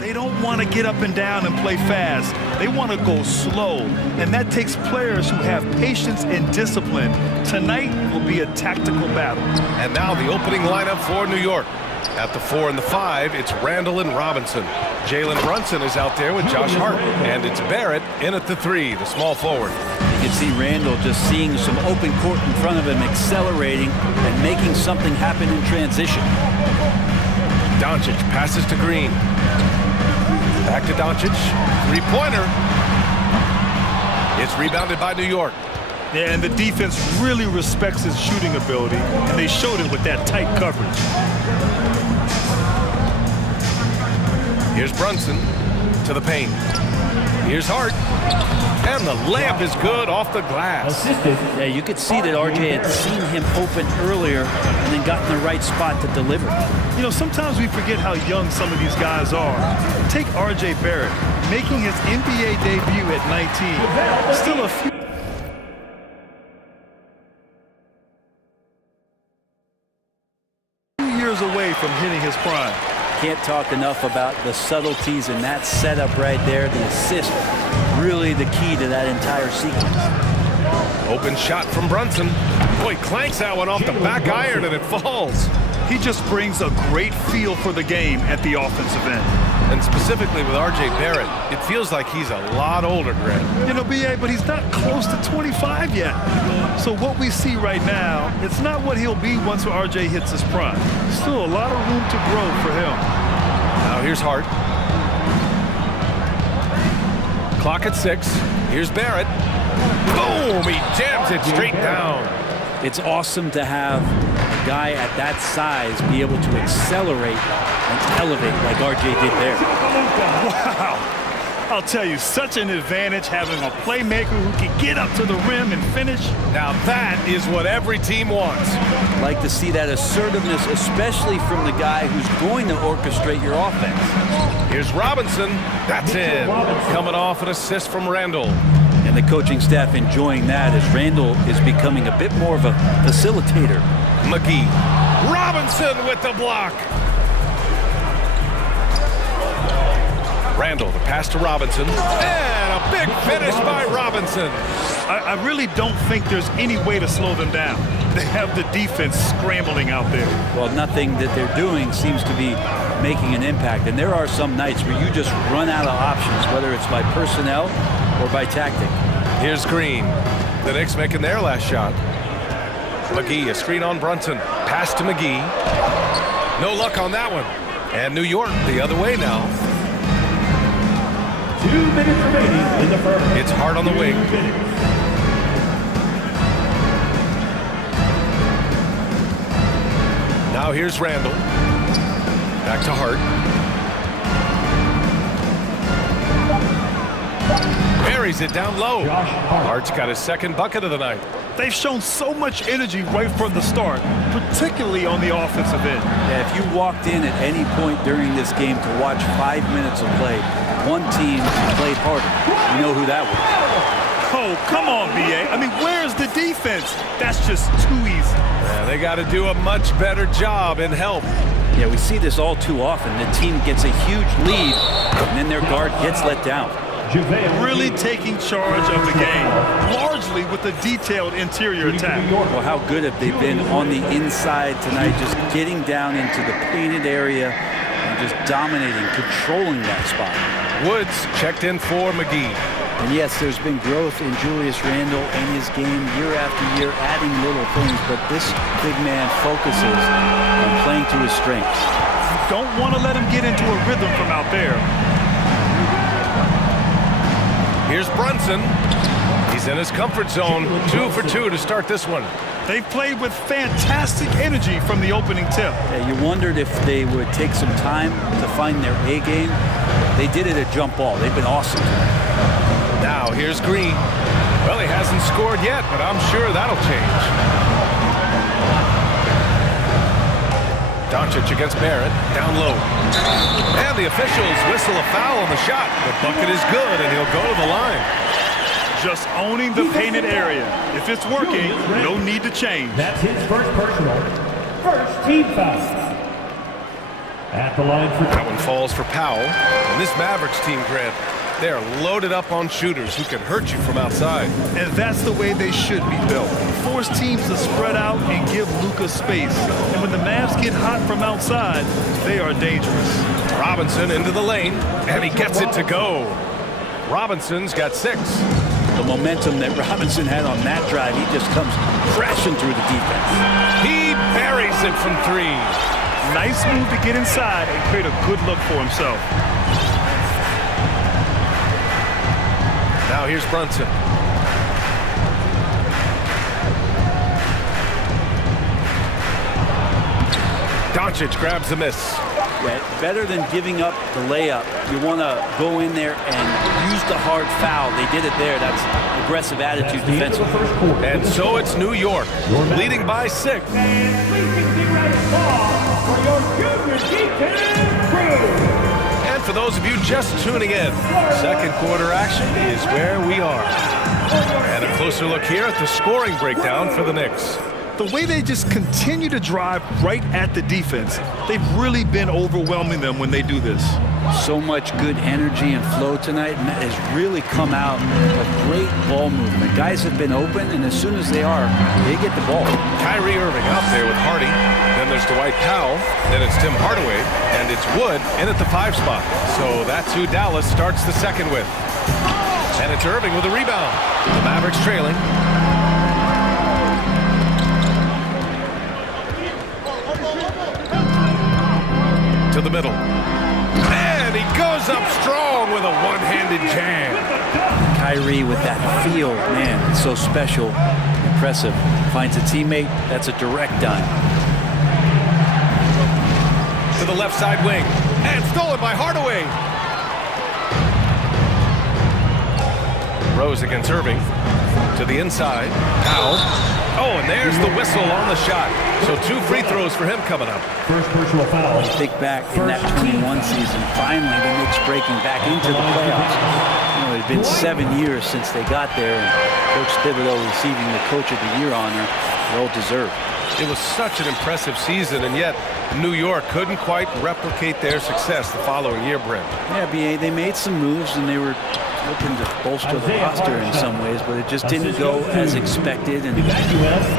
They don't want to get up and down and play fast. They want to go slow, and that takes players who have patience and discipline. Tonight will be a tactical battle. And now the opening lineup for New York. At the 4 and the 5, it's Randall and Robinson. Jalen Brunson is out there with Josh Hart, and it's Barrett in at the 3, the small forward. You can see Randall just seeing some open court in front of him, accelerating and making something happen in transition. Doncic passes to Green. Back to Doncic. Three-pointer. It's rebounded by New York. Yeah, and the defense really respects his shooting ability, and they showed it with that tight coverage. Here's Brunson to the paint. Here's Hart. And the layup is good off the glass. Yeah, you could see that RJ had seen him open earlier and then got in the right spot to deliver. You know, sometimes we forget how young some of these guys are. Take RJ Barrett, making his NBA debut at 19. Still a few years away from hitting his prime. Can't talk enough about the subtleties in that setup right there. The assist, really the key to that entire sequence. Open shot from Brunson. Boy, clanks that one off the back iron and it falls. He just brings a great feel for the game at the offensive end. And specifically with RJ Barrett, it feels like he's a lot older, Greg. You know, BA, but he's not close to 25 yet. So what we see right now, it's not what he'll be once RJ hits his prime. Still a lot of room to grow for him. Now here's Hart. Clock at 6. Here's Barrett. Boom! He jams it straight down. It's awesome to have a guy at that size be able to accelerate and elevate like RJ did there. Wow! I'll tell you, such an advantage having a playmaker who can get up to the rim and finish. Now that is what every team wants. Like to see that assertiveness, especially from the guy who's going to orchestrate your offense. Here's Robinson. That's in. Coming off an assist from Randall. And the coaching staff enjoying that as Randall is becoming a bit more of a facilitator. McGee. Robinson with the block. Randall, the pass to Robinson. And a big finish by Robinson. I really don't think there's any way to slow them down. They have the defense scrambling out there. Well, nothing that they're doing seems to be making an impact. And there are some nights where you just run out of options, whether it's by personnel or by tactic. Here's Green. The Knicks making their last shot. McGee, a screen on Brunson. Pass to McGee. No luck on that one. And New York the other way now. 2 minutes remaining in the first. It's Hart on the wing. Now here's Randall. Back to Hart. Buries it down low. Hart's got his second bucket of the night. They've shown so much energy right from the start, particularly on the offensive end. Yeah, if you walked in at any point during this game to watch 5 minutes of play, one team played harder. You know who that was. Oh, come on, BA. I mean, where's the defense? That's just too easy. Yeah, they got to do a much better job in help. Yeah, we see this all too often. The team gets a huge lead, and then their guard gets let down. Really taking charge of the game, largely with a detailed interior attack. Well, how good have they been on the inside tonight, just getting down into the painted area and just dominating, controlling that spot. Woods checked in for McGee. And yes, there's been growth in Julius Randle and his game year after year, adding little things, but this big man focuses on playing to his strengths. You don't want to let him get into a rhythm from out there. Here's Brunson. He's in his comfort zone. 2 for 2 to start this one. They've played with fantastic energy from the opening tip. Yeah, you wondered if they would take some time to find their A game. They did it at jump ball. They've been awesome. Now here's Green. Well, he hasn't scored yet, but I'm sure that'll change. Doncic against Barrett, down low. And the officials whistle a foul on the shot. The bucket is good, and he'll go to the line. Just owning the painted area. If it's working, no need to change. That's his first personal. First team foul. At the line for That one falls for Powell. And this Mavericks team, Grant, they are loaded up on shooters who can hurt you from outside. And that's the way they should be built. Force teams to spread out and give Luka space. And when the Mavs get hot from outside, they are dangerous. Robinson into the lane, and he gets it to go. Robinson's got 6. The momentum that Robinson had on that drive, he just comes crashing through the defense. He buries it from 3. Nice move to get inside and create a good look for himself. Now here's Brunson. Doncic grabs the miss. Yeah, better than giving up the layup, you want to go in there and use the hard foul. They did it there. That's aggressive attitude defensively. And so it's New York, leading by 6. And for those of you just tuning in, second quarter action is where we are. And a closer look here at the scoring breakdown for the Knicks. The way they just continue to drive right at the defense, they've really been overwhelming them when they do this. So much good energy and flow tonight, and that has really come out of great ball movement. Guys have been open, and as soon as they are, they get the ball. Kyrie Irving out there with Hardy. Then there's Dwight Powell. Then it's Tim Hardaway. And it's Wood in at the 5 spot. So that's who Dallas starts the second with. And it's Irving with a rebound. The Mavericks trailing. To the middle. And he goes up strong with a one-handed jam. Kyrie with that feel, man, it's so special, impressive. Finds a teammate, that's a direct dime. To the left side wing. And stolen by Hardaway. Rose against Irving. To the inside. Powell. Oh, and there's the whistle on the shot. So 2 free throws for him coming up. first personal foul. Think back in that 21 season, finally the Knicks breaking back into the playoffs. You know, it had been 7 years since they got there, and Coach Thibodeau receiving the Coach of the Year honor, well deserved. It was such an impressive season, and yet New York couldn't quite replicate their success the following year, Brent. Yeah, B.A., they made some moves, and they were hoping to bolster the roster in some ways, but it just didn't go as expected, and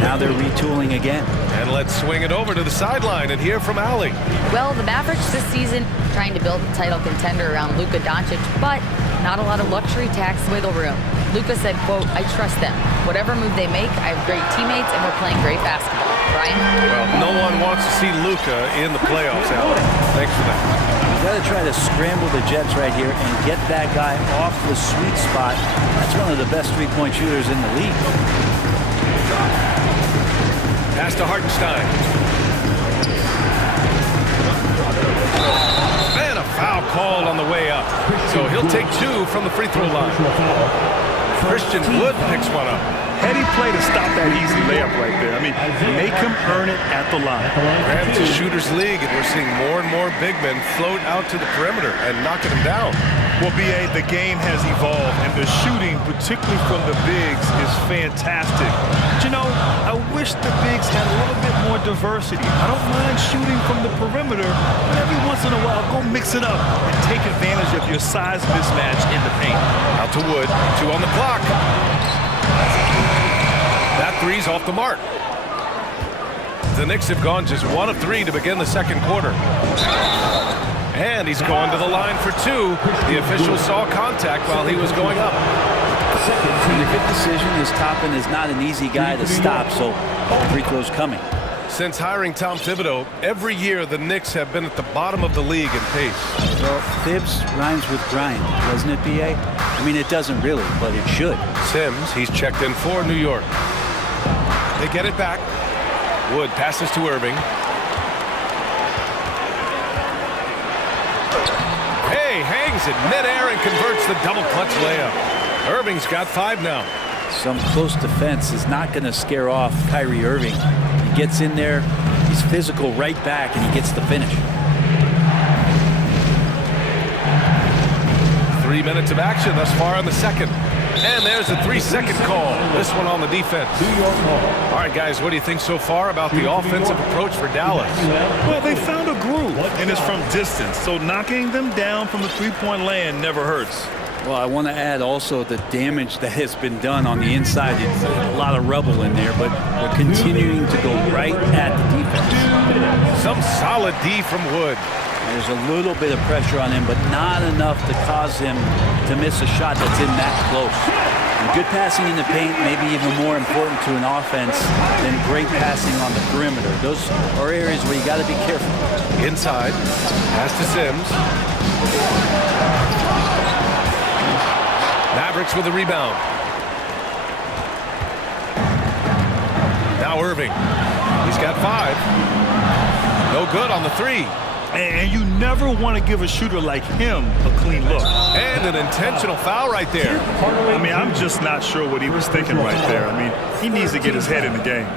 now they're retooling again. And let's swing it over to the sideline and hear from Allie. Well, the Mavericks this season trying to build a title contender around Luka Doncic, but not a lot of luxury tax wiggle room. Luka said, quote, "I trust them. Whatever move they make, I have great teammates and we're playing great basketball." Brian? Well, no one wants to see Luka in the playoffs, Allie. Thanks for that. You got to try to scramble the Jets right here and get that guy off the sweet spot. That's one of the best three-point shooters in the league. Pass to Hartenstein. And a foul called on the way up. So he'll take 2 from the free throw line. Christian Wood picks one up. Heady play to stop that easy layup right there. I mean, make him earn it at the line. It's a shooter's league, and we're seeing more and more big men float out to the perimeter and knocking them down. Well, B.A., the game has evolved, and the shooting, particularly from the bigs, is fantastic. But, you know, I wish the bigs had a little bit more diversity. I don't mind shooting from the perimeter, but every once in a while, go mix it up and take advantage of your size mismatch in the paint. Out to Wood, 2 on the clock. That three's off the mark. The Knicks have gone just 1 of 3 to begin the second quarter. And he's going to the line for 2. The official saw contact while he was going up. And a good decision, as Toppin is not an easy guy to stop, so free throw's coming. Since hiring Tom Thibodeau, every year the Knicks have been at the bottom of the league in pace. Well, Thibs rhymes with grind, doesn't it, B.A.? I mean, it doesn't really, but it should. Sims, he's checked in for New York. They get it back. Wood passes to Irving. Hey, hangs it midair and converts the double clutch layup. Irving's got 5 now. Some close defense is not going to scare off Kyrie Irving. He gets in there, he's physical right back, and he gets the finish. 3 minutes of action thus far in the second. And there's a 3-second call. This one on the defense. All right, guys, what do you think so far about the offensive approach for Dallas? Well, they found a groove, and it's from distance. So knocking them down from the three-point land never hurts. Well, I want to add also the damage that has been done on the inside. It's a lot of rubble in there, but they're continuing to go right at the defense. Some solid D from Wood. There's a little bit of pressure on him, but not enough to cause him to miss a shot that's in that close. And good passing in the paint may be even more important to an offense than great passing on the perimeter. Those are areas where you got to be careful. Inside, pass to Sims. Mavericks with the rebound. Now Irving. He's got 5. No good on the 3. And you never want to give a shooter like him a clean look. And an intentional foul right there. I mean, I'm just not sure what he was thinking right there. I mean, he needs to get his head in the game.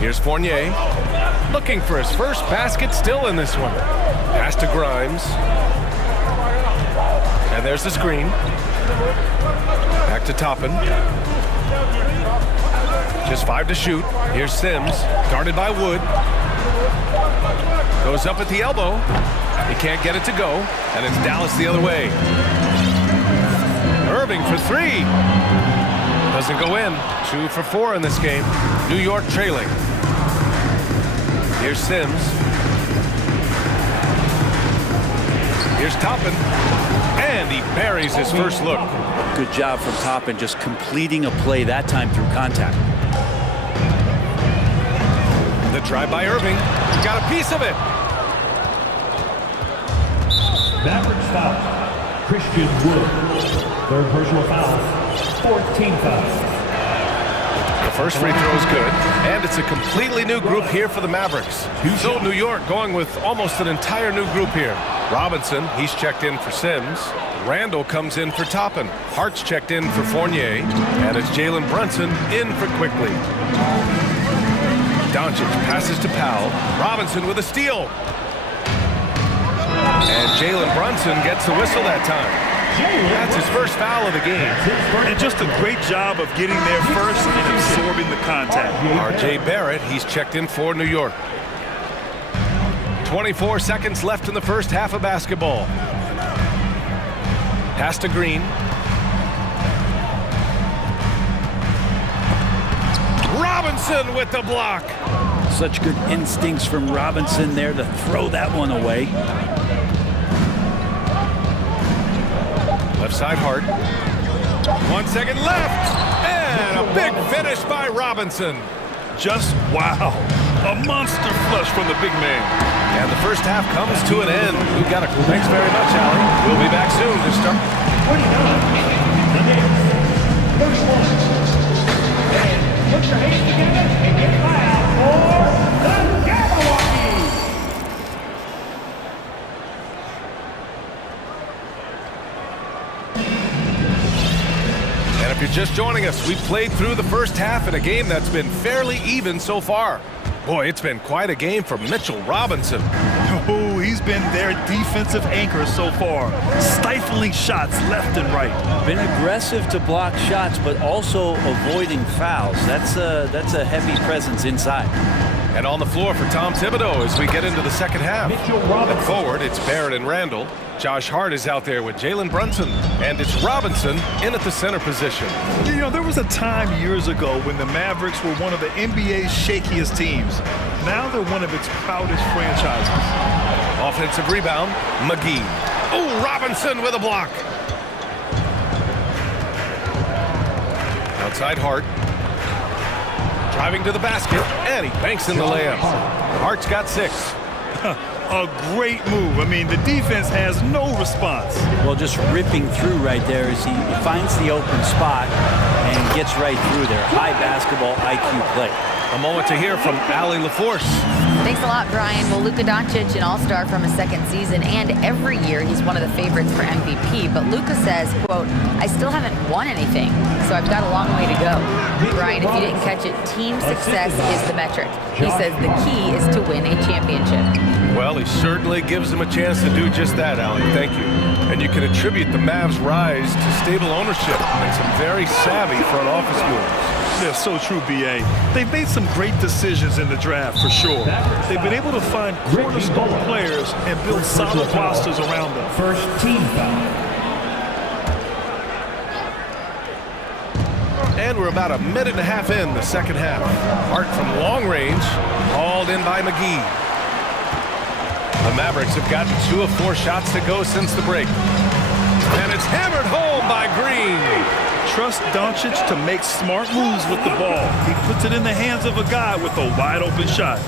Here's Fournier. Looking for his first basket still in this one. Pass to Grimes. And there's the screen. Back to Toppin. Just 5 to shoot. Here's Sims, guarded by Wood. Goes up at the elbow. He can't get it to go, and it's Dallas the other way. Irving for 3. Doesn't go in. 2 for 4 in this game. New York trailing. Here's Sims. Here's Toppin. And he buries his first look. Good job from Toppin, just completing a play that time through contact. The drive by Irving. Got a piece of it. Mavericks foul. Christian Wood. Third personal foul. 14 fouls. The first free throw is good, and it's a completely new group here for the Mavericks. So New York going with almost an entire new group here. Robinson, he's checked in for Sims. Randall comes in for Toppin. Hart's checked in for Fournier, and it's Jalen Brunson in for Quickly. Doncic passes to Powell. Robinson with a steal. And Jalen Brunson gets the whistle that time. That's his first foul of the game. And just a great job of getting there first and absorbing the contact. R.J. Barrett, he's checked in for New York. 24 seconds left in the first half of basketball. Pass to Green. Robinson with the block. Such good instincts from Robinson there to throw that one away. Left side Hart. 1 second left. And a big finish by Robinson. Just wow. A monster flush from the big man. And the first half comes to an end. We've got a thanks very much, Allie. We'll be back soon to start. 29. The Knicks. First one. And put your hands together and get loud for the Jabberwocky. And if you're just joining us, we've played through the first half in a game that's been fairly even so far. Boy, it's been quite a game for Mitchell Robinson. Oh, he's been their defensive anchor so far. Stifling shots left and right. Been aggressive to block shots, but also avoiding fouls. That's a heavy presence inside. And on the floor for Tom Thibodeau as we get into the second half. And forward, it's Barrett and Randall. Josh Hart is out there with Jalen Brunson. And it's Robinson in at the center position. You know, there was a time years ago when the Mavericks were one of the NBA's shakiest teams. Now they're one of its proudest franchises. Offensive rebound, McGee. Oh, Robinson with a block. Outside Hart. Driving to the basket, and he banks in the layup. Hart's got 6. A great move. I mean, the defense has no response. Well, just ripping through right there as he finds the open spot and gets right through there. High basketball IQ play. A moment to hear from Allie LaForce. Thanks a lot, Brian. Well, Luka Doncic, an all-star from his second season, and every year he's one of the favorites for MVP. But Luka says, quote, I still haven't won anything, so I've got a long way to go. Brian, if you didn't catch it, team success is the metric. He says the key is to win a championship. Well, he certainly gives them a chance to do just that, Allie. Thank you. And you can attribute the Mavs' rise to stable ownership and some very savvy front office moves. Yeah, so true, B.A. They've made some great decisions in the draft, for sure. They've been able to find cornerstone players and build solid rosters around them. First team foul. And we're about a minute and a half in the second half. Hart from long range, hauled in by McGee. The Mavericks have gotten 2 of 4 shots to go since the break. And it's hammered home by Green. Trust Doncic to make smart moves with the ball. He puts it in the hands of a guy with a wide-open shot.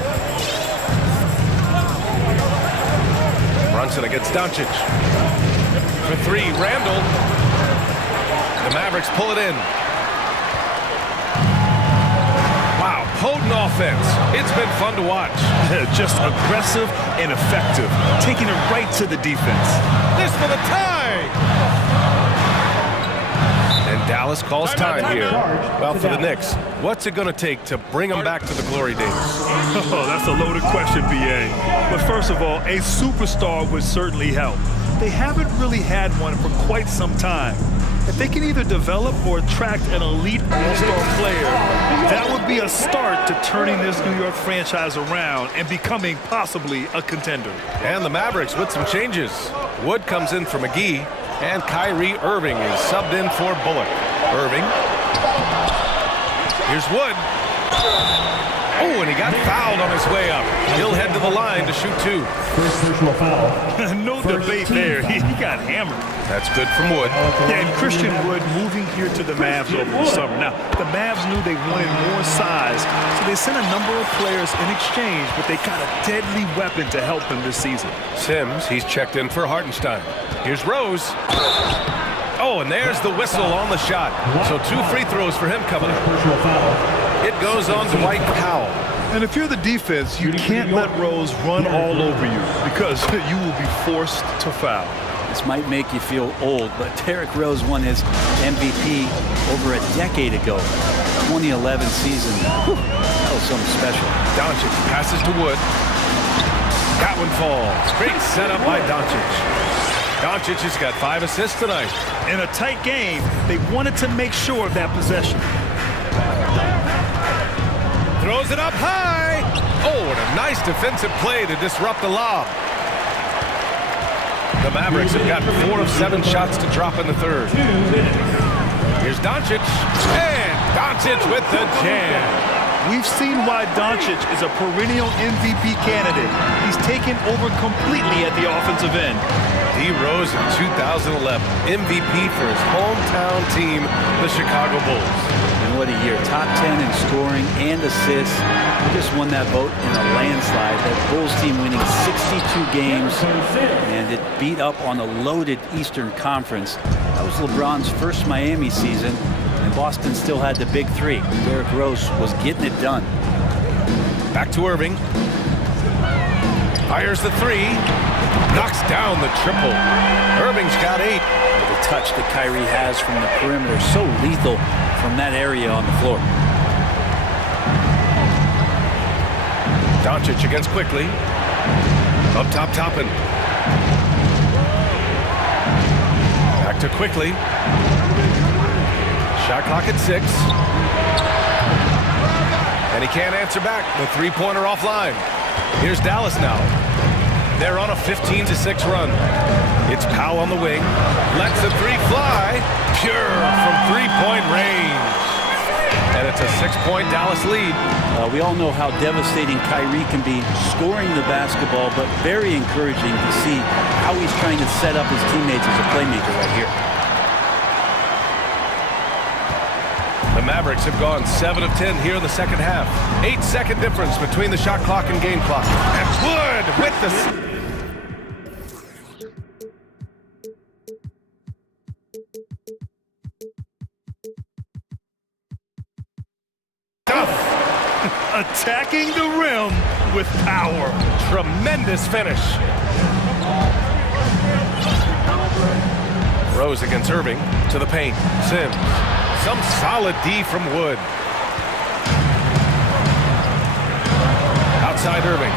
Brunson against Doncic. For 3, Randall. The Mavericks pull it in. Wow, potent offense. It's been fun to watch. Just aggressive and effective, taking it right to the defense. This for the tie! And Dallas calls time here. Well, for the Knicks, what's it going to take to bring them back to the glory days? Oh, that's a loaded question, B.A. But first of all, a superstar would certainly help. They haven't really had one for quite some time. If they can either develop or attract an elite all-star player, that would be a start to turning this New York franchise around and becoming possibly a contender. And the Mavericks with some changes. Wood comes in for McGee, and Kyrie Irving is subbed in for Bullock. Irving. Here's Wood. Oh, and he got fouled on his way up. He'll head to the line to shoot 2. First personal foul. No debate there. He got hammered. That's good from Wood. Yeah, and Christian Wood moving here to the Mavs over the summer. Now, the Mavs knew they wanted more size, so they sent a number of players in exchange, but they got a deadly weapon to help them this season. Sims, he's checked in for Hartenstein. Here's Rose. Oh, and there's the whistle on the shot. So 2 free throws for him coming up. Personal foul. It goes on to Dwight Powell. And if you're the defense, you can't let Rose run all over you because you will be forced to foul. This might make you feel old, but Derrick Rose won his MVP over a decade ago. 2011 season. Whew, that was something special. Doncic passes to Wood. That one falls. Great setup by Doncic. Doncic has got 5 assists tonight. In a tight game, they wanted to make sure of that possession. Throws it up high. Oh, and a nice defensive play to disrupt the lob. The Mavericks have got 4 of 7 shots to drop in the third. Here's Doncic. And Doncic with the jam. We've seen why Doncic is a perennial MVP candidate. He's taken over completely at the offensive end. D Rose in 2011, MVP for his hometown team, the Chicago Bulls. And what a year. Top 10 in scoring and assists. He just won that vote in a landslide. That Bulls team winning 62 games, and it beat up on a loaded Eastern Conference. That was LeBron's first Miami season, and Boston still had the big 3. Derrick Rose was getting it done. Back to Irving. Fires the 3. Knocks down the triple. Irving's got 8. The touch that Kyrie has from the perimeter, so lethal from that area on the floor. Doncic against Quickly. Up top, Toppin. Back to Quickly. Shot clock at 6. And he can't answer back. The 3-pointer offline. Here's Dallas now. They're on a 15-6 run. It's Powell on the wing. Lets the 3 fly. Pure from 3-point range. And it's a 6-point Dallas lead. We all know how devastating Kyrie can be scoring the basketball, but very encouraging to see how he's trying to set up his teammates as a playmaker right here. The Mavericks have gone 7 of 10 here in the second half. 8-second difference between the shot clock and game clock. And Wood with the... Attacking the rim with power. Tremendous finish. Rose against Irving to the paint. Sims. Some solid D from Wood. Outside Irving.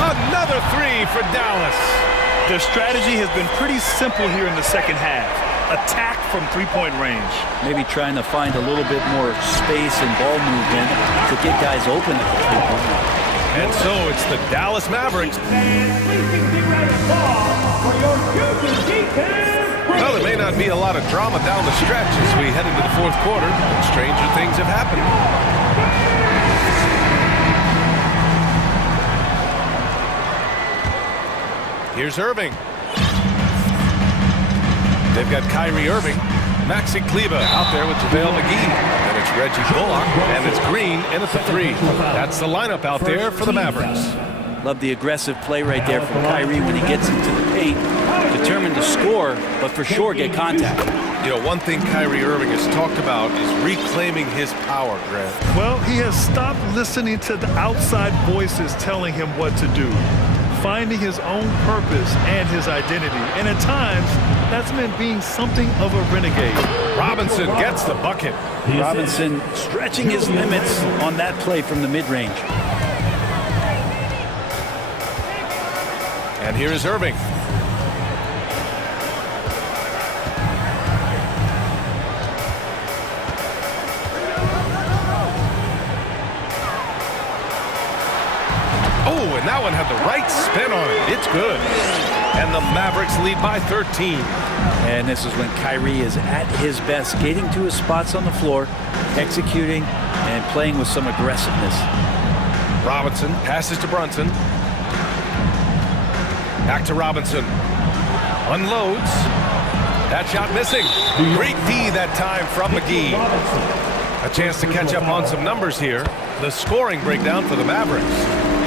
Another three for Dallas. Their strategy has been pretty simple here in the second half. Attack from three-point range. Maybe trying to find a little bit more space and ball movement to get guys open at the three-point line. And so it's the Dallas Mavericks. And please get ready to ball for your Houston defense. Well, there may not be a lot of drama down the stretch as we head into the fourth quarter, but stranger things have happened. Here's Irving. They've got Kyrie Irving, Maxi Kleba out there with JaVale McGee. And it's Reggie Bullock, and it's Green in at the three. That's the lineup out there for the Mavericks. Love the aggressive play right there from Kyrie when he gets into the paint. Determined to score, but for sure get contact. You know, one thing Kyrie Irving has talked about is reclaiming his power, Grant. Well, he has stopped listening to the outside voices telling him what to do, finding his own purpose and his identity. And at times, that's meant being something of a renegade. Robinson gets the bucket. Robinson stretching his limits on that play from the mid-range. And here is Irving. Oh, and that one had the right spin on it. It's good. And the Mavericks lead by 13. And this is when Kyrie is at his best, getting to his spots on the floor, executing, and playing with some aggressiveness. Robinson passes to Brunson. Back to Robinson. Unloads. That shot missing. Great D that time from McGee. A chance to catch up on some numbers here. The scoring breakdown for the Mavericks.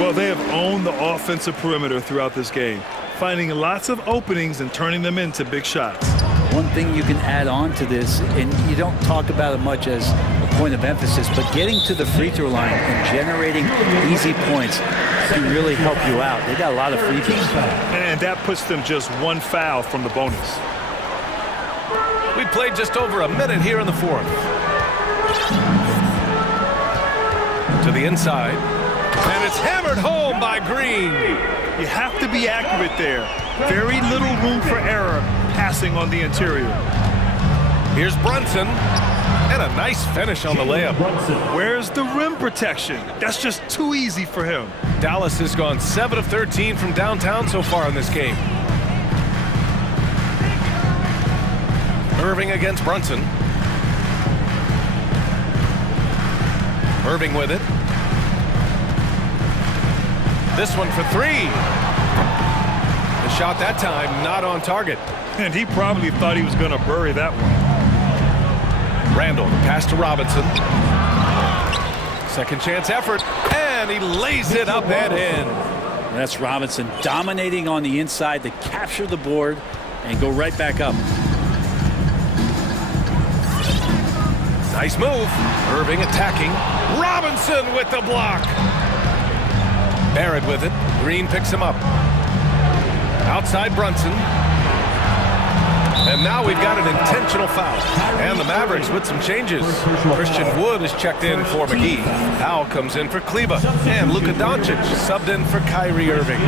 Well, they have owned the offensive perimeter throughout this game, finding lots of openings and turning them into big shots. One thing you can add on to this, and you don't talk about it much as a point of emphasis, but getting to the free throw line and generating easy points can really help you out. They got a lot of free throws. And that puts them just one foul from the bonus. We played just over a minute here in the fourth. To the inside. And it's hammered home by Green. You have to be accurate there. Very little room for error passing on the interior. Here's Brunson. And a nice finish on the layup. Where's the rim protection? That's just too easy for him. Dallas has gone 7 of 13 from downtown so far in this game. Irving against Brunson. Irving with it. This one for three. The shot that time not on target. And he probably thought he was going to bury that one. Randall, pass to Robinson. Second chance effort, and he lays it up and in. That's Robinson dominating on the inside to capture the board and go right back up. Nice move. Irving attacking. Robinson with the block. Barrett with it. Green picks him up. Outside Brunson. And now we've got an intentional foul. And the Mavericks with some changes. Christian Wood is checked in for McGee. Powell comes in for Kleba. And Luka Doncic subbed in for Kyrie Irving.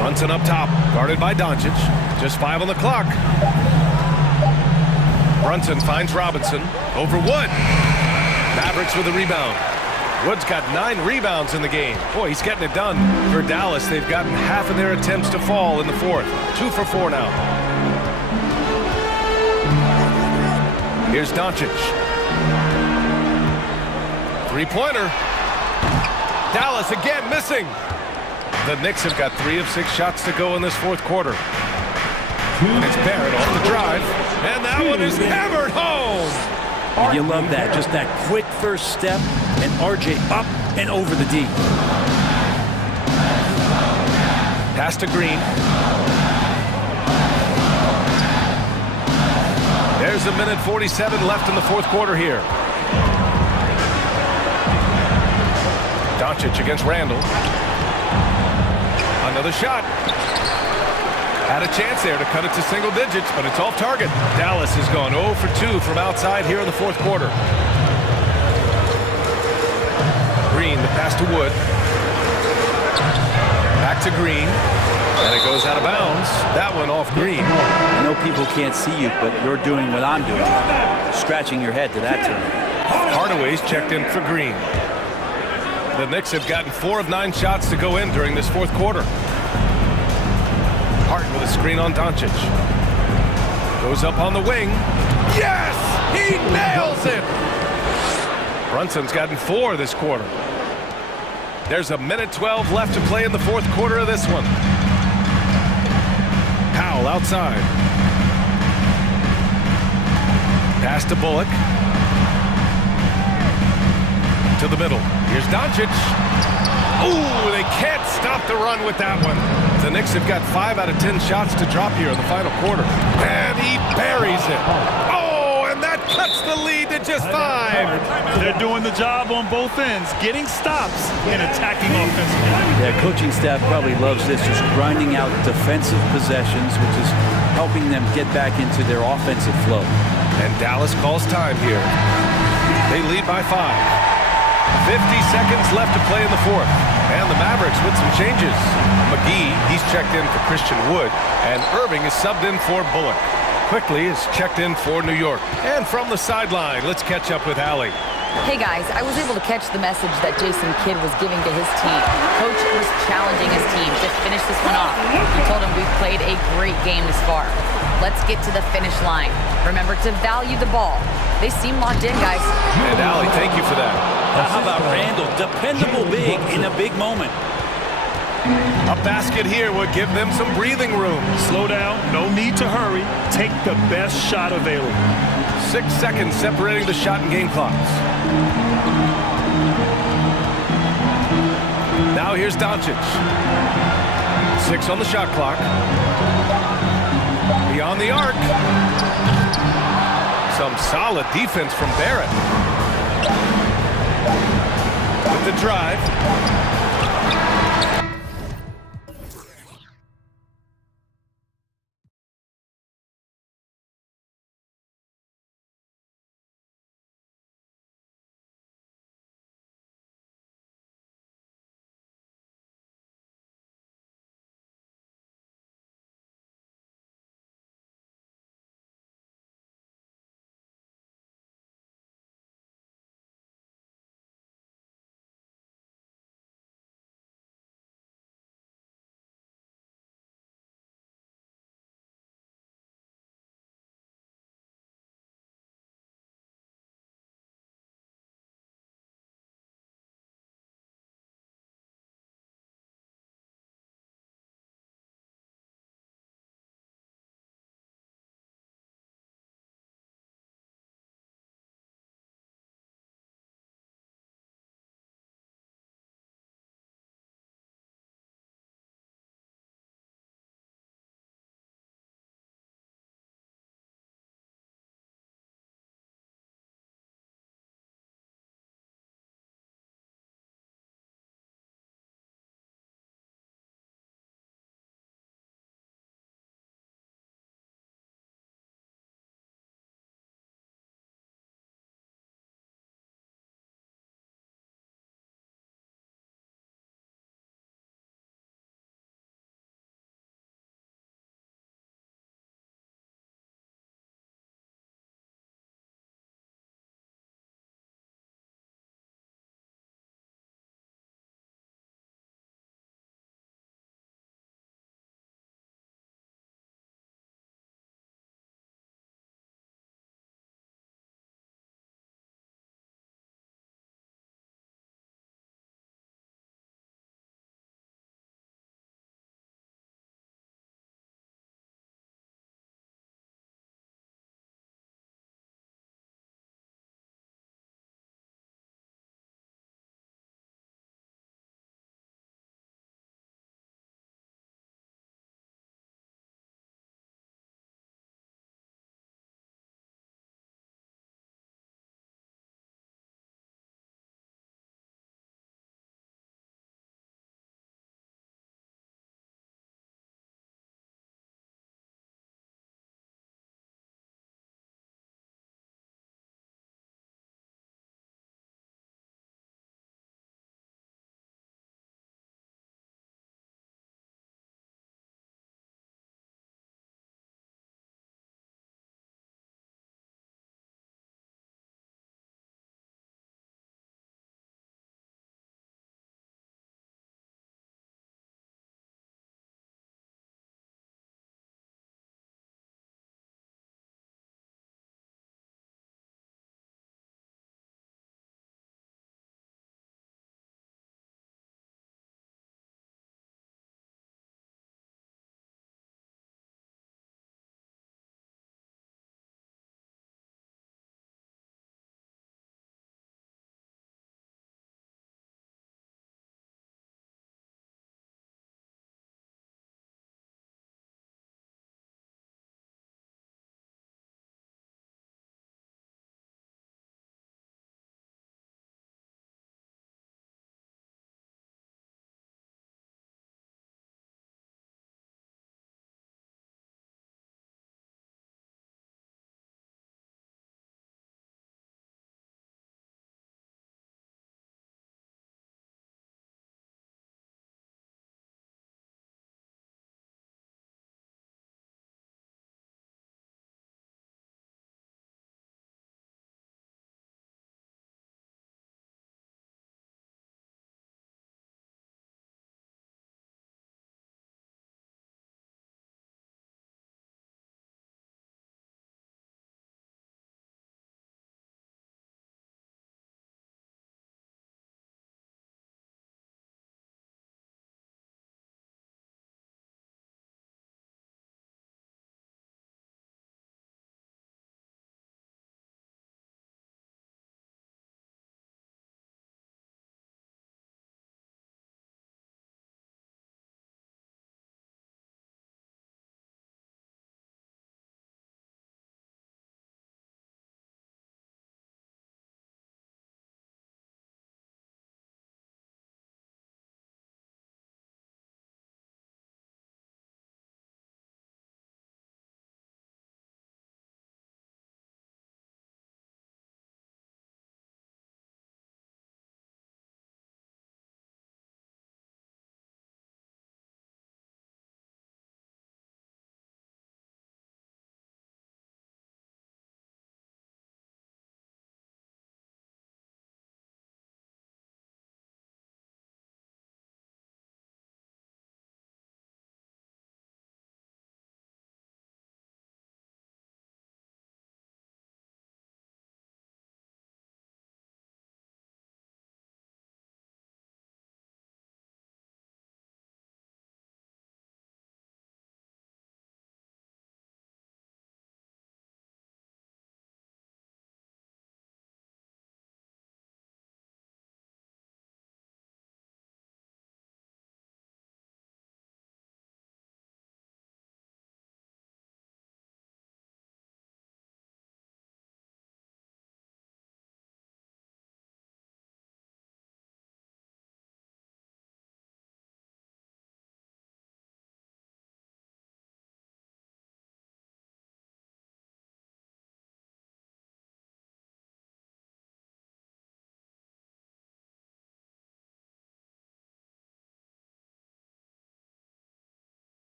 Brunson up top, guarded by Doncic. Just 5 on the clock. Brunson finds Robinson. Over Wood. Mavericks with a rebound. Wood's got 9 rebounds in the game. Boy, he's getting it done. For Dallas, they've gotten half of their attempts to fall in the fourth. 2 for 4 now. Here's Doncic. Three-pointer. Dallas again missing. The Knicks have got 3 of 6 shots to go in this fourth quarter. It's Barrett off the drive. And that one is hammered home. And you love that. Just that quick first step. And RJ up and over the D. Pass to Green. There's a minute 47 left in the fourth quarter here. Doncic against Randall. Another shot. Had a chance there to cut it to single digits, but it's off target. Dallas has gone 0 for 2 from outside here in the fourth quarter. Green, the pass to Wood. Back to Green. And it goes out of bounds. That one off Green. I know people can't see you, but you're doing what I'm doing. Scratching your head to that term. Hardaway's checked in for Green. The Knicks have gotten 4 of 9 shots to go in during this fourth quarter. Hart with a screen on Doncic. Goes up on the wing. Yes! He nails it! Brunson's gotten 4 this quarter. There's a minute 12 left to play in the fourth quarter of this one. Powell outside. Pass to Bullock. To the middle. Here's Doncic. Ooh, they can't stop the run with that one. The Knicks have got 5 out of 10 shots to drop here in the final quarter. And he buries it. Oh, and that cuts the lead to just 5. They're doing the job on both ends, getting stops and attacking offensively. Their coaching staff probably loves this, just grinding out defensive possessions, which is helping them get back into their offensive flow. And Dallas calls time here. They lead by 5. 50 seconds left to play in the fourth. And the Mavericks with some changes. McGee, he's checked in for Christian Wood. And Irving is subbed in for Bullock. Quickly is checked in for New York. And from the sideline, let's catch up with Allie. Hey guys, I was able to catch the message that Jason Kidd was giving to his team. Coach was challenging his team to finish this one off. He told him we've played a great game this far. Let's get to the finish line. Remember to value the ball. They seem locked in, guys. And Allie, thank you for that. How about Randall? Dependable big in a big moment. A basket here would give them some breathing room. Slow down, no need to hurry. Take the best shot available. 6 seconds separating the shot and game clocks. Now here's Doncic. 6 on the shot clock. Beyond the arc. Some solid defense from Barrett. With the drive.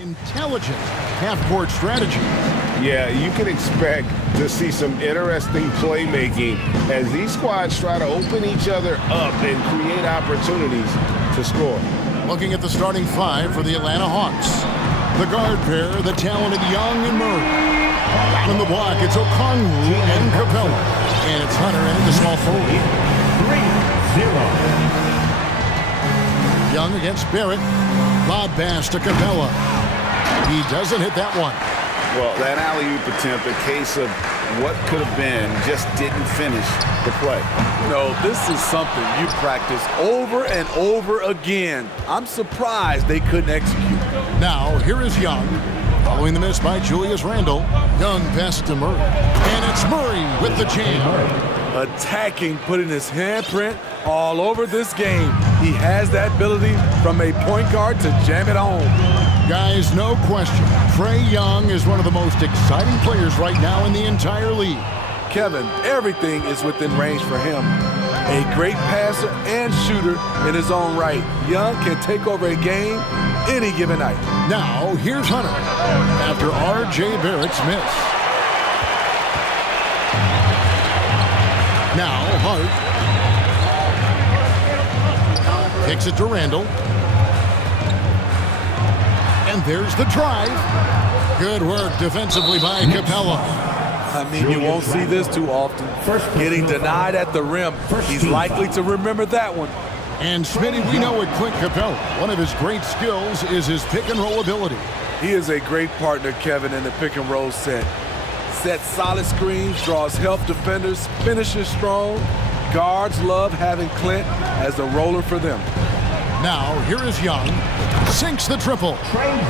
Intelligent half-court strategy. Yeah, you can expect to see some interesting playmaking as these squads try to open each other up and create opportunities to score. Looking at the starting five for the Atlanta Hawks. The guard pair, the talented Young and Murray. Down in the block, it's Okongwu and Capella. And it's Hunter and the small forward. 3-0. Young against Barrett. Lob pass to Capella. He doesn't hit that one. Well, that alley-oop attempt, a case of what could have been, just didn't finish the play. No, this is something you practice over and over again. I'm surprised they couldn't execute. Now, here is Young. Following the miss by Julius Randle. Young pass to Murray. And it's Murray with the jam. Attacking, putting his handprint all over this game. He has that ability from a point guard to jam it home. Guys, no question. Trae Young is one of the most exciting players right now in the entire league. Kevin, everything is within range for him. A great passer and shooter in his own right. Young can take over a game any given night. Now, here's Hunter after R.J. Barrett's miss. Now, Hart kicks it to Randle. And there's the drive. Good work defensively by Capella. I mean, you won't see this too often. Getting denied at the rim. He's likely to remember that one. And Smitty, we know with Clint Capella, one of his great skills is his pick and roll ability. He is a great partner, Kevin, in the pick and roll set. Sets solid screens, draws help defenders, finishes strong. Guards love having Clint as the roller for them. Now, here is Young. Sinks the triple.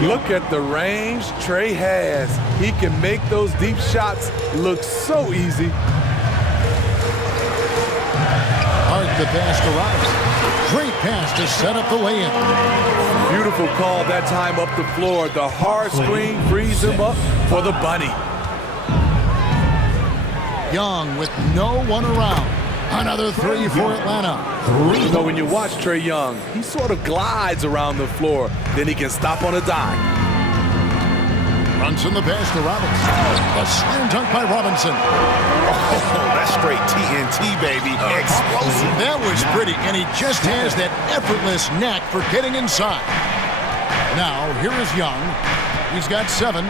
Look at the range Trae has. He can make those deep shots look so easy. Hart the pass to Robinson. Great pass to set up the lay-in. Beautiful call that time up the floor. The hard screen frees him up for the bunny. Young with no one around. Another three for Atlanta. You know, when you watch Trae Young, he sort of glides around the floor. Then he can stop on a dime. Brunson the pass to Robinson. A slam dunk by Robinson. Oh, that's straight TNT, baby. Explosive. That was pretty, and he just has that effortless knack for getting inside. Now, here is Young. He's got 7.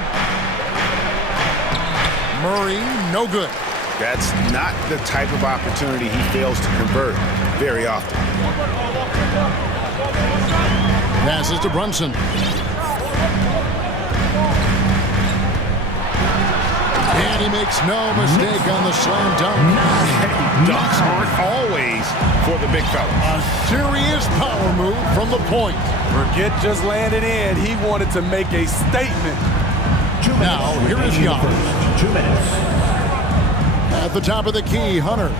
Murray, no good. That's not the type of opportunity he fails to convert very often. Passes to Brunson. And he makes no mistake on the slam dunk. Dunks aren't always for the big fellas. A serious power move from the point. Forget just landing in. He wanted to make a statement. Now, here is Young. 2 minutes. At the top of the key, Hunter.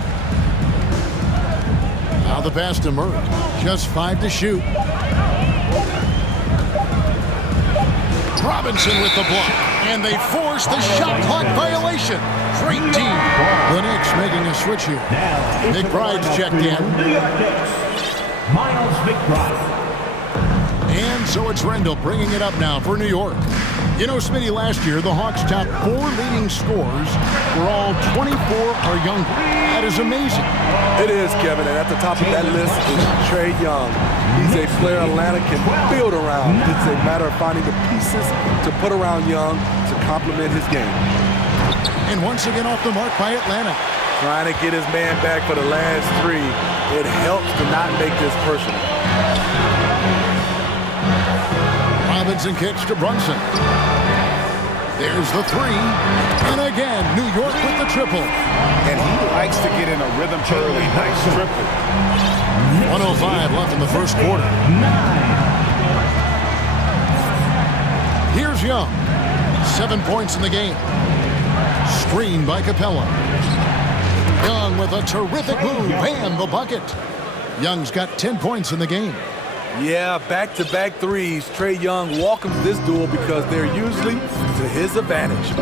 Now the pass to Murray. Just 5 to shoot. Robinson with the block. And they force the shot clock violation. Great team. The Knicks making a switch here. Now, McBride's checked in. New York Knicks, Miles McBride. And so it's Randle bringing it up now for New York. You know, Smitty, last year, the Hawks' top 4 leading scorers were all 24 or younger. That is amazing. It is, Kevin, and at the top of that list is Trae Young. He's a player Atlanta can build around. It's a matter of finding the pieces to put around Young to complement his game. And once again off the mark by Atlanta. Trying to get his man back for the last 3. It helps to not make this personal. Robinson kicks to Brunson. There's the 3. And again, New York with the triple. And he likes to get in a rhythm early. Nice triple. 1:05 left in the first quarter. 9. Here's Young. 7 points in the game. Screened by Capella. Young with a terrific move and the bucket. Young's got 10 points in the game. Yeah, back-to-back threes. Trae Young welcomes this duel because they're usually to his advantage.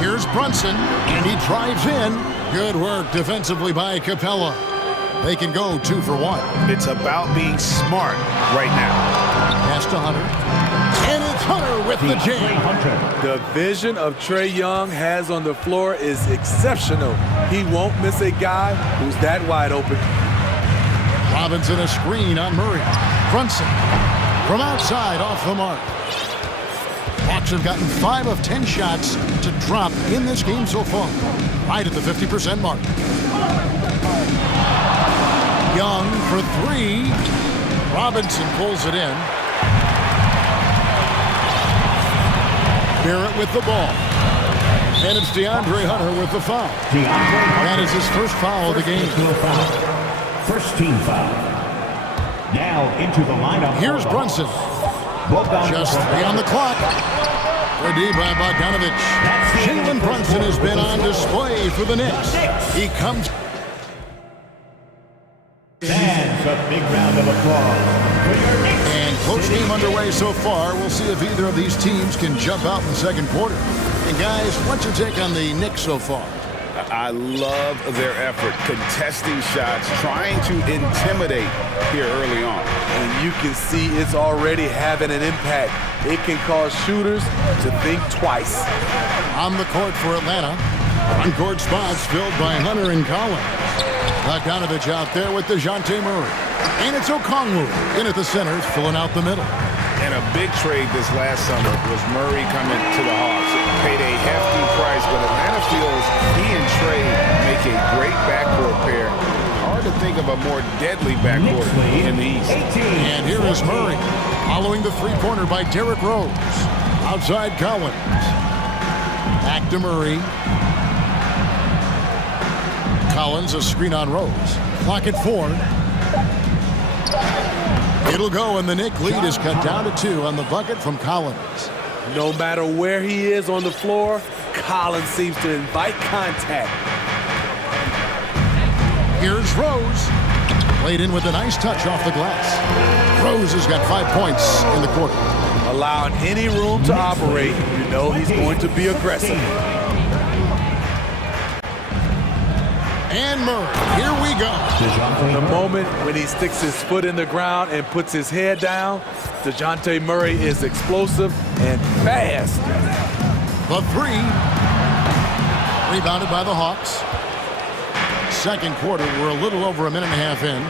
Here's Brunson, and he drives in. Good work defensively by Capella. They can go 2 for 1. It's about being smart right now. Pass to Hunter. And it's Hunter with the jam. The vision of Trey Young has on the floor is exceptional. He won't miss a guy who's that wide open. Robinson a screen on Murray. Brunson from outside off the mark. Hawks have gotten 5 of 10 shots to drop in this game so far, right at the 50% mark. Young for 3. Robinson pulls it in. Barrett with the ball. And it's DeAndre Hunter with the foul. That is his first foul of the game. First team foul. Now into the lineup. Here's Brunson. Just 3 on the clock. Good D by Bogdanovich. Jalen Brunson has been on display for the Knicks. He comes. Fans, a big round of applause for your Knicks. And close game underway so far. We'll see if either of these teams can jump out in the second quarter. And guys, what's your take on the Knicks so far? I love their effort, contesting shots, trying to intimidate here early on. And you can see it's already having an impact. It can cause shooters to think twice. On the court for Atlanta. On-court spots filled by Hunter and Collins. Bogdanovich out there with DeJounte Murray. And it's Okongwu in at the center, filling out the middle. And a big trade this last summer was Murray coming to the Hawks. It paid a hefty price, but Atlanta feels he and Trey make a great backcourt pair. Hard to think of a more deadly backcourt in the East. And here is Murray, following the three-pointer by Derrick Rose. Outside Collins. Back to Murray. Collins, a screen on Rose. Clock at 4. It'll go, and the Knick lead is cut down to 2 on the bucket from Collins. No matter where he is on the floor, Collins seems to invite contact. Here's Rose. Played in with a nice touch off the glass. Rose has got 5 points in the quarter. Allowing any room to operate, you know he's going to be aggressive. And Murray, here we go. The moment when he sticks his foot in the ground and puts his head down, DeJounte Murray is explosive and fast. The 3. Rebounded by the Hawks. Second quarter, we're a little over a minute and a half in.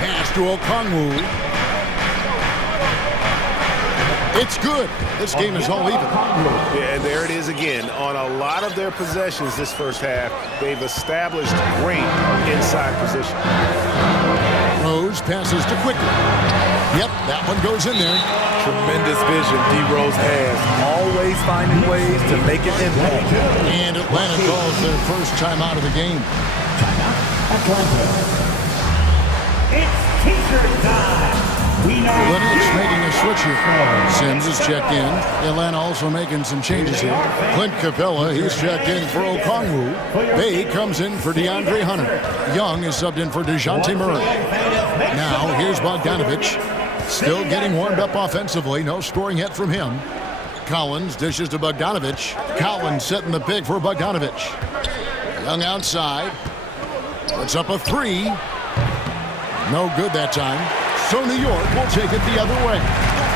Pass to Okongwu. It's good. This game is all even. Yeah, there it is again. On a lot of their possessions this first half, they've established great inside position. Rose passes to Quickly. Yep, that one goes in there. Tremendous vision D. Rose has. Always finding ways to make an impact. And Atlanta calls their first time out of the game. Atlanta. It's T-shirt time. The Knicks making a switch here. Sims is checked in. Atlanta also making some changes here. Clint Capella, he's checked in for Okongwu. Bay comes in for DeAndre Hunter. Young is subbed in for DeJounte Murray. Now, here's Bogdanovich. Still getting warmed up offensively. No scoring yet from him. Collins dishes to Bogdanovich. Collins setting the pick for Bogdanovich. Young outside. Puts up a 3. No good that time. So New York will take it the other way.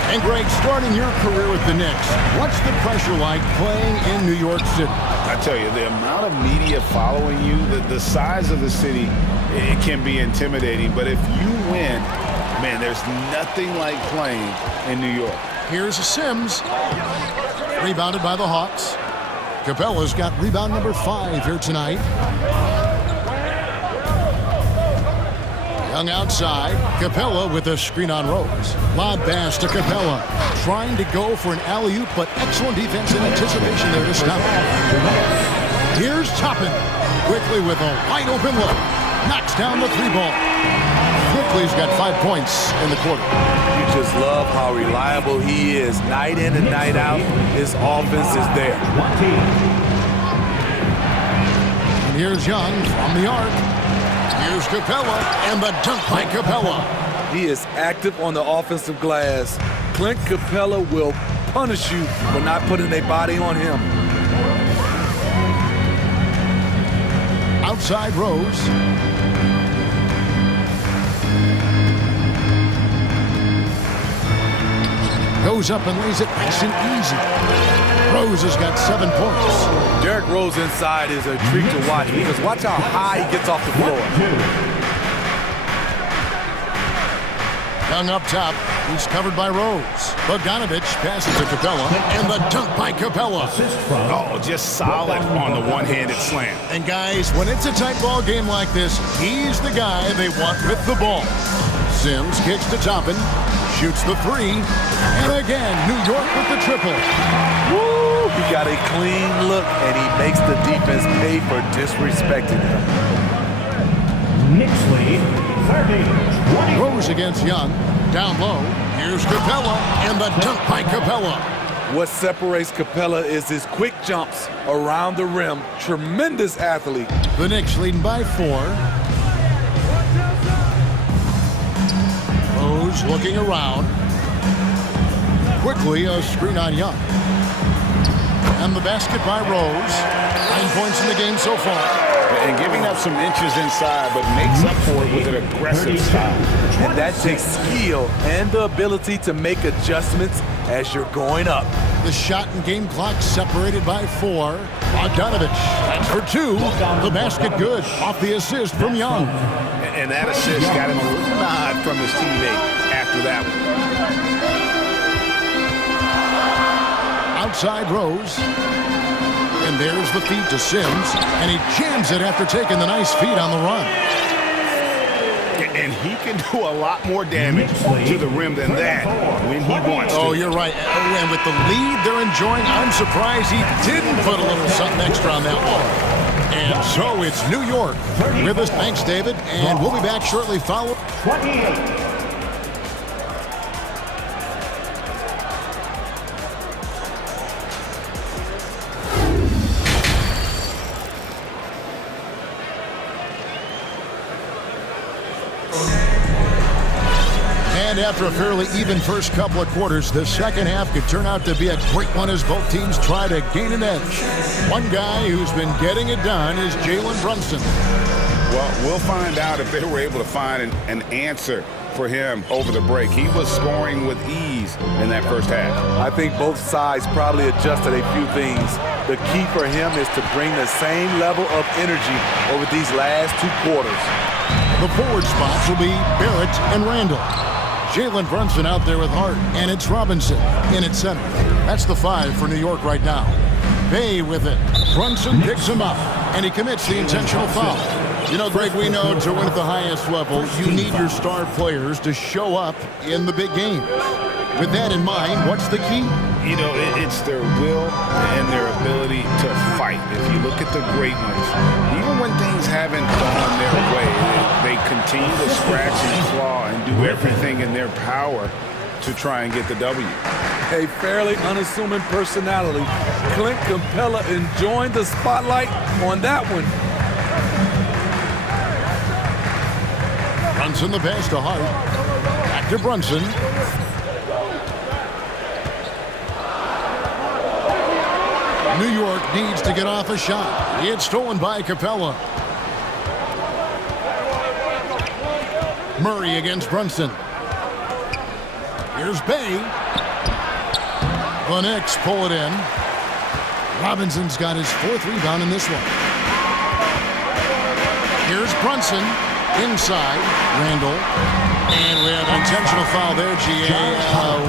And Greg, starting your career with the Knicks, what's the pressure like playing in New York City? I tell you, the amount of media following you, the size of the city, it can be intimidating. But if you win, man, there's nothing like playing in New York. Here's Sims. Rebounded by the Hawks. Capella's got rebound number 5 here tonight. Young outside. Capella with a screen on Rose. Lob pass to Capella. Trying to go for an alley-oop, but excellent defense and anticipation there to stop it. Here's Toppin. Quickly with a wide open look. Knocks down the 3-ball. Quickly's got 5 points in the quarter. You just love how reliable he is. Night in and night out, his offense is there. And here's Young from the arc. Here's Capella, and the dunk by Capella. He is active on the offensive glass. Clint Capella will punish you for not putting a body on him. outside Rose. Goes up and lays it nice and easy. Rose has got 7 points. Derrick Rose inside is a treat to watch because watch how high he gets off the floor. Young up top. He's covered by Rose. Bogdanovich passes to Capella, and the dunk by Capella. Oh, just solid on the one-handed slam. And guys, when it's a tight ball game like this, he's the guy they want with the ball. Sims kicks to Toppin, shoots the 3, and again, New York with the triple. Woo! He got a clean look, and he makes the defense pay for disrespecting him. Knicks lead, 30-20. Rose against Young. Down low, here's Capella, and the dunk by Capella. What separates Capella is his quick jumps around the rim. Tremendous athlete. The Knicks leading by 4. Rose looking around. Quickly, a screen on Young. And the basket by Rose. 9 points in the game so far. And giving up some inches inside, but makes up for it with an aggressive style. And that takes skill and the ability to make adjustments as you're going up. The shot and game clock separated by 4. Bogdanovich, that's for 2. The basket good off the assist from Young. And that assist got him a little nod from his teammate after that one. Outside Rose. And there's the feed to Sims, and he jams it after taking the nice feed on the run. And he can do a lot more damage to the rim than that when he wants to. Oh, you're right. And with the lead they're enjoying, I'm surprised he didn't put a little something extra on that one. And so it's New York with us. Thanks, David. And we'll be back shortly. Follow. 28. And after a fairly even first couple of quarters, the second half could turn out to be a great one as both teams try to gain an edge. One guy who's been getting it done is Jalen Brunson. Well, we'll find out if they were able to find an answer for him over the break. He was scoring with ease in that first half. I think both sides probably adjusted a few things. The key for him is to bring the same level of energy over these last 2 quarters. The forward spots will be Barrett and Randall. Jalen Brunson out there with Hart, and it's Robinson in at center. That's the 5 for New York right now. Bay with it. Brunson picks him up, and he commits the intentional foul. You know, Greg, we know to win at the highest level, you need your star players to show up in the big games. With that in mind, what's the key? You know, it's their will and their ability to fight. If you look at the great ones, even when things haven't gone their way, they continue to scratch and claw and do everything in their power to try and get the W. A fairly unassuming personality. Clint Capella enjoying the spotlight on that one. Brunson the pass to Hart. Back to Brunson. New York needs to get off a shot. It's stolen by Capella. Murray against Brunson. Here's Bay. The Knicks pull it in. Robinson's got his 4th rebound in this one. Here's Brunson. Inside, Randall. And we have an intentional foul there, GA.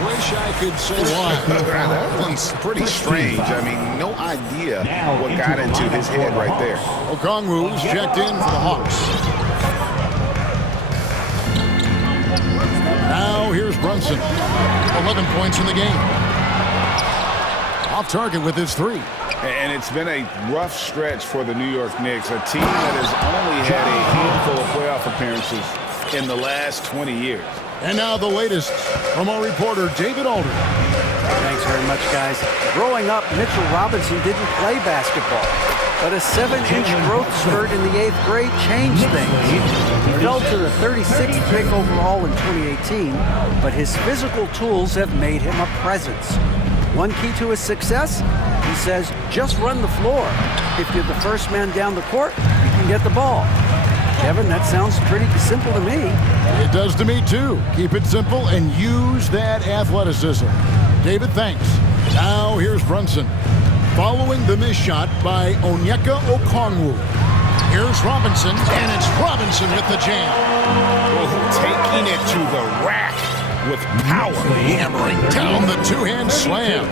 Wish I could say why. That one's pretty strange. I mean, no idea what got into his head right there. Okongwu's checked in for the Hawks. Now here's Brunson. 11 points in the game. Off target with his 3. And it's been a rough stretch for the New York Knicks, a team that has only had a handful of playoff appearances in the last 20 years. And now the latest from our reporter, David Alder. Thanks very much, guys. Growing up, Mitchell Robinson didn't play basketball, but a 7-inch growth spurt in the 8th grade changed things. He fell to the 36th pick overall in 2018, but his physical tools have made him a presence. One key to his success, he says, just run the floor. If you're the first man down the court, you can can get the ball. Kevin, that sounds pretty simple to me. It does to me, too. Keep it simple and use that athleticism. David, thanks. Now here's Brunson. Following the missed shot by Onyeka Okongwu. Here's Robinson, and it's Robinson with the jam. Oh, taking it to the rack with power. Hammering down the two-hand slam.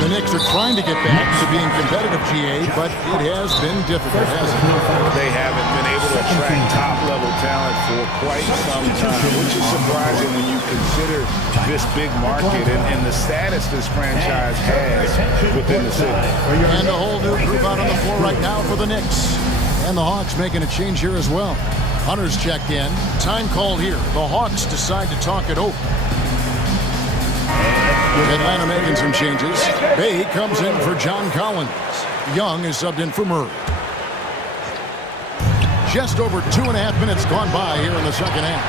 The Knicks are trying to get back to being competitive, GA, but it has been difficult, hasn't it? They haven't been able to attract top-level talent for quite some time, which is surprising when you consider this big market and the status this franchise has within the city. And a whole new group out on the floor right now for the Knicks. And the Hawks making a change here as well. Hunter's checked in. Time called here. The Hawks decide to talk it over. Atlanta making some changes. Bay comes in for John Collins. Young is subbed in for Murray. Just over 2.5 minutes gone by here in the second half.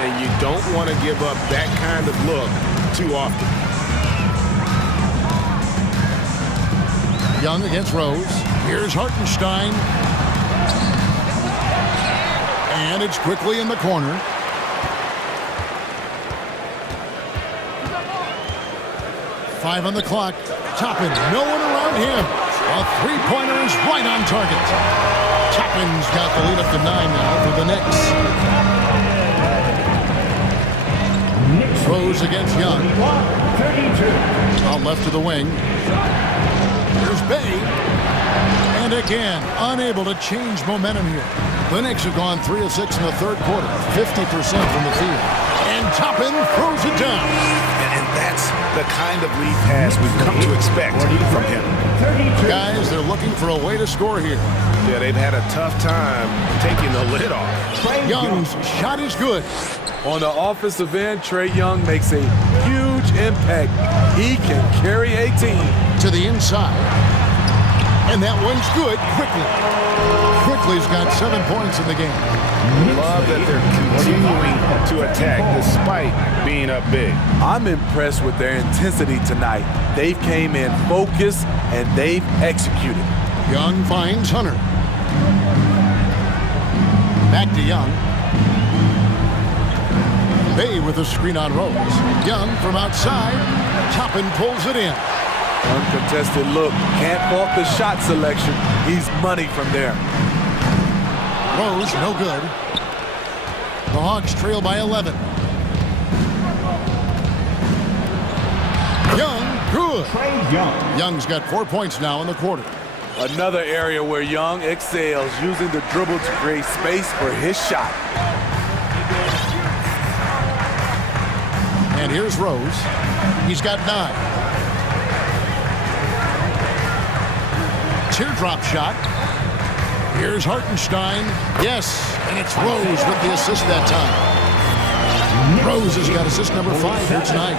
And you don't want to give up that kind of look too often. Young against Rose. Here's Hartenstein. And it's quickly in the corner. Five on the clock. Toppin, no one around him. A three-pointer is right on target. Toppin's got the lead up to 9 now for the Knicks. Rose against Young. Out left to the wing. Here's Bay. And again, unable to change momentum here. The Knicks have gone 3 of 6 in the third quarter. 50% from the field. And Toppin throws it down. And that's the kind of lead pass we've come to expect from him. Guys, they're looking for a way to score here. Yeah, they've had a tough time taking the lid off. Young's shot is good. On the offensive end, Trae Young makes a huge impact. He can carry a team. To the inside. And that one's good quickly. Quickly's got 7 points in the game. Love that they're continuing to attack despite being up big. I'm impressed with their intensity tonight. They've came in focused and they've executed. Young finds Hunter. Back to Young. Bay with a screen on Rose. Young from outside. Toppin pulls it in. Uncontested look. Can't fault the shot selection. He's money from there. Rose, no good. The Hawks trail by 11. Young, good. Young's got 4 points now in the quarter. Another area where Young excels, using the dribble to create space for his shot. And here's Rose. He's got 9. Teardrop shot. Here's Hartenstein. Yes, and it's Rose with the assist that time. Rose has got assist number 5 here tonight.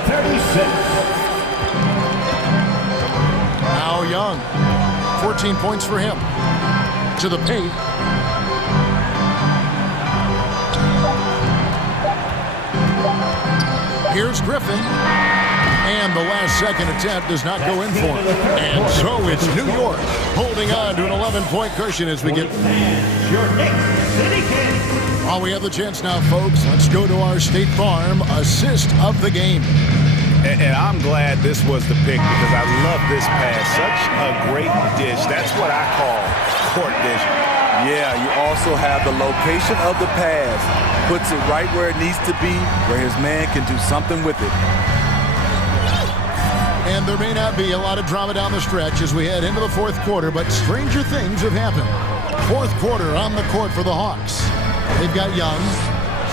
Now Young. 14 points for him. To the paint. Here's Griffin. And the last second attempt does not go in for him. And so it's New York holding on to an 11-point cushion as we get... While we have the chance now, folks, let's go to our State Farm assist of the game. And I'm glad this was the pick because I love this pass. Such a great dish. That's what I call court vision. Yeah, you also have the location of the pass. Puts it right where it needs to be, where his man can do something with it. And there may not be a lot of drama down the stretch as we head into the fourth quarter, but stranger things have happened. Fourth quarter on the court for the Hawks. They've got Young.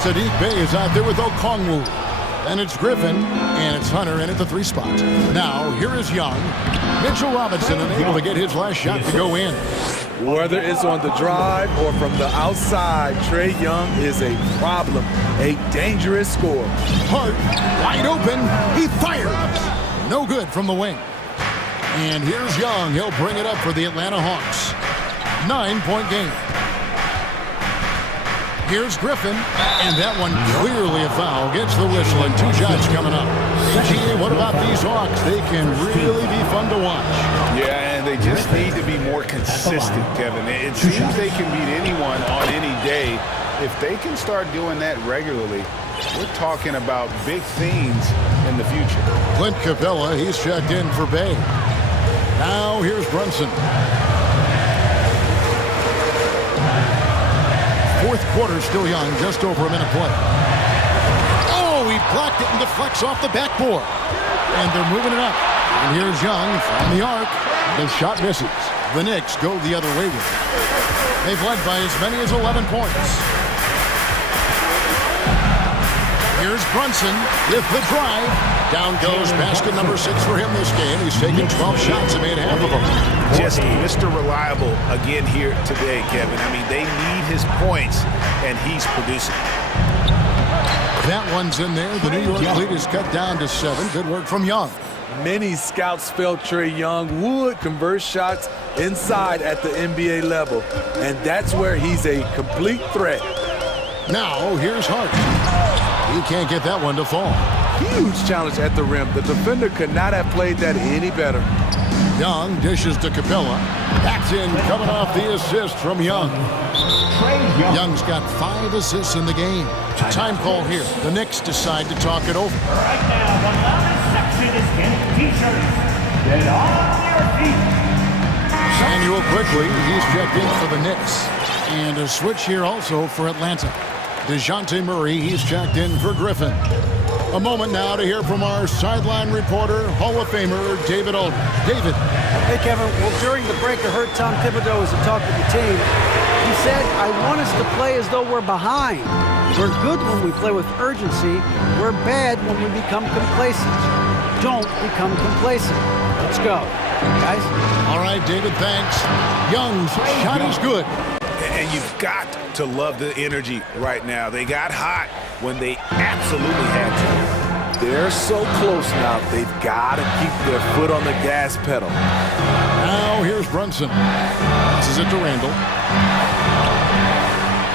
Saddiq Bey is out there with Okongwu. And it's Griffin, and it's Hunter in at the 3 spot. Now, here is Young. Mitchell Robinson unable to get his last shot to go in. Whether it's on the drive or from the outside, Trae Young is a problem, a dangerous scorer. Hart, wide open, he fires. No good from the wing. And here's Young. He'll bring it up for the Atlanta Hawks. 9-point game. Here's Griffin, and that one clearly a foul. Gets the whistle, and 2 shots coming up. GA, what about these Hawks? They can really be fun to watch. Yeah, and They just need to be more consistent, Kevin. It seems they can beat anyone on any day. If they can start doing that regularly, we're talking about big things in the future. Clint Capella, he's checked in for Bay. Now here's Brunson. Fourth quarter still young, just over a minute play. Oh, he blocked it and deflects off the backboard. And they're moving it up. And here's Young from the arc. The shot misses. The Knicks go the other way with it. They've led by as many as 11 points. Here's Brunson with the drive. Down goes basket number 6 for him this game. He's taken 12 shots and made half of them. Just Mr. Reliable again here today, Kevin. I mean, they need his points, and he's producing. That one's in there. The New York lead is cut down to 7. Good work from Young. Many scouts felt Trae Young would convert shots inside at the NBA level, and that's where he's a complete threat. Now, here's Hart. He can't get that one to fall. Huge challenge at the rim. The defender could not have played that any better. Young dishes to Capella. That's in, coming off the assist from Young. Young's got 5 assists in the game. Time call here. The Knicks decide to talk it over. Right now, the loudest section is getting t-shirts. Get on your feet. Samuel quickly, he's checked in for the Knicks. And a switch here also for Atlanta. DeJounte Murray, he's checked in for Griffin. A moment now to hear from our sideline reporter, Hall of Famer David Aldridge. David. Hey, Kevin. Well, during the break, I heard Tom Thibodeau as he talked with the team. He said, I want us to play as though we're behind. We're good when we play with urgency. We're bad when we become complacent. Don't become complacent. Let's go, guys. All right, David, thanks. Young's shot is good. And you've got to love the energy right now. They got hot when they absolutely had to. They're so close now, they've got to keep their foot on the gas pedal. Now here's Brunson. This is it to Randall.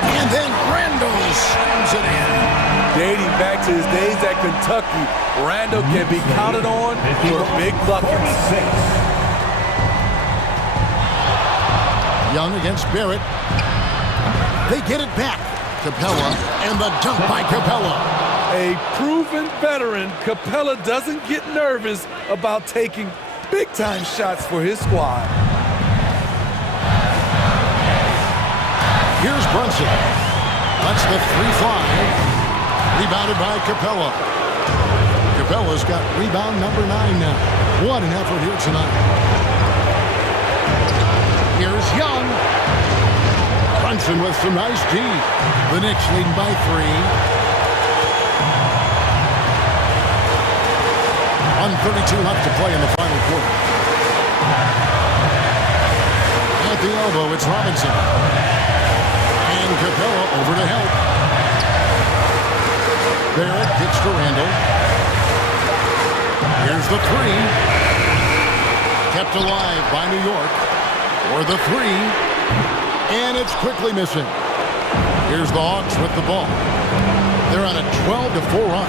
And then Randall slams it in. Dating back to his days at Kentucky, Randall can be counted on for big buckets. Young against Barrett. They get it back. Capella, and the dunk by Capella. A proven veteran, Capella doesn't get nervous about taking big-time shots for his squad. Here's Brunson. Lets the 3 fly. Rebounded by Capella. Capella's got rebound number 9 now. What an effort here tonight. Here's Young. Brunson with some nice D. The Knicks leading by 3. 1:32 left to play in the final quarter. At the elbow, it's Robinson. And Capella over to help. Barrett kicks to Randall. Here's the 3. Kept alive by New York. For the 3. And it's quickly missing. Here's the Hawks with the ball. They're on a 12-4 run.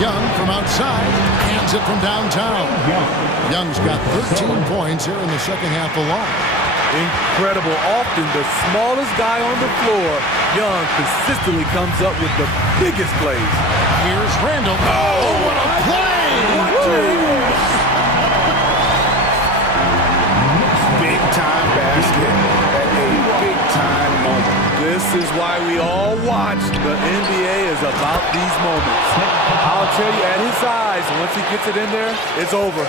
Young from outside hands it from downtown. Young's got 13 points here in the second half alone. Incredible. Often the smallest guy on the floor, Young consistently comes up with the biggest plays. Here's Randall. Oh, what a play! Big-time basket at a big-time moment. This is why we all watch. The NBA is about these moments. I'll tell you, at his size, once he gets it in there, it's over.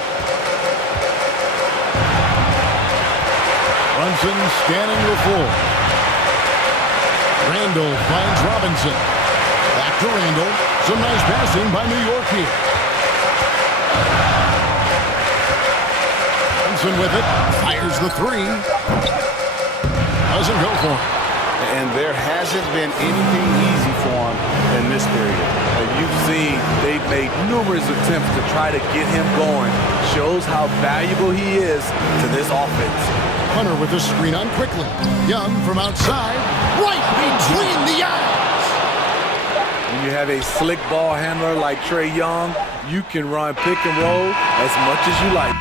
Brunson scanning the floor. Randall finds Robinson. Back to Randall. Some nice passing by New York here. Brunson with it. Fires the 3. Doesn't go for him. And there hasn't been anything easy for him in this period. You've seen they've made numerous attempts to try to get him going. Shows how valuable he is to this offense. Hunter with the screen on quickly. Young from outside. Right between the eyes. When you have a slick ball handler like Trae Young, you can run pick and roll as much as you like.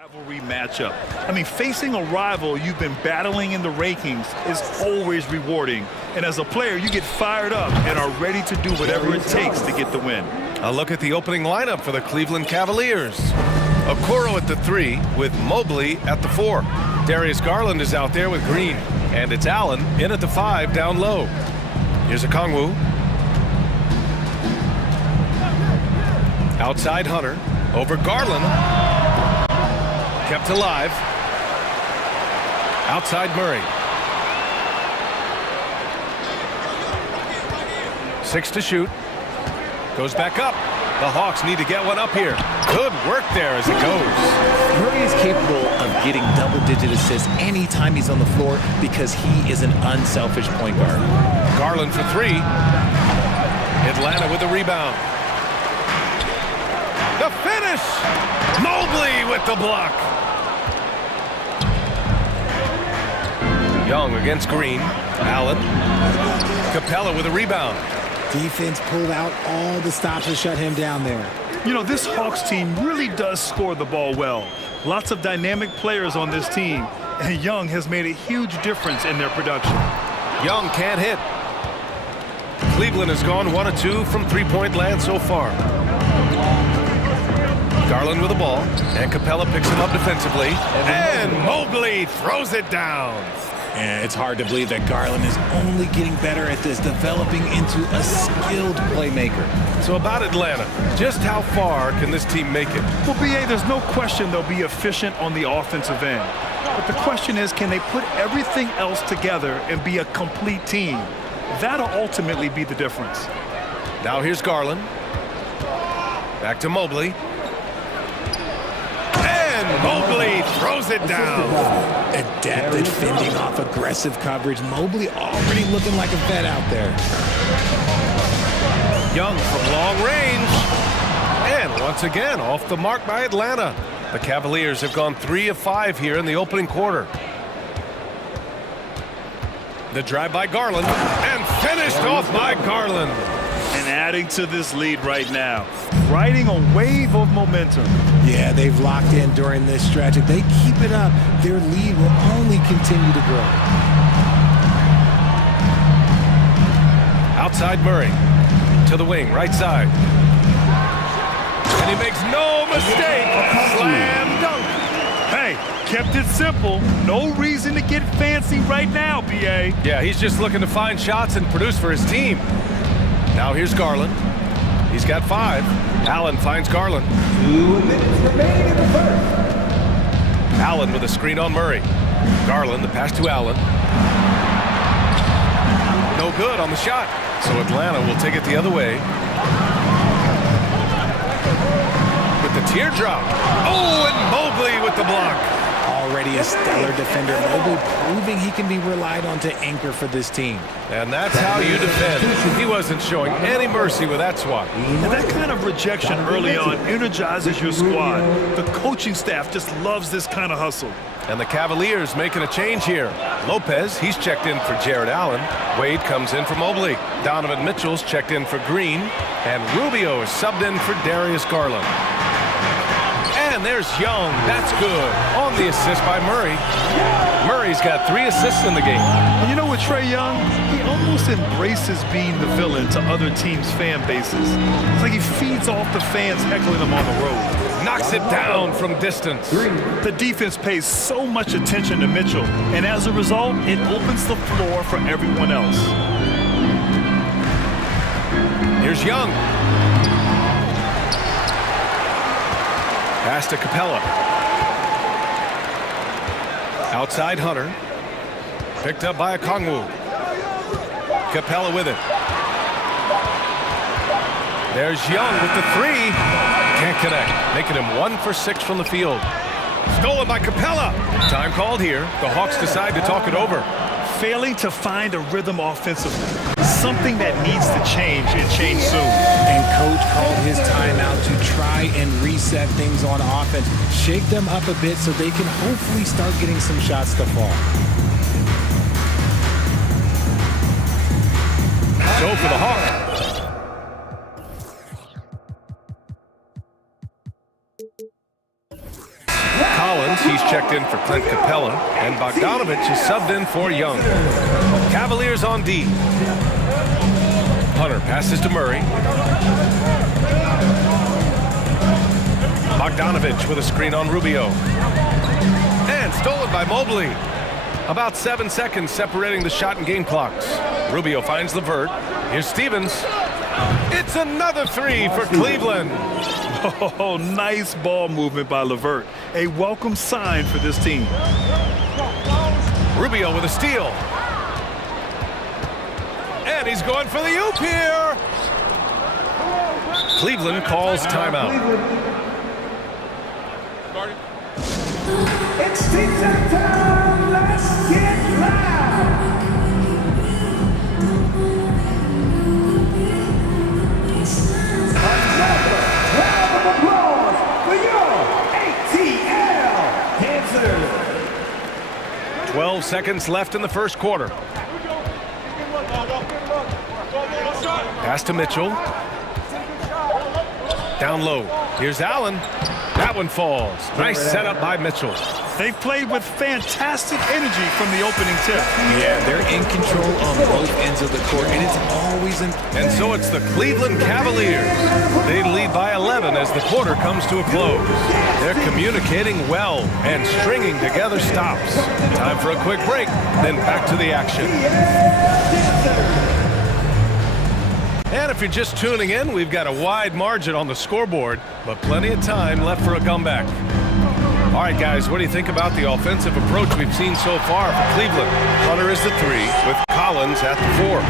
Rivalry matchup. I mean, facing a rival you've been battling in the rankings is always rewarding. And as a player, you get fired up and are ready to do whatever it takes to get the win. A look at the opening lineup for the Cleveland Cavaliers. Okoro at the 3 with Mobley at the 4. Darius Garland is out there with Green. And it's Allen in at the 5 down low. Here's Okongwu. Outside Hunter. Over Garland. Kept alive. Outside Murray. 6 to shoot. Goes back up. The Hawks need to get one up here. Good work there as it goes. Murray is capable of getting double-digit assists anytime he's on the floor because he is an unselfish point guard. Garland for 3. Atlanta with the rebound. The finish! Mobley with the block. Young against Green. Allen. Capella with a rebound. Defense pulled out all the stops to shut him down there. You know, this Hawks team really does score the ball well. Lots of dynamic players on this team, and Young has made a huge difference in their production. Young can't hit. Cleveland has gone 1 of 2 from three-point land so far. Garland with the ball, and Capella picks him up defensively, and Mobley throws it down. And it's hard to believe that Garland is only getting better at this, developing into a skilled playmaker. So about Atlanta, just how far can this team make it? Well, BA, there's no question they'll be efficient on the offensive end. But the question is, can they put everything else together and be a complete team? That'll ultimately be the difference. Now here's Garland. Back to Mobley. And Mobley throws it down. Adept at fending off aggressive coverage. Mobley already looking like a vet out there. Young from long range. And once again, off the mark by Atlanta. The Cavaliers have gone 3 of 5 here in the opening quarter. The drive by Garland. And finished off by Garland. And adding to this lead right now. Riding a wave of momentum. Yeah, they've locked in during this stretch. If they keep it up, their lead will only continue to grow. Outside Murray. To the wing, right side. And he makes no mistake. Slam dunk. Hey, kept it simple. No reason to get fancy right now, BA. Yeah, he's just looking to find shots and produce for his team. Now here's Garland. He's got 5. Allen finds Garland. 2 minutes remaining in the first. Allen with a screen on Murray. Garland, the pass to Allen. No good on the shot. So Atlanta will take it the other way. With the teardrop. Oh, and Mobley with the block. Already a stellar defender. Mobley proving he can be relied on to anchor for this team. And that's how you defend. He wasn't showing any mercy with that swat. And that kind of rejection early on energizes your squad. The coaching staff just loves this kind of hustle. And the Cavaliers making a change here. Lopez, he's checked in for Jared Allen. Wade comes in for Mobley. Donovan Mitchell's checked in for Green. And Rubio is subbed in for Darius Garland. And there's Young. That's good. On the assist by Murray. Murray's got 3 assists in the game. And you know what, Trae Young? He almost embraces being the villain to other teams' fan bases. It's like he feeds off the fans heckling him on the road. Knocks it down from distance. The defense pays so much attention to Mitchell, and as a result, it opens the floor for everyone else. Here's Young. Pass to Capella. Outside Hunter. Picked up by Okongwu. Capella with it. There's Young with the 3. Can't connect. Making him 1 for 6 from the field. Stolen by Capella. Time called here. The Hawks decide to talk it over. Failing to find a rhythm offensively. Something that needs to change and change soon. And coach called his timeout to try and reset things on offense. Shake them up a bit so they can hopefully start getting some shots to fall. So for the Hawks. checked in for Clint Capella, and Bogdanovich is subbed in for Young. Cavaliers on D. Hunter passes to Murray. Bogdanovich with a screen on Rubio. And stolen by Mobley. About 7 seconds separating the shot and game clocks. Rubio finds LeVert. Here's Stevens. It's another three for Cleveland. Oh, nice ball movement by LeVert. A welcome sign for this team. Rubio with a steal. And he's going for the oop here. Cleveland calls timeout. It's tic-tac time. Let's get loud. Another round of applause for your ATL dancers. 12 seconds left in the first quarter. Pass to Mitchell. Down low. Here's Allen. That one falls. Nice setup by Mitchell. They played with fantastic energy from the opening tip. Yeah, they're in control on both ends of the court, and it's always in. And so it's the Cleveland Cavaliers. They lead by 11 as the quarter comes to a close. They're communicating well and stringing together stops. Time for a quick break, then back to the action. And if you're just tuning in, we've got a wide margin on the scoreboard, but plenty of time left for a comeback. All right, guys, what do you think about the offensive approach we've seen so far for Cleveland? Hunter is the 3, with Collins at the 4.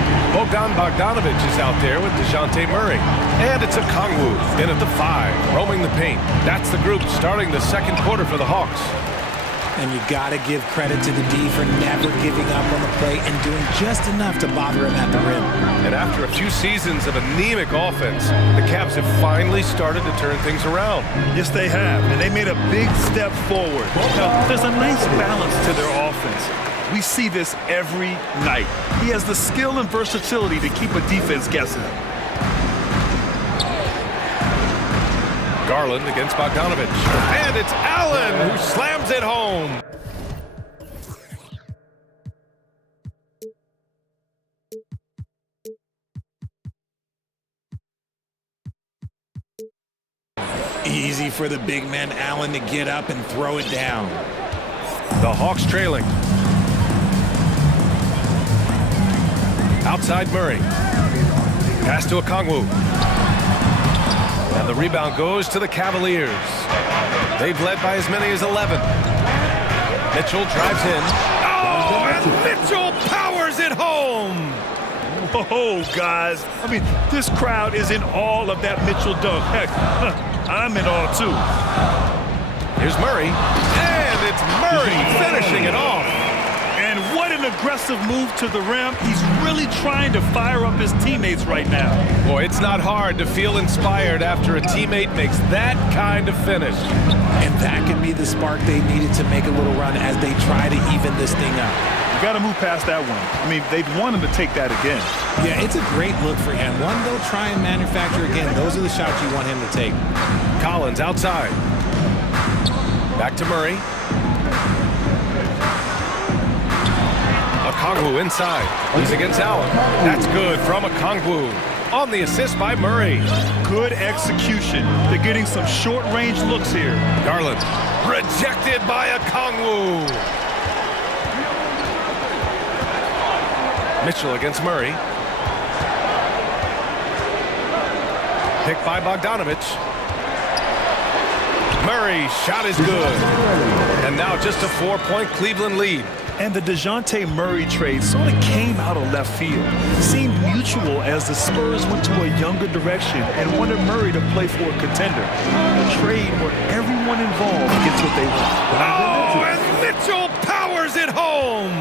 Bogdanovich is out there with DeJounte Murray. And it's a Kongwu in at the 5, roaming the paint. That's the group starting the second quarter for the Hawks. And you got to give credit to the D for never giving up on the play and doing just enough to bother him at the rim. And after a few seasons of anemic offense, the Cavs have finally started to turn things around. Yes, they have, and they made a big step forward. Now, there's a nice balance to their offense. We see this every night. He has the skill and versatility to keep a defense guessing. Garland against Bogdanovich. And it's Allen who slams it home. Easy for the big man Allen to get up and throw it down. The Hawks trailing. Outside Murray. Pass to Okongwu. And the rebound goes to the Cavaliers. They've led by as many as 11. Mitchell drives in. Oh, and Mitchell powers it home. Whoa, guys. I mean, this crowd is in awe of that Mitchell dunk. Heck, I'm in awe, too. Here's Murray. And it's Murray finishing it off. And what an aggressive move to the rim. He's really trying to fire up his teammates right now. Boy, it's not hard to feel inspired after a teammate makes that kind of finish. And that can be the spark they needed to make a little run as they try to even this thing up. You got to move past that one. I mean, they'd want him to take that again. Yeah, it's a great look for him. One they'll try and manufacture again. Those are the shots you want him to take. Collins outside. Back to Murray. Okongwu inside. He's against Allen. That's good from Okongwu. On the assist by Murray. Good execution. They're getting some short-range looks here. Garland rejected by Okongwu. Mitchell against Murray. Picked by Bogdanovich. Murray's shot is good. And now just a 4-point Cleveland lead. And the DeJounte Murray trade sort of came out of left field. Seemed mutual as the Spurs went to a younger direction and wanted Murray to play for a contender. A trade where everyone involved gets what they want. Oh, and Mitchell powers it home.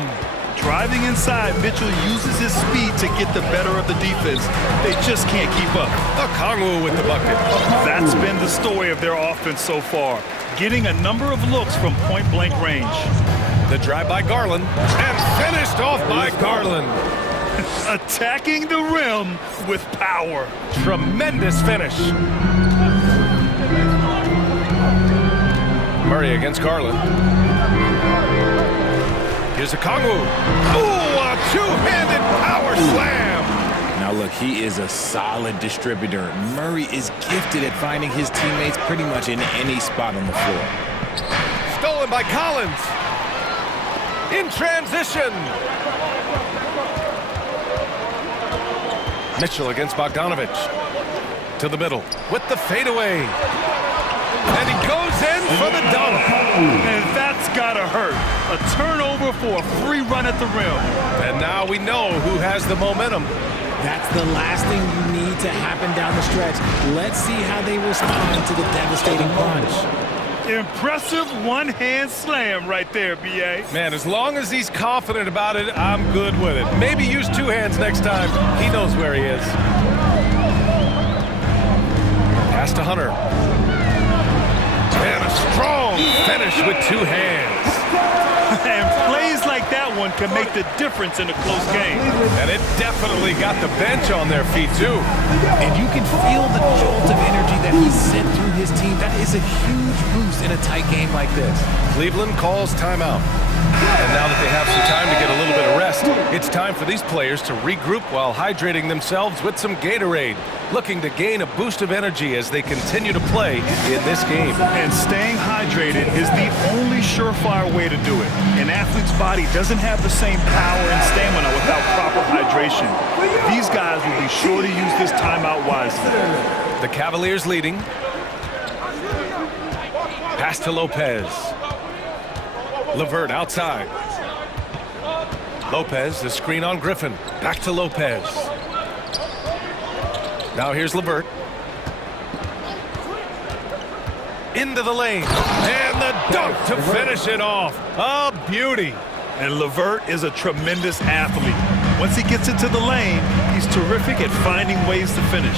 Driving inside, Mitchell uses his speed to get the better of the defense. They just can't keep up. Okongwu with the bucket. That's been the story of their offense so far, getting a number of looks from point-blank range. The drive by Garland, and finished off by Garland. Attacking the rim with power. Tremendous finish. Murray against Garland. Here's a Kongwu. Ooh, a two-handed power slam. Now look, he is a solid distributor. Murray is gifted at finding his teammates pretty much in any spot on the floor. Stolen by Collins. In transition. Mitchell against Bogdanovich. To the middle with the fadeaway. And he goes in for the dunk. And that's gotta hurt. A turnover for a free run at the rim. And now we know who has the momentum. That's the last thing you need to happen down the stretch. Let's see how they respond to the devastating punch. Impressive one-hand slam right there, B.A. Man, as long as he's confident about it, I'm good with it. Maybe use two hands next time. He knows where he is. Pass to Hunter. And a strong finish with two hands. And plays like that one can make the difference in a close game. And it definitely got the bench on their feet, too. And you can feel the jolt of energy that he sent through his team. That is a huge boost in a tight game like this. Cleveland calls timeout. And now that they have some time to get a little bit of rest, it's time for these players to regroup while hydrating themselves with some Gatorade, looking to gain a boost of energy as they continue to play in this game. And staying hydrated is the only surefire way to do it. An athlete's body doesn't have the same power and stamina without proper hydration. These guys will be sure to use this timeout wisely. The Cavaliers leading. Pass to Lopez. LeVert outside. Lopez, the screen on Griffin. Back to Lopez. Now here's LeVert. Into the lane. And the dunk to finish it off. A beauty. And LeVert is a tremendous athlete. Once he gets into the lane, he's terrific at finding ways to finish.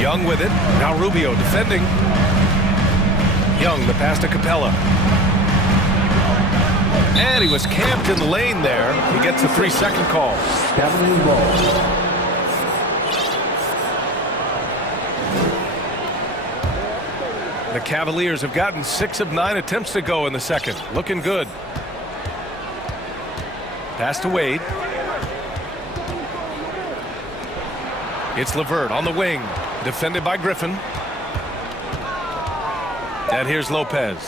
Young with it. Now Rubio defending. Young, the pass to Capella. And he was camped in the lane there. He gets a 3-second call. The Cavaliers have gotten 6 of 9 attempts to go in the second. Looking good. Pass to Wade. It's LeVert on the wing. Defended by Griffin. And here's Lopez.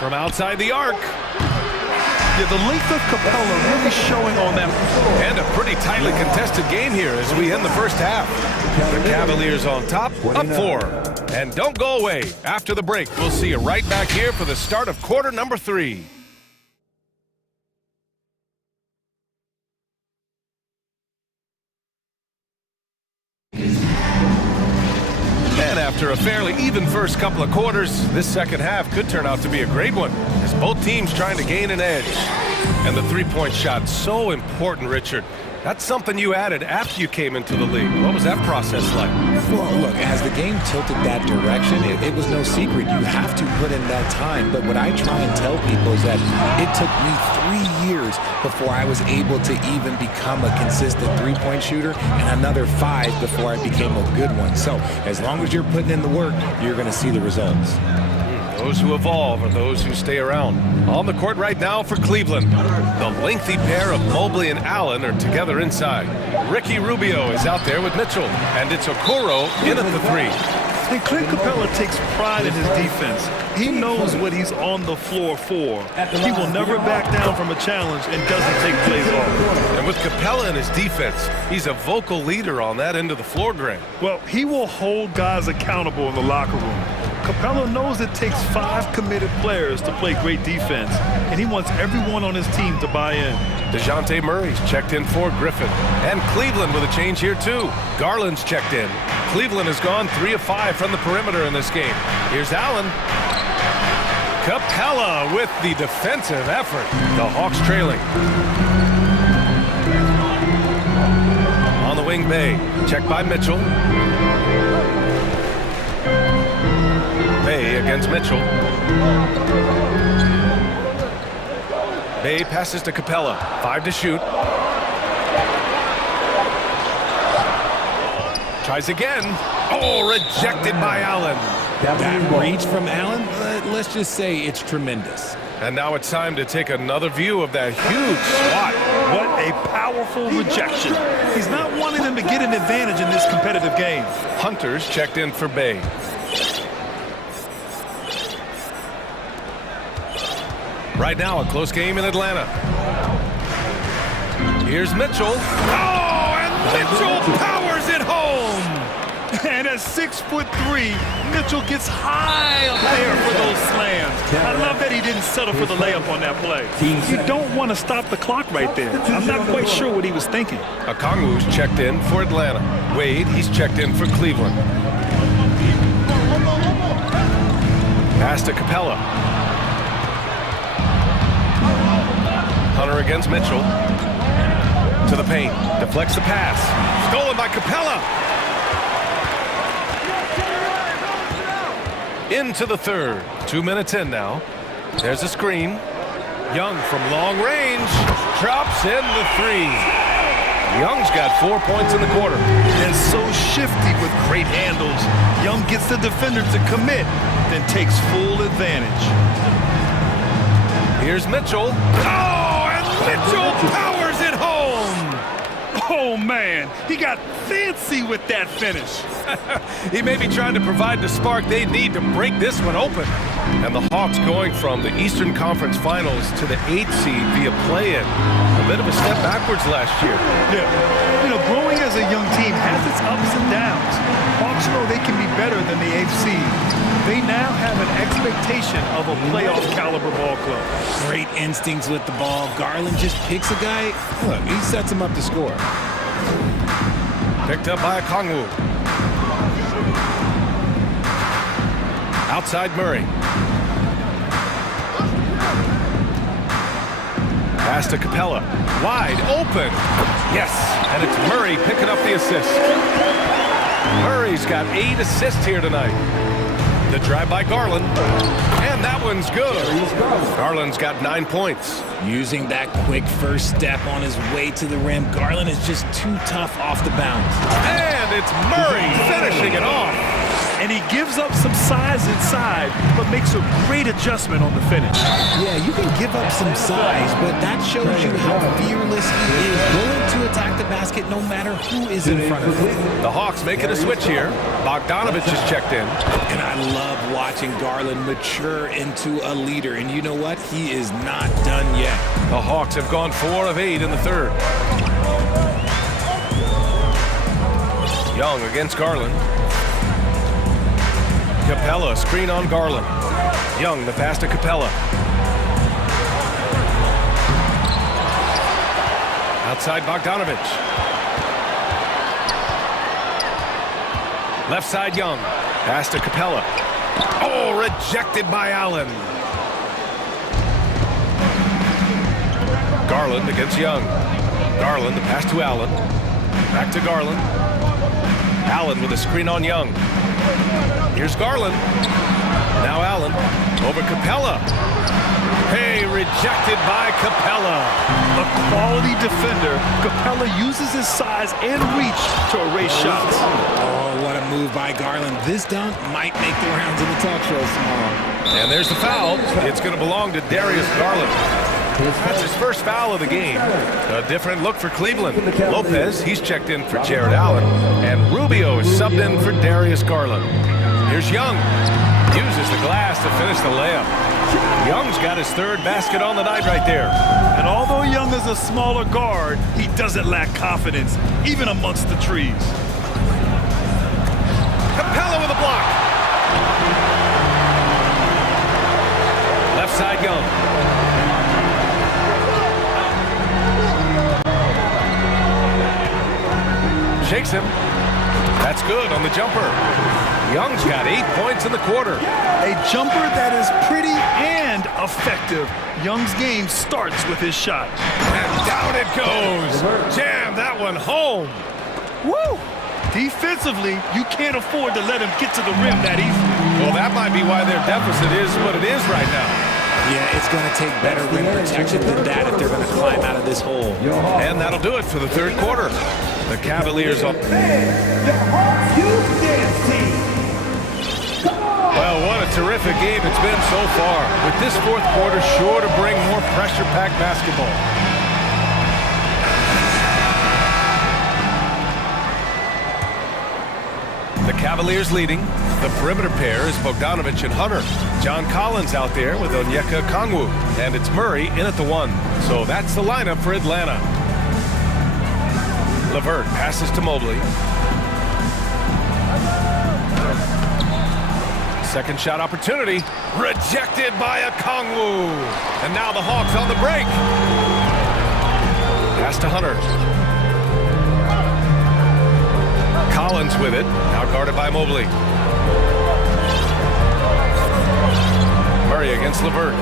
From outside the arc. Yeah, the length of Capella really showing on that. And a pretty tightly contested game here as we end the first half. The Cavaliers on top, up 4. And don't go away. After the break, we'll see you right back here for the start of quarter number 3. And after a fairly even first couple of quarters, this second half could turn out to be a great one as both teams trying to gain an edge. And the three-point shot, so important, Richard. That's something you added after you came into the league. What was that process like? Well, look, as the game tilted that direction, it was no secret. You have to put in that time. But what I try and tell people is that it took me 3 years before I was able to even become a consistent three-point shooter, and another 5 before I became a good one. So as long as you're putting in the work, you're going to see the results. Those who evolve are those who stay around. On the court right now for Cleveland, the lengthy pair of Mobley and Allen are together inside. Ricky Rubio is out there with Mitchell, and it's Okoro in at the 3. And Clint Capella takes pride in his defense. He knows what he's on the floor for. He will never back down from a challenge and doesn't take plays off. And with Capella in his defense, he's a vocal leader on that end of the floor, Grant. Well, he will hold guys accountable in the locker room. Capella knows it takes 5 committed players to play great defense, and he wants everyone on his team to buy in. DeJounte Murray's checked in for Griffin. And Cleveland with a change here, too. Garland's checked in. Cleveland has gone 3 of 5 from the perimeter in this game. Here's Allen. Capella with the defensive effort. The Hawks trailing. On the wing, Bay. Checked by Mitchell. Bay against Mitchell. Bay passes to Capella. 5 to shoot. Tries again. Oh, rejected by Allen. That reach from Allen, let's just say it's tremendous. And now it's time to take another view of that huge swat. What a powerful rejection. He's not wanting them to get an advantage in this competitive game. Hunter's checked in for Bay. Right now, a close game in Atlanta. Here's Mitchell. Oh, and Mitchell powers it home! And at 6'3", Mitchell gets high up there for those slams. I love that he didn't settle for the layup on that play. You don't want to stop the clock right there. I'm not quite sure what he was thinking. Okongwu's checked in for Atlanta. Wade, he's checked in for Cleveland. Pass to Capella. Hunter against Mitchell. To the paint. Deflects the pass. Stolen by Capella. Into the third. 2 minutes in now. There's a screen. Young from long range. Drops in the three. Young's got 4 points in the quarter. And so shifty with great handles. Young gets the defender to commit, then takes full advantage. Here's Mitchell. Oh, and Mitchell powers it home. Oh, man, he got fancy with that finish. He may be trying to provide the spark they need to break this one open. And the Hawks going from the Eastern Conference Finals to the 8th seed via play-in. A bit of a step backwards last year. Yeah, you know, growing as a young team has its ups and downs. Hawks know they can be better than the 8th seed. They now have an expectation of a playoff caliber ball club. Great instincts with the ball. Garland just picks a guy. Look, he sets him up to score. Picked up by Okongwu. Outside Murray. Pass to Capella. Wide open. Yes, and it's Murray picking up the assist. Murray's got 8 assists here tonight. The drive by Garland, and that one's good. Garland's got 9 points. Using that quick first step on his way to the rim, Garland is just too tough off the bounce. And it's Murray finishing it off. And he gives up some size inside, but makes a great adjustment on the finish. Yeah, you can give up some size, but that shows you how fearless he is, willing to attack the basket no matter who is in front of him. The Hawks making a switch here. Bogdanovich is checked in. And I love watching Garland mature into a leader. And you know what? He is not done yet. The Hawks have gone 4 of 8 in the third. Young against Garland. Capella, screen on Garland. Young, the pass to Capella. Outside Bogdanovich. Left side Young. Pass to Capella. Oh, rejected by Allen. Garland against Young. Garland, the pass to Allen. Back to Garland. Allen with a screen on Young. Here's Garland. Now Allen. Over Capella. Hey, rejected by Capella. A quality defender, Capella uses his size and reach to erase shots. Oh, what a move by Garland. This dunk might make the rounds in the talk shows tomorrow. And there's the foul. It's going to belong to Darius Garland. That's his first foul of the game. A different look for Cleveland. Lopez, he's checked in for Jared Allen. And Rubio is subbed in for Darius Garland. Here's Young. Uses the glass to finish the layup. Young's got his 3rd basket on the night right there. And although Young is a smaller guard, he doesn't lack confidence, even amongst the trees. Capella with a block. Left side Young. Shakes him. That's good on the jumper. Young's got 8 points in the quarter. A jumper that is pretty and effective. Young's game starts with his shot. And down it goes. Jam that one home. Woo! Defensively, you can't afford to let him get to the rim that easily. Well, that might be why their deficit is what it is right now. Yeah, it's going to take better rim protection than that if they're going to climb out of this hole. And that'll do it for the 3rd quarter. The Cavaliers up. The Hawks, you didn't see. Well, Well, what a terrific game it's been so far. With this fourth quarter sure to bring more pressure-packed basketball. The Cavaliers leading. The perimeter pair is Bogdanovic and Hunter. John Collins out there with Onyeka Okongwu. And it's Murray in at the 1. So that's the lineup for Atlanta. LeVert passes to Mobley. Second shot opportunity. Rejected by Okongwu. And now the Hawks on the break. Pass to Hunter. Collins with it. Now guarded by Mobley. Murray against LeVert.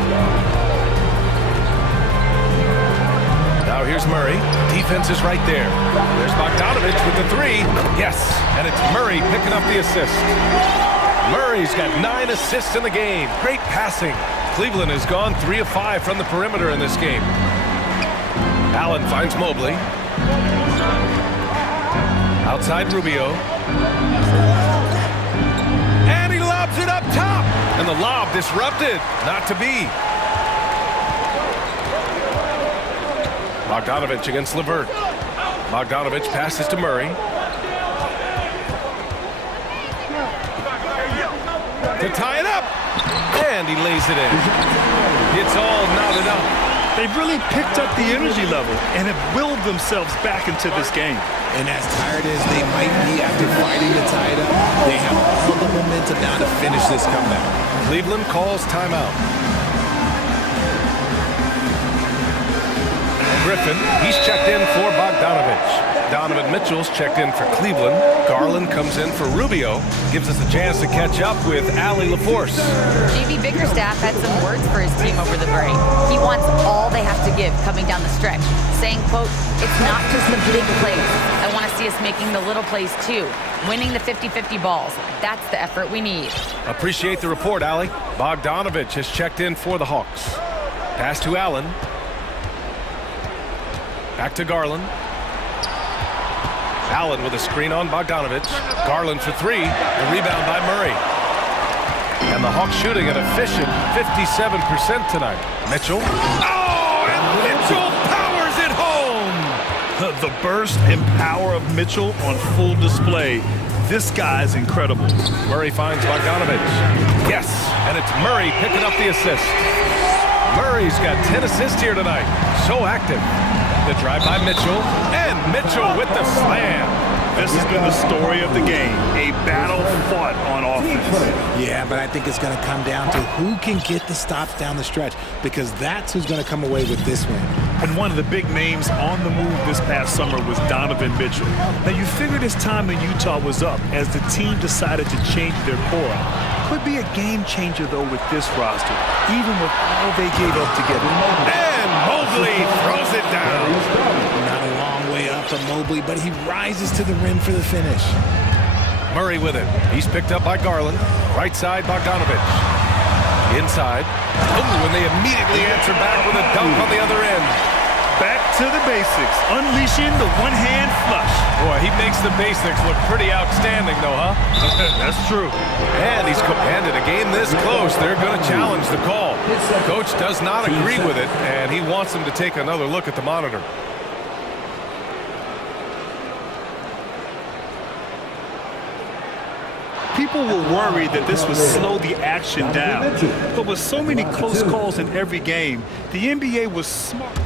Now here's Murray. Defense is right there. There's Bogdanovic with the 3. Yes, and it's Murray picking up the assist. Murray's got 9 assists in the game. Great passing. Cleveland has gone 3 of 5 from the perimeter in this game. Allen finds Mobley. Outside Rubio. And he lobs it up top. And the lob disrupted. Not to be. Bogdanovic against LeVert. Bogdanovic passes to Murray. To tie it up. And he lays it in. It's all knotted up. They've really picked up the energy level and have willed themselves back into this game. And as tired as they might be after fighting to tie it up, they have all the momentum now to finish this comeback. Cleveland calls timeout. Griffin, he's checked in for Bogdanovic. Donovan Mitchell's checked in for Cleveland. Garland comes in for Rubio. Gives us a chance to catch up with Allie LaForce. JB Bickerstaff had some words for his team over the break. He wants all they have to give coming down the stretch, saying, quote, "It's not just the big plays. I want to see us making the little plays too, winning the 50-50 balls. That's the effort we need." Appreciate the report, Allie. Bogdanovic has checked in for the Hawks. Pass to Allen. Back to Garland. Allen with a screen on Bogdanovic. Garland for 3. The rebound by Murray. And the Hawks shooting an efficient 57% tonight. Mitchell. Oh, and Mitchell powers it home! The burst and power of Mitchell on full display. This guy's incredible. Murray finds Bogdanovic. Yes, and it's Murray picking up the assist. Murray's got 10 assists here tonight. So active. The drive by Mitchell, and Mitchell with the slam. This has been the story of the game, a battle fought on offense. Yeah, but I think it's going to come down to who can get the stops down the stretch, because that's who's going to come away with this win. And one of the big names on the move this past summer was Donovan Mitchell. Now, you figured his time in Utah was up as the team decided to change their core. Could be a game changer, though, with this roster, even with all they gave up to get him. And Mobley throws it down. Not a long way up for Mobley, but he rises to the rim for the finish. Murray with it. He's picked up by Garland. Right side, Bogdanovic. Inside. Oh, and they immediately answer back with a dunk on the other end. Back to the basics, unleashing the one-hand flush. Boy, he makes the basics look pretty outstanding, though, huh? That's true. And he's commanded a game this close. They're going to challenge the call. Coach does not agree with it, and he wants him to take another look at the monitor. People were worried that this would slow the action down. But with so many close calls in every game, the NBA was smart.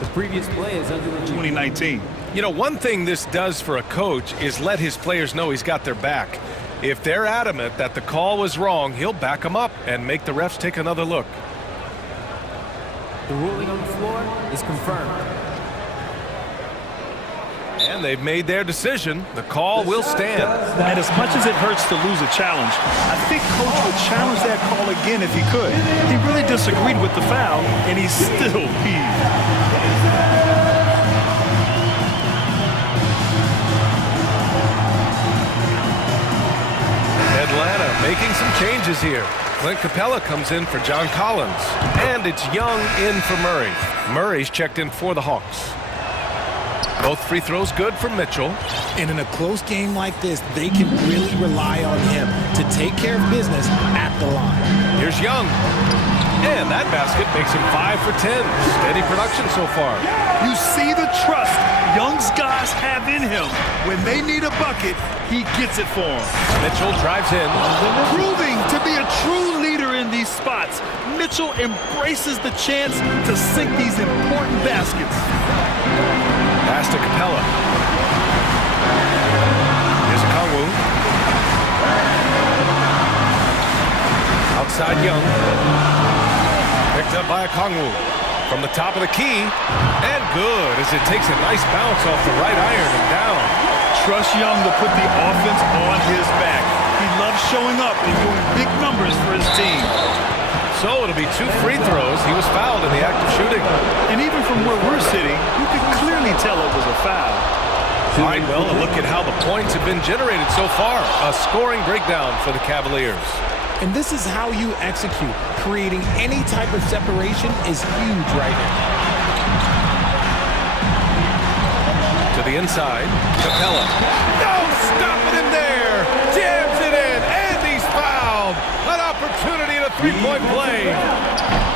The previous play is under 2019. You know, one thing this does for a coach is let his players know he's got their back. If they're adamant that the call was wrong, he'll back them up and make the refs take another look. The ruling on the floor is confirmed. And they've made their decision. The call will stand. And as much as it hurts to lose a challenge, I think Coach would challenge that call again if he could. He really disagreed with the foul, and he still heaved. Atlanta making some changes here. Clint Capella comes in for John Collins. And it's Young in for Murray. Murray's checked in for the Hawks. Both free throws good for Mitchell. And in a close game like this, they can really rely on him to take care of business at the line. Here's Young. And that basket makes him 5 for 10. Steady production so far. You see the trust Young's guys have in him. When they need a bucket, he gets it for them. Mitchell drives in. Proving to be a true leader in these spots, Mitchell embraces the chance to sink these important baskets. Pass to Capella. Here's Kongwu. Outside Young. Picked up by Kongwu. From the top of the key. And good as it takes a nice bounce off the right iron and down. Trust Young to put the offense on his back. He loves showing up and doing big numbers for his team. So it'll be 2 free throws. He was fouled in the act of shooting. And even from where we're sitting, you can clearly tell it was a foul. All right, well, a look at how the points have been generated so far. A scoring breakdown for the Cavaliers. And this is how you execute. Creating any type of separation is huge right now. To the inside, Capella. No, stopping him there. Jams it in, and he's fouled. An opportunity at a three-point play.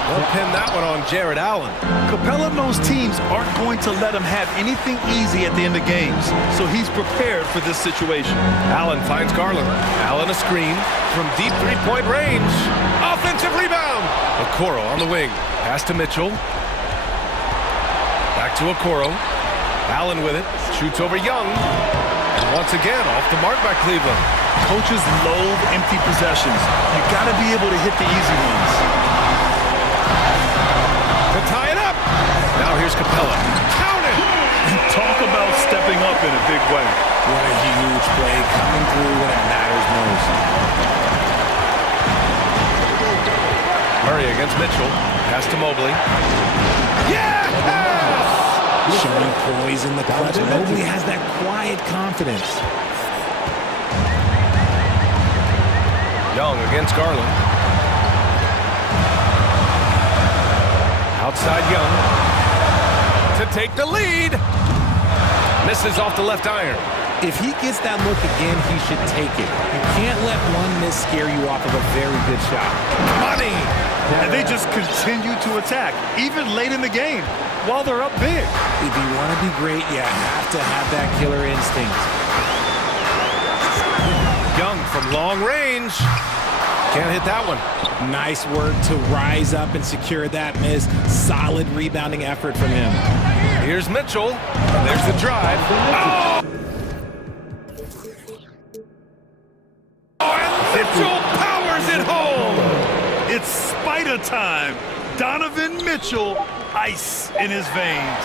They'll pin that one on Jared Allen. Capella knows teams aren't going to let him have anything easy at the end of games, so he's prepared for this situation. Allen finds Garland. Allen a screen from deep three-point range. Offensive rebound. Okoro on the wing. Pass to Mitchell. Back to Okoro. Allen with it. Shoots over Young. And once again, off the mark by Cleveland. Coaches loathe empty possessions. You got to be able to hit the easy ones. To tie it up. Now here's Capella. Count it. Talk about stepping up in a big way. What a huge play, coming through when it matters most. Murray against Mitchell. Pass to Mobley. Yes! Showing poise in the clutch. Mobley has that quiet confidence. Young against Garland. Outside Young. To take the lead. Misses off the left iron. If he gets that look again, he should take it. You can't let one miss scare you off of a very good shot. Money! And they just continue to attack, even late in the game, while they're up big. If you want to be great, you have to have that killer instinct. Young from long range. Can't hit that one. Nice work to rise up and secure that miss. Solid rebounding effort from him. Here's Mitchell. There's the drive. Oh! And Mitchell powers it home. It's spider time. Donovan Mitchell, ice in his veins.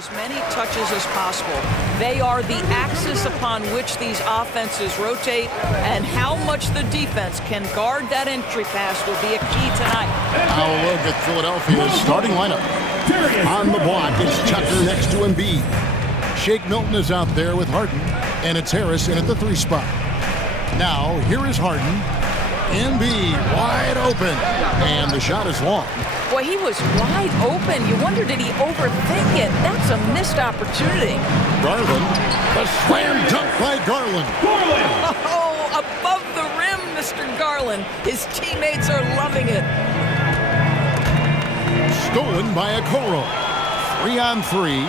as many touches as possible. They are the axis upon which these offenses rotate, and how much the defense can guard that entry pass will be a key tonight. Now a look at Philadelphia's starting lineup. On the block, it's Tucker next to Embiid. Shake Milton is out there with Harden, and it's Harrison at the 3 spot. Now, here is Harden. Embiid wide open, and the shot is long. Boy, he was wide open. You wonder, did he overthink it? That's a missed opportunity. Garland, the slam dunk by Garland. Oh, above the rim, Mr. Garland. His teammates are loving it. Stolen by Okoro. 3-on-3.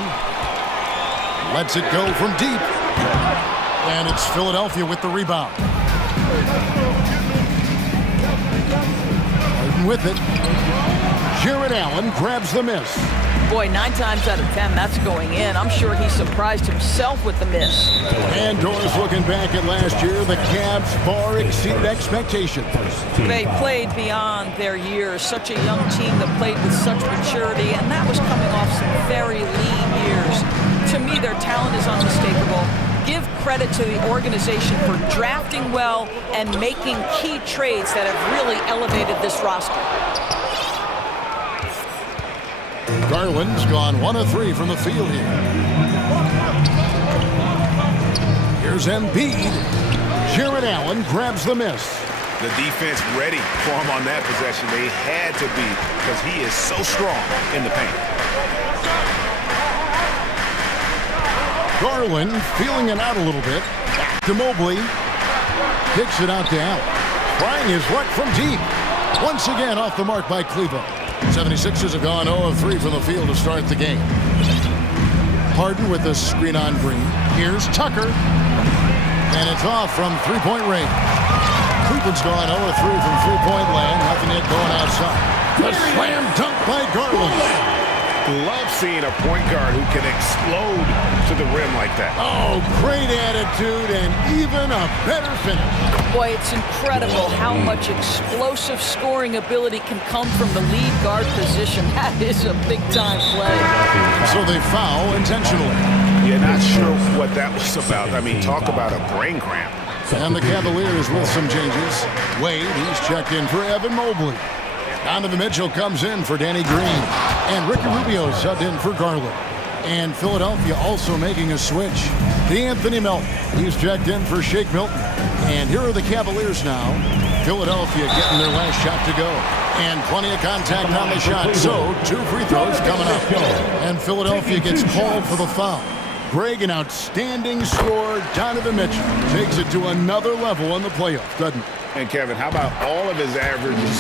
Lets it go from deep. And it's Philadelphia with the rebound. Harden with it. Jared Allen grabs the miss. Boy, 9 times out of 10, that's going in. I'm sure he surprised himself with the miss. And Doris looking back at last year, the Cavs far exceeded expectations. They played beyond their years. Such a young team that played with such maturity, and that was coming off some very lean years. To me, their talent is unmistakable. Give credit to the organization for drafting well and making key trades that have really elevated this roster. Garland's gone 1 of 3 from the field here. Here's Embiid. Jared Allen grabs the miss. The defense ready for him on that possession. They had to be, because he is so strong in the paint. Garland feeling it out a little bit. Back to Mobley. Kicks it out to Allen. Trying his luck from deep. Once again off the mark by Cleveland. 76ers have gone 0 of 3 from the field to start the game. Harden with the screen on Green. Here's Tucker. And it's off from 3-point range. Cleveland's gone 0 of 3 from 3-point land. Nothing yet going outside. The slam dunk by Garland. Love seeing a point guard who can explode to the rim like that. Oh, great attitude and even a better finish. Boy, it's incredible how much explosive scoring ability can come from the lead guard position. That is a big-time play. So they foul intentionally. Yeah, not sure what that was about. I mean, talk about a brain cramp. And the Cavaliers with some changes. Wade, he's checked in for Evan Mobley. Donovan Mitchell comes in for Danny Green. And Ricky Rubio subbed in for Garland. And Philadelphia also making a switch. D'Anthony Melton, he's checked in for Shake Milton. And here are the Cavaliers now. Philadelphia getting their last shot to go. And plenty of contact on the shot. So 2 free throws coming up. And Philadelphia gets called for the foul. Greg, an outstanding scorer. Donovan Mitchell takes it to another level in the playoffs, doesn't he? And Kevin, how about all of his averages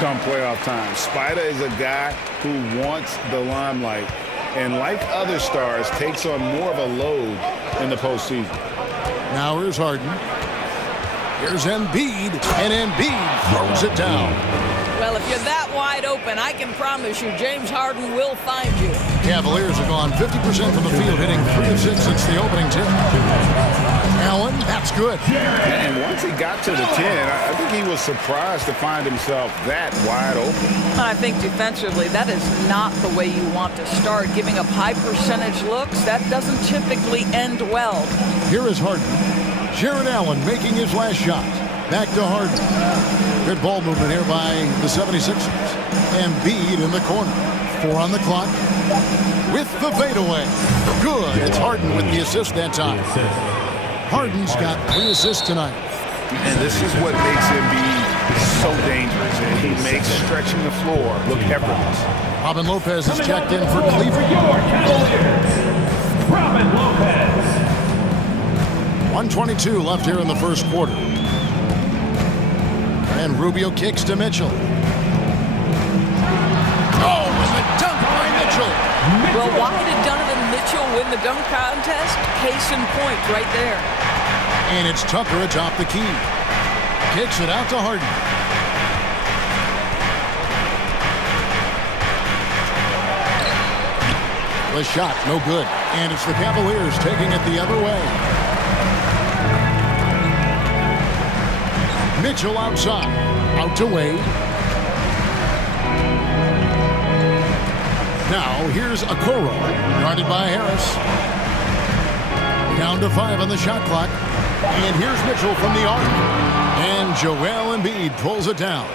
come playoff time? Spider is a guy who wants the limelight, and like other stars, takes on more of a load in the postseason. Now here's Harden. Here's Embiid, and Embiid throws it down. Well, if you're that wide open, I can promise you James Harden will find you. Cavaliers have gone 50% from the field, hitting 3 of 6 since the opening tip. Allen, that's good. And once he got to the 10, I think he was surprised to find himself that wide open. I think defensively, that is not the way you want to start. Giving up high percentage looks, that doesn't typically end well. Here is Harden. Jared Allen making his last shot. Back to Harden. Good ball movement here by the 76ers. Embiid in the corner. 4 on the clock. With the fadeaway. Good. It's Harden with the assist that time. Harden's got 3 assists tonight. And this is what makes Embiid so dangerous. And he makes stretching the floor look effortless. Robin Lopez is checked in for Cleveland. Robin Lopez. 1:22 left here in the first quarter. And Rubio kicks to Mitchell. Oh, and the dunk by Mitchell. Well, why did Donovan Mitchell win the dunk contest? Case in point right there. And it's Tucker atop the key. Kicks it out to Harden. The shot, no good. And it's the Cavaliers taking it the other way. Mitchell outside. Out to Wade. Now, here's Okoro, guarded by Harris. Down to 5 on the shot clock. And here's Mitchell from the arc. And Joel Embiid pulls it down.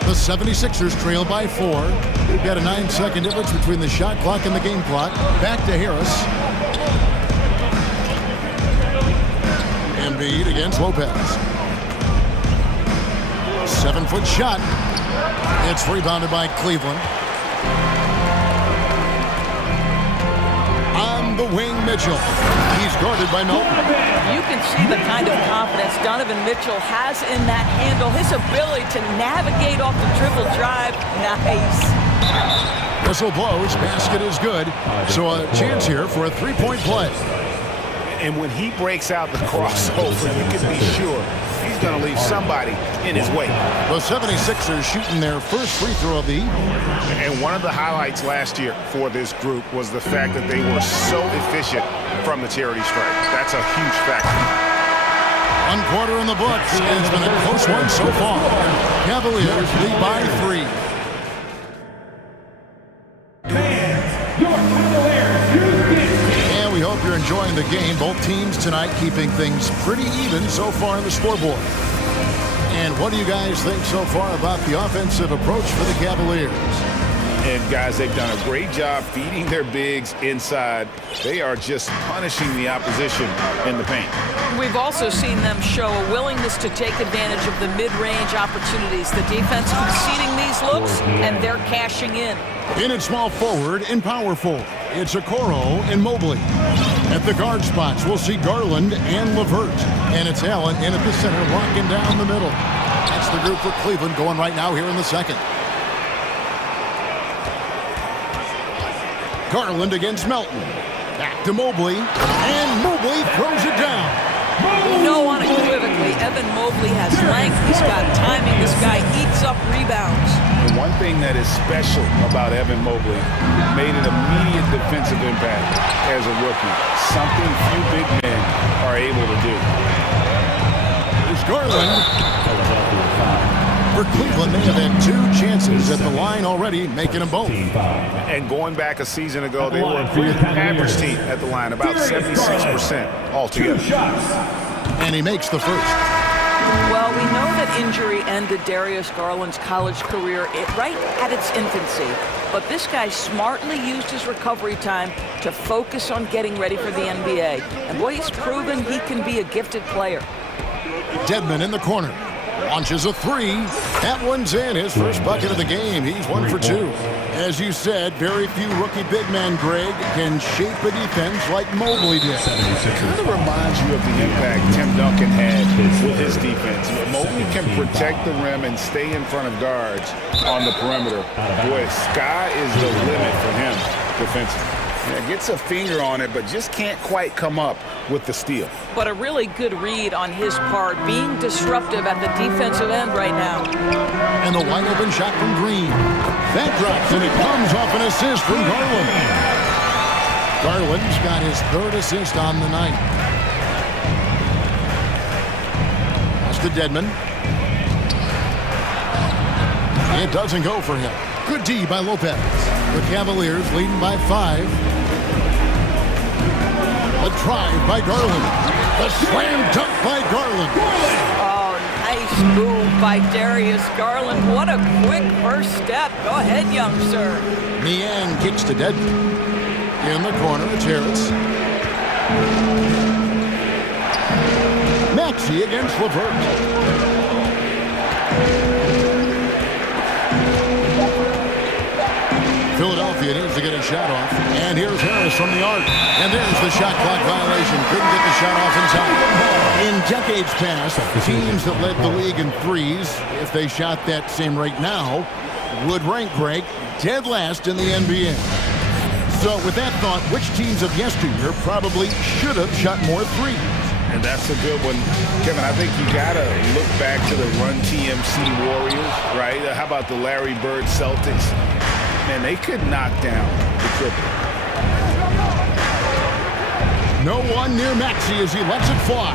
The 76ers trail by 4. We've got a 9-second difference between the shot clock and the game clock. Back to Harris. Embiid against Lopez. 7-foot shot. It's rebounded by Cleveland. On the wing, Mitchell. He's guarded by Melton. You can see the kind of confidence Donovan Mitchell has in that handle. His ability to navigate off the dribble drive. Nice. Whistle blows. Basket is good. So a chance here for a three-point play. And when he breaks out the crossover, you can be sure he's going to leave somebody in his way. The 76ers shooting their first free throw of the evening. And one of the highlights last year for this group was the fact that they were so efficient from the charity stripe. That's a huge factor. 1 quarter in the books. It's been a close one so far. Cavaliers lead by 3. And we hope you're enjoying the game. Both teams tonight keeping things pretty even so far on the scoreboard. And what do you guys think so far about the offensive approach for the Cavaliers? And guys, they've done a great job feeding their bigs inside. They are just punishing the opposition in the paint. We've also seen them show a willingness to take advantage of the mid-range opportunities. The defense conceding these looks, and they're cashing in. In at small forward and power forward, it's Okoro and Mobley. At the guard spots, we'll see Garland and LeVert. And it's Allen in at the center, locking down the middle. That's the group for Cleveland going right now here in the second. Garland against Melton. Back to Mobley. And Mobley throws it down. No, unequivocally, Evan Mobley has length. He's got timing. This guy eats up rebounds. And one thing that is special about Evan Mobley, made an immediate defensive impact as a rookie. Something few big men are able to do. Here's Garland. For Cleveland, they have had 2 chances at the line already, making them both. And going back a season ago, they were a pretty average team at the line, about 76% altogether. And he makes the first. Well, we know that injury ended Darius Garland's college career right at its infancy. But this guy smartly used his recovery time to focus on getting ready for the NBA. And boy, he's proven he can be a gifted player. Dedmon in the corner. Launches a 3. That one's in. His first bucket of the game. He's 1 for 2. As you said, very few rookie big men, Greg, can shape a defense like Mobley did. It kind of reminds you of the impact Tim Duncan had with his defense. Mobley can protect the rim and stay in front of guards on the perimeter. Boy, sky is the limit for him defensively. Yeah, gets a finger on it, but just can't quite come up with the steal. But a really good read on his part, being disruptive at the defensive end right now. And the wide open shot from Green. That drops, and it comes off an assist from Garland. Garland's got his 3rd assist on the night. That's to Dedmon. It doesn't go for him. Good D by Lopez. The Cavaliers leading by 5. A drive by Garland. The slam dunk by Garland. Oh, nice move by Darius Garland. What a quick first step. Go ahead, young sir. Niang kicks to Dedmon. In the corner, it's Harris. Maxey against LeVert. Philadelphia needs to get a shot off. And here's Harris from the arc. And there's the shot clock violation. Couldn't get the shot off in time. In decades past, teams that led the league in threes, if they shot that same rate now, would rank, Greg, dead last in the NBA. So with that thought, which teams of yesteryear probably should have shot more threes? And that's a good one. Kevin, I think you got to look back to the Run TMC Warriors, right? How about the Larry Bird Celtics? Man, they could knock down the triple. No one near Maxey as he lets it fly.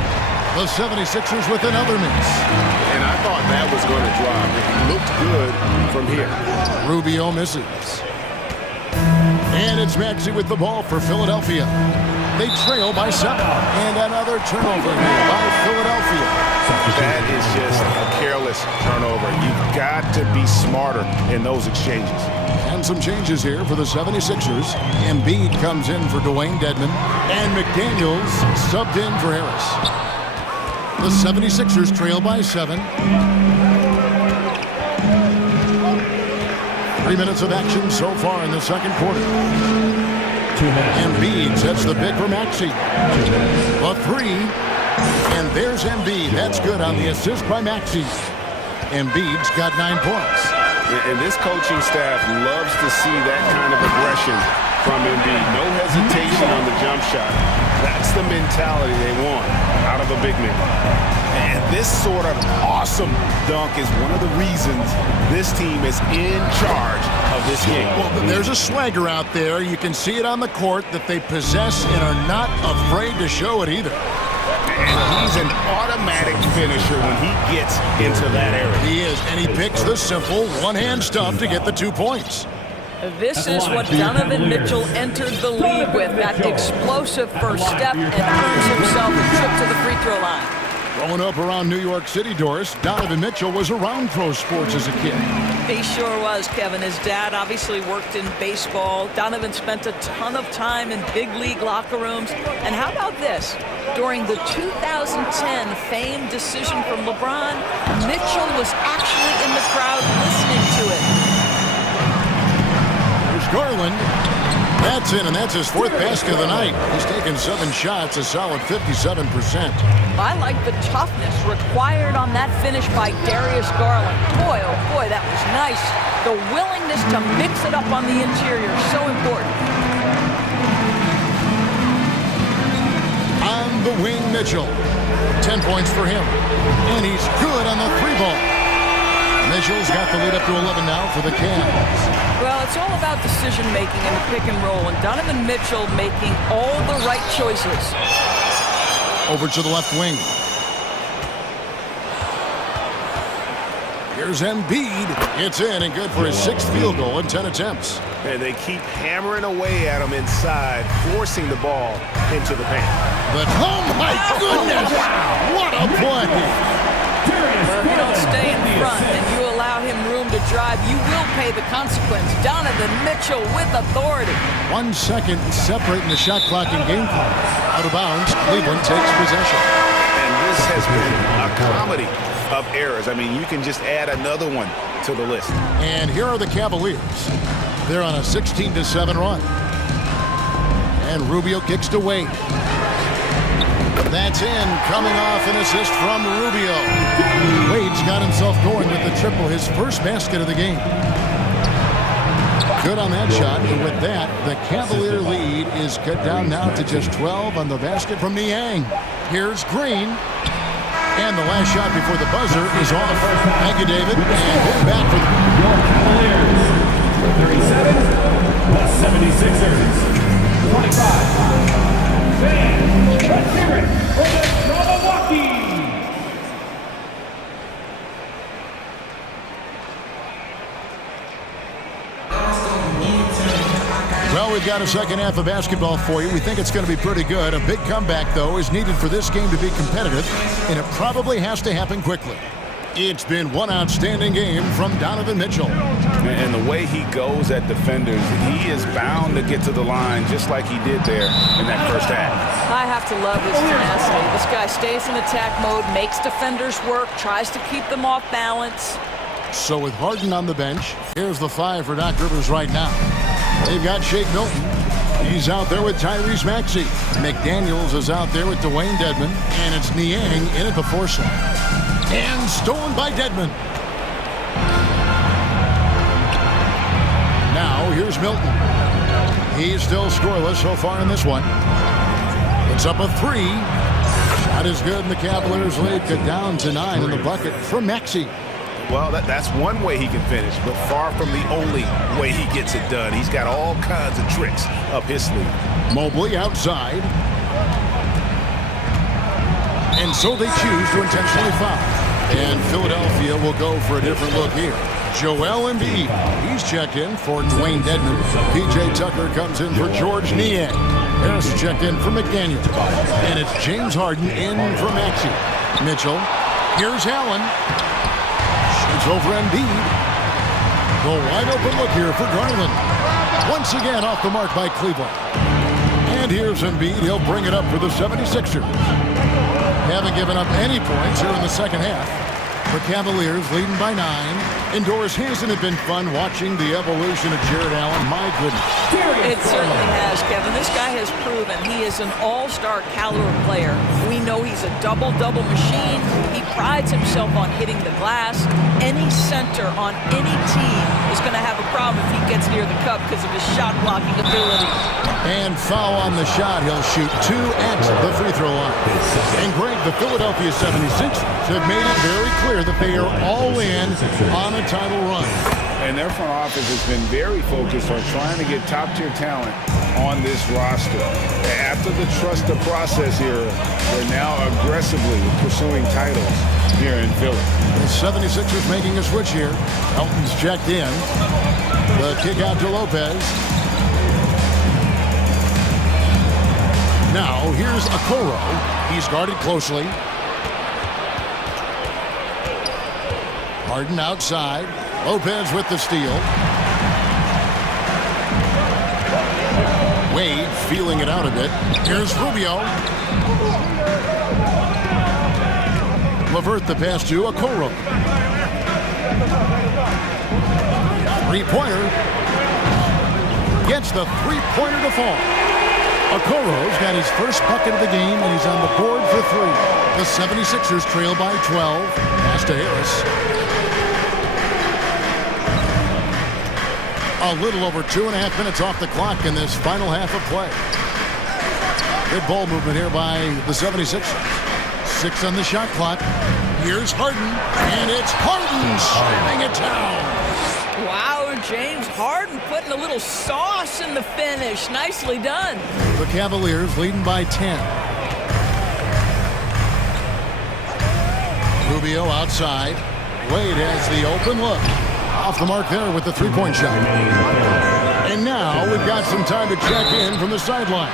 The 76ers with another miss. And I thought that was going to drop. It looked good from here. Rubio misses. And it's Maxey with the ball for Philadelphia. They trail by 7. And another turnover here by Philadelphia. That is just a careless turnover. You've got to be smarter in those exchanges. And some changes here for the 76ers. Embiid comes in for Dwayne Dedmon. And McDaniels subbed in for Harris. The 76ers trail by 7. 3 minutes of action so far in the second quarter. Embiid sets the pick for Maxey. A 3. And there's Embiid. That's good on the assist by Maxey. Embiid's got 9 points. And this coaching staff loves to see that kind of aggression from Embiid. No hesitation on the jump shot. That's the mentality they want out of a big man. And this sort of awesome dunk is one of the reasons this team is in charge of this game. Well, there's a swagger out there. You can see it on the court that they possess and are not afraid to show it either. And he's an automatic finisher when he gets into that area. He is, and he picks the simple one-hand stuff to get the 2 points. This is what Donovan Mitchell entered the league with, that explosive first step, and earns himself a trip to the free throw line. Growing up around New York City, Doris, Donovan Mitchell was around pro sports as a kid. He sure was, Kevin. His dad obviously worked in baseball. Donovan spent a ton of time in big league locker rooms. And how about this? During the 2010 famed decision from LeBron, Mitchell was actually in the crowd listening to it. There's Garland. That's in, and that's his 4th basket of the night. He's taken 7 shots, a solid 57%. I like the toughness required on that finish by Darius Garland. Boy, oh boy, that was nice. The willingness to mix it up on the interior, so important. On the wing, Mitchell. 10 points for him. And he's good on the 3 ball. Mitchell's got the lead up to 11 now for the Cavs. Well, it's all about decision-making in the pick and roll, and Donovan Mitchell making all the right choices. Over to the left wing. Here's Embiid. It's in and good for his 6th field goal in 10 attempts. And they keep hammering away at him inside, forcing the ball into the paint. But, oh my goodness! What a play! Well, if you don't stay in front and you allow him room to drive, you will pay the consequence. Donovan Mitchell with authority. 1 second separating the shot clock and game clock. Out of bounds, Cleveland takes possession. And this has been a comedy of errors. I mean, you can just add another one to the list. And here are the Cavaliers. They're on a 16-7 run. And Rubio kicks to Wade. That's in, coming off an assist from Rubio. Wade's got himself going with the triple, his first basket of the game. Good on that shot, and with that, the Cavalier lead is cut down now to just 12 on the basket from Niang. Here's Green, and the last shot before the buzzer is off. Thank you, David, and we're back for the 37, the 76ers, 25. Fans, let's hear it for the Milwaukee. Well, we've got a second half of basketball for you. We think it's going to be pretty good. A big comeback, though, is needed for this game to be competitive, and it probably has to happen quickly. It's been one outstanding game from Donovan Mitchell. And the way he goes at defenders, he is bound to get to the line just like he did there in that first half. I have to love his tenacity. This guy stays in attack mode, makes defenders work, tries to keep them off balance. So with Harden on the bench, here's the 5 for Doc Rivers right now. They've got Shake Milton. He's out there with Tyrese Maxey. McDaniels is out there with Dwayne Dedmon. And it's Niang in at the 4 slot. And stolen by Dedmon. Now here's Milton. He's still scoreless so far in this one. It's up a 3. Shot is good, and the Cavaliers lead cut down to 9 in the bucket from Maxey. Well, that's one way he can finish, but far from the only way he gets it done. He's got all kinds of tricks up his sleeve. Mobley outside. And so they choose to intentionally foul. And Philadelphia will go for a different look here. Joel Embiid, he's checked in for Dwayne Dedmon. P.J. Tucker comes in for George Niang. Harris checked in for McDaniel. And it's James Harden in for Maxey. Mitchell, here's Allen. Shoots over Embiid. The wide open look here for Garland. Once again off the mark by Cleveland. And here's Embiid. He'll bring it up for the 76ers. Haven't given up any points here in the second half. The Cavaliers leading by 9. Indoors, hasn't it been fun watching the evolution of Jared Allen? My goodness. It certainly has, Kevin. This guy has proven he is an all-star caliber player. We know he's a double-double machine. He prides himself on hitting the glass. Any center on any team is going to have a problem if he gets near the cup because of his shot-blocking ability. And foul on the shot. He'll shoot 2 at the free throw line. And Greg, the Philadelphia 76ers have made it very clear that they are all in on a title run. And their front office has been very focused on trying to get top-tier talent on this roster. After the trust the process era, they're now aggressively pursuing titles here in Philly. The 76ers making a switch here. Elton's checked in. The kick out to Lopez. Now, here's Okoro. He's guarded closely. Harden outside. Lopez with the steal. Wade feeling it out a bit. Here's Rubio. Levert the pass to Okoro. Three-pointer. Gets the three-pointer to fall. Okoro's got his first bucket of the game, and he's on the board for 3. The 76ers trail by 12. Pass to Harris. A little over 2.5 minutes off the clock in this final half of play. Good ball movement here by the 76ers. 6 on the shot clock. Here's Harden, and it's Harden slamming it down. Wow, James Harden putting a little sauce in the finish. Nicely done. The Cavaliers leading by 10. Rubio outside. Wade has the open look. Off the mark there with the three-point shot. And now we've got some time to check in from the sideline.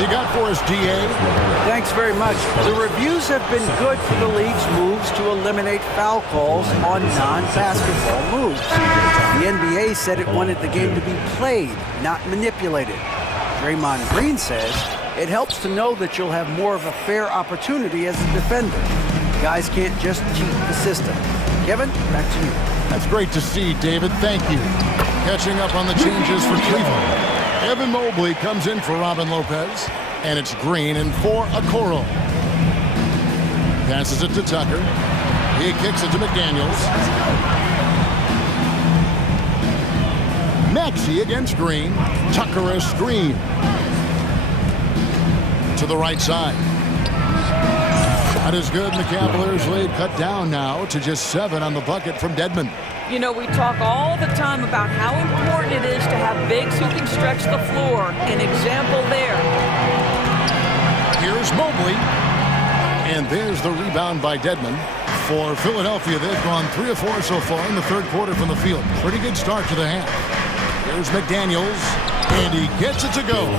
You got for us, DA? Thanks very much. The reviews have been good for the league's moves to eliminate foul calls on non-basketball moves. The NBA said it wanted the game to be played, not manipulated. Draymond Green says it helps to know that you'll have more of a fair opportunity as a defender. Guys can't just cheat the system. Kevin, back to you. That's great to see, David. Thank you. Catching up on the changes for Cleveland. Evan Mobley comes in for Robin Lopez. And it's Green in for Okoro. Passes it to Tucker. He kicks it to McDaniels. Maxey against Green. Tucker a screen. To the right side. That is good, and the Cavaliers lead cut down now to just 7 on the bucket from Dedmon. You know, we talk all the time about how important it is to have bigs who can stretch the floor. An example there. Here's Mobley. And there's the rebound by Dedmon. For Philadelphia, they've gone 3 of 4 so far in the third quarter from the field. Pretty good start to the half. Here's McDaniels. And he gets it to go.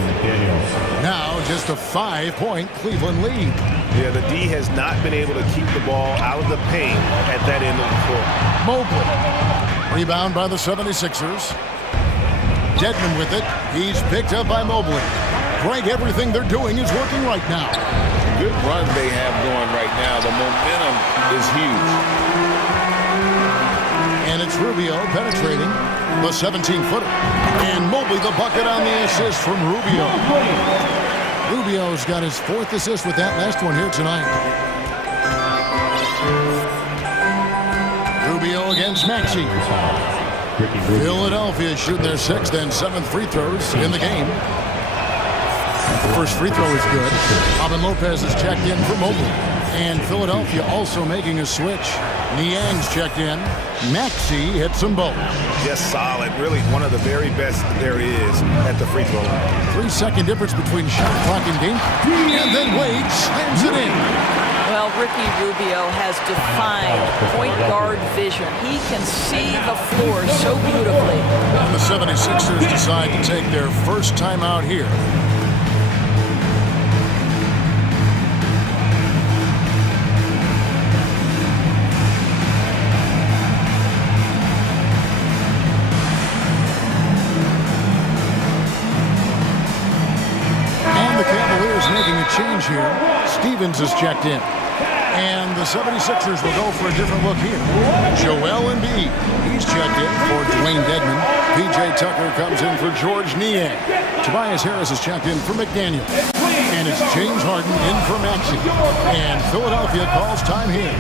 Now just a 5-point Cleveland lead. Yeah, the D has not been able to keep the ball out of the paint at that end of the floor. Mobley. Rebound by the 76ers. Dedmon with it. He's picked up by Mobley. Greg, everything they're doing is working right now. Good run they have going right now. The momentum is huge. And it's Rubio penetrating the 17-footer. And Mobley the bucket on the assist from Rubio. Rubio's got his 4th assist with that last one here tonight. Rubio against Maxey. Philadelphia shooting their 6th and 7th free throws in the game. The first free throw is good. Robin Lopez is checked in for Mobley. And Philadelphia also making a switch. Niang's checked in. Maxey hits them both. Just solid. Really one of the very best there is at the free throw line. 3-second difference between shot clock and game. And then Wade slams it in. Well, Ricky Rubio has defined point guard vision. He can see the floor so beautifully. And the 76ers decide to take their first time out here. Making a change here. Stevens is checked in. And the 76ers will go for a different look here. Joel Embiid, he's checked in for Dwayne Dedmon. PJ Tucker comes in for George Niang. Tobias Harris is checked in for McDaniel. And it's James Harden in for Maxey. And Philadelphia calls time here.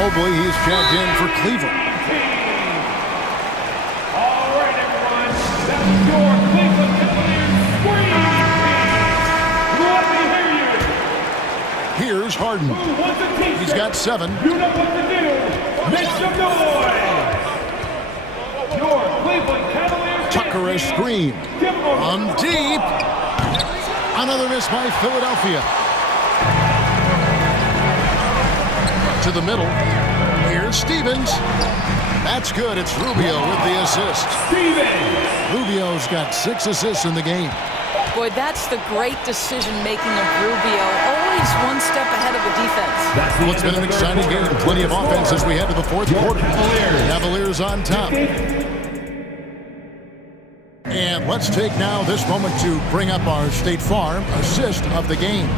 Mobley, he's checked in for Cleveland. Here's Harden. He's got 7. You know what to do. Make some noise. Your Cleveland Cavaliers. Tucker a screen. On deep. Another miss by Philadelphia. To the middle. Here's Stevens. That's good. It's Rubio with the assist. Stevens. Rubio's got 6 assists in the game. Boy, that's the great decision-making of Rubio. Always one step ahead of the defense. Well, it's been an exciting game. Plenty of offense as we head to the fourth quarter. Cavaliers on top. And let's take now this moment to bring up our State Farm assist of the game.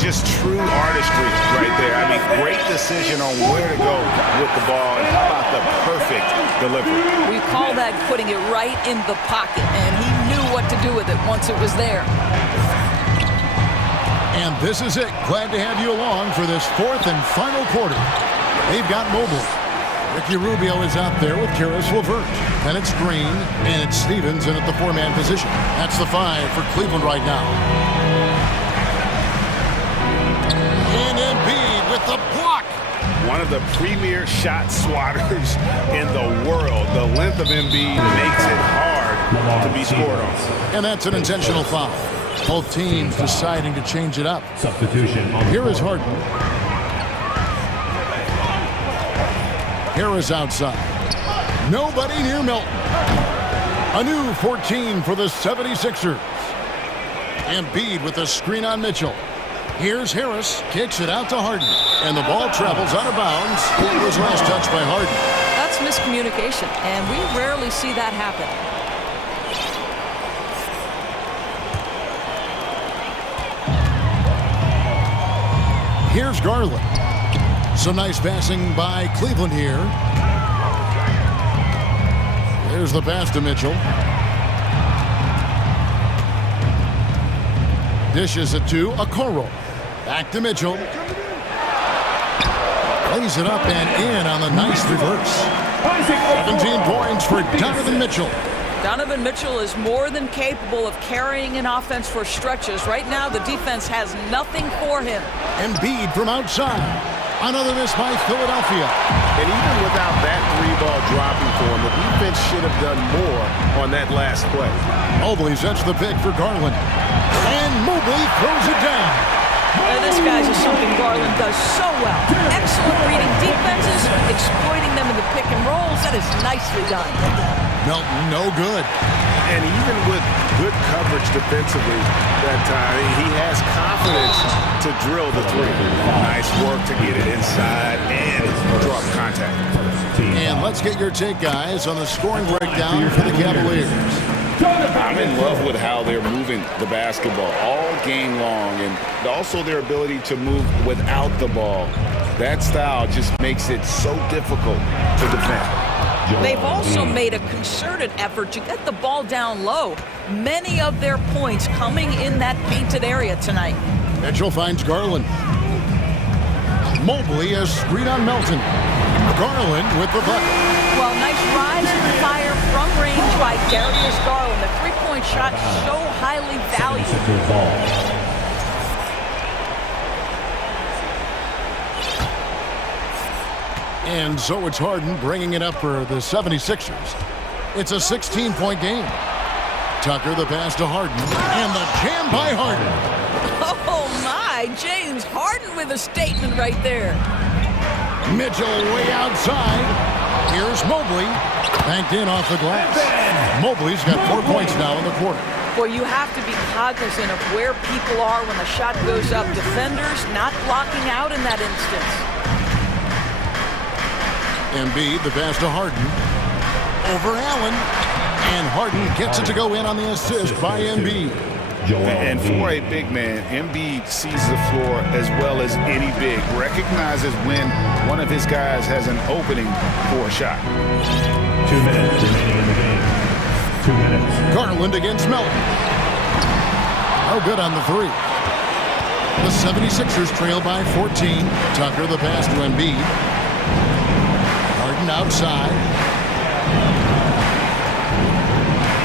Just true artistry right there. I mean, great decision on where to go with the ball, and how about the perfect delivery. We call that putting it right in the pocket, and he knew what to do with it once it was there. And this is it. Glad to have you along for this fourth and final quarter. They've got Mobley. Ricky Rubio is out there with Karis LeVert. Then it's Green, and it's Stevens in at the 4-man position. That's the 5 for Cleveland right now. And Embiid with the block. One of the premier shot swatters in the world. The length of Embiid makes it hard to be scored on. And that's an intentional foul. Both teams deciding to change it up. Substitution. Here is Harden. Here is outside. Nobody near Milton. A new 14 for the 76ers. Embiid with a screen on Mitchell. Here's Harris, kicks it out to Harden, and the ball travels out of bounds. It was last touched by Harden. That's miscommunication, and we rarely see that happen. Here's Garland. Some nice passing by Cleveland here. There's the pass to Mitchell. Dishes it to Okoro. Back to Mitchell. Plays it up and in on the nice reverse. 17 points for Donovan Mitchell. Donovan Mitchell is more than capable of carrying an offense for stretches. Right now, the defense has nothing for him. Embiid from outside. Another miss by Philadelphia. And even without that 3-ball dropping for him, the defense should have done more on that last play. Mobley sets the pick for Garland. And Mobley throws it down. This guy's is something Garland does so well. Excellent reading defenses, exploiting them in the pick and rolls. That is nicely done. Milton, no good. And even with good coverage defensively that time, he has confidence to drill the 3. Nice work to get it inside and drop contact. And let's get your take, guys, on the scoring breakdown for the Cavaliers. I'm in love with how they're moving the basketball all game long, and also their ability to move without the ball. That style just makes it so difficult to defend. They've also made a concerted effort to get the ball down low. Many of their points coming in that painted area tonight. Mitchell finds Garland. Mobley has screen on Melton. Garland with the bucket. Well, nice rise and fire from range by Darius Garland. The three-point shot so highly valued. And so it's Harden bringing it up for the 76ers. It's a 16-point game. Tucker, the pass to Harden. And the jam by Harden. Oh, my. James Harden with a statement right there. Mitchell way outside. Here's Mobley. Banked in off the glass. Mobley's got 4 points now in the quarter. Well, you have to be cognizant of where people are when the shot goes up. Defenders not blocking out in that instance. Embiid, the pass to Harden. Over Allen. And Harden gets it to go in on the assist by Embiid. And for a big man, Embiid sees the floor as well as any big. Recognizes when one of his guys has an opening for a shot. 2 minutes remaining in the game. 2 minutes. Garland against Melton. No good on the three. The 76ers trail by 14. Tucker, the pass to Embiid. Harden outside.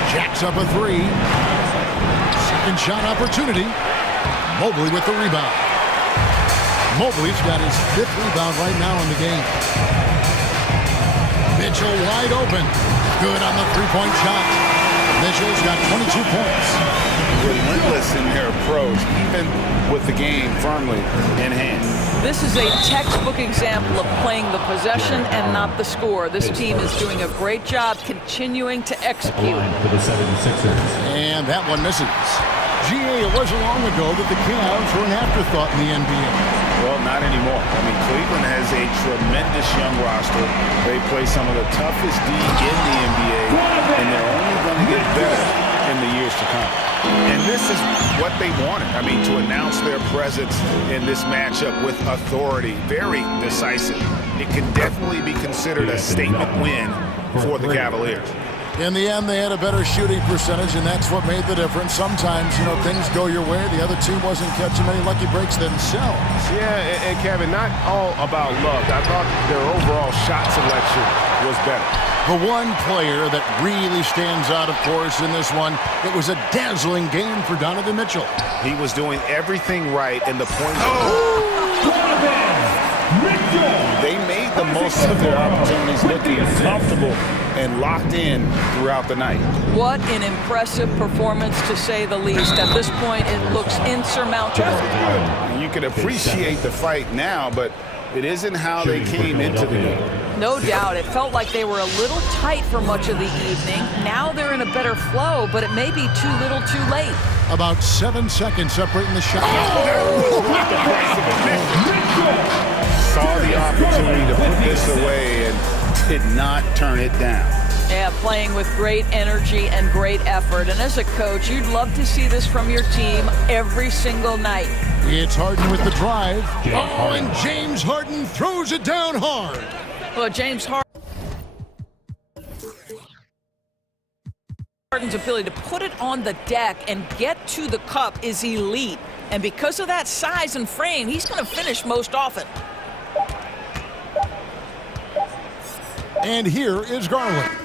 Jacks up a three. Second shot opportunity. Mobley with the rebound. Mobley's got his 5th rebound right now in the game. Mitchell wide open. Good on the three-point shot. Mitchell's got 22 points. Relentless in their approach, even with the game firmly in hand. This is a textbook example of playing the possession and not the score. This team is doing a great job continuing to execute. For the 76ers. And that one misses. GA, it wasn't long ago that the Cavs were an afterthought in the NBA. Well, not anymore. I mean, Cleveland has a tremendous young roster. They play some of the toughest D in the NBA, and they're only going to get better in the years to come. And this is what they wanted. I mean, to announce their presence in this matchup with authority, very decisive. It can definitely be considered a statement win for the Cavaliers. In the end, they had a better shooting percentage, and that's what made the difference. Sometimes, you know, things go your way. The other team wasn't catching many lucky breaks themselves. Yeah, and Kevin, not all about luck. I thought their overall shot selection was better. The one player that really stands out, of course, in this one, it was a dazzling game for Donovan Mitchell. He was doing everything right in the point. They made the most of their opportunities, looking comfortable and locked in throughout the night. What an impressive performance, to say the least. At this point, it looks insurmountable. You can appreciate the fight now, but it isn't how they came into the game. No doubt. It felt like they were a little tight for much of the evening. Now they're in a better flow, but it may be too little too late. About 7 seconds separating the shot. Saw the opportunity to put this away and did not turn it down. Yeah, playing with great energy and great effort. And as a coach, you'd love to see this from your team every single night. It's Harden with the drive. Oh, and James Harden throws it down hard. Well, James Harden's ability to put it on the deck and get to the cup is elite. And because of that size and frame, he's going to finish most often. And here is Garland.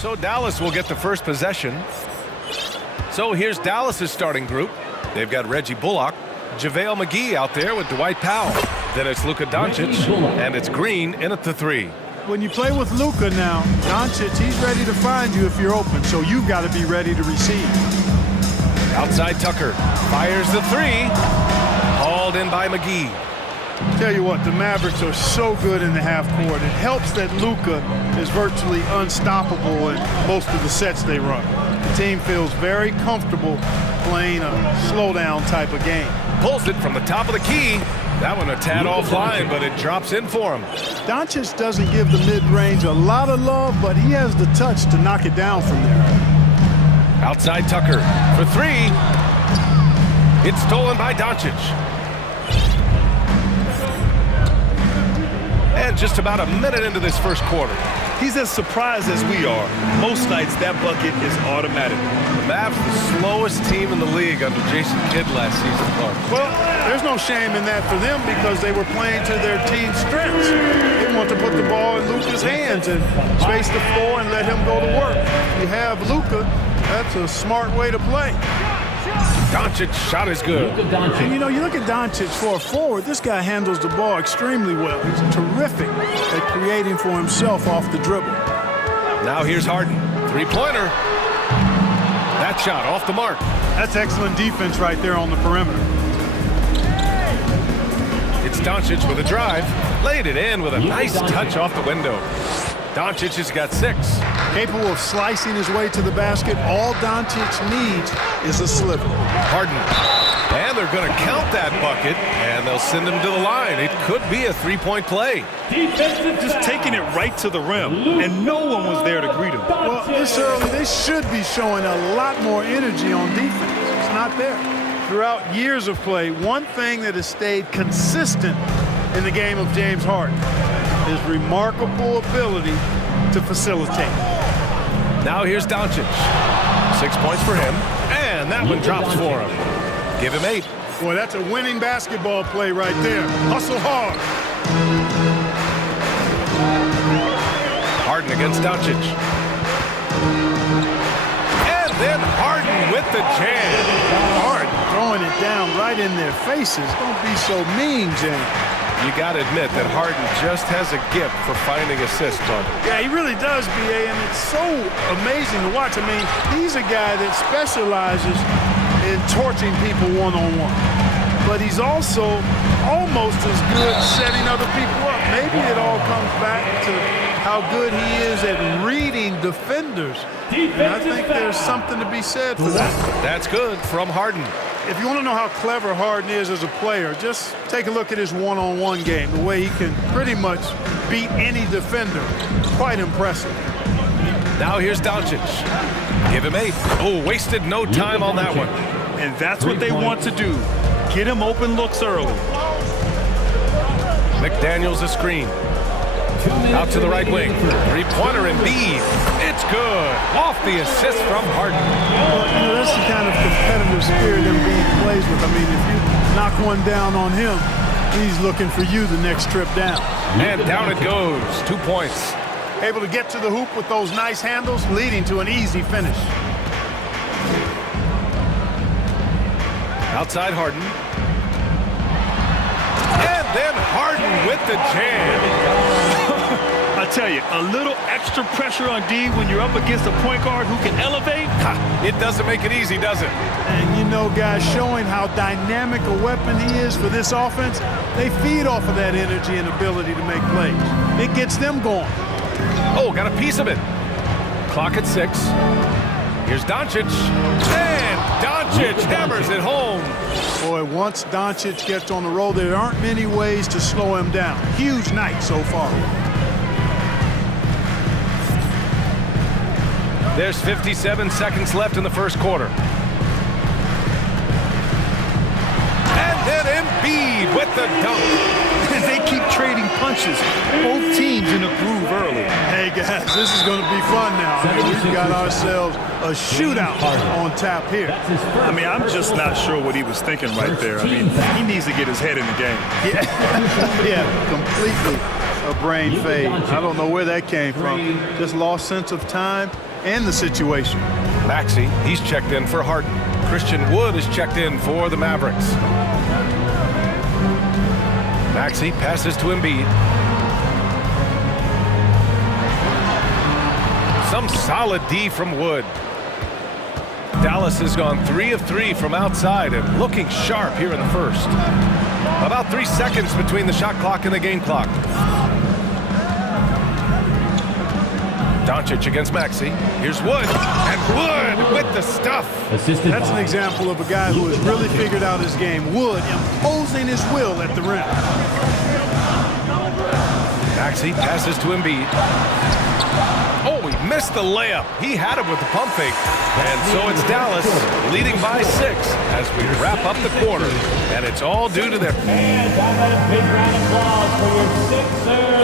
So Dallas will get the first possession. So here's Dallas's starting group. They've got Reggie Bullock, JaVale McGee out there with Dwight Powell. Then it's Luka Doncic, and it's Green in at the 3. When you play with Luka now, Doncic, he's ready to find you if you're open, so you've got to be ready to receive. Outside Tucker, fires the 3. Hauled in by McGee. Tell you what, the Mavericks are so good in the half court. It helps that Luka is virtually unstoppable in most of the sets they run. The team feels very comfortable playing a slowdown type of game. Pulls it from the top of the key. That one a tad offline, but it drops in for him. Doncic doesn't give the mid-range a lot of love, but he has the touch to knock it down from there. Outside Tucker for 3. It's stolen by Doncic. And just about a minute into this first quarter. He's as surprised as we are. Most nights, that bucket is automatic. The Mavs, the slowest team in the league under Jason Kidd last season, Clark. Well, there's no shame in that for them because they were playing to their team's strengths. They want to put the ball in Luka's hands and space the floor and let him go to work. You have Luka, that's a smart way to play. Doncic shot is good. And you know, you look at Doncic for a forward, this guy handles the ball extremely well. He's terrific at creating for himself off the dribble. Now here's Harden. 3-pointer. That shot off the mark. That's excellent defense right there on the perimeter. It's Doncic with a drive. Laid it in with a nice touch off the window. Doncic has got 6. Capable of slicing his way to the basket. All Doncic needs is a sliver. Harden. And they're going to count that bucket, and they'll send him to the line. It could be a 3-point play. Just taking it right to the rim, and no one was there to greet him. Well, this early, they should be showing a lot more energy on defense. It's not there. Throughout years of play, one thing that has stayed consistent in the game of James Harden his remarkable ability to facilitate. Now here's Doncic. 6 points for him, and that one drops for him. Give him 8. Boy, that's a winning basketball play right there. Hustle hard. Harden against Doncic. And then Harden with the jam. Harden throwing it down right in their faces. Don't be so mean, James. You got to admit that Harden just has a gift for finding assists, Bud. Yeah, he really does, B.A., and it's so amazing to watch. I mean, he's a guy that specializes in torching people one-on-one. But he's also almost as good setting other people up. Maybe it all comes back to how good he is at reading defenders. And I think there's something to be said for that. That's good from Harden. If you want to know how clever Harden is as a player, just take a look at his one-on-one game, the way he can pretty much beat any defender. Quite impressive. Now here's Doncic. Give him 8. Oh, wasted no time on that one. And that's what they want to do. Get him open looks early. McDaniels a screen. Out to the right wing. 3-pointer Embiid. It's good. Off the assist from Harden. Well, you know, that's the kind of competitive spirit Embiid plays with. I mean, if you knock one down on him, he's looking for you the next trip down. And down it goes. 2 points. Able to get to the hoop with those nice handles, leading to an easy finish. Outside Harden. And then Harden with the jam. I tell you, a little extra pressure on D when you're up against a point guard who can elevate. It doesn't make it easy, does it? And you know, guys, showing how dynamic a weapon he is for this offense, they feed off of that energy and ability to make plays. It gets them going. Oh, got a piece of it. Clock at 6. Here's Doncic. And Doncic hammers it home. Boy, once Doncic gets on the roll, there aren't many ways to slow him down. Huge night so far. There's 57 seconds left in the first quarter. And then Embiid with the dunk. And they keep trading punches. Both teams in a groove early. Hey, guys, this is going to be fun now. I mean, we've got ourselves a shootout on tap here. I mean, I'm just not sure what he was thinking right there. I mean, he needs to get his head in the game. Yeah, completely a brain fade. I don't know where that came from. Just lost sense of time and the situation. Maxey, he's checked in for Harden. Christian Wood is checked in for the Mavericks. Maxey passes to Embiid. Some solid D from Wood. Dallas has gone 3 of 3 from outside and looking sharp here in the first. About 3 seconds between the shot clock and the game clock. Doncic against Maxey. Here's Wood, and Wood with the stuff. That's an example of a guy who has really figured out his game. Wood imposing his will at the rim. Maxey passes to Embiid. Oh, he missed the layup. He had it with the pump fake. And so it's Dallas leading by 6 as we wrap up the quarter. And it's all due to their... And a big round of applause for your Sixers.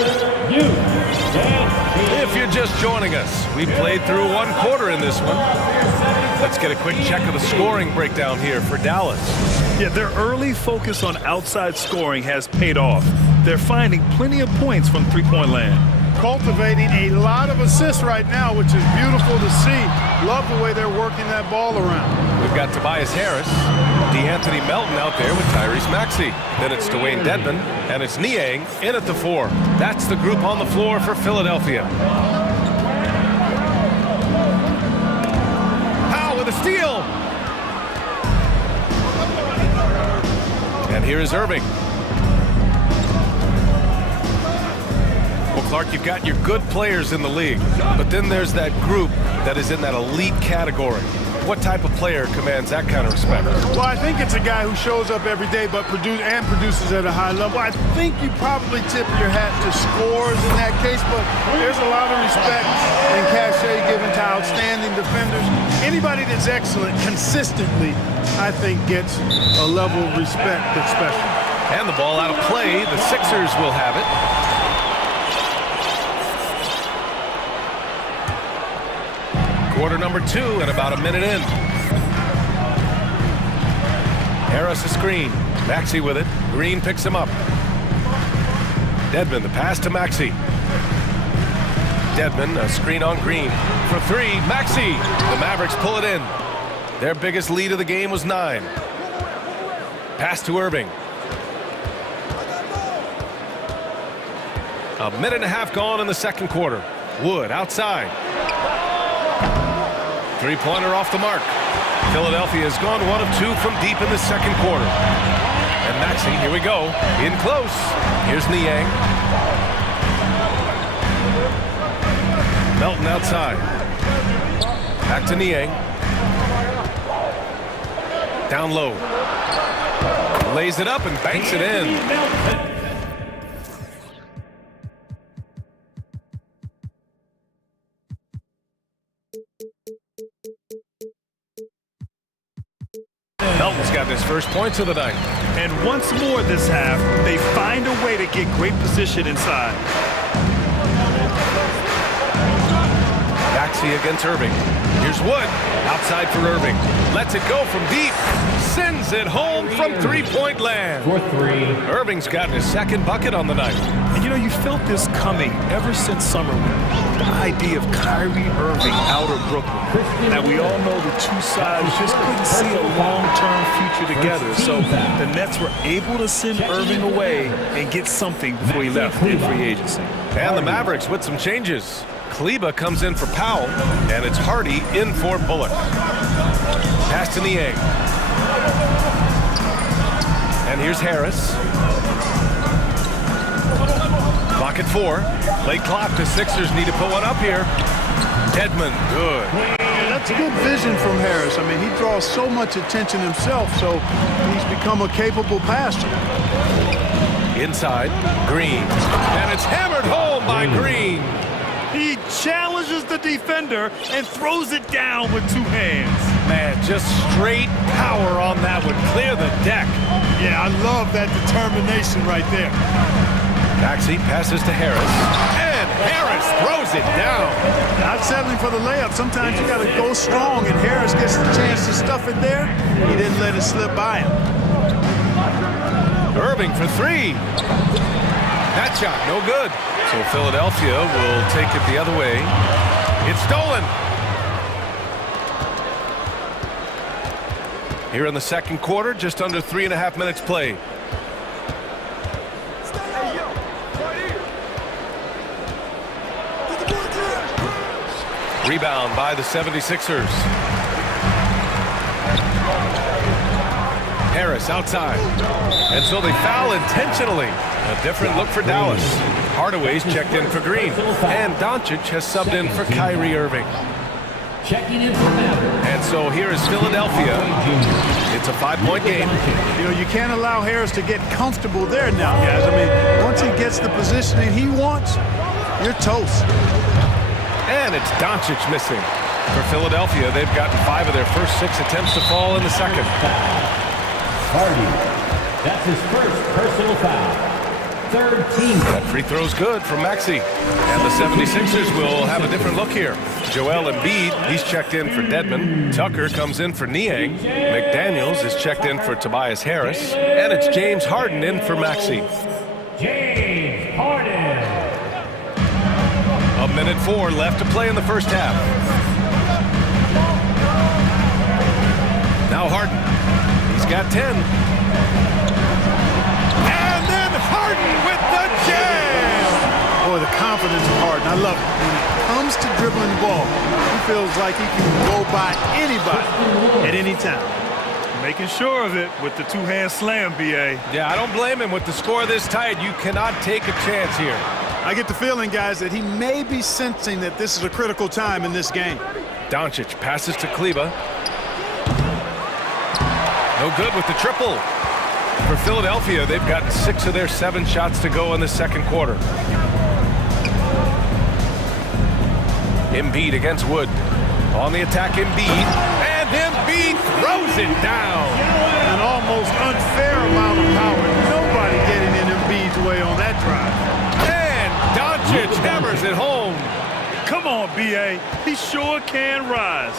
If you're just joining us, we played through 1 quarter in this one. Let's get a quick check of the scoring breakdown here for Dallas. Yeah, their early focus on outside scoring has paid off. They're finding plenty of points from three-point land. Cultivating a lot of assists right now, which is beautiful to see. Love the way they're working that ball around. We've got Tobias Harris, DeAnthony Melton out there with Tyrese Maxey. Then it's Dwayne Dedmon, and it's Niang in at the 4. That's the group on the floor for Philadelphia. Powell with a steal. And here is Irving. Well, Clark, you've got your good players in the league, but then there's that group that is in that elite category. What type of player commands that kind of respect? Well, I think it's a guy who shows up every day but produces at a high level. I think you probably tip your hat to scores in that case, but there's a lot of respect and cachet given to outstanding defenders. Anybody that's excellent consistently, I think, gets a level of respect that's special. And the ball out of play. The Sixers will have it. Quarter number 2 and about a minute in. Harris a screen. Maxey with it. Green picks him up. Dedmon, the pass to Maxey. Dedmon, a screen on Green. For 3, Maxey. The Mavericks pull it in. Their biggest lead of the game was 9. Pass to Irving. A minute and a half gone in the second quarter. Wood outside. Three-pointer off the mark. Philadelphia has gone 1 of 2 from deep in the second quarter. And Maxey, here we go, in close. Here's Niang. Melton outside. Back to Niang. Down low. Lays it up and banks it in. Melton's got his first points of the night. And once more this half, they find a way to get great position inside. Maxey against Irving. Here's Wood. Outside for Irving. Lets it go from deep. Sends it home from three-point land. For 3. Irving's gotten his second bucket on the night. And you know, you felt this coming ever since summer. The idea of Kyrie Irving out of Brooklyn. And we all know the two sides just couldn't see a long-term future together. So the Nets were able to send Irving away and get something before he left in free agency. And the Mavericks with some changes. Kleba comes in for Powell, and it's Hardy in for Bullock. Pass to Niang. And here's Harris. Clock at 4. Late clock. The Sixers need to put one up here. Dedmon, good. That's good vision from Harris. I mean, he draws so much attention himself, so he's become a capable passer. Inside, Green. And it's hammered home by Green. He challenges the defender and throws it down with 2 hands. Man, just straight power on that one. Clear the deck. Yeah, I love that determination right there. Maxey passes to Harris. And Harris throws it down. Not settling for the layup. Sometimes you got to go strong, and Harris gets the chance to stuff it there. He didn't let it slip by him. Irving for 3. That shot, no good. So Philadelphia will take it the other way. It's stolen. Here in the second quarter, just under 3.5 minutes played. Rebound by the 76ers. Harris outside. And so they foul intentionally. A different look for Dallas. Hardaway's checked in for Green. And Doncic has subbed in for Kyrie Irving. Checking in for Maverick. And so here is Philadelphia. It's a 5-point game. You know, you can't allow Harris to get comfortable there now, guys. I mean, once he gets the positioning he wants, you're toast. And it's Doncic missing. For Philadelphia, they've gotten 5 of their first 6 attempts to fall in the second. Hardy. That's his first personal foul. Third team. That free throw's good from Maxey. And the 76ers will have a different look here. Joel Embiid, he's checked in for Dedmon. Tucker comes in for Niang. McDaniels is checked in for Tobias Harris. And it's James Harden in for Maxey. James Harden. 1:04 left to play in the first half. Now Harden. He's got 10. And then Harden with the jam! Boy, the confidence of Harden, I love it. When it comes to dribbling the ball, he feels like he can go by anybody at any time. Making sure of it with the two-hand slam, B.A. Yeah, I don't blame him. With the score this tight, you cannot take a chance here. I get the feeling, guys, that he may be sensing that this is a critical time in this game. Doncic passes to Kleba. No good with the triple. For Philadelphia, they've gotten 6 of their 7 shots to go in the second quarter. Embiid against Wood. On the attack, Embiid. And Embiid throws it down. An almost unfair amount of power. Nobody getting in Embiid's way on that drive. Doncic hammers it home. Come on, B.A. He sure can rise.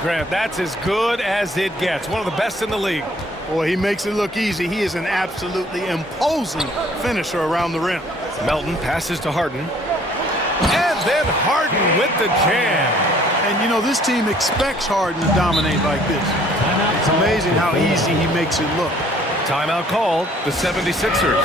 Grant, that's as good as it gets. One of the best in the league. Boy, he makes it look easy. He is an absolutely imposing finisher around the rim. Melton passes to Harden. And then Harden with the jam. And, you know, this team expects Harden to dominate like this. It's amazing how easy he makes it look. Timeout called, the 76ers.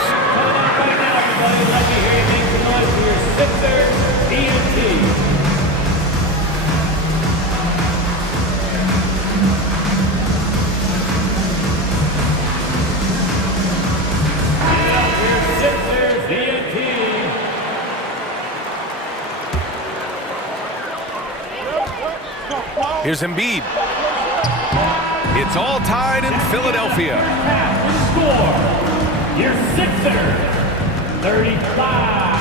Here's Embiid. It's all tied in Philadelphia. Score. Your Sixers, 35.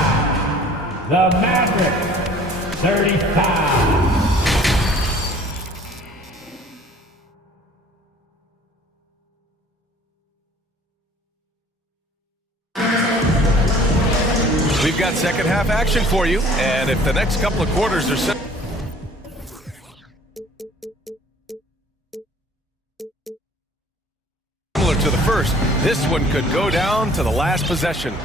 The Mavericks, 35. We've got second half action for you, and if the next couple of quarters are similar to the first, this one could go down to the last possession.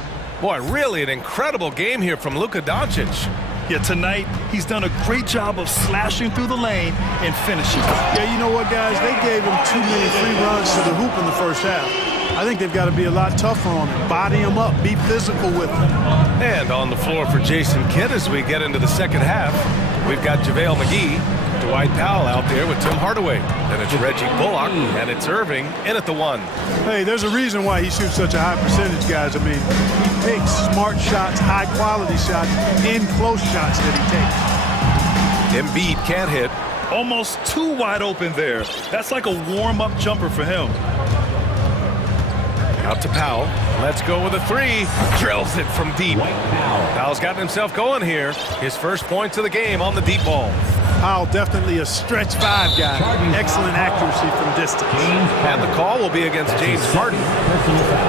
Boy, really an incredible game here from Luka Doncic. Yeah, tonight, he's done a great job of slashing through the lane and finishing. Yeah, you know what, guys? They gave him too many free runs to the hoop in the first half. I think they've got to be a lot tougher on him. Body him up. Be physical with him. And on the floor for Jason Kidd as we get into the second half, we've got JaVale McGee, Dwight Powell out there with Tim Hardaway. Then it's Reggie Bullock, and it's Irving in at the 1. Hey, there's a reason why he shoots such a high percentage, guys. I mean, he picks smart shots, high-quality shots, in close shots that he takes. Embiid can't hit. Almost too wide open there. That's like a warm-up jumper for him. Out to Powell. Let's go with a 3. Drills it from deep. Powell's gotten himself going here. His first points of the game on the deep ball. Powell definitely a stretch 5 guy. Excellent accuracy from distance. And the call will be against James Harden.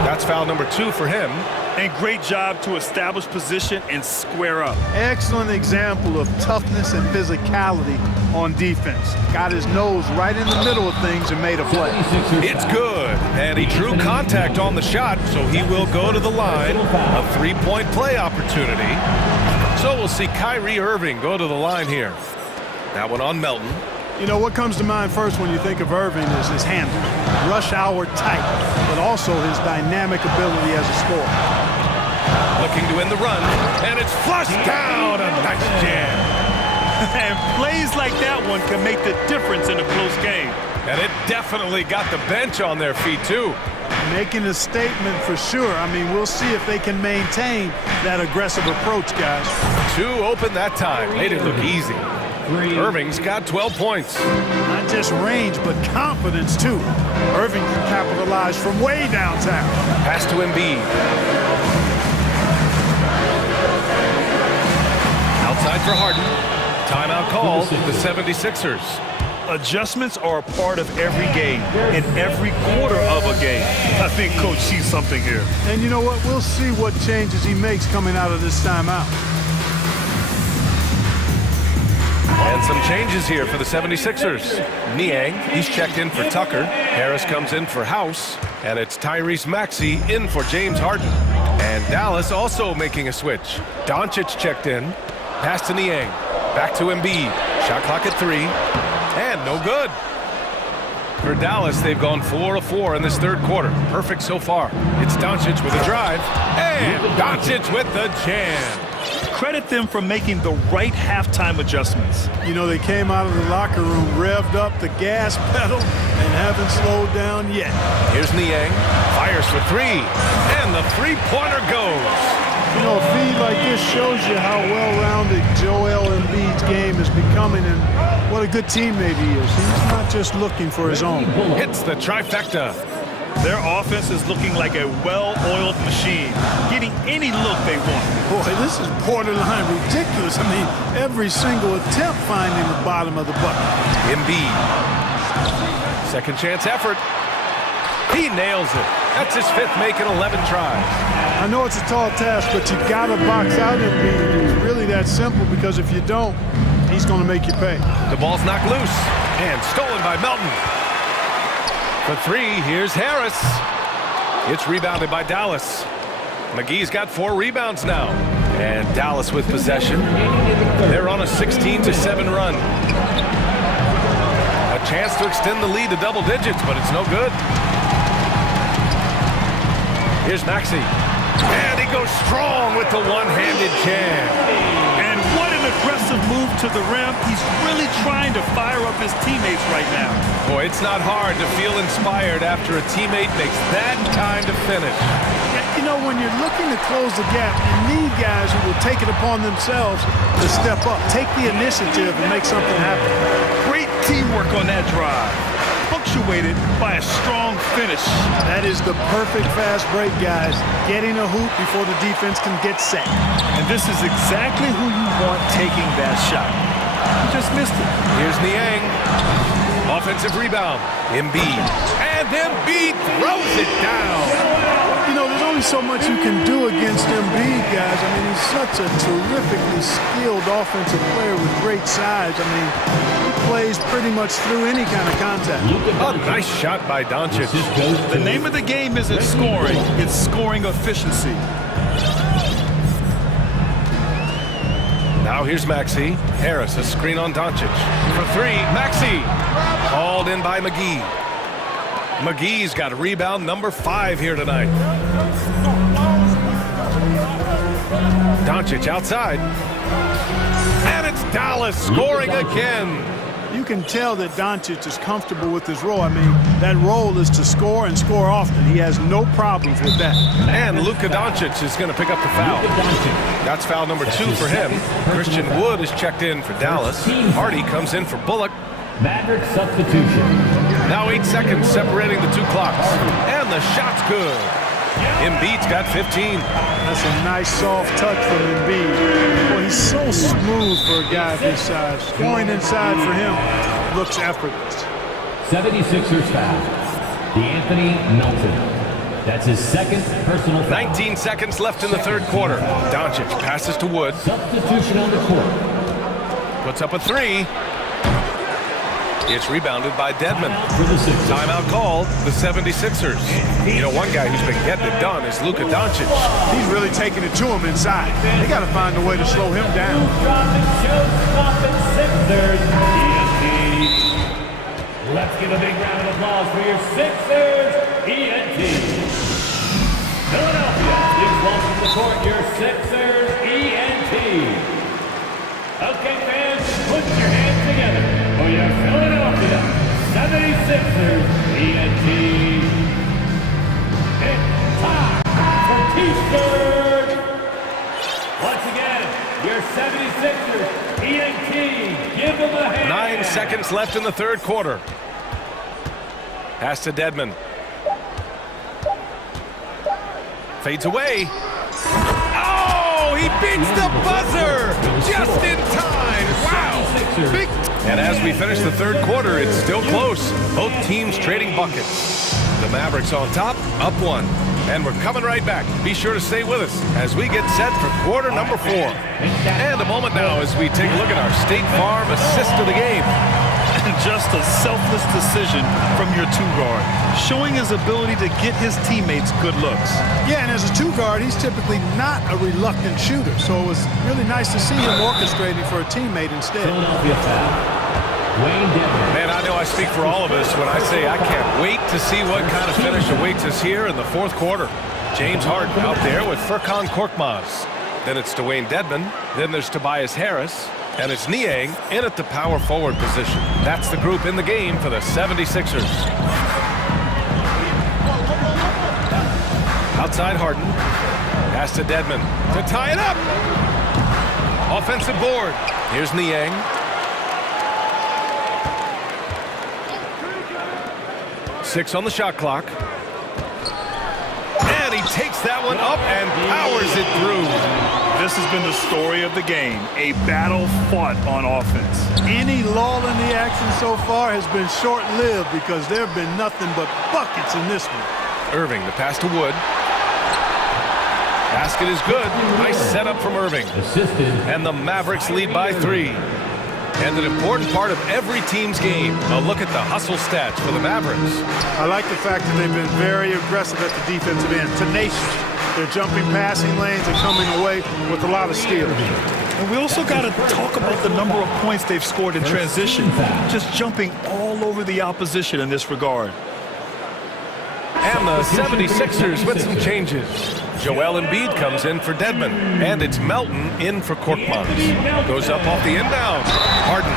That's foul number 2 for him. And great job to establish position and square up. Excellent example of toughness and physicality on defense. Got his nose right in the middle of things and made a play. It's good. And he drew contact on the shot, so he will go to the line. A 3-point play opportunity. So we'll see Kyrie Irving go to the line here. That one on Melton. You know, what comes to mind first when you think of Irving is his handle. Rush hour tight, but also his dynamic ability as a scorer. Looking to win the run, and it's flushed down. A nice jam. And plays like that one can make the difference in a close game. And it definitely got the bench on their feet, too. Making a statement for sure. I mean, we'll see if they can maintain that aggressive approach, guys. 2 open that time. Made it look easy. Irving's got 12 points. Not just range, but confidence, too. Irving can capitalize from way downtown. Pass to Embiid. Outside for Harden. Timeout call, the 76ers. Adjustments are a part of every game, in every quarter of a game. I think Coach sees something here. And you know what? We'll see what changes he makes coming out of this timeout. And some changes here for the 76ers. Niang, he's checked in for Tucker. Harris comes in for House. And it's Tyrese Maxey in for James Harden. And Dallas also making a switch. Doncic checked in. Pass to Niang. Back to Embiid. Shot clock at 3. And no good. For Dallas, they've gone 4 of 4 in this third quarter. Perfect so far. It's Doncic with a drive. And Doncic with the jam. Credit them for making the right halftime adjustments. You know, they came out of the locker room, revved up the gas pedal, and haven't slowed down yet. Here's Niang. Fires for 3. And the three-pointer goes. You know, a feed like this shows you how well-rounded Joel Embiid's game is becoming and what a good teammate he is. He's not just looking for his own. Hits the trifecta. Their offense is looking like a well-oiled machine, getting any look they want. Boy, this is borderline ridiculous. I mean, every single attempt finding the bottom of the bucket. Embiid. Second chance effort. He nails it. That's his 5th make in 11 tries. I know it's a tall task, but you got to box out Embiid. It's really that simple because if you don't, he's going to make you pay. The ball's knocked loose and stolen by Melton. For 3, here's Harris. It's rebounded by Dallas. McGee's got 4 rebounds now. And Dallas with possession. They're on a 16-7 run. A chance to extend the lead to double digits, but it's no good. Here's Maxey. And he goes strong with the one-handed jam. And what an aggressive move to the rim. He's really trying to fire up his teammates right now. Boy, it's not hard to feel inspired after a teammate makes that kind of finish. You know, when you're looking to close the gap, you need guys who will take it upon themselves to step up, take the initiative and make something happen. Great teamwork on that drive, punctuated by a strong finish. That is the perfect fast break, guys. Getting a hoop before the defense can get set. And this is exactly who you want taking that shot. You just missed it. Here's Niang. Offensive rebound. Embiid. And Embiid throws it down. You know, there's only so much you can do against Embiid, guys. I mean, he's such a terrifically skilled offensive player with great size. I mean, he plays pretty much through any kind of contact. A nice shot by Doncic. The name of the game isn't scoring, it's scoring efficiency. Now here's Maxey. Harris, a screen on Doncic. For 3, Maxey. Hauled in by McGee. McGee's got rebound number 5 here tonight. Doncic outside. And it's Dallas scoring again. You can tell that Doncic is comfortable with his role. I mean, that role is to score and score often. He has no problems with that. And Luka Doncic is going to pick up the foul. That's foul number 2 for him. Christian Wood is checked in for Dallas. Hardy comes in for Bullock. Maverick substitution. Now 8 seconds separating the 2 clocks. And the shot's good. Embiid's got 15. That's a nice soft touch from Embiid. Boy, he's so smooth for a guy of his size. Scoring inside for him looks effortless. 76ers foul. DeAnthony Melton. That's his 2nd personal foul. 19 seconds left in the 3rd quarter. Doncic passes to Wood. Substitution on the court. Puts up a 3. It's rebounded by Dedmon. Timeout call, the 76ers. You know, one guy who's been getting it done is Luka Doncic. He's really taking it to him inside. They got to find a way to slow him down. Let's give a big round of applause for your Sixers, ENT. Philadelphia, please welcome to the court your Sixers, ENT. Okay, fans, put your hands together for your Philadelphia 76ers, ENT. It's time for T-shirt. Once again, your 76ers, ENT. Give them a hand. 9 seconds left in the third quarter. Pass to Dedmon. Fades away. Oh, he beats the buzzer just in time. Wow. Big. And as we finish the third quarter, it's still close. Both teams trading buckets. The Mavericks on top, up 1. And we're coming right back. Be sure to stay with us as we get set for quarter number 4. And a moment now as we take a look at our State Farm assist of the game. Just a selfless decision from your two-guard, showing his ability to get his teammates good looks. Yeah, and as a two-guard, he's typically not a reluctant shooter, so it was really nice to see him orchestrating for a teammate instead. Man, I know I speak for all of us when I say I can't wait to see what kind of finish awaits us here in the fourth quarter. James Harden out there with Furkan Korkmaz. Then it's Dwayne Dedmon. Then there's Tobias Harris. And it's Niang in at the power forward position. That's the group in the game for the 76ers. Outside Harden. Pass to Dedmon to tie it up. Offensive board. Here's Niang. Six on the shot clock. And he takes that one up and powers it through. This has been the story of the game, a battle fought on offense. Any lull in the action so far has been short-lived because there have been nothing but buckets in this one. Irving, the pass to Wood. Basket is good. Nice setup from Irving. And the Mavericks lead by 3. And an important part of every team's game, a look at the hustle stats for the Mavericks. I like the fact that they've been very aggressive at the defensive end, tenacious. They're jumping passing lanes and coming away with a lot of steals. And we also got to talk about the number of points they've scored in transition, just jumping all over the opposition in this regard. And the 76ers with some changes. Joel Embiid comes in for Dedmon, and it's Melton in for Korkmaz. Goes up off the inbound. Harden.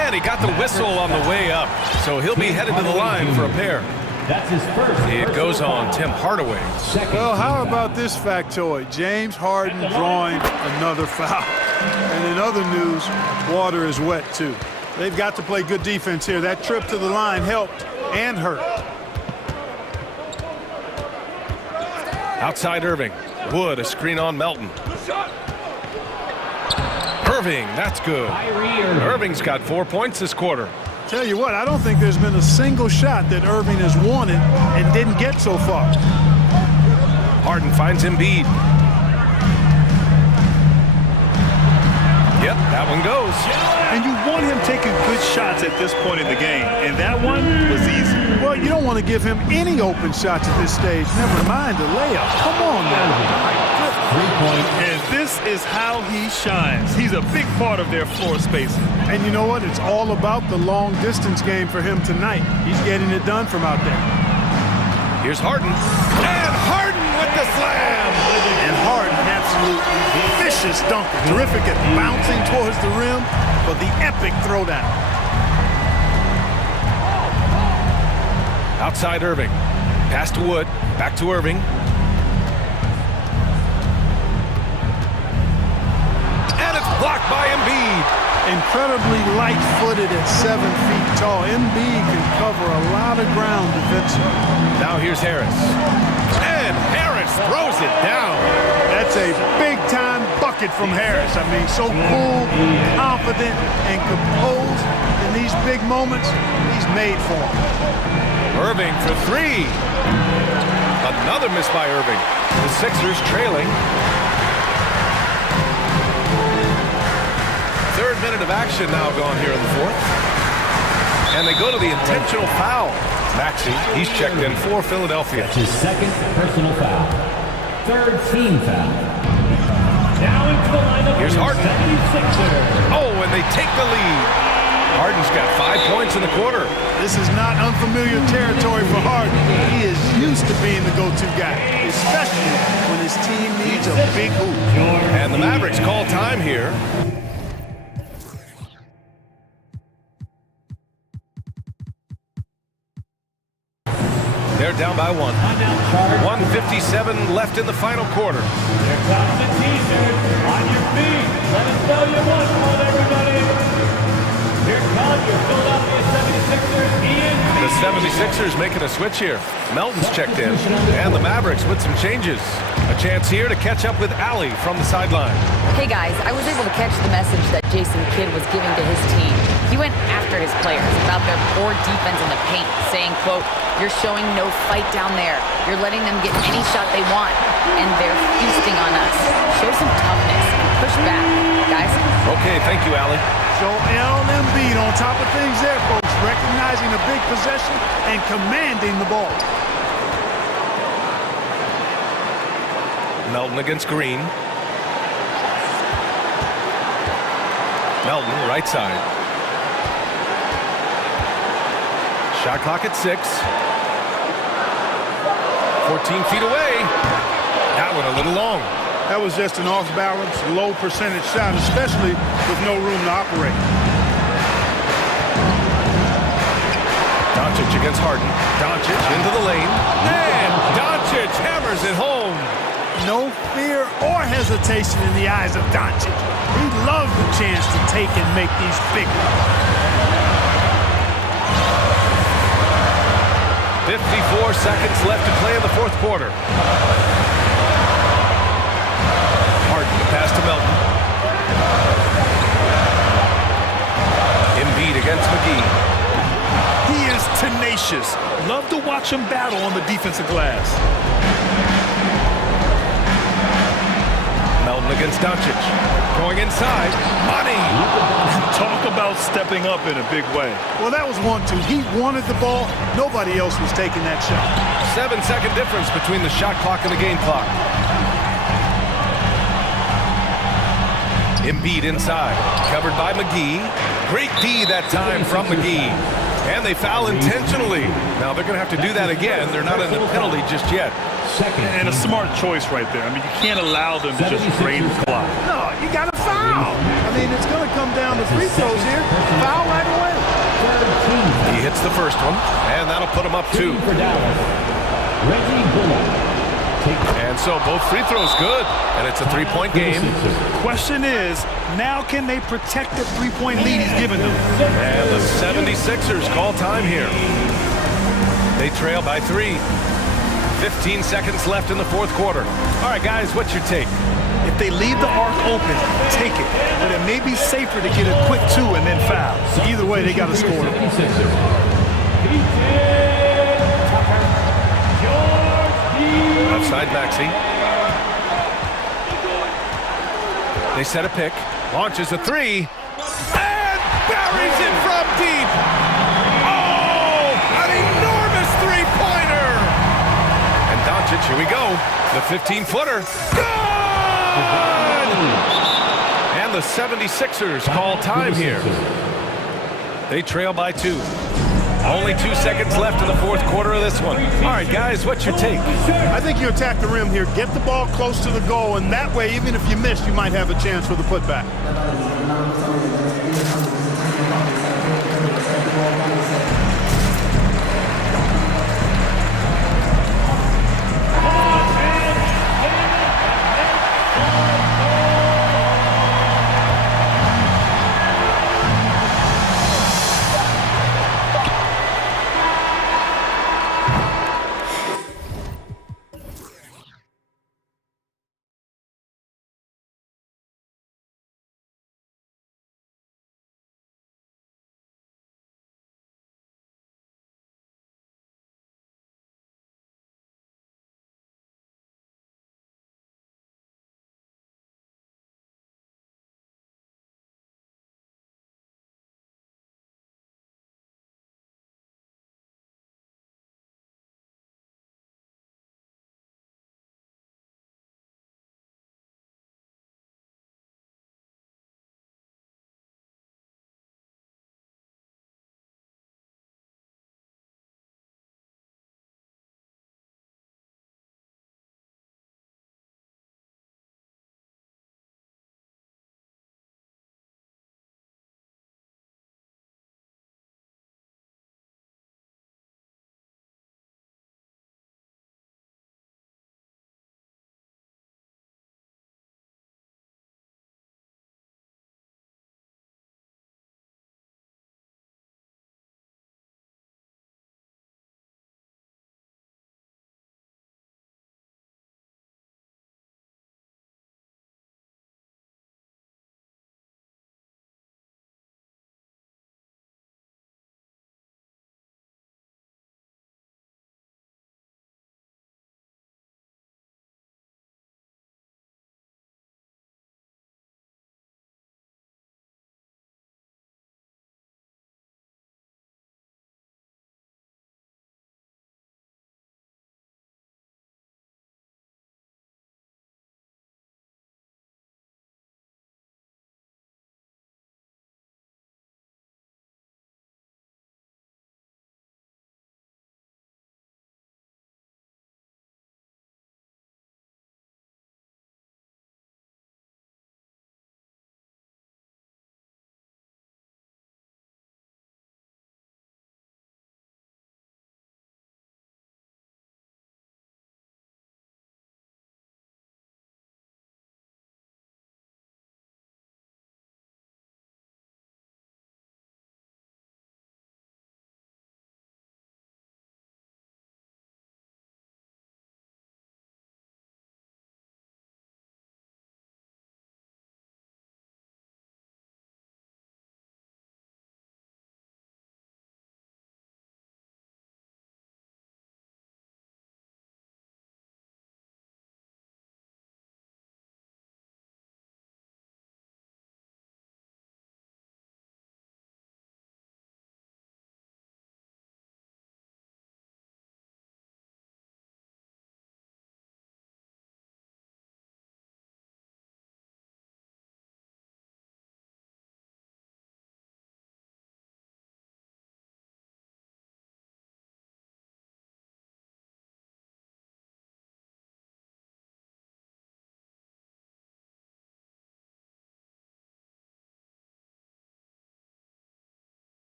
And he got the whistle on the way up, so he'll be headed to the line for a pair. That's his first. It goes on Tim Hardaway. Well, how about this factoid? James Harden drawing another foul. And in other news, water is wet too. They've got to play good defense here. That trip to the line helped and hurt. Outside Irving. Wood, a screen on Melton. Irving, that's good. Irving's got 4 points this quarter. Tell you what, I don't think there's been a single shot that Irving has wanted and didn't get so far. Harden finds Embiid. Yep, that one goes. And you want him taking good shots at this point in the game, and that one was easy. Well, you don't want to give him any open shots at this stage, never mind a layup. Come on now. And this is how he shines. He's a big part of their floor spacing. And you know what? It's all about the long distance game for him tonight. He's getting it done from out there. Here's Harden. And Harden with the slam. And Harden, absolutely vicious dunker. Terrific at bouncing towards the rim for the epic throwdown. Outside Irving. Pass to Wood. Back to Irving. And it's blocked by Embiid. Incredibly light-footed at 7 feet tall. Embiid can cover a lot of ground defensively. Now here's Harris. And Harris throws it down. That's a big-time bucket from Harris. I mean, so cool, confident, and composed in these big moments. He's made for them. Irving for 3. Another miss by Irving. The Sixers trailing. Third minute of action now gone here in the fourth. And they go to the intentional foul. Maxey, he's checked in for Philadelphia. That's his second personal foul. Third team foul. Now into the lineup. Here's Harden. 76ers. Oh, and they take the lead. Harden's got 5 points in the quarter. This is not unfamiliar territory for Harden. He is used to being the go-to guy, especially when his team needs a big hoop. And the Mavericks call time here. They're down by 1. 1:57 left in the final quarter. Here comes the T-shirts on your feet. Let us know you want one, everybody. Here comes your Philadelphia 76ers, The 76ers making a switch here. Melton's checked in, and the Mavericks with some changes. A chance here to catch up with Allie from the sideline. Hey guys, I was able to catch the message that Jason Kidd was giving to his team. He went after his players about their poor defense in the paint, saying, quote, "You're showing no fight down there. You're letting them get any shot they want, and they're feasting on us. Show some toughness and push back, guys." Okay, thank you, Allie. Joel Embiid on top of things there, folks, recognizing a big possession and commanding the ball. Melton against Green. Melton, right side. Shot clock at 6. 14 feet away. That one a little long. That was just an off-balance, low-percentage shot, especially with no room to operate. Doncic against Harden. Doncic into the lane. And Doncic hammers it home. No fear or hesitation in the eyes of Doncic. He loves the chance to take and make these big ones. 54 seconds left to play in the fourth quarter. Harden, the pass to Melton. Embiid against McGee. He is tenacious. Love to watch him battle on the defensive glass. Melton against Doncic. Going inside. Money! Talk about stepping up in a big way. Well, that was 1-2. He wanted the ball. Nobody else was taking that shot. 7-second difference between the shot clock and the game clock. Embiid inside. Covered by McGee. Great D that time from McGee. And they foul intentionally. Now they're going to have to do that again. They're not in the penalty just yet. And a smart choice right there. I mean, you can't allow them to just drain the clock. No, you got to foul. I mean, it's going to come down to free throws here. Foul right away. He hits the first one, and that'll put him up 2. And so both free throws good, and it's a 3-point game. Question is, now can they protect the 3-point lead he's given them? And the 76ers call time here. They trail by 3. 15 seconds left in the fourth quarter. All right, guys, what's your take? If they leave the arc open, take it. But it may be safer to get a quick 2 and then foul. Either way, they got to score. Outside Maxey. They set a pick. Launches a 3. And buries it from deep. Oh, an enormous three-pointer. And Doncic, here we go. The 15-footer. Good! And the 76ers call time here. They trail by 2. Only 2 seconds left in the fourth quarter of this one. All right, guys, what's your take? I think you attack the rim here. Get the ball close to the goal, and that way, even if you miss, you might have a chance for the putback.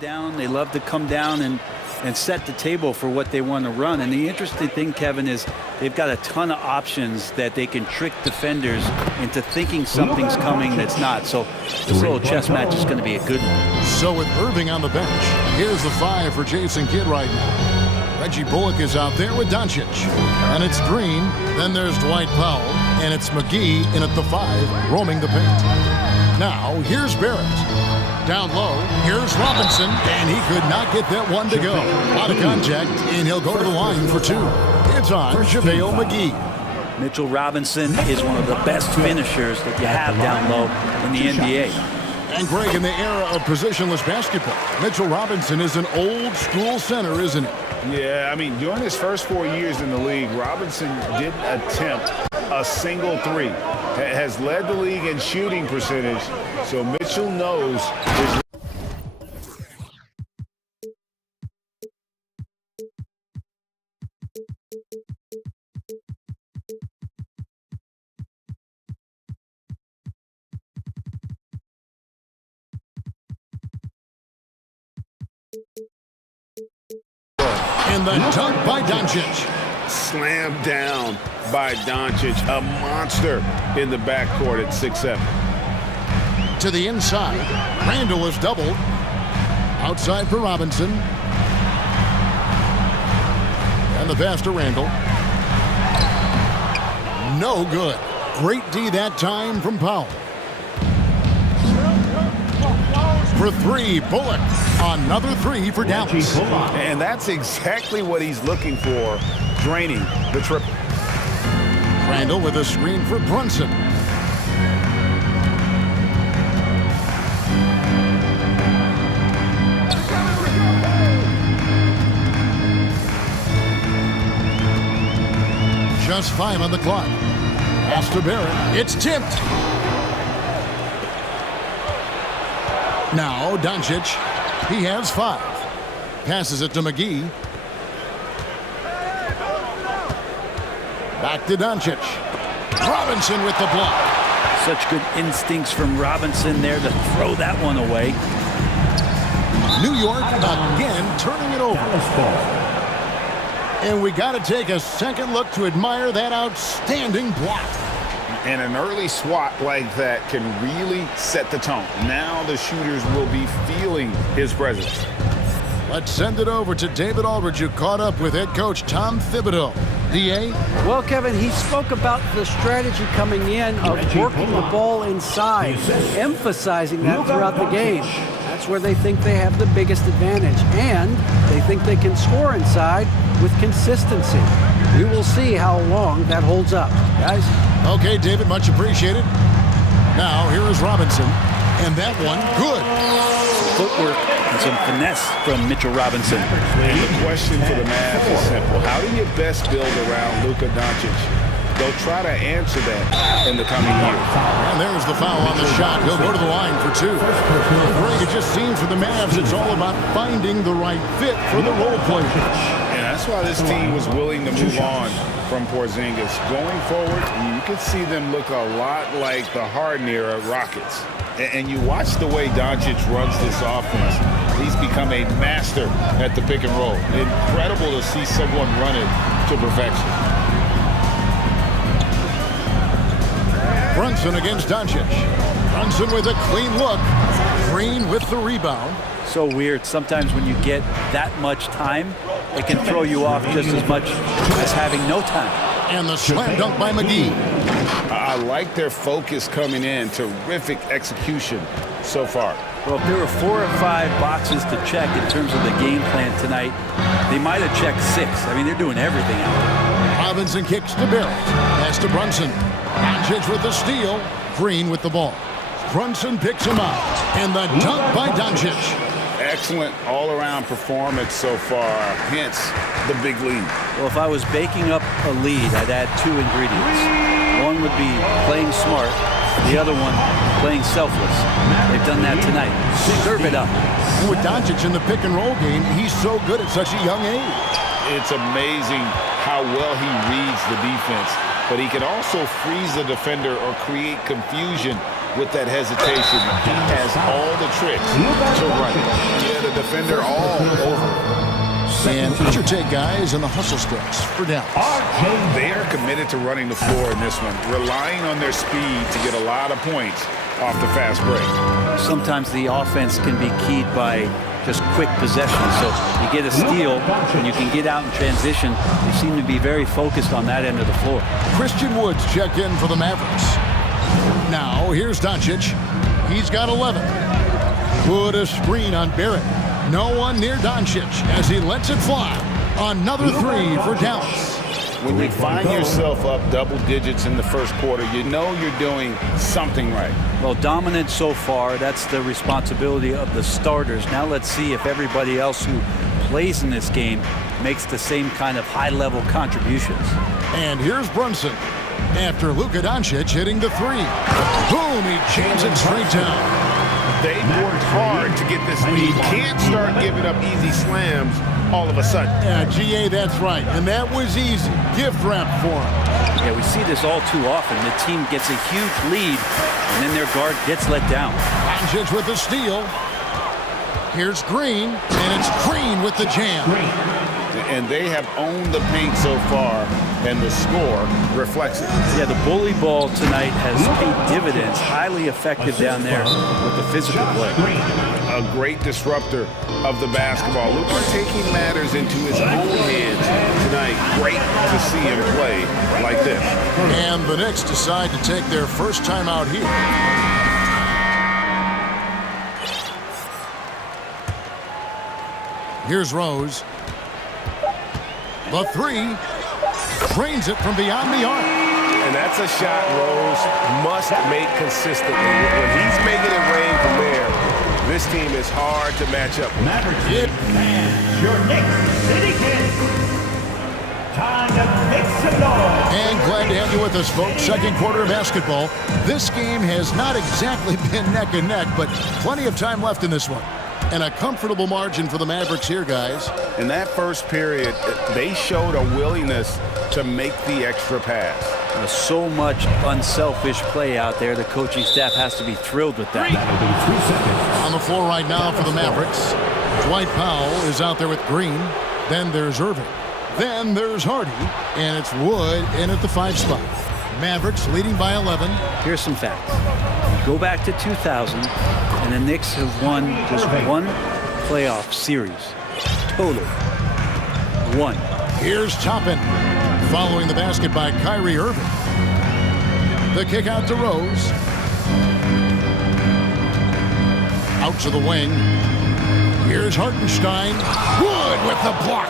Down, they love to come down and set the table for what they want to run. And the interesting thing, Kevin, is they've got a ton of options that they can trick defenders into thinking something's coming that's not. So this little chess match is going to be a good one. So with Irving on the bench, here's the 5 for Jason Kidd right now. Reggie Bullock is out there with Doncic. And it's Green, then there's Dwight Powell, and it's McGee in at the 5, roaming the paint. Now, here's Barrett. Down low, here's Robinson, and he could not get that one to go. A lot of contact, and he'll go to the line for 2. It's on JaVale McGee. Mitchell Robinson is one of the best finishers that you have down low in the NBA. And Greg, in the era of positionless basketball, Mitchell Robinson is an old-school center, isn't he? Yeah, I mean, during his first 4 years in the league, Robinson didn't attempt a single 3. Has led the league in shooting percentage, so Mitchell knows his... And the dunk by Doncic. Slammed down by Doncic, a monster in the backcourt at 6'7". To the inside, Randall is doubled. Outside for Robinson. And the pass to Randall. No good. Great D that time from Powell. For 3, Bullock. Another 3 for Dallas. And that's exactly what he's looking for, draining the triple. Randall with a screen for Brunson. Just 5 on the clock. Pass to Barrett. It's tipped. Now Doncic. He has 5. Passes it to McGee. Back to Doncic. Robinson with the block. Such good instincts from Robinson there to throw that one away. New York again turning it over. And we got to take a second look to admire that outstanding block. And an early swat like that can really set the tone. Now the shooters will be feeling his presence. Let's send it over to David Aldridge, who caught up with head coach Tom Thibodeau. DA? Well, Kevin, he spoke about the strategy coming in of working the ball inside, emphasizing that throughout the game. That's where they think they have the biggest advantage, and they think they can score inside with consistency. We will see how long that holds up. Guys? Okay, David, much appreciated. Now, here is Robinson, and that one, good. Footwork and some finesse from Mitchell Robinson. And the question for the Mavs is simple. How do you best build around Luka Doncic? They'll try to answer that in the coming years. And there's the foul on the shot. He'll go to the line for 2. Greg, it just seems for the Mavs it's all about finding the right fit for the role players. And that's why this team was willing to move on from Porzingis. Going forward, you could see them look a lot like the Harden-era Rockets. And you watch the way Doncic runs this offense. He's become a master at the pick and roll. Incredible to see someone run it to perfection. Brunson against Doncic. Brunson with a clean look. Green with the rebound. So weird. Sometimes when you get that much time, it can throw you off just as much as having no time. And the slam dunk by McGee. I like their focus coming in. Terrific execution so far. Well, if there were 4 or 5 boxes to check in terms of the game plan tonight, they might have checked 6. I mean, they're doing everything out there. Robinson kicks to Barrett. Pass to Brunson. Doncic with the steal. Green with the ball. Brunson picks him up. And the dunk by Doncic. Excellent all-around performance so far, hence the big lead. Well, if I was baking up a lead, I'd add 2 ingredients. One would be playing smart, the other one playing selfless. They've done that tonight. Serve it up. And with Doncic in the pick and roll game, he's so good at such a young age. It's amazing how well he reads the defense. but he can also freeze the defender or create confusion with that hesitation. He has all the tricks to run it. Yeah, the defender all over. And what's your take, guys, on the hustle stretch for Dallas? They are committed to running the floor in this one, relying on their speed to get a lot of points off the fast break. Sometimes the offense can be keyed by just quick possession. So you get a steal and you can get out in transition. They seem to be very focused on that end of the floor. Christian Woods checked in for the Mavericks. Now here's Doncic. He's got 11. Put a screen on Barrett. No one near Doncic as he lets it fly. Another three for Dallas. When you find yourself up double digits in the first quarter, you know you're doing something right. Well, dominant so far. That's the responsibility of the starters. Now let's see if everybody else who plays in this game makes the same kind of high-level contributions. And here's Brunson after Luka Doncic hitting the three. Boom, he jams it straight down. They've worked hard to get this lead. You can't start giving up easy slams all of a sudden. Yeah, GA, that's right. And that was easy. Gift wrap for him. Yeah, we see this all too often. The team gets a huge lead, and then their guard gets let down. Doncic with the steal. Here's Green, and it's Green with the jam. And they have owned the paint so far, and the score reflects it. Yeah, the bully ball tonight has paid dividends. Highly effective down there with the physical play. A great disruptor of the basketball. Luka taking matters into his own hands tonight. Great to see him play like this. And the Knicks decide to take their first time out here. Here's Rose. The three. Drains it from beyond the arc. And that's a shot Rose must make consistently. When he's making it rain from there, this team is hard to match up with. Mavericks and your Knicks City Kings. Time to mix it all. And glad to have you with us, folks. Second quarter of basketball. This game has not exactly been neck and neck, but plenty of time left in this one. And a comfortable margin for the Mavericks here, guys. In that first period, they showed a willingness to make the extra pass. There's so much unselfish play out there. The coaching staff has to be thrilled with that. On the floor right now for the Mavericks, Dwight Powell is out there with Green. Then there's Irving. Then there's Hardy. And it's Wood in at the 5 spot. Mavericks leading by 11. Here's some facts. Go back to 2000, and the Knicks have won just one playoff series. Total. One. Here's Toppin. Following the basket by Kyrie Irving. The kick out to Rose. Out to the wing. Here's Hartenstein. Wood with the block.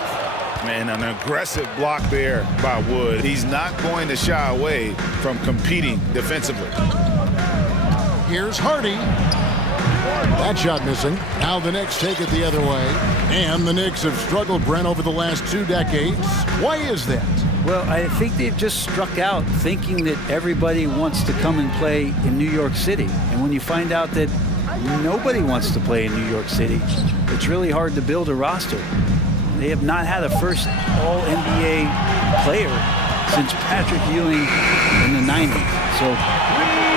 Man, an aggressive block there by Wood. He's not going to shy away from competing defensively. Here's Hardy. That shot missing. Now the Knicks take it the other way. And the Knicks have struggled, Brent, over the last 2 decades. Why is that? Well, I think they've just struck out thinking that everybody wants to come and play in New York City. And when you find out that nobody wants to play in New York City, it's really hard to build a roster. They have not had a first All-NBA player since Patrick Ewing in the 90s. So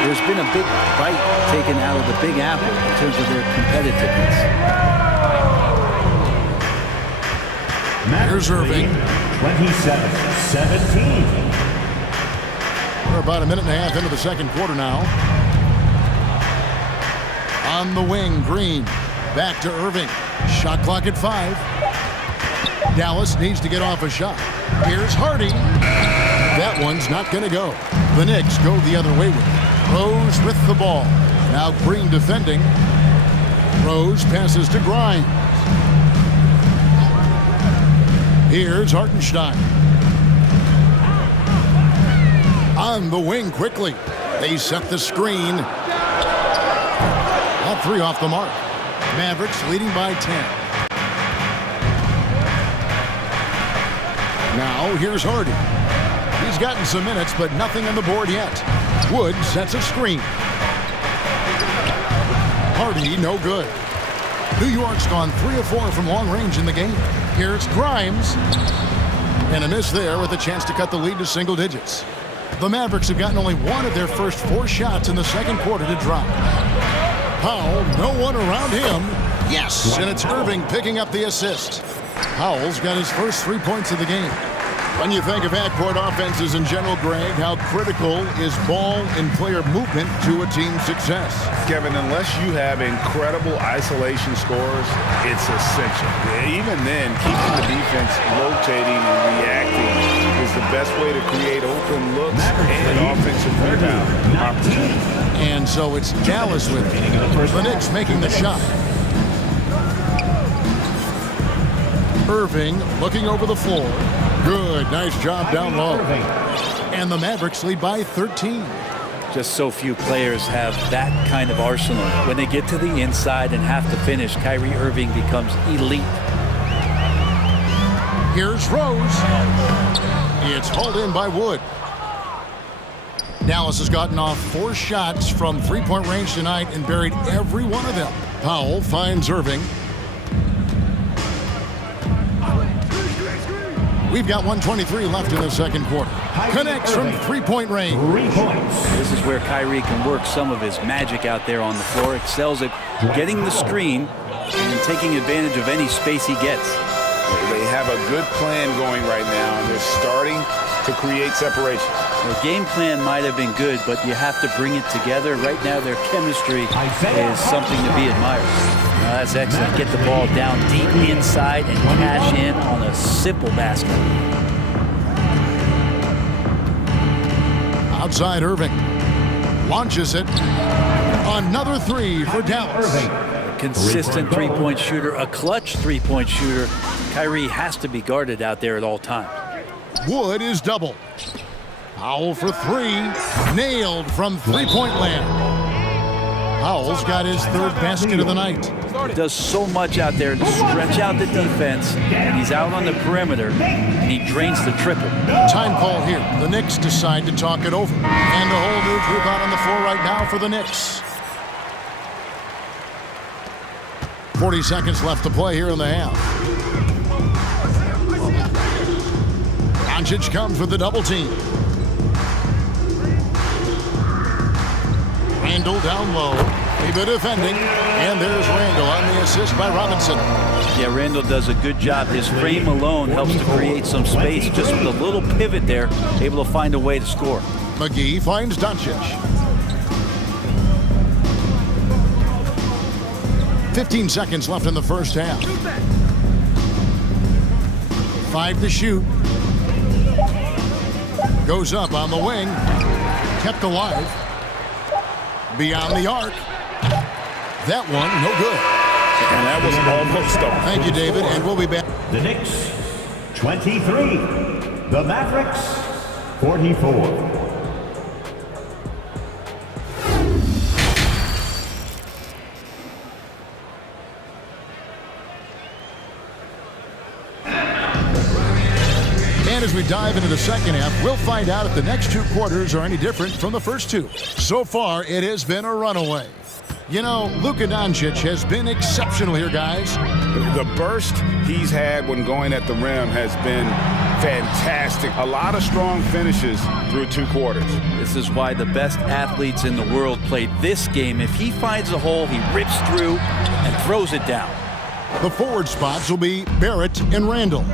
there's been a big bite taken out of the Big Apple in terms of their competitiveness. Here's Irving. 27-17. We're about a minute and a half into the second quarter now. On the wing, Green. Back to Irving. Shot clock at 5. Dallas needs to get off a shot. Here's Hardy. That one's not going to go. The Knicks go the other way with it. Rose with the ball. Now Green defending. Rose passes to Grimes. Here's Hartenstein. On the wing quickly. They set the screen. All 3 off the mark. Mavericks leading by 10. Now here's Hardy. He's gotten some minutes, but nothing on the board yet. Wood sets a screen. Hardy, no good. New York's gone 3 of 4 from long range in the game. Here's Grimes. And a miss there with a chance to cut the lead to single digits. The Mavericks have gotten only one of their first 4 shots in the second quarter to drop. Powell, no one around him. Yes, and it's Irving picking up the assist. Powell's got his first 3 points of the game. When you think of backcourt offenses in general, Greg, how critical is ball and player movement to a team's success? Kevin, unless you have incredible isolation scores, it's essential. Even then, keeping the defense rotating and reacting is the best way to create open looks and offensive rebound opportunities. And so it's Dallas with it. The Knicks making the shot. Irving looking over the floor. Good, nice job down low. And the Mavericks lead by 13. Just so few players have that kind of arsenal. When they get to the inside and have to finish, Kyrie Irving becomes elite. Here's Rose. It's hauled in by Wood. Dallas has gotten off 4 shots from 3-point range tonight and buried every one of them. Powell finds Irving. We've got 1:23 left in the second quarter. Connects from 3-point range. This is where Kyrie can work some of his magic out there on the floor. Excels at getting the screen and taking advantage of any space he gets. They have a good plan going right now, and they're starting to create separation. The game plan might have been good, but you have to bring it together. Right now, their chemistry is something to be admired. Now, that's excellent. Get the ball down deep inside and cash in on a simple basket. Outside Irving. Launches it. Another 3 for Dallas. A consistent three-point shooter, a clutch three-point shooter. Kyrie has to be guarded out there at all times. Wood is double. Powell for 3. Nailed from 3-point land. Powell's got his 3rd basket of the night. He does so much out there to stretch out the defense. And he's out on the perimeter, and he drains the triple. Time call here. The Knicks decide to talk it over. And a whole new group out on the floor right now for the Knicks. 40 seconds left to play here in the half. Doncic comes with the double team. Randall down low. A bit defending. And there's Randall on the assist by Robinson. Yeah, Randall does a good job. His frame alone helps to create some space. Just with a little pivot there, able to find a way to score. McGee finds Doncic. 15 seconds left in the first half. 5 to shoot. Goes up on the wing. Kept alive. Beyond the arc. That one, no good. And that was almost a... Thank you, David, and we'll be back. The Knicks, 23. The Mavericks, 44. And as we dive into the second half, we'll find out if the next 2 quarters are any different from the first 2. So far, it has been a runaway. You know, Luka Doncic has been exceptional here, guys. The burst he's had when going at the rim has been fantastic. A lot of strong finishes through 2 quarters. This is why the best athletes in the world play this game. If he finds a hole, he rips through and throws it down. The forward spots will be Barrett and Randall.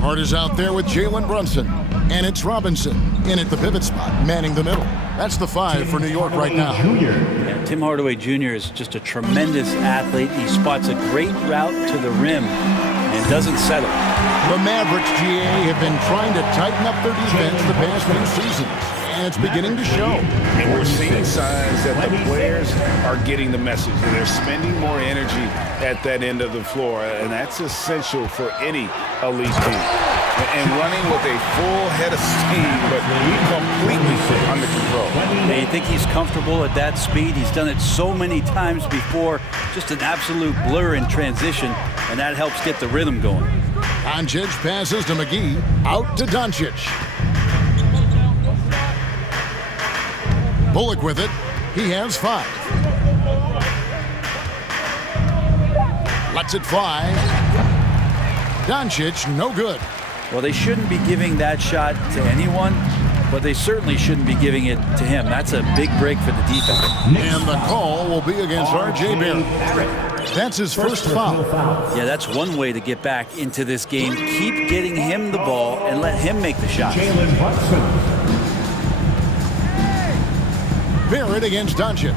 Hart is out there with Jalen Brunson. And it's Robinson in at the pivot spot, manning the middle. That's the 5 for New York right now. Yeah, Tim Hardaway Jr. is just a tremendous athlete. He spots a great route to the rim and doesn't settle. The Mavericks, GA, have been trying to tighten up their defense the past few seasons. And it's beginning to show. And we're seeing signs that the players are getting the message. And they're spending more energy at that end of the floor. And that's essential for any elite team. And running with a full head of steam, but completely under control. And you think he's comfortable at that speed? He's done it so many times before. Just an absolute blur in transition, and that helps get the rhythm going. Doncic passes to McGee. Out to Doncic. Bullock with it. He has 5. Lets it fly. Doncic, no good. Well, they shouldn't be giving that shot to anyone, but they certainly shouldn't be giving it to him. That's a big break for the defense. And the call will be against R.J. Barrett. That's his first foul. Yeah, that's one way to get back into this game. Keep getting him the ball and let him make the shots. Barrett against Doncic.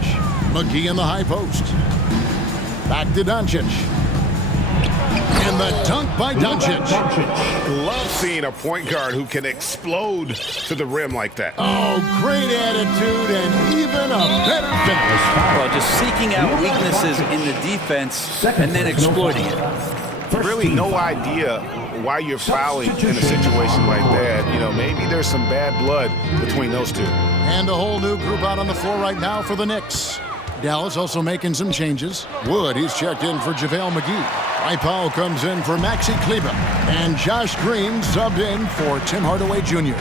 McGee in the high post. Back to Doncic. And the dunk by Doncic. Love seeing a point guard who can explode to the rim like that. Oh, great attitude and even a better finish. Well, just seeking out weaknesses in the defense and then exploiting it. Really no idea why you're fouling in a situation like that. You know, maybe there's some bad blood between those two. And a whole new group out on the floor right now for the Knicks. Dallas also making some changes. Wood, he's checked in for JaVale McGee. Powell comes in for Maxi Kleber. And Josh Green subbed in for Tim Hardaway Jr.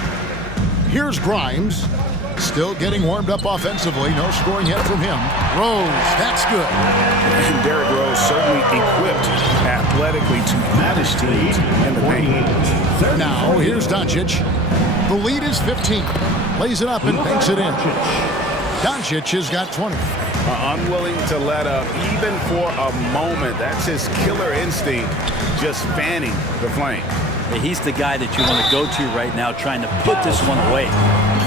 Here's Grimes. Still getting warmed up offensively. No scoring yet from him. Rose, that's good. And Derrick Rose certainly equipped athletically to manage teams in the paint. Now, here's Doncic. The lead is 15. Lays it up and banks it in. Doncic has got 20. Unwilling to let up even for a moment. That's his killer instinct, just fanning the flame. Yeah, he's the guy that you want to go to right now, trying to put this one away.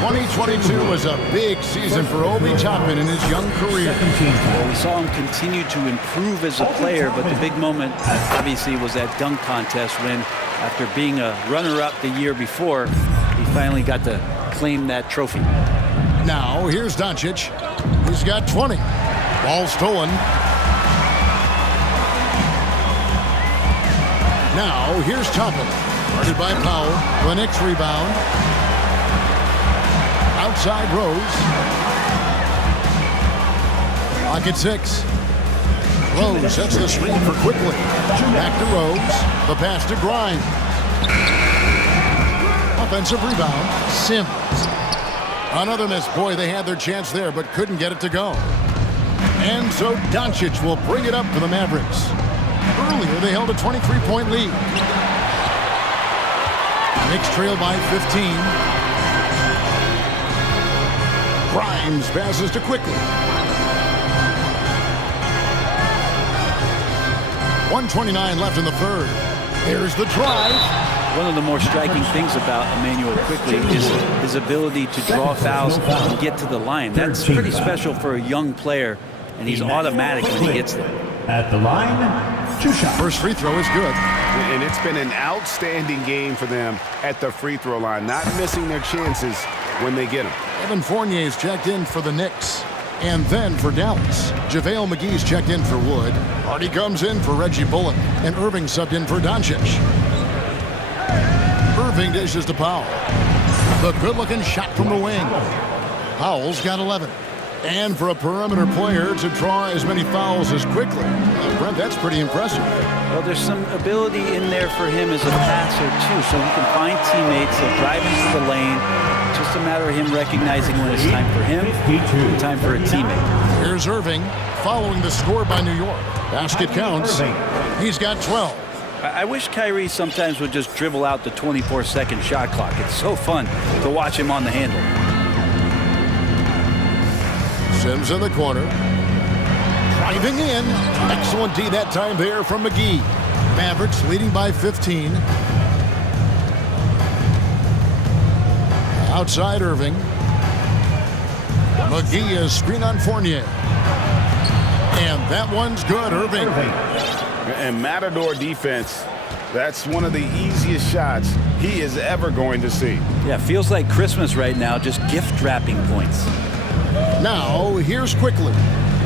2022 was a big season for Obi Toppin in his young career. Well, we saw him continue to improve as a player, but the big moment obviously was that dunk contest when, after being a runner-up the year before, he finally got to claim that trophy. Now, here's Doncic. He's got 20. Ball stolen. Now, here's Toppin. Guarded by Powell. The Knicks rebound. Outside Rose. Clock at 6. Rose sets the screen for quickly. Back to Rose. The pass to Grimes. Offensive rebound. Sims. Another miss. Boy, they had their chance there, but couldn't get it to go. And so Doncic will bring it up for the Mavericks. Earlier, they held a 23-point lead. Knicks trail by 15. Grimes passes to quickly. 1:29 left in the third. There's the drive. One of the more striking things about Emmanuel Quickly is his ability to draw fouls and get to the line. That's pretty special for a young player, and he's automatic when he gets there. At the line, first free throw is good. And it's been an outstanding game for them at the free throw line, not missing their chances when they get them. Evan Fournier's checked in for the Knicks. And then for Dallas, JaVale McGee's checked in for Wood. Hardy comes in for Reggie Bullock, and Irving subbed in for Doncic. Irving dishes to Powell. The good-looking shot from the wing. Powell's got 11. And for a perimeter player to draw as many fouls as quickly. Brent, that's pretty impressive. Well, there's some ability in there for him as a passer, too, so he can find teammates. He'll drive into the lane. Just a matter of him recognizing when it's time for him and time for a teammate. Here's Irving following the score by New York. Basket counts. He's got 12. I wish Kyrie sometimes would just dribble out the 24-second shot clock. It's so fun to watch him on the handle. Sims in the corner. Driving in. Excellent D that time there from McGee. Mavericks leading by 15. Outside Irving. McGee is screen on Fournier. And that one's good, Irving. And Matador defense, that's one of the easiest shots he is ever going to see. Yeah, feels like Christmas right now, just gift wrapping points. Now, here's Quickly.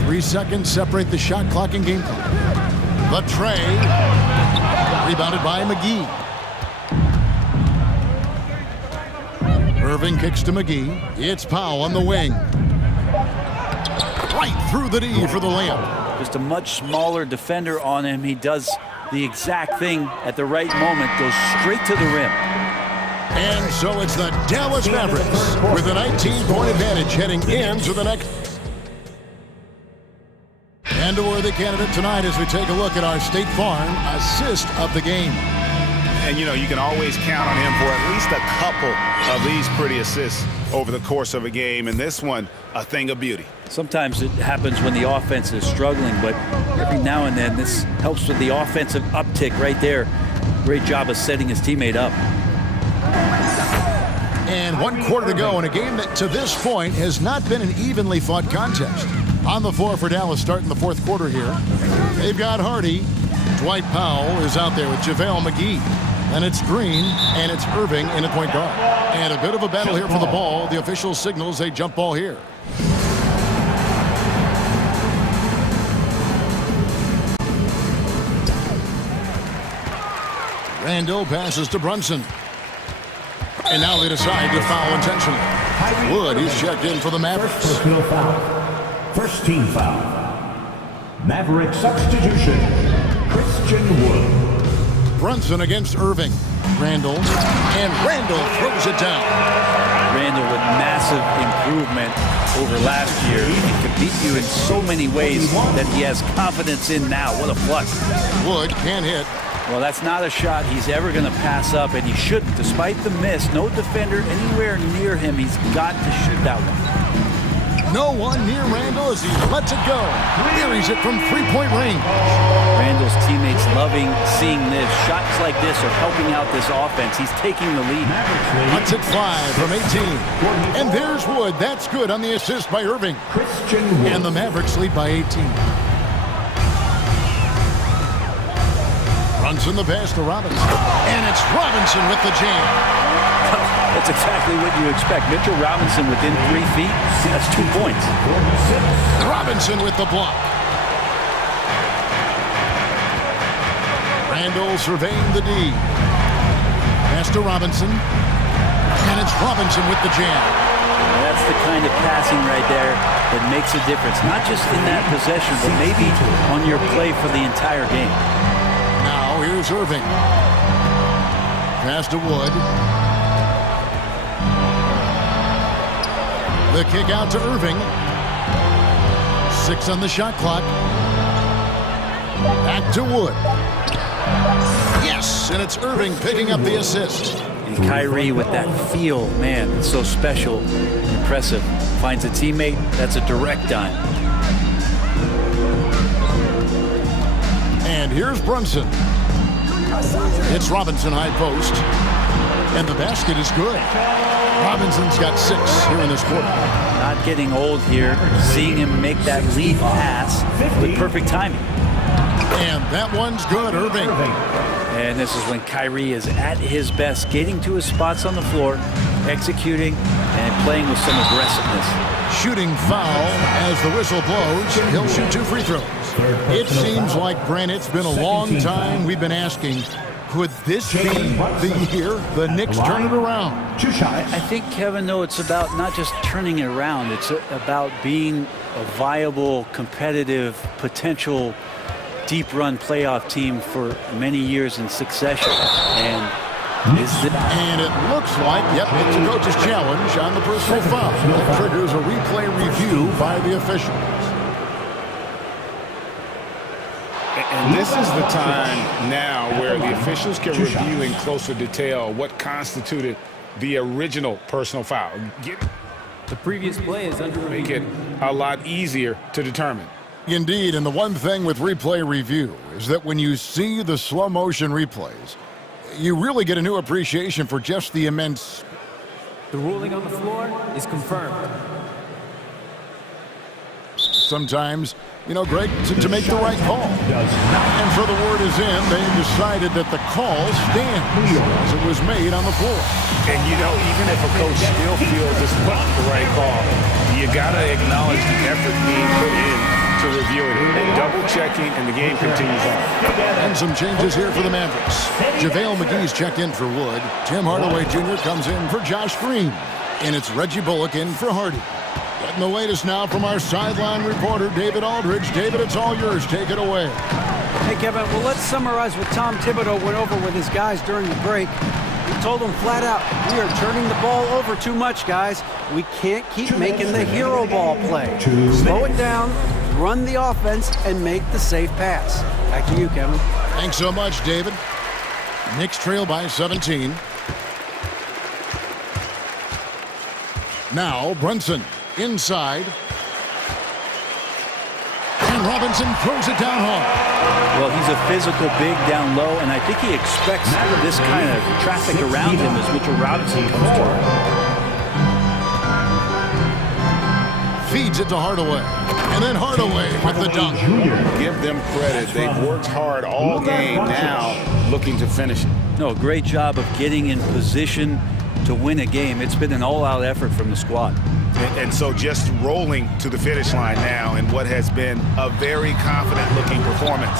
3 seconds separate the shot clock and game clock. The tray. Rebounded by McGee. Irving kicks to McGee. It's Powell on the wing. Right through the D for the layup. Just a much smaller defender on him. He does the exact thing at the right moment, goes straight to the rim. And so it's the Dallas Mavericks with a 19-point advantage heading into the next. And a worthy candidate tonight as we take a look at our State Farm assist of the game. And, you know, you can always count on him for at least a couple of these pretty assists over the course of a game. And this one, a thing of beauty. Sometimes it happens when the offense is struggling, but every now and then this helps with the offensive uptick right there. Great job of setting his teammate up. And 1 quarter to go in a game that to this point has not been an evenly fought contest. On the floor for Dallas starting the 4th quarter here. They've got Hardy. Dwight Powell is out there with JaVale McGee. And it's Green, and it's Irving in at point guard. And a bit of a battle here for the ball. The official signals a jump ball here. Randall passes to Brunson. And now they decide to foul intentionally. Wood is checked in for the Mavericks. Personal foul. First team foul. Maverick substitution. Christian Wood. Brunson against Irving. Randall. And Randall throws it down. Randall with massive improvement over last year. He can beat you in so many ways that he has confidence in now. What a flush. Wood can hit. Well, that's not a shot he's ever going to pass up, and he shouldn't. Despite the miss, no defender anywhere near him. He's got to shoot that one. No one near Randall as he lets it go. Carries it from three-point range. Randall's teammates loving seeing this. Shots like this are helping out this offense. He's taking the lead. Puts it 5 from 18. And there's Wood. That's good on the assist by Irving. And the Mavericks lead by 18. Brunson the pass to Robinson. And it's Robinson with the jam. That's exactly what you expect. Mitchell Robinson within 3 feet. That's 2 points. Robinson with the block. Randall surveying the D. Pass to Robinson. And it's Robinson with the jam. That's the kind of passing right there that makes a difference. Not just in that possession, but maybe on your play for the entire game. Now here's Irving. Pass to Wood. The kick out to Irving. 6 on the shot clock. Back to Wood. Yes, and it's Irving picking up the assist. And Kyrie with that feel, man, it's so special, impressive. Finds a teammate, that's a direct dime. And here's Brunson. It's Robinson high post. And the basket is good. Robinson's got 6 here in this quarter. Not getting old here. Seeing him make that lead pass with perfect timing. And that one's good, Irving. And this is when Kyrie is at his best, getting to his spots on the floor, executing, and playing with some aggressiveness. Shooting foul as the whistle blows. He'll shoot 2 free throws. It seems like, Brent, it's been a long time we've been asking, could this be the year the Knicks turn it around? I think, Kevin, no, it's about not just turning it around. It's about being a viable, competitive, potential deep run playoff team for many years in succession. And it looks like, yep, it's a coach's challenge on the personal foul. That triggers a replay review by the officials. And this is the time now where the officials can review in closer detail what constituted the original personal foul. The previous play is under review. Make it a lot easier to determine. Indeed, and the one thing with replay review is that when you see the slow motion replays, you really get a new appreciation for just the immense. The ruling on the floor is confirmed. Sometimes, you know, Greg, to make the right call. And for the word is in, they decided that the call stands as it was made on the floor. And, you know, even if a coach still feels this wasn't the right call, you got to acknowledge the effort being put in to review it and double-checking, and the game continues on. And some changes here for the Mavericks. JaVale McGee's checked in for Wood. Tim Hardaway Jr. comes in for Josh Green. And it's Reggie Bullock in for Hardy. Getting the latest now from our sideline reporter, David Aldridge. David, it's all yours. Take it away. Hey, Kevin, well, let's summarize what Tom Thibodeau went over with his guys during the break. He told them flat out, we are turning the ball over too much, guys. We can't keep making the hero ball play. Slow it down, run the offense, and make the safe pass. Back to you, Kevin. Thanks so much, David. Knicks trail by 17. Now Brunson inside. And Robinson throws it down hard. Well, he's a physical big down low, and I think he expects this kind of traffic around him as Mitchell Robinson comes to him. Feeds it to Hardaway. And then Hardaway with the dunk. Give them credit. They've worked hard all game, now looking to finish it. No, great job of getting in position to win a game. It's been an all-out effort from the squad. And so just rolling to the finish line now in what has been a very confident-looking performance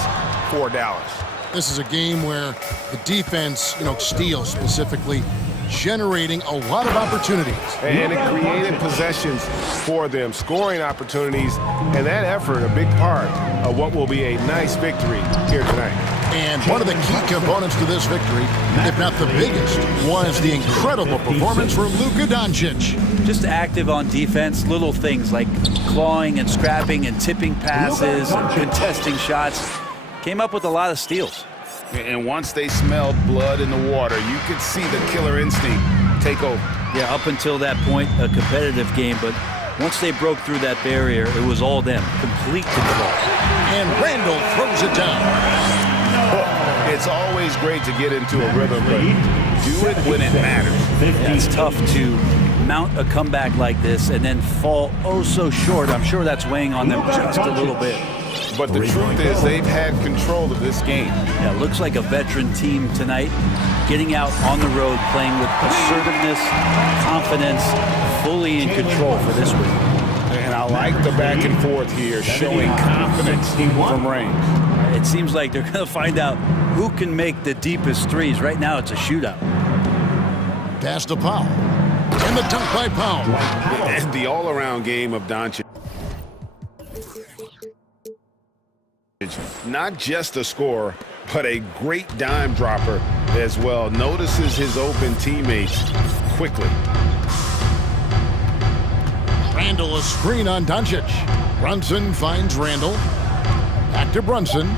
for Dallas. This is a game where the defense, steals specifically, generating a lot of opportunities. And it created possessions for them, scoring opportunities, and that effort a big part of what will be a nice victory here tonight. And one of the key components to this victory, if not the biggest, was the incredible performance from Luka Doncic. Just active on defense, little things like clawing and scrapping and tipping passes and contesting shots. Came up with a lot of steals. And once they smelled blood in the water, you could see the killer instinct take over. Yeah, up until that point, a competitive game, but once they broke through that barrier, it was all them, complete control. And Randall throws it down. It's always great to get into a rhythm, but do it when it matters. Yeah, it's tough to mount a comeback like this and then fall oh so short. I'm sure that's weighing on them just a little bit. But the truth is they've had control of this game. Yeah, looks like a veteran team tonight, getting out on the road, playing with assertiveness, confidence, fully in control for this win. And I like the back and forth here, showing confidence from range. It seems like they're going to find out who can make the deepest threes. Right now, it's a shootout. Pass to Powell. And the dunk by Powell. And the all-around game of Doncic. Not just a scorer, but a great dime dropper as well. Notices his open teammates quickly. Randall, a screen on Doncic. Brunson finds Randall. Back to Brunson.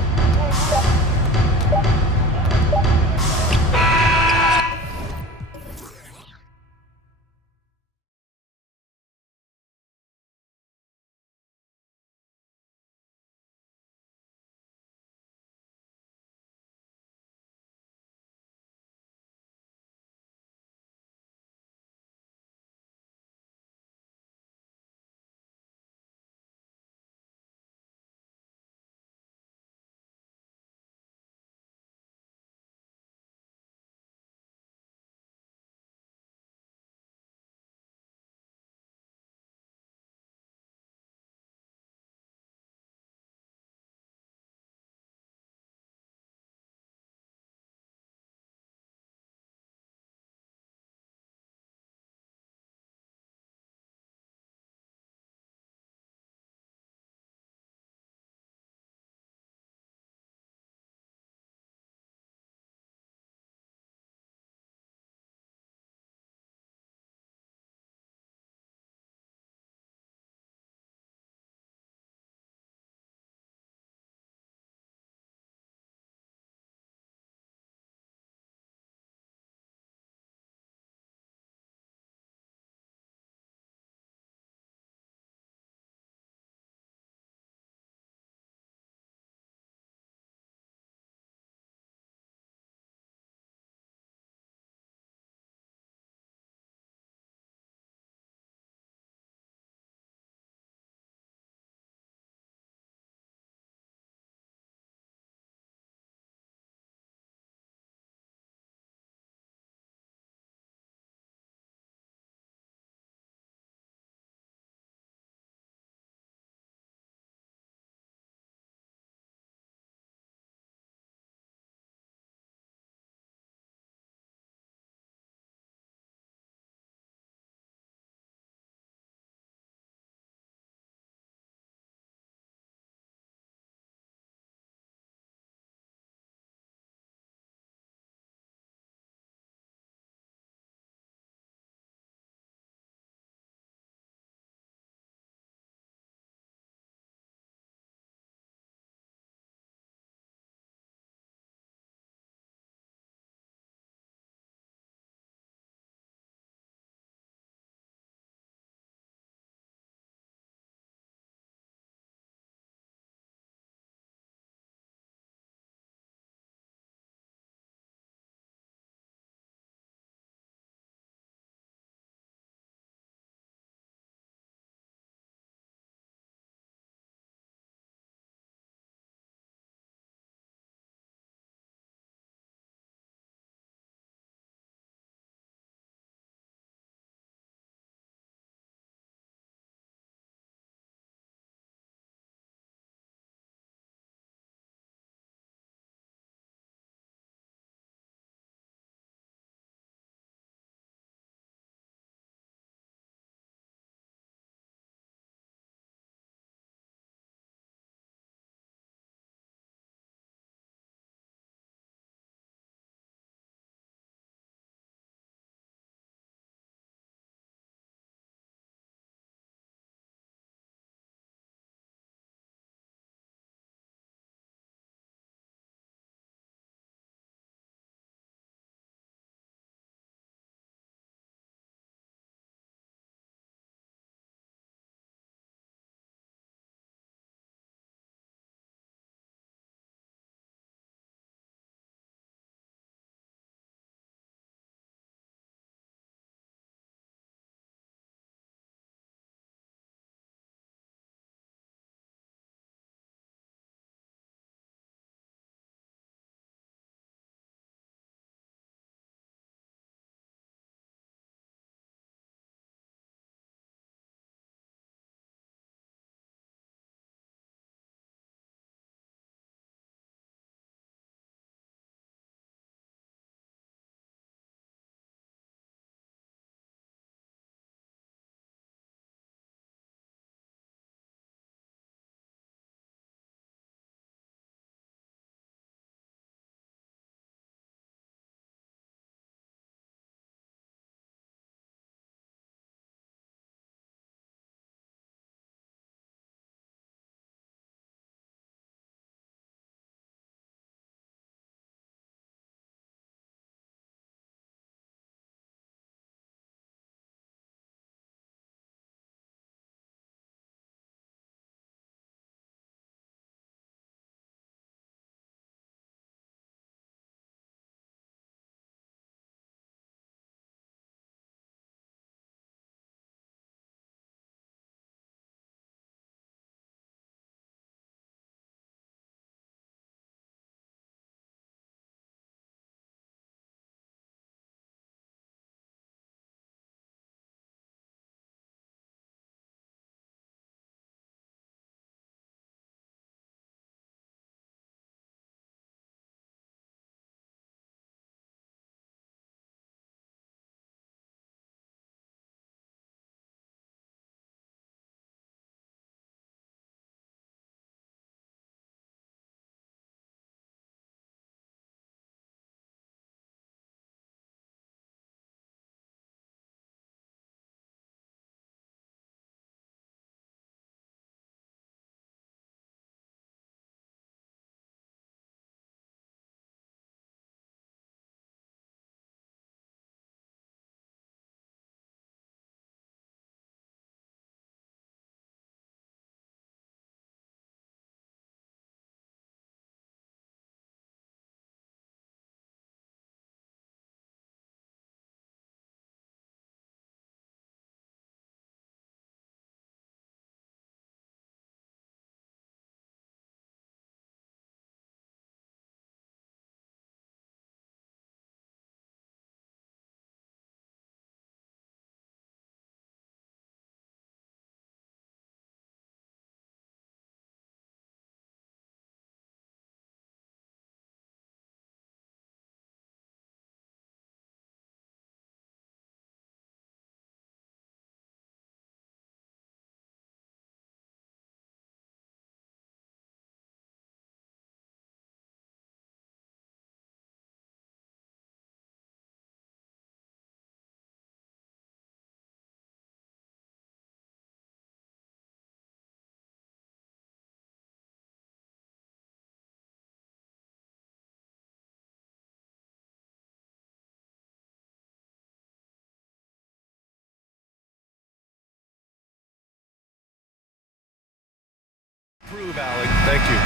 groove, Alec. Thank you.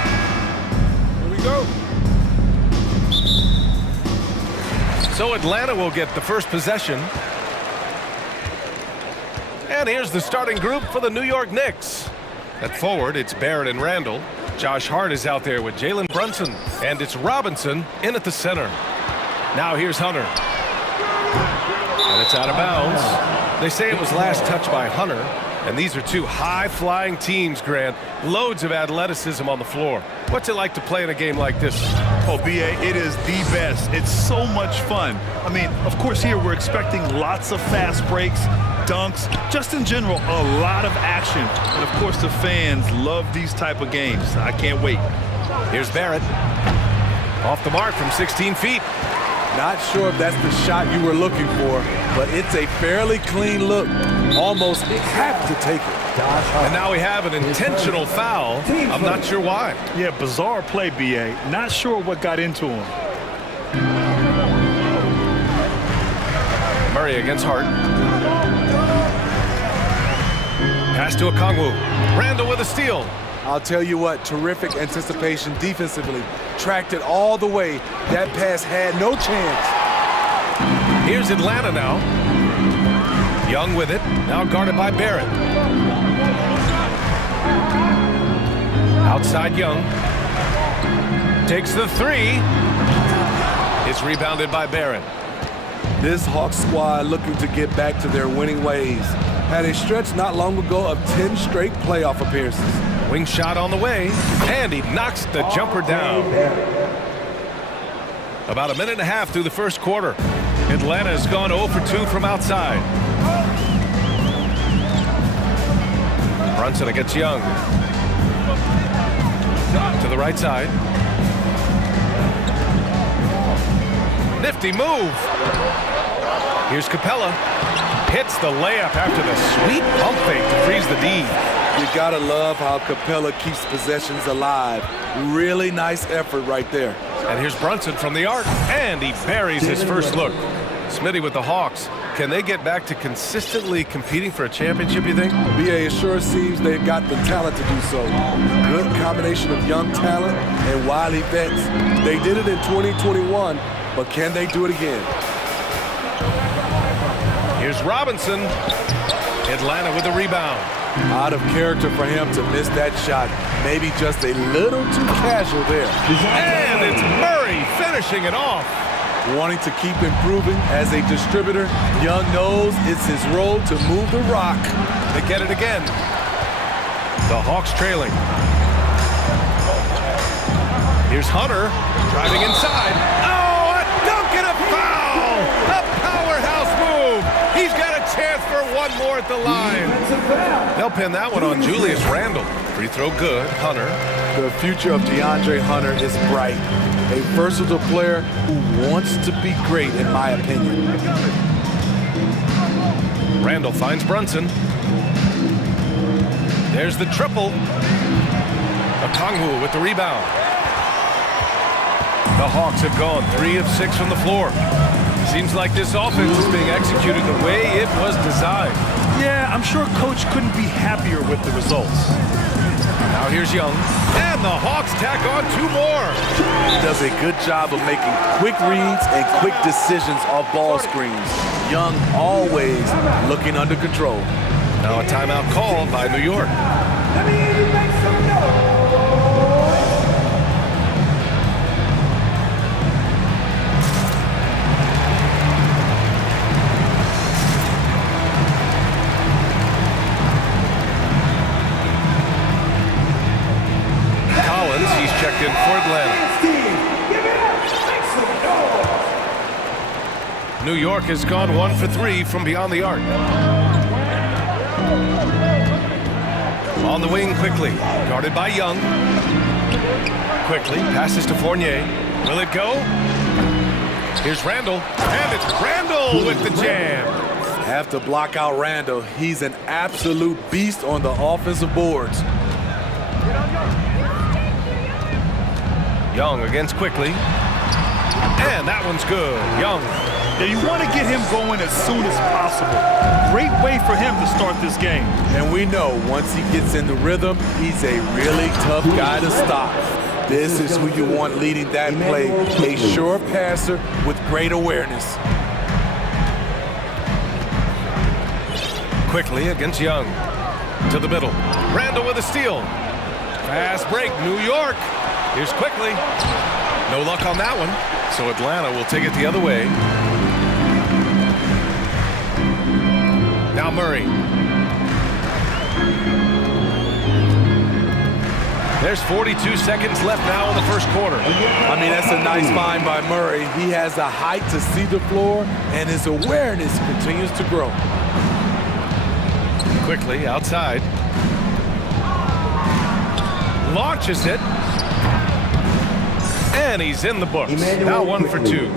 Here we go. So Atlanta will get the first possession. And here's the starting group for the New York Knicks. At forward, it's Barrett and Randall. Josh Hart is out there with Jalen Brunson. And it's Robinson in at the center. Now here's Hunter. And it's out of bounds. They say it was last touched by Hunter. And these are two high-flying teams, Grant. Loads of athleticism on the floor. What's it like to play in a game like this? Oh, B.A., it is the best. It's so much fun. I mean, of course, here we're expecting lots of fast breaks, dunks, just in general, a lot of action. And, of course, the fans love these type of games. I can't wait. Here's Barrett. Off the mark from 16 feet. Not sure if that's the shot you were looking for, but it's a fairly clean look. Almost have to take it. And now we have an intentional foul. I'm not sure why. Yeah, bizarre play, B.A. Not sure what got into him. Murray against Hart. Pass to Okongwu. Randall with a steal. I'll tell you what, terrific anticipation defensively. Tracked it all the way. That pass had no chance. Here's Atlanta now. Young with it, now guarded by Barrett. Outside Young. Takes the three. It's rebounded by Barrett. This Hawks squad looking to get back to their winning ways. Had a stretch not long ago of 10 straight playoff appearances. Wing shot on the way, and he knocks the jumper down. About a minute and a half through the first quarter. Atlanta has gone 0 for 2 from outside. Brunson against Young. To the right side. Nifty move. Here's Capella. Hits the layup after the sweet pump fake to freeze the D. You gotta love how Capella keeps possessions alive. Really nice effort right there. And here's Brunson from the arc, and he buries his first look. Smitty with the Hawks. Can they get back to consistently competing for a championship, you think? BA, it sure seems they've got the talent to do so. Good combination of young talent and wily vets. They did it in 2021, but can they do it again? Here's Robinson. Atlanta with the rebound. Out of character for him to miss that shot. Maybe just a little too casual there. And it's Murray finishing it off. Wanting to keep improving as a distributor, Young knows it's his role to move the rock. They get it again. The Hawks trailing. Here's Hunter driving inside. Oh, a dunk and a foul! A powerhouse move. He's got a chance for one more at the line. They'll pin that one on Julius Randle. Free throw good. Hunter. The future of DeAndre Hunter is bright. A versatile player who wants to be great, in my opinion. Randall finds Brunson. There's the triple. Okongwu with the rebound. The Hawks have gone 3 of 6 from the floor. Seems like this offense is being executed the way it was designed. Yeah, I'm sure Coach couldn't be happier with the results. Now here's Young. And the Hawks tack on 2 more. He does a good job of making quick reads and quick decisions off ball screens. Young always looking under control. Now a timeout called by New York. Let me hear you make some noise. He's checked in for Atlanta. New York has gone 1 for 3 from beyond the arc. On the wing quickly, guarded by Young. Quickly, passes to Fournier. Will it go? Here's Randall, and it's Randall with the jam. Have to block out Randall. He's an absolute beast on the offensive boards. Young against Quickly. And that one's good. Young. Yeah, you want to get him going as soon as possible. Great way for him to start this game. And we know once he gets in the rhythm, he's a really tough guy to stop. This is who you want leading that play, a sure passer with great awareness. Quickly against Young. To the middle. Randall with a steal. Fast break, New York. Here's Quickly. No luck on that one. So Atlanta will take it the other way. Now Murray. There's 42 seconds left now in the first quarter. I mean, that's a nice find by Murray. He has the height to see the floor, and his awareness continues to grow. Quickly outside. Launches it. And he's in the books. Now 1 for 2. You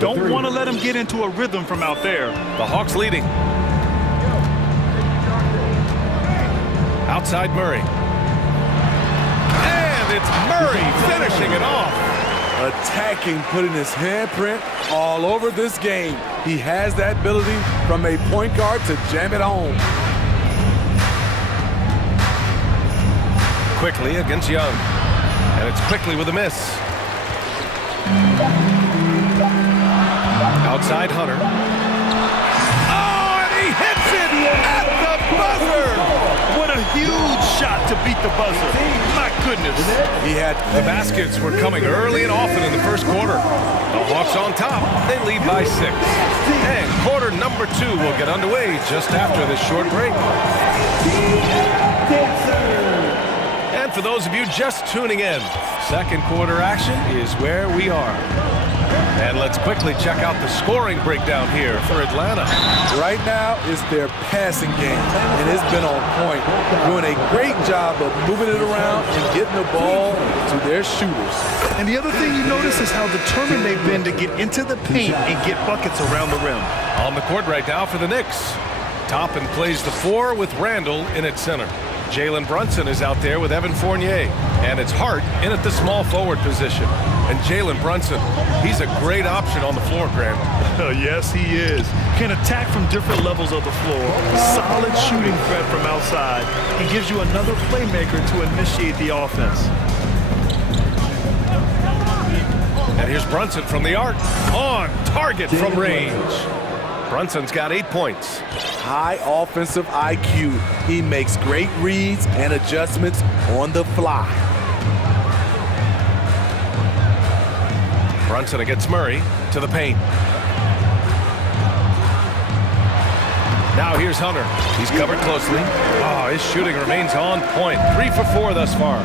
don't want to let him get into a rhythm from out there. The Hawks leading. Outside Murray. And it's Murray finishing it off. Attacking, putting his handprint all over this game. He has that ability from a point guard to jam it home. Quickly against Young. And it's Quickly with a miss. Outside Hunter. Oh, and he hits it at the buzzer! What a huge shot to beat the buzzer. My goodness. The baskets were coming early and often in the first quarter. The Hawks on top. They lead by 6. And quarter number 2 will get underway just after this short break. And for those of you just tuning in, second quarter action is where we are. And let's quickly check out the scoring breakdown here for Atlanta. Right now is their passing game, and it's been on point. Doing a great job of moving it around and getting the ball to their shooters. And the other thing you notice is how determined they've been to get into the paint and get buckets around the rim. On the court right now for the Knicks. Toppin plays the 4 with Randall in at center. Jalen Brunson is out there with Evan Fournier. And it's Hart in at the small forward position. And Jalen Brunson, he's a great option on the floor, Grant. Yes, he is. Can attack from different levels of the floor. Solid shooting threat from outside. He gives you another playmaker to initiate the offense. And here's Brunson from the arc. On target from range. Brunson's got 8 points. High offensive IQ. He makes great reads and adjustments on the fly. Brunson against Murray to the paint. Now here's Hunter. He's covered closely. Oh, his shooting remains on point. 3 for 4 thus far.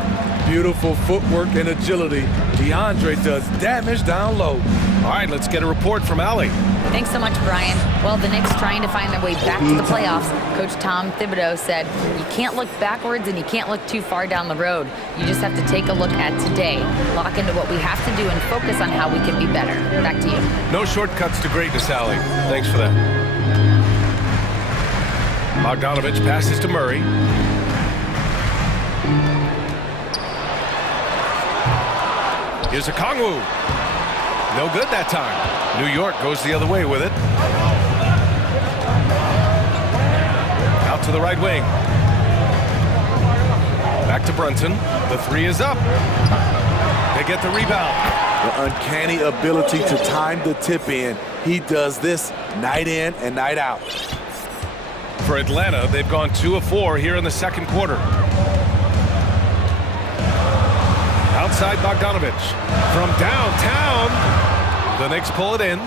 Beautiful footwork and agility. DeAndre does damage down low. All right, let's get a report from Allie. Thanks so much, Brian. Well, the Knicks trying to find their way back to the playoffs. Coach Tom Thibodeau said, you can't look backwards and you can't look too far down the road. You just have to take a look at today, lock into what we have to do and focus on how we can be better. Back to you. No shortcuts to greatness, Allie. Thanks for that. Bogdanovich passes to Murray. Here's a Kongwu. No good that time. New York goes the other way with it. Out to the right wing. Back to Brunson. The 3 is up. They get the rebound. The uncanny ability to time the tip in. He does this night in and night out. For Atlanta, they've gone 2 of 4 here in the second quarter. Outside Bogdanovich. From downtown, the Knicks pull it in.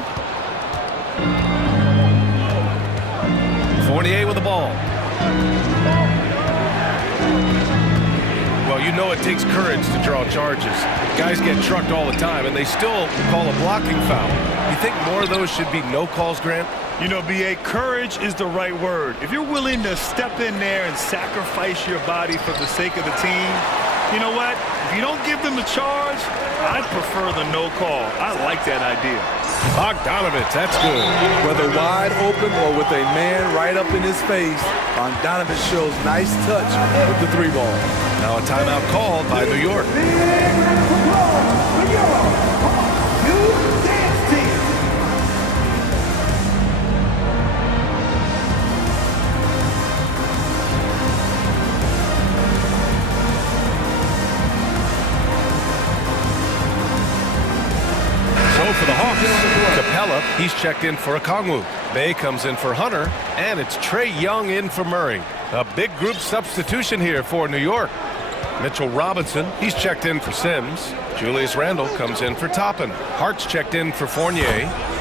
Fournier with the ball. Well, you know it takes courage to draw charges. Guys get trucked all the time, and they still call a blocking foul. You think more of those should be no calls, Grant? You know, B.A., courage is the right word. If you're willing to step in there and sacrifice your body for the sake of the team, you know what? If you don't give them the charge, I'd prefer the no call. I like that idea. Bogdanovich, that's good. Whether wide open or with a man right up in his face, Bogdanovich shows nice touch with the 3 ball. Now a timeout called by New York. Capella. He's checked in for Okongwu. Bay comes in for Hunter, and it's Trae Young in for Murray. A big group substitution here for New York. Mitchell Robinson, he's checked in for Sims. Julius Randle comes in for Toppin. Hart's checked in for Fournier,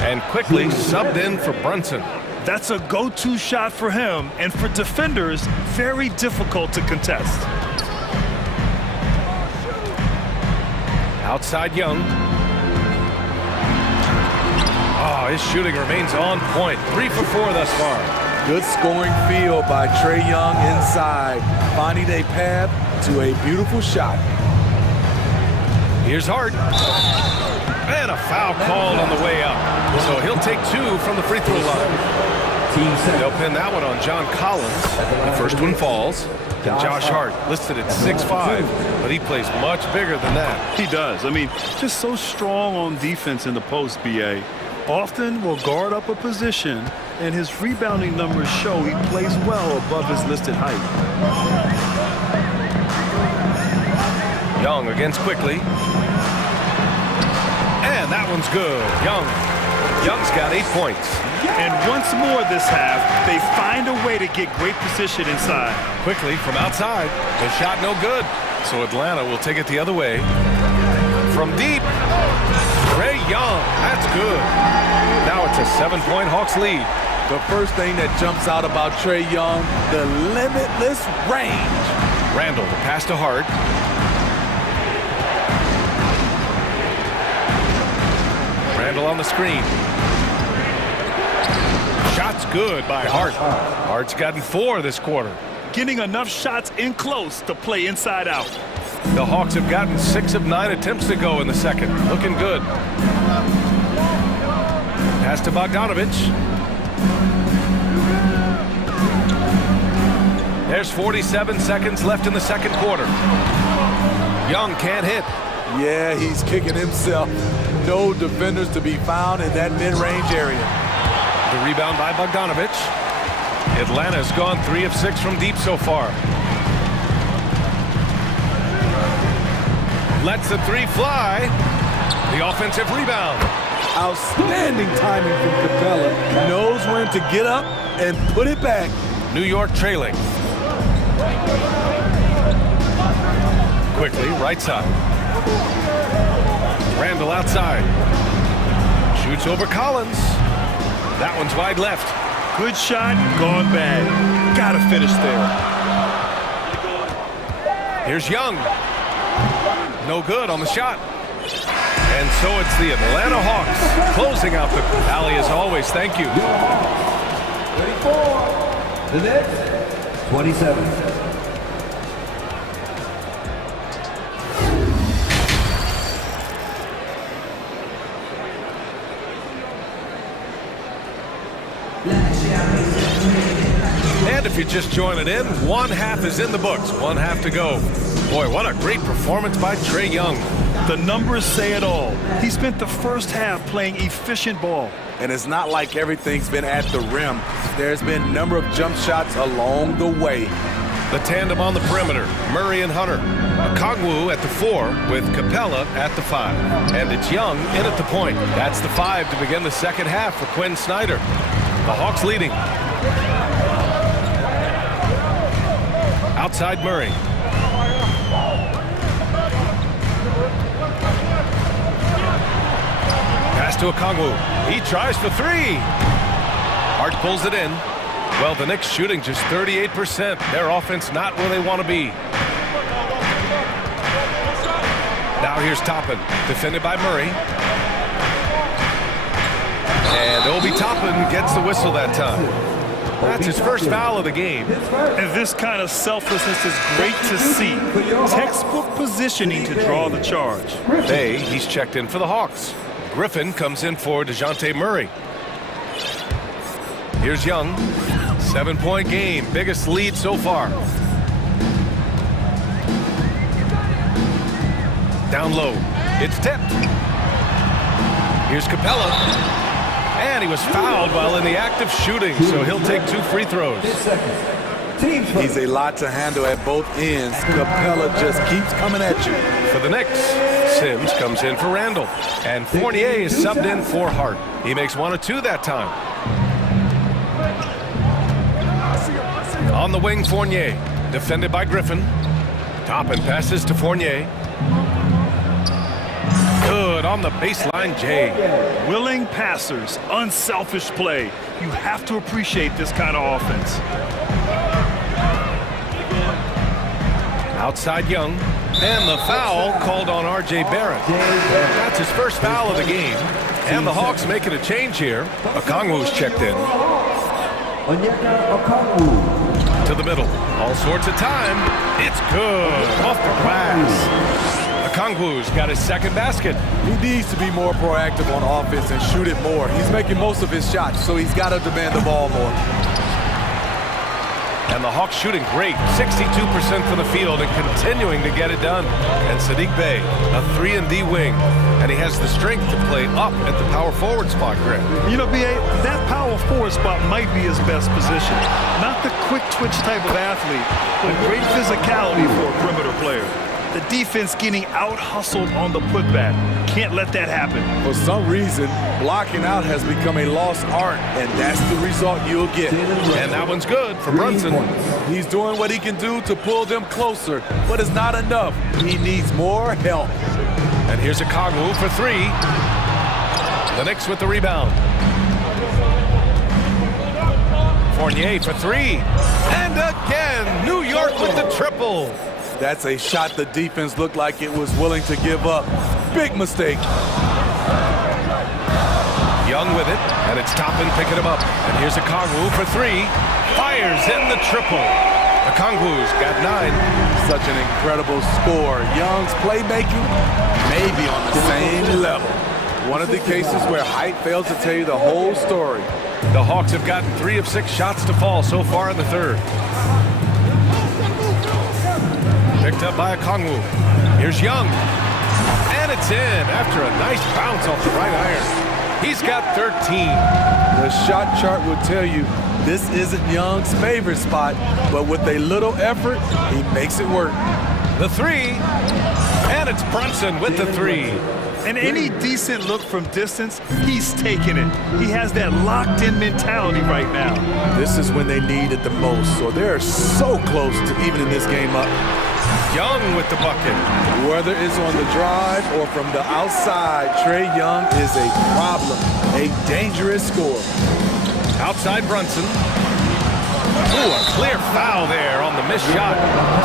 and quickly subbed in for Brunson. That's a go-to shot for him, and for defenders, very difficult to contest. Outside Young. Oh, his shooting remains on point. 3 for 4 thus far. Good scoring field by Trae Young inside, finding a path to a beautiful shot. Here's Hart. And a foul called on the way up. So he'll take 2 from the free throw line. They'll pin that one on John Collins. The first one falls. And Josh Hart, listed at 6'5", but he plays much bigger than that. He does. I mean, just so strong on defense in the post, BA. Often will guard up a position, and his rebounding numbers show he plays well above his listed height. Young against quickly. And that one's good. Young's got 8 points. And once more this half, they find a way to get great position inside. Quickly from outside. The shot no good. So Atlanta will take it the other way. From deep. Trae Young. That's good. Now it's a 7-point Hawks lead. The first thing that jumps out about Trae Young, the limitless range. Randle, the pass to Hart. Randle on the screen. Shot's good by Hart. Hart's gotten 4 this quarter. Getting enough shots in close to play inside out. The Hawks have gotten 6 of 9 attempts to go in the second. Looking good. Pass to Bogdanovich. There's 47 seconds left in the second quarter. Young can't hit. Yeah, he's kicking himself. No defenders to be found in that mid-range area. The rebound by Bogdanovich. Atlanta's gone 3 of 6 from deep so far. Lets the 3 fly. The offensive rebound. Outstanding timing from Capella. Knows when to get up and put it back. New York trailing. Quickly, right side. Randle outside. Shoots over Collins. That one's wide left. Good shot, gone bad. Gotta finish there. Here's Young. No good on the shot. And so it's the Atlanta Hawks closing out the rally as always. Thank you. 34. The next, 27. And if you're just joining in, 1 half is in the books, 1 half to go. Boy, what a great performance by Trae Young. The numbers say it all. He spent the first half playing efficient ball. And it's not like everything's been at the rim. There's been a number of jump shots along the way. The tandem on the perimeter, Murray and Hunter. Okongwu at the 4 with Capella at the 5. And it's Young in at the point. That's the 5 to begin the second half for Quinn Snyder. The Hawks leading. Outside Murray. Pass to Okongwu. He tries for 3. Hart pulls it in. Well, the Knicks shooting just 38%. Their offense not where they want to be. Now here's Toppin, defended by Murray. And Obi Toppin gets the whistle that time. That's his first foul of the game. And this kind of selflessness is great to see. Textbook positioning to draw the charge. Bay, he's checked in for the Hawks. Griffin comes in for DeJounte Murray. Here's Young. 7-point game, biggest lead so far. Down low, it's tipped. Here's Capella. And he was fouled while in the act of shooting, so he'll take 2 free throws. He's a lot to handle at both ends. Capella just keeps coming at you. For the Knicks, Sims comes in for Randall. And Fournier is subbed in for Hart. He makes 1 of 2 that time. On the wing, Fournier. Defended by Griffin. Toppin passes to Fournier. Good on the baseline, Jay. Willing passers, unselfish play. You have to appreciate this kind of offense. Outside Young. And the foul called on R.J. Barrett. That's his first foul of the game. And the Hawks making a change here. Okongwu's checked in. To the middle. All sorts of time. It's good. Off the glass. Okongwu's got his second basket. He needs to be more proactive on offense and shoot it more. He's making most of his shots, so he's got to demand the ball more. And the Hawks shooting great, 62% from the field and continuing to get it done. And Sadiq Bey, a 3-and-D wing, and he has the strength to play up at the power forward spot, Greg. You know, B.A., that power forward spot might be his best position. Not the quick twitch type of athlete, but great physicality for a perimeter player. The defense getting out-hustled on the putback. Can't let that happen. For some reason, blocking out has become a lost art, and that's the result you'll get. And that one's good for Brunson. He's doing what he can do to pull them closer, but it's not enough. He needs more help. And here's Okongwu for 3. The Knicks with the rebound. Fournier for 3. And again, New York with the triple. That's a shot the defense looked like it was willing to give up. Big mistake. Young with it, and it's Toppin picking him up. And here's Okongwu for 3. Fires in the triple. Okongwu's got 9. Such an incredible score. Young's playmaking may be on the same level. One of the cases where height fails to tell you the whole story. The Hawks have gotten 3 of 6 shots to fall so far in the third. Picked up by Okongwu. Here's Young. And it's in after a nice bounce off the right iron. He's got 13. The shot chart will tell you this isn't Young's favorite spot, but with a little effort, he makes it work. The 3. And it's Brunson with the 3. And any decent look from distance, he's taking it. He has that locked-in mentality right now. This is when they need it the most, so they're so close to evening this game up. Young with the bucket. Whether it's on the drive or from the outside, Trae Young is a problem, a dangerous scorer. Outside Brunson. Ooh, a clear foul there on the missed shot.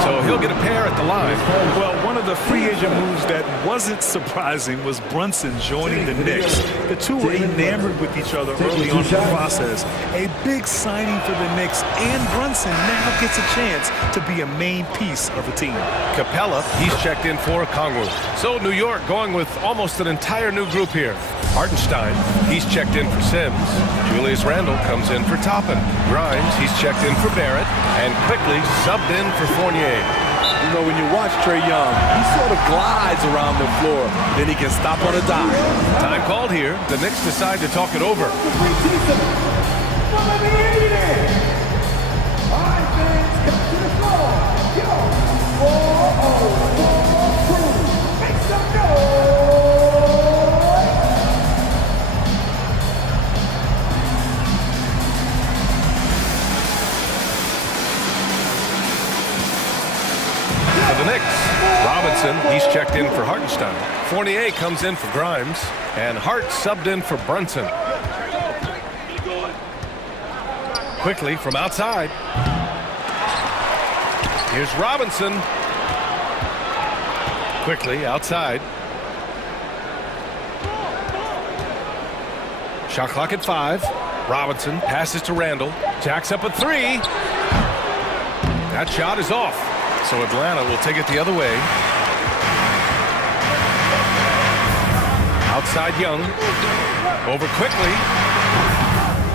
So he'll get a pair at the line. Well, one of the free agent moves that wasn't surprising was Brunson joining the Knicks. The two were enamored with each other early on in the process. A big signing for the Knicks, and Brunson now gets a chance to be a main piece of the team. Capella, he's checked in for Okongwu. So New York going with almost an entire new group here. Hartenstein, he's checked in for Sims. Julius Randle comes in for Toppin. Grimes, he's checked in for Barrett. And quickly subbed in for Fournier. You know, when you watch Trae Young, he sort of glides around the floor. Then he can stop on a dime. Time called here. The Knicks decide to talk it over. For the Knicks, Robinson, he's checked in for Hartenstein. Fournier comes in for Grimes, and Hart subbed in for Brunson. Quickly from outside. Here's Robinson. Quickly outside. Shot clock at 5. Robinson passes to Randle. Jacks up a 3. That shot is off. So Atlanta will take it the other way. Outside Young. Over quickly.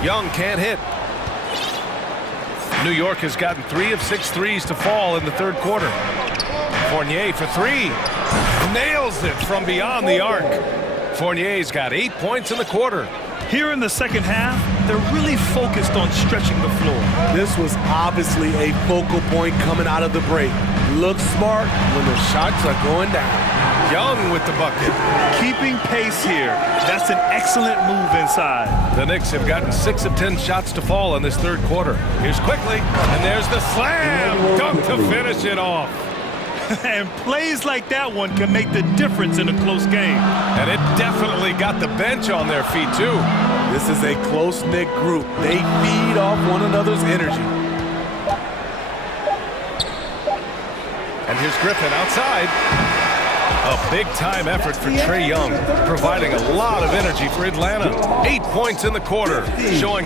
Young can't hit. New York has gotten 3 of 6 threes to fall in the third quarter. Fournier for 3. Nails it from beyond the arc. Fournier's got 8 points in the quarter. Here in the second half, they're really focused on stretching the floor. This was obviously a focal point coming out of the break. Look smart when the shots are going down. Young with the bucket. Keeping pace here. That's an excellent move inside. The Knicks have gotten 6 of 10 shots to fall in this third quarter. Here's quickly, and there's the slam dunk to finish it off. And plays like that one can make the difference in a close game. And it definitely got the bench on their feet, too. This is a close-knit group. They feed off one another's energy. And here's Griffin outside. A big-time effort for Trae Young, providing a lot of energy for Atlanta. 8 points in the quarter, showing...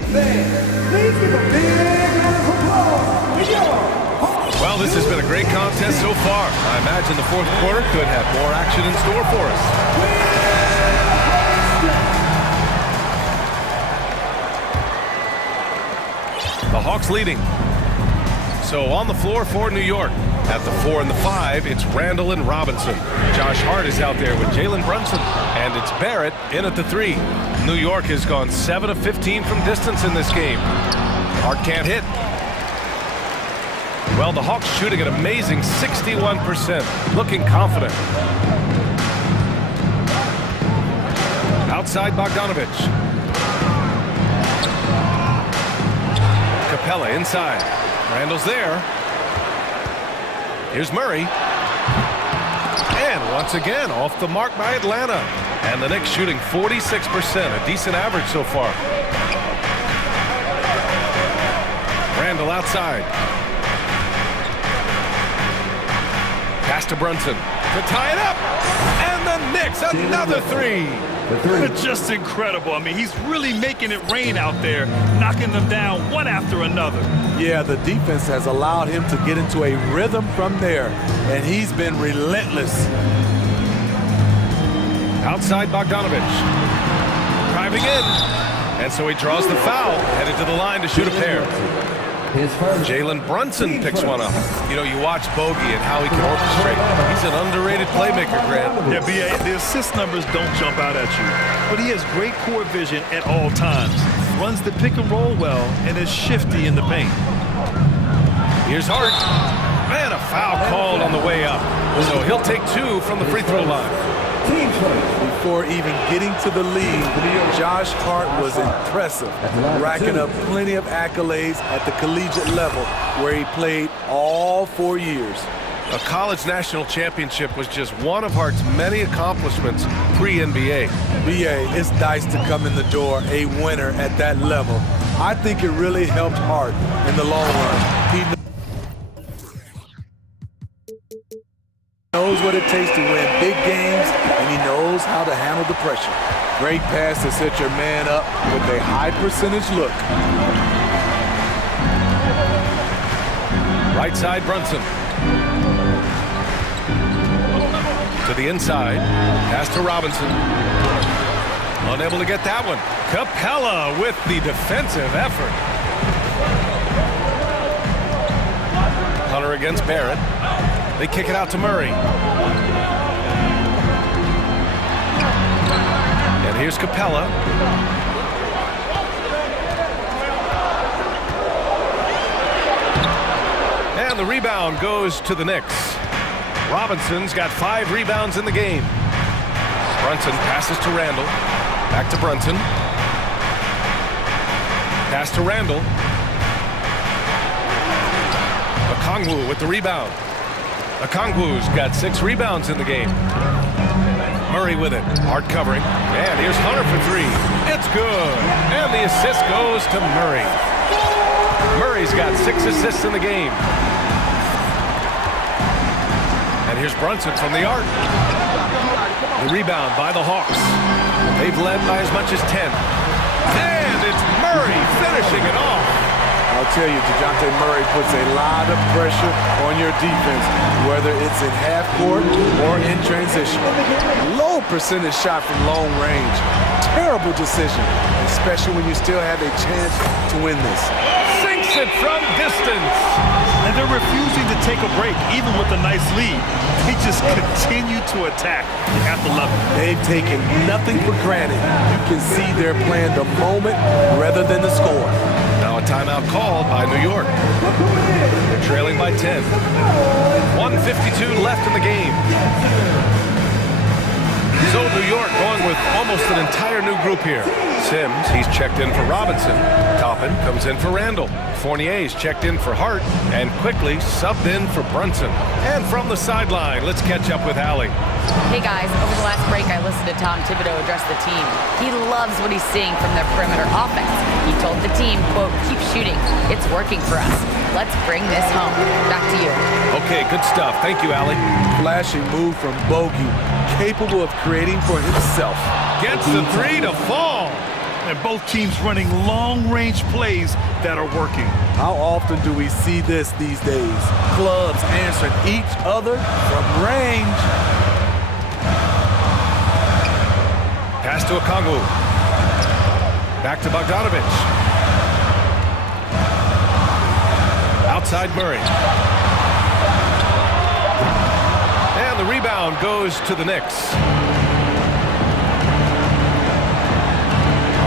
Well, this has been a great contest so far. I imagine the fourth quarter could have more action in store for us. The Hawks leading. So on the floor for New York. At the 4 and the 5, it's Randall and Robinson. Josh Hart is out there with Jalen Brunson. And it's Barrett in at the 3. New York has gone 7 of 15 from distance in this game. Hart can't hit. Well, the Hawks shooting an amazing 61%, looking confident. Outside Bogdanovich. Capella inside. Randall's there. Here's Murray. And once again, off the mark by Atlanta. And the Knicks shooting 46%, a decent average so far. Randall outside. Pass to Brunson to tie it up. And the Knicks, another 3. Just incredible. I mean, he's really making it rain out there, knocking them down one after another. Yeah, the defense has allowed him to get into a rhythm from there, and he's been relentless. Outside Bogdanovich. Driving in. And so he draws the foul, headed to the line to shoot a pair. Jalen Brunson picks one up. You know, you watch Bogey and how he can orchestrate. He's an underrated playmaker, Grant. Yeah, B.A., the assist numbers don't jump out at you, but he has great court vision at all times. Runs the pick and roll well and is shifty in the paint. Here's Hart. Man, a foul called on the way up. So he'll take 2 from the free throw line. Before even getting to the lead, Josh Hart was impressive, racking up plenty of accolades at the collegiate level where he played all 4 years. A college national championship was just one of Hart's many accomplishments pre-NBA. BA, it's nice to come in the door a winner at that level. I think it really helped Hart in the long run. He knows what it takes to win big games, and he knows how to handle the pressure. Great pass to set your man up with a high percentage look. Right side, Brunson. To the inside. Pass to Robinson. Unable to get that one. Capella with the defensive effort. Hunter against Barrett. They kick it out to Murray. And here's Capella. And the rebound goes to the Knicks. Robinson's got 5 rebounds in the game. Brunson passes to Randall. Back to Brunson. Pass to Randall. Okongwu with the rebound. Okongwu's got 6 rebounds in the game. Murray with it. Hard covering. And here's Hunter for 3. It's good. And the assist goes to Murray. Murray's got 6 assists in the game. And here's Brunson from the arc. The rebound by the Hawks. They've led by as much as 10. And it's Murray finishing it off. I'll tell you, DeJounte Murray puts a lot of pressure on your defense, whether it's in half court or in transition. Low percentage shot from long range. Terrible decision, especially when you still have a chance to win this. Sinks it from distance. And they're refusing to take a break, even with a nice lead. They just continue to attack. You have to love it. They've taken nothing for granted. You can see they're playing the moment rather than the score. Now a timeout called by New York. They're trailing by 10. 1:52 left in the game. So New York going with almost an entire new group here. Sims, he's checked in for Robinson. Toppin comes in for Randall. Fournier's checked in for Hart and quickly subbed in for Brunson. And from the sideline, let's catch up with Allie. Hey guys, over the last break I listened to Tom Thibodeau address the team. He loves what he's seeing from their perimeter offense. He told the team, quote, keep shooting. It's working for us. Let's bring this home. Back to you. Okay, good stuff. Thank you, Allie. Flashing move from Bogey, capable of creating for himself. Gets the three to fall. And both teams running long-range plays that are working. How often do we see this these days? Clubs answering each other from range. Pass to Okongwu. Back to Bogdanovich. Outside Murray. And the rebound goes to the Knicks.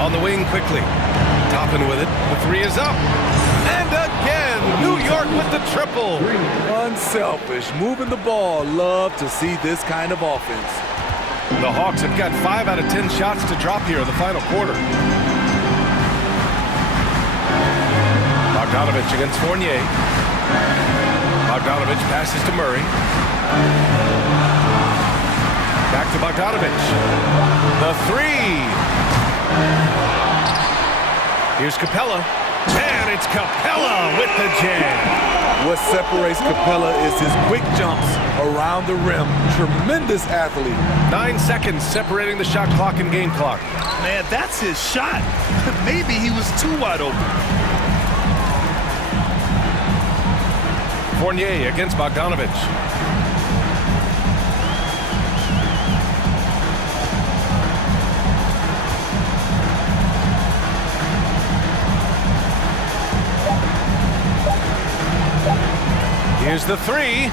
On the wing quickly. Toppin with it. The three is up. And again, New York with the triple. Unselfish, moving the ball. Love to see this kind of offense. The Hawks have got 5 out of 10 shots to drop here in the final quarter. Bogdanovich against Fournier. Bogdanovich passes to Murray. Back to Bogdanovich. The three. Here's Capella. And it's Capella with the jam. What separates Capella is his quick jumps around the rim. Tremendous athlete. 9 seconds separating the shot clock and game clock. Man, that's his shot. Maybe he was too wide open. Fournier against Bogdanovich. Here's the three.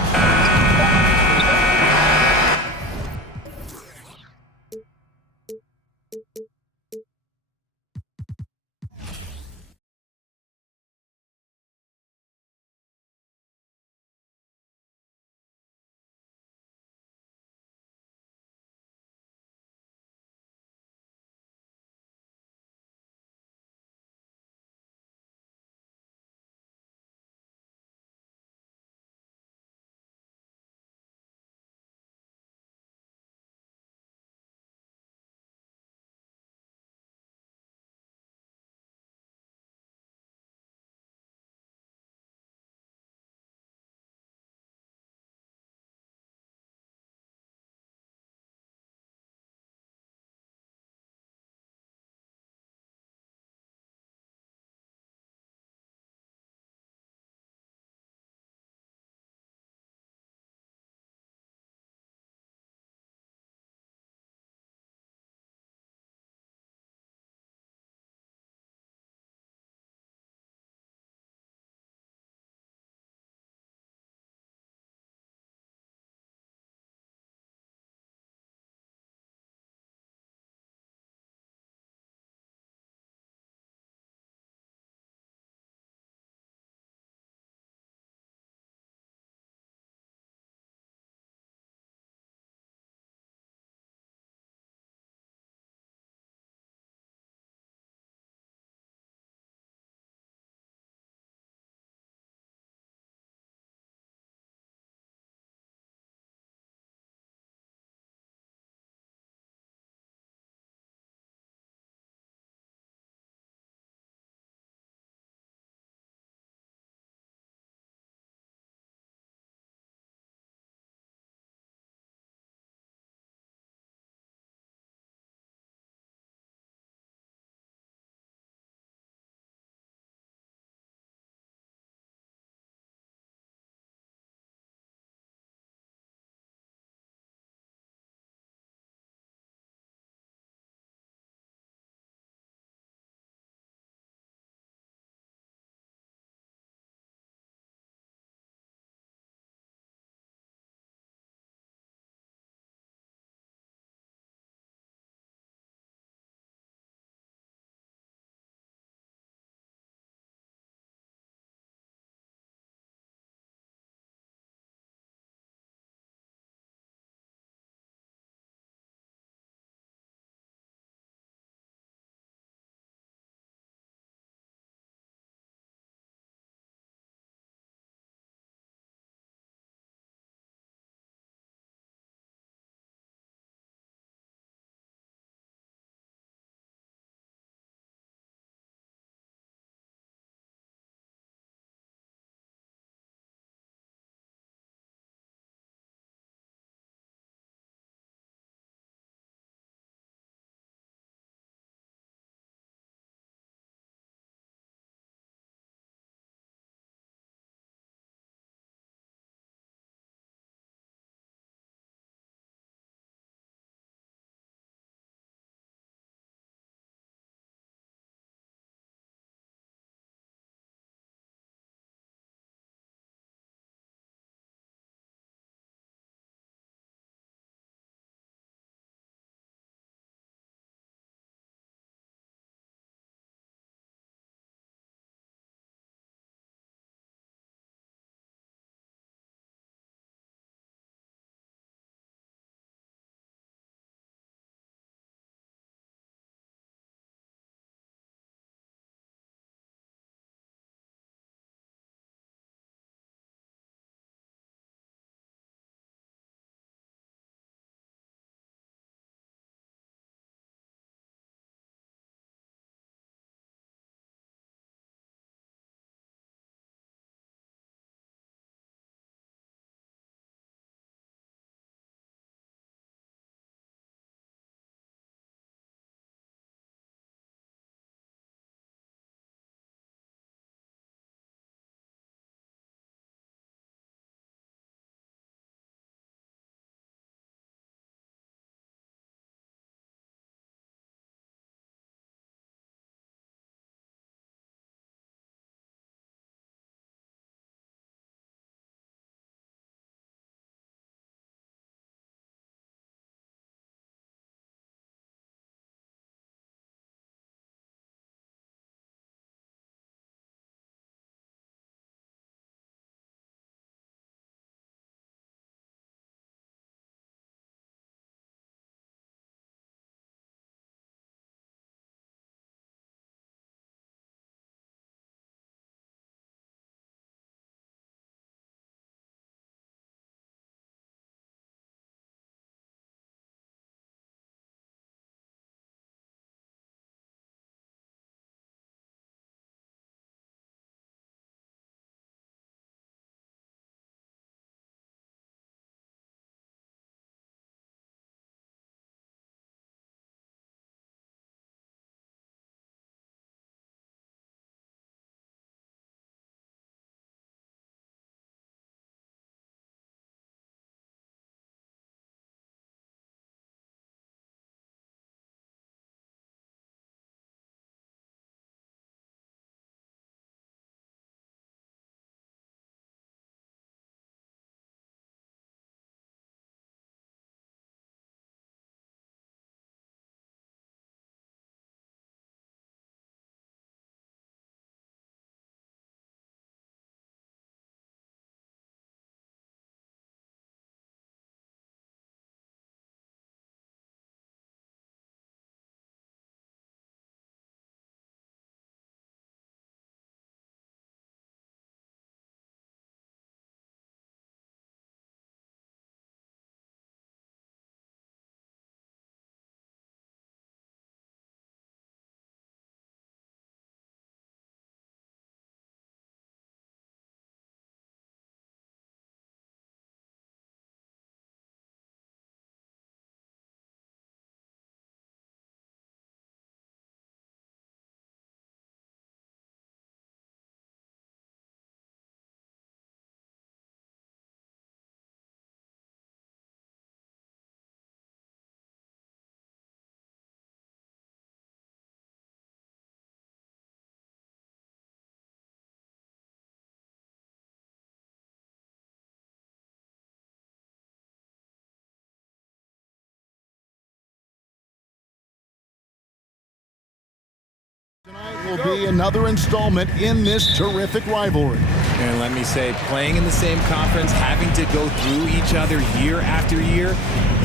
will be another installment in this terrific rivalry. And let me say, playing in the same conference, having to go through each other year after year,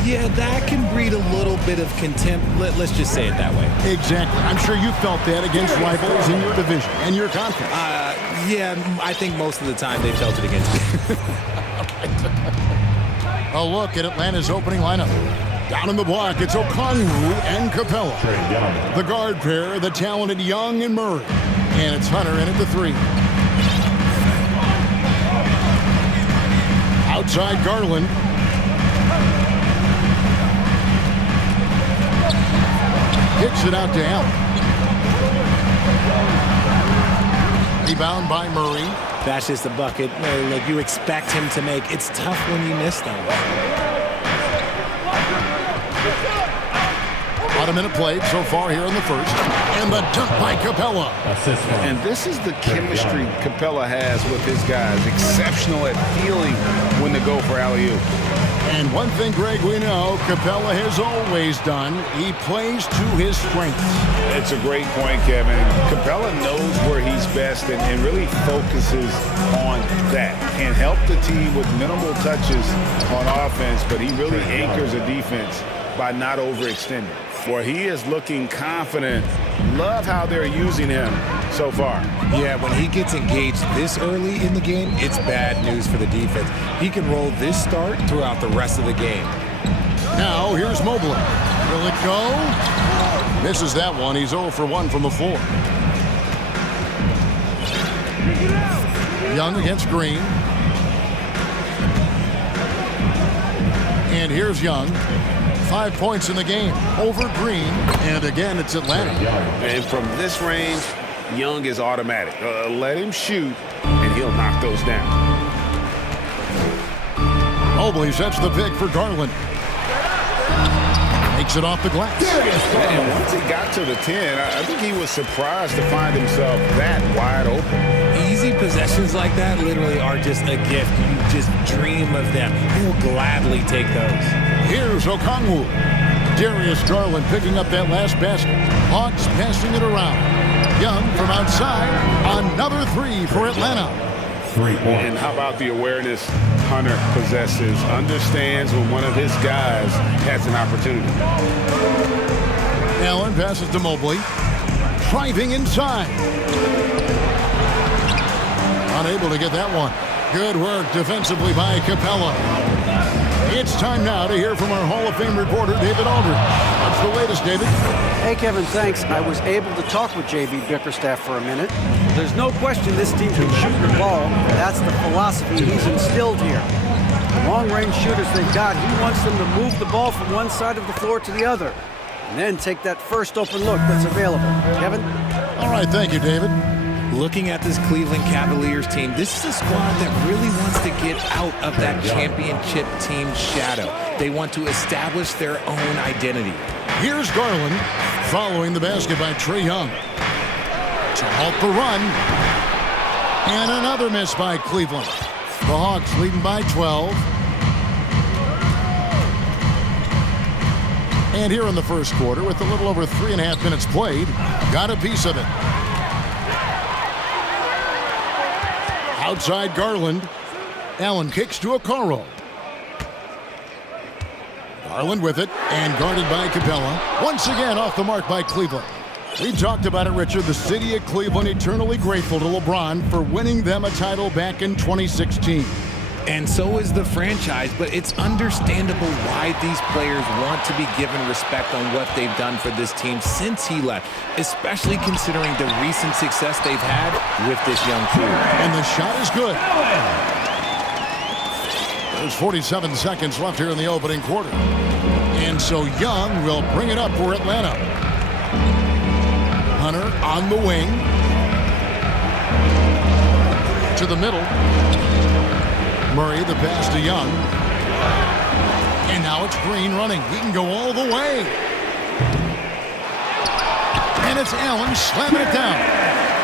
yeah, that can breed a little bit of contempt. Let's just say it that way. Exactly. I'm sure you felt that against rivals in your division and your conference. Yeah, I think most of the time they felt it against me. A look at Atlanta's opening lineup. Down in the block, it's Okongwu and Capella. The guard pair, the talented Young and Murray. And it's Hunter in at the 3. Outside Garland. Kicks it out to Allen. Rebound by Murray. That's just a bucket. Look, you expect him to make. It's tough when you miss them. About a minute played so far here in the first. And the dunk by Capella. And this is the chemistry Capella has with his guys. Exceptional at feeling when to go for alley-oop. And one thing, Greg, we know Capella has always done, he plays to his strengths. It's a great point, Kevin. Capella knows where he's best and really focuses on that. Can help the team with minimal touches on offense, but he really anchors a defense by not overextending. Where he is looking confident. Love how they're using him so far. Yeah, when he gets engaged this early in the game, it's bad news for the defense. He can roll this start throughout the rest of the game. Now, here's Mobley. Will it go? Misses that one. He's 0 for 1 from the floor. Young against Green. And here's Young. 5 points in the game over Green. And again, it's Atlanta. And from this range, Young is automatic. Let him shoot, and he'll knock those down. Mobley sets the pick for Garland. Makes it off the glass. And once he got to the 10, I think he was surprised to find himself that wide open. Easy possessions like that literally are just a gift. You just dream of them. He'll gladly take those. Here's Okongwu. Darius Garland picking up that last basket. Hawks passing it around. Young from outside. Another 3 for Atlanta. And how about the awareness Hunter possesses? Understands when one of his guys has an opportunity. Allen passes to Mobley. Driving inside. Unable to get that one. Good work defensively by Capella. It's time now to hear from our Hall of Fame reporter, David Aldridge. What's the latest, David? Hey, Kevin, thanks. I was able to talk with J.B. Bickerstaff for a minute. There's no question this team can shoot the ball. That's the philosophy he's instilled here. Long-range shooters they've got, he wants them to move the ball from one side of the floor to the other. And then take that first open look that's available. Kevin? All right, thank you, David. Looking at this Cleveland Cavaliers team, this is a squad that really wants to get out of that championship team shadow. They want to establish their own identity. Here's Garland following the basket by Trae Young. To halt the run. And another miss by Cleveland. The Hawks leading by 12. And here in the first quarter, with a little over 3.5 minutes played, got a piece of it. Outside Garland. Allen kicks to Okoro. Garland with it, and guarded by Capella. Once again off the mark by Cleveland. We talked about it, Richard. The city of Cleveland eternally grateful to LeBron for winning them a title back in 2016. And so is the franchise, but it's understandable why these players want to be given respect on what they've done for this team since he left, especially considering the recent success they've had with this young team. And the shot is good. There's 47 seconds left here in the opening quarter. And so Young will bring it up for Atlanta. Hunter on the wing. To the middle. Murray, the pass to Young. And now it's Green running. He can go all the way. And it's Allen slamming it down.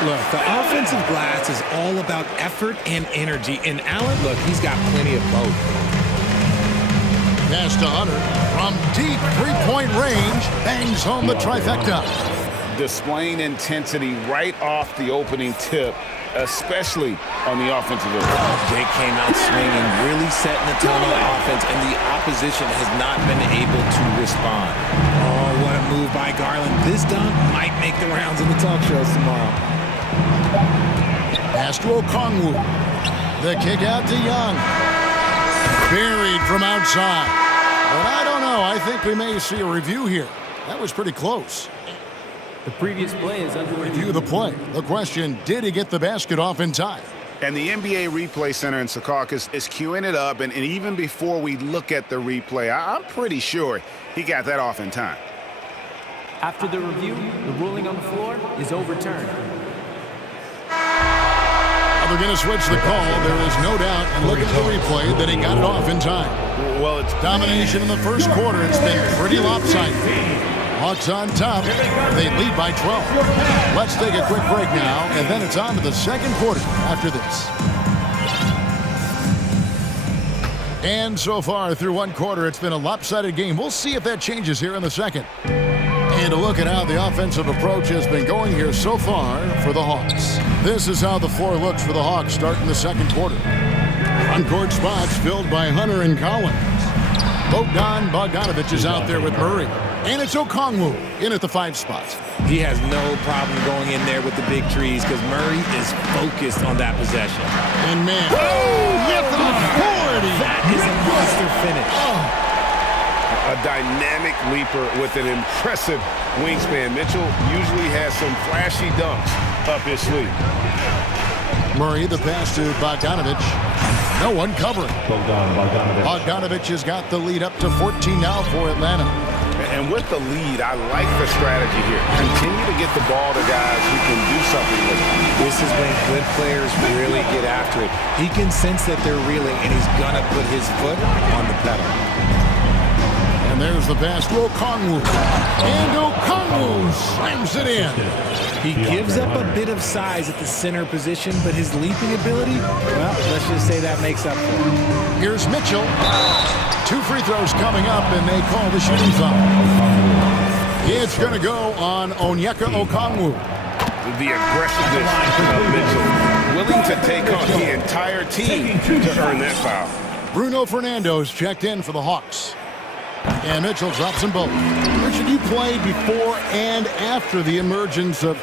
Look, the offensive glass is all about effort and energy. And Allen, look, he's got plenty of both. Pass to Hunter from deep three-point range. Bangs home the trifecta. displaying intensity right off the opening tip, especially on the offensive end. They came out swinging, really setting the tone on offense, and the opposition has not been able to respond. Oh, what a move by Garland. This dunk might make the rounds in the talk shows tomorrow. Pass to Okongwu. The kick out to Young. Buried from outside. But I don't know. I think we may see a review here. That was pretty close. The previous play is under Review the play. The question, did he get the basket off in time? And the NBA Replay Center in Secaucus is queuing it up, and even before we look at the replay, I'm pretty sure he got that off in time. After the review, the ruling on the floor is overturned. They're going to switch the call. There is no doubt, and look at the replay, that he got it off in time. Well, it's domination in the first quarter. It's been pretty lopsided. Hawks on top. They lead by 12. Let's take a quick break now, and then it's on to the second quarter after this. And so far through one quarter, it's been a lopsided game. We'll see if that changes here in the second. And a look at how the offensive approach has been going here so far for the Hawks. This is how the floor looks for the Hawks starting the second quarter. Front court spots filled by Hunter and Collins. Bogdanovich is out there with Murray. And it's Okongwu in at the 5 spot. He has no problem going in there with the big trees because Murray is focused on that possession. And man, with authority. That is a monster finish. a dynamic leaper with an impressive wingspan. Mitchell usually has some flashy dunks up his sleeve. Murray, the pass to Bogdanovich. No one covering. Bogdanovich has got the lead up to 14 now for Atlanta. And with the lead, I like the strategy here. Continue to get the ball to guys who can do something with it. This is when good players really get after it. He can sense that they're reeling, and he's going to put his foot on the pedal. And there's the pass to Okongwu. And Okongwu slams it in. He gives up a bit of size at the center position, but his leaping ability, well, let's just say that makes up for it. Here's Mitchell. 2 free throws coming up, and they call the shooting foul. It's going to go on Onyeka Okongwu. The aggressiveness of Mitchell, willing to take on the entire team to earn that foul. Bruno Fernando's checked in for the Hawks. And Mitchell drops them both. Richard, you played before and after the emergence of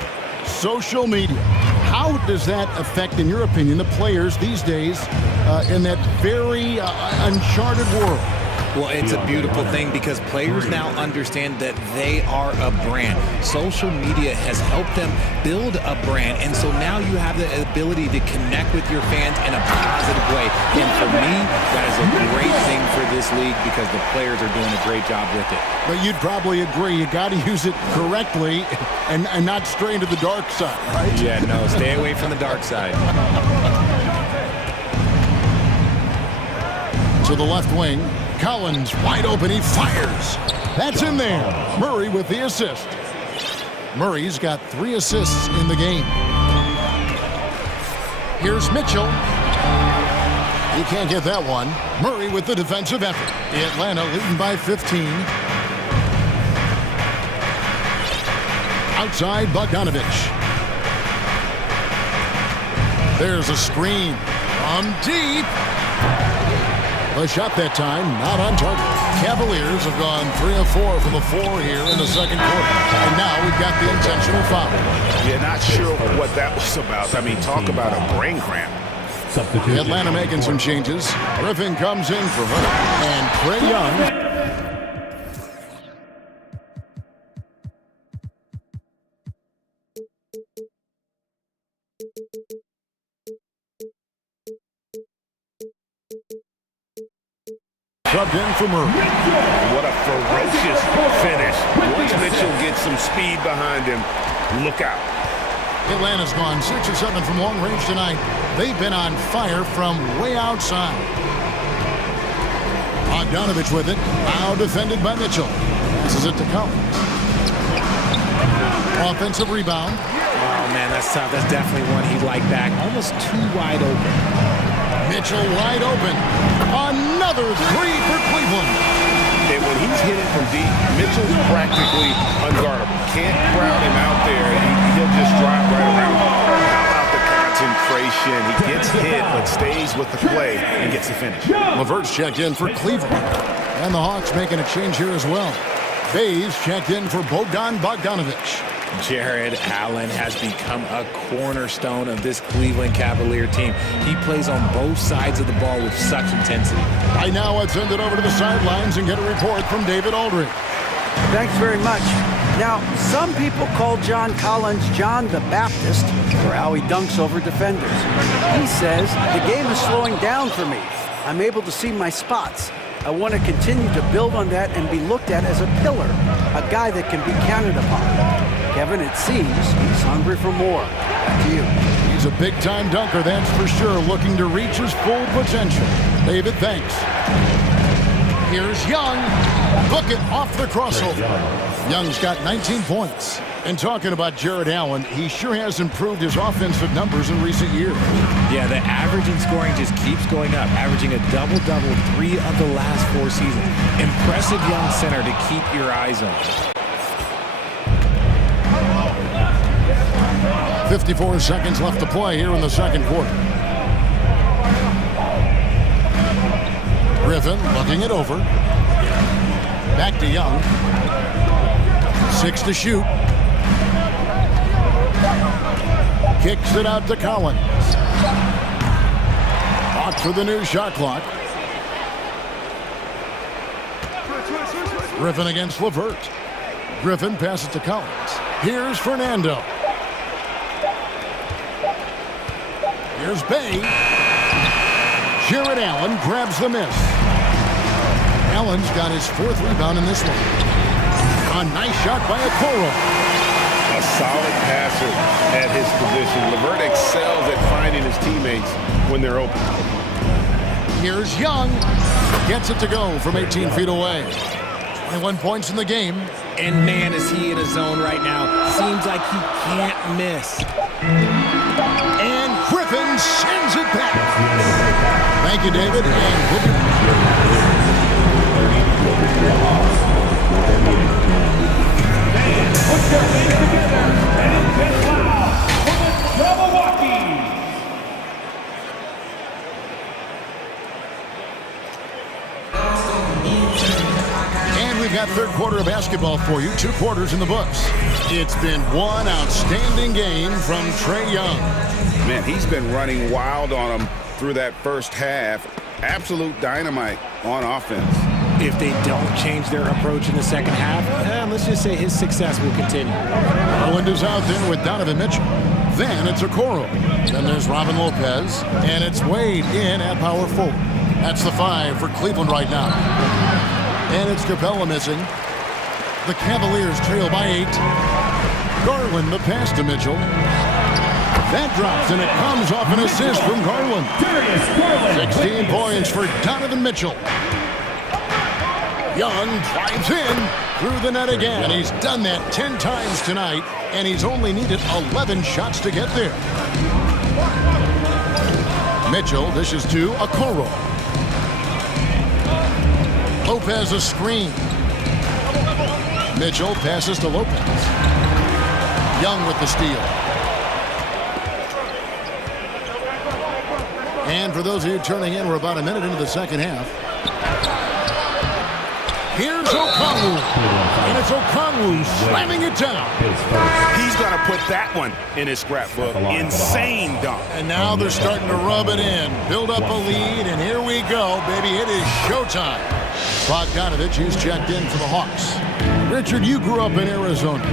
social media. How does that affect, in your opinion, the players these days in that very uncharted world? Well, it's a beautiful thing because players now understand that they are a brand. Social media has helped them build a brand, and so now you have the ability to connect with your fans in a positive way. And for me, that is a great thing for this league because the players are doing a great job with it. But you'd probably agree you got to use it correctly and not stray into the dark side, right? Yeah, no, stay away from the dark side. To the left wing. Collins wide open, he fires. That's in there. Murray with the assist. Murray's got 3 assists in the game. Here's Mitchell. He can't get that one. Murray with the defensive effort. Atlanta leading by 15. Outside Bogdanovich. There's a screen from deep. A shot that time, not on target. Cavaliers have gone 3 of 4 from the floor here in the second quarter. And now we've got the intentional foul. Yeah, not sure what that was about. I mean, talk about a brain cramp. Atlanta making some changes. Griffin comes in for her. And Trae Young. Subbed in for Murray. What a ferocious finish. Once Mitchell gets some speed behind him, look out. Atlanta's gone 6 of 7 from long range tonight. They've been on fire from way outside. Bogdanovich with it. Now defended by Mitchell. This is it to Collins. Offensive rebound. Oh, man, that's tough. That's definitely one he'd like back. Almost too wide open. Mitchell wide open. Another 3 for Cleveland. And when he's hitting from deep, Mitchell's practically unguardable. Can't crowd him out there. He'll just drive right around him. How about the concentration? He gets hit, but stays with the play and gets the finish. LeVert's checked in for Cleveland. And the Hawks making a change here as well. Bays checked in for Bogdan Bogdanovic. Jared Allen has become a cornerstone of this Cleveland Cavalier team. He plays on both sides of the ball with such intensity. Right now, let's send it over to the sidelines and get a report from David Aldridge. Thanks very much. Now, some people call John Collins John the Baptist for how he dunks over defenders. He says, the game is slowing down for me. I'm able to see my spots. I want to continue to build on that and be looked at as a pillar, a guy that can be counted upon. Kevin, it seems he's hungry for more. Back to you. He's a big-time dunker, that's for sure, looking to reach his full potential. David, thanks. Here's Young. Look it off the crossover. Young's got 19 points. And talking about Jared Allen, he sure has improved his offensive numbers in recent years. Yeah, the average in scoring just keeps going up, averaging a double-double 3 of the last 4 seasons. Impressive young center to keep your eyes on. 54 seconds left to play here in the second quarter. Griffin looking it over. Back to Young. 6 to shoot. Kicks it out to Collins. Hawks for the new shot clock. Griffin against LeVert. Griffin passes to Collins. Here's Fernando. Here's Bay. Jared Allen grabs the miss. Allen's got his 4th rebound in this one. A nice shot by Okoro. A solid passer at his position. LeVert excels at finding his teammates when they're open. Here's Young. Gets it to go from 18 feet away. 21 points in the game. And man, is he in a zone right now. Seems like he can't miss. And Griffin sends it back. Thank you, David. And we'll be put your hands together and get loud for the Milwaukee. And we've got third quarter of basketball for you. 2 quarters in the books. It's been one outstanding game from Trae Young. Man, he's been running wild on him through that first half. Absolute dynamite on offense. If they don't change their approach in the second half, let's just say his success will continue. Garland is out there with Donovan Mitchell. Then it's Okoro. Then there's Robin Lopez. And it's Wade in at power forward. That's the 5 for Cleveland right now. And it's Capella missing. The Cavaliers trail by 8. Garland the pass to Mitchell. That drops, and it comes off an assist from Garland. 16 points for Donovan Mitchell. Young drives in through the net again. He's done that 10 times tonight, and he's only needed 11 shots to get there. Mitchell dishes to Okoro. Lopez a screen. Mitchell passes to Lopez. Young with the steal. And for those of you turning in, we're about a minute into the second half. Here's Okongwu. And it's Okongwu slamming it down. He's going to put that one in his scrapbook. Insane dunk. And now they're starting to rub it in. Build up a lead, and here we go, baby. It is showtime. Bogdanovic, who's checked in for the Hawks. Richard, you grew up in Arizona.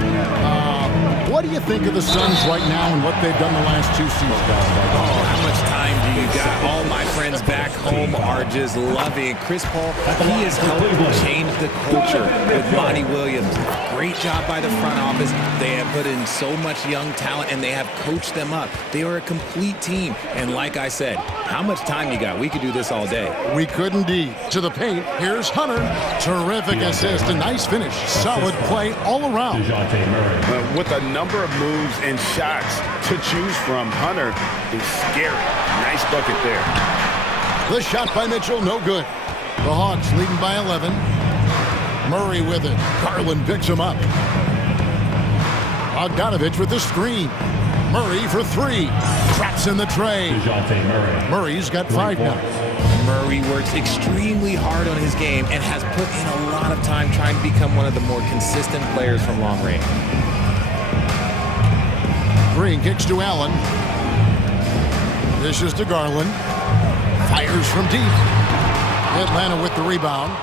What do you think of the Suns right now and what they've done the last 2 seasons? Oh, how much time do you got? All my friends back home are just loving Chris Paul. He has helped change the culture with Monty Williams. Great job by the front office. They have put in so much young talent, and they have coached them up. They are a complete team. And like I said, how much time you got? We could do this all day. We could indeed. To the paint, here's Hunter. Terrific assist, a nice finish. Solid play all around. With a number of moves and shots to choose from, Hunter is scary. Nice bucket there. The shot by Mitchell, no good. The Hawks leading by 11. Murray with it. Garland picks him up. Bogdanovich with the screen. Murray for three. Traps in the tray. Murray's got 5 now. Murray works extremely hard on his game and has put in a lot of time trying to become one of the more consistent players from long range. Green kicks to Allen. Dishes to Garland. Fires from deep. Atlanta with the rebound.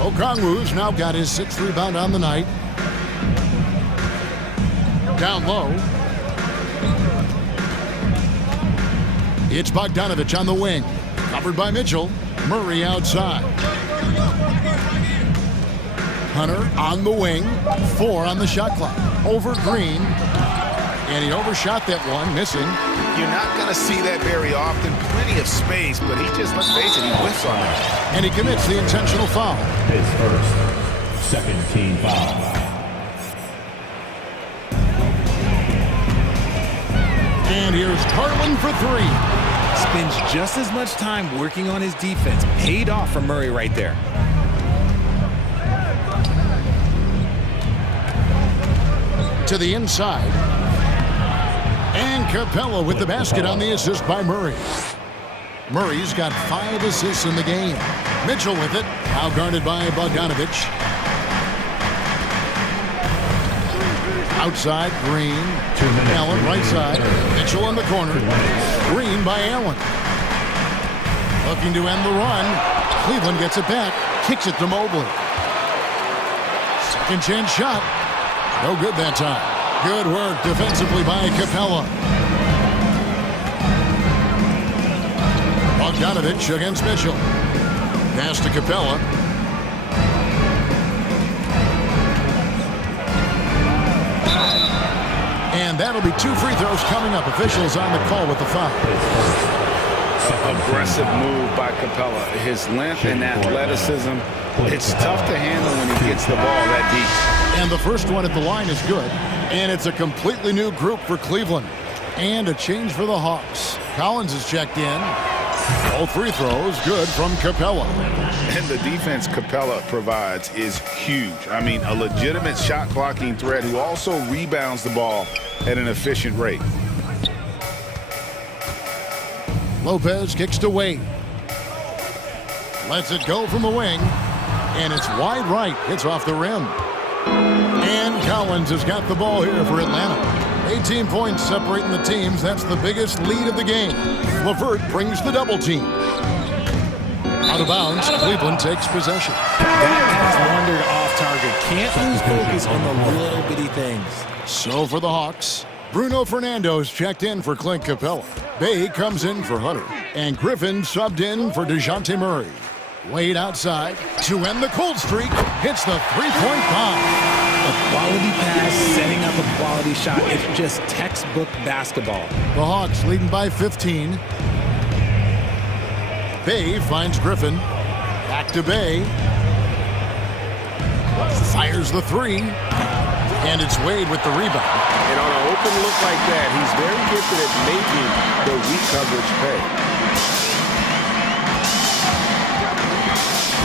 Okongwu's now got his 6th rebound on the night. Down low. It's Bogdanovich on the wing. Covered by Mitchell. Murray outside. Hunter on the wing. 4 on the shot clock. Over Green. And he overshot that one, missing. You're not going to see that very often. Plenty of space, but he just, let's face it, he whiffs on that. And he commits the intentional foul. His first, second team foul. And here's Garland for 3. Spends just as much time working on his defense. Paid off for Murray right there. To the inside. And Capella with the basket on the assist by Murray. Murray's got 5 assists in the game. Mitchell with it. Now guarded by Bogdanovich. Outside, Green. Allen right side. Mitchell on the corner. Green by Allen. Looking to end the run. Cleveland gets it back. Kicks it to Mobley. Second chance shot. No good that time. Good work defensively by Capella. Bogdanovich against Mitchell. Pass to Capella. And that'll be 2 free throws coming up. Officials on the call with the foul. Aggressive move by Capella. His length and athleticism, it's tough to handle when he gets the ball that deep. And the first one at the line is good. And it's a completely new group for Cleveland. And a change for the Hawks. Collins is checked in. All free throws good from Capella. And the defense Capella provides is huge. I mean, a legitimate shot blocking threat who also rebounds the ball at an efficient rate. Lopez kicks to Wade. Lets it go from the wing. And it's wide right. It's off the rim. And Collins has got the ball here for Atlanta. 18 points separating the teams. That's the biggest lead of the game. LeVert brings the double team. Out of bounds, Cleveland takes possession. That has wandered off target. Can't lose focus on the little bitty things. So for the Hawks, Bruno Fernando's checked in for Clint Capella. Bay comes in for Hunter. And Griffin subbed in for DeJounte Murray. Wade outside to end the cold streak. Hits the three-point bomb. A quality pass, setting up a quality shot. It's just textbook basketball. The Hawks leading by 15. Bay finds Griffin. Back to Bay. Fires the 3. And it's Wade with the rebound. And on an open look like that, he's very gifted at making the weak coverage pay.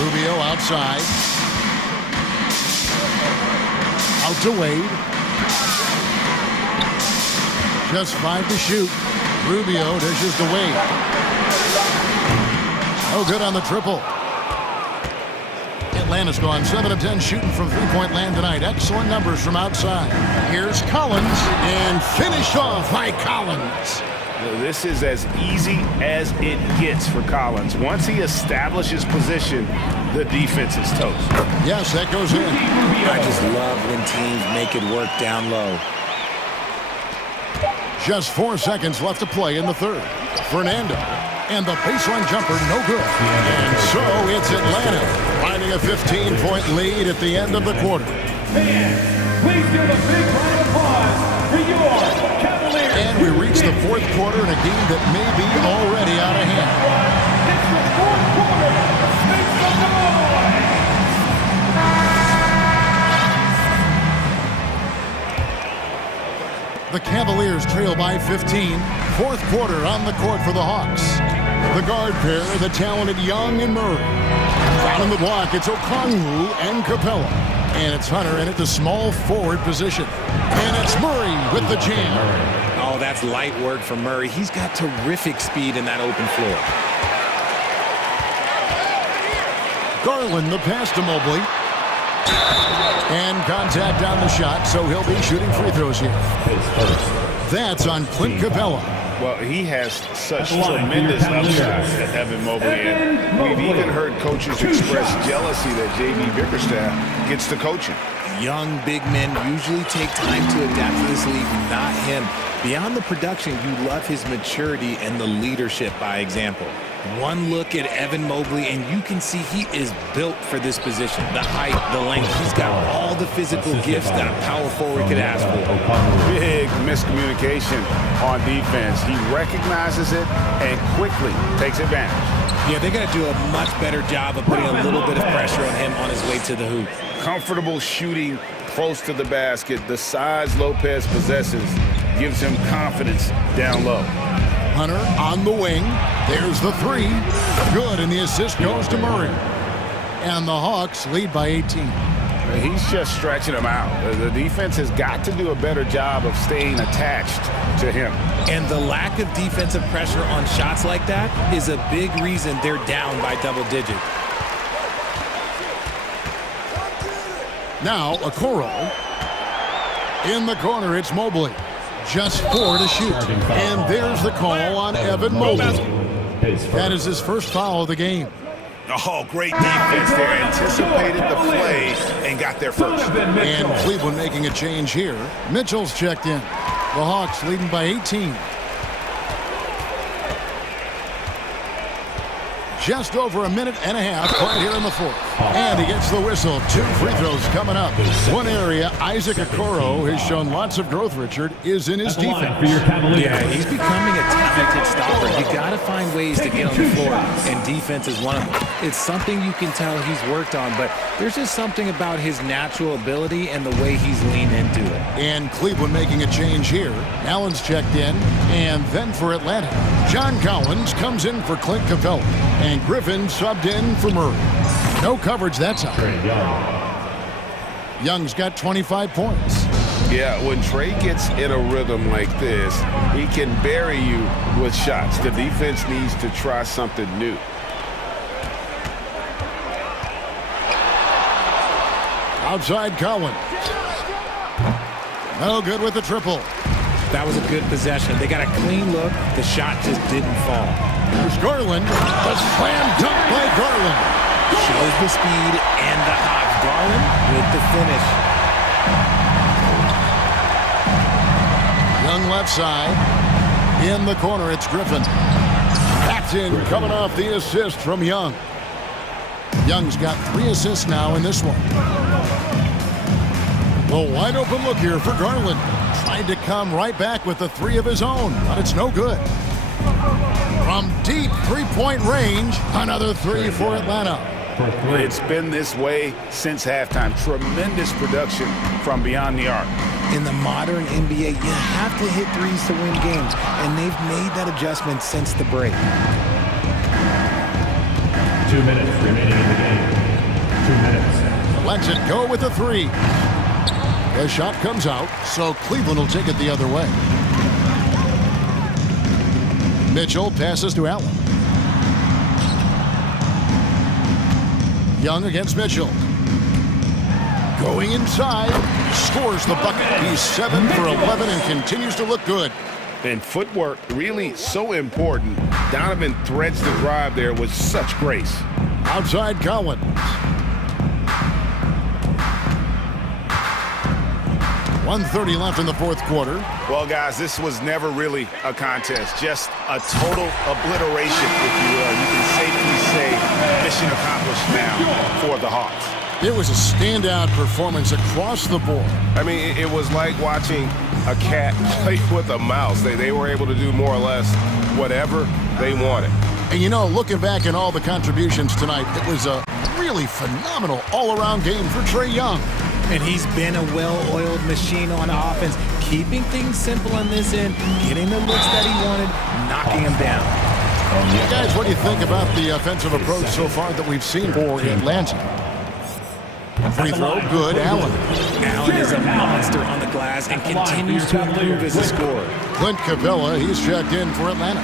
Rubio outside. Out to Wade. Just 5 to shoot. Rubio dishes to Wade. No good on the triple. Atlanta's gone 7 of 10 shooting from three-point land tonight. Excellent numbers from outside. Here's Collins, and finished off by Collins. This is as easy as it gets for Collins. Once he establishes position, the defense is toast. Yes, that goes in. I just love when teams make it work down low. Just 4 seconds left to play in the third. Fernando. And the baseline jumper, no good. And so it's Atlanta finding a 15-point lead at the end of the quarter. Fans, please give a big round of applause for your Cavaliers. And we reach the fourth quarter in a game that may be already out of hand. It's the fourth quarter. Make some noise. The Cavaliers trail by 15. Fourth quarter on the court for the Hawks. The guard pair, the talented Young and Murray. Down in the block, it's Okongwu and Capella. And it's Hunter in at the small forward position. And it's Murray with the jam. Oh, that's light work for Murray. He's got terrific speed in that open floor. Garland, the pass to Mobley. And contact on the shot, so he'll be shooting free throws here. That's on Clint Capella. Well, he has such tremendous upside, Evan Mobley, and we've even heard coaches express jealousy that J.B. Bickerstaff gets to coaching. Young big men usually take time to adapt to this league, not him. Beyond the production, you love his maturity and the leadership by example. One look at Evan Mobley, and you can see he is built for this position. The height, the length, he's got all the physical gifts that a power forward could ask for. Big miscommunication on defense. He recognizes it and quickly takes advantage. Yeah, they got to do a much better job of putting a little bit of pressure on him on his way to the hoop. Comfortable shooting close to the basket. The size Lopez possesses gives him confidence down low. Hunter on the wing. There's the three. Good, and the assist goes to Murray. And the Hawks lead by 18. He's just stretching them out. The defense has got to do a better job of staying attached to him. And the lack of defensive pressure on shots like that is a big reason they're down by double digits. Now, Okoro. In the corner, it's Mobley. Just 4 to shoot. And there's the call on Evan Mobley. That is his first foul of the game. Oh, great defense there. Anticipated the play and got there first. And Cleveland making a change here. Mitchell's checked in. The Hawks leading by 18. Just over a minute and a half played here in the fourth. And he gets the whistle. 2 free throws coming up. One area Isaac Okoro has shown lots of growth, Richard, is in his defense. Yeah, he's becoming a talented stopper. You got to find ways to get on the floor, and defense is one of them. It's something you can tell he's worked on, but there's just something about his natural ability and the way he's leaned into it. And Cleveland making a change here. Allen's checked in, and then for Atlanta, John Collins comes in for Clint Capella. And Griffin subbed in for Murray. No coverage that time. Young's got 25 points. Yeah, when Trey gets in a rhythm like this, he can bury you with shots. The defense needs to try something new. Outside Collins. No good with the triple. That was a good possession. They got a clean look. The shot just didn't fall. There's Garland. A slam dunk by Garland. Shows the speed and the hop. Garland with the finish. Young left side. In the corner, it's Griffin. That's in, coming off the assist from Young. Young's got 3 assists now in this one. The wide open look here for Garland. Tried to come right back with the 3 of his own, but it's no good. From deep three-point range, another 3 for Atlanta. It's been this way since halftime. Tremendous production from beyond the arc. In the modern NBA, you have to hit threes to win games, and they've made that adjustment since the break. 2 minutes remaining in the game. 2 minutes. Lets it go with the 3. The shot comes out, so Cleveland will take it the other way. Mitchell passes to Allen. Young against Mitchell. Going inside, scores the bucket. He's 7 for 11 and continues to look good. And footwork really so important. Donovan threads the drive there with such grace. Outside Collins. .130 left in the fourth quarter. Well, guys, this was never really a contest. Just a total obliteration, if you will. You can safely say mission accomplished now for the Hawks. It was a standout performance across the board. I mean, it was like watching a cat play with a mouse. They were able to do more or less whatever they wanted. And you know, looking back at all the contributions tonight, it was a really phenomenal all-around game for Trae Young. And he's been a well-oiled machine on offense, keeping things simple on this end, getting the looks that he wanted, knocking him down. Guys, what do you think about the offensive approach so far that we've seen for Atlanta? Free throw, good. Allen. Allen is a monster on the glass and continues to improve as a scorer. Clint Capella, he's checked in for Atlanta.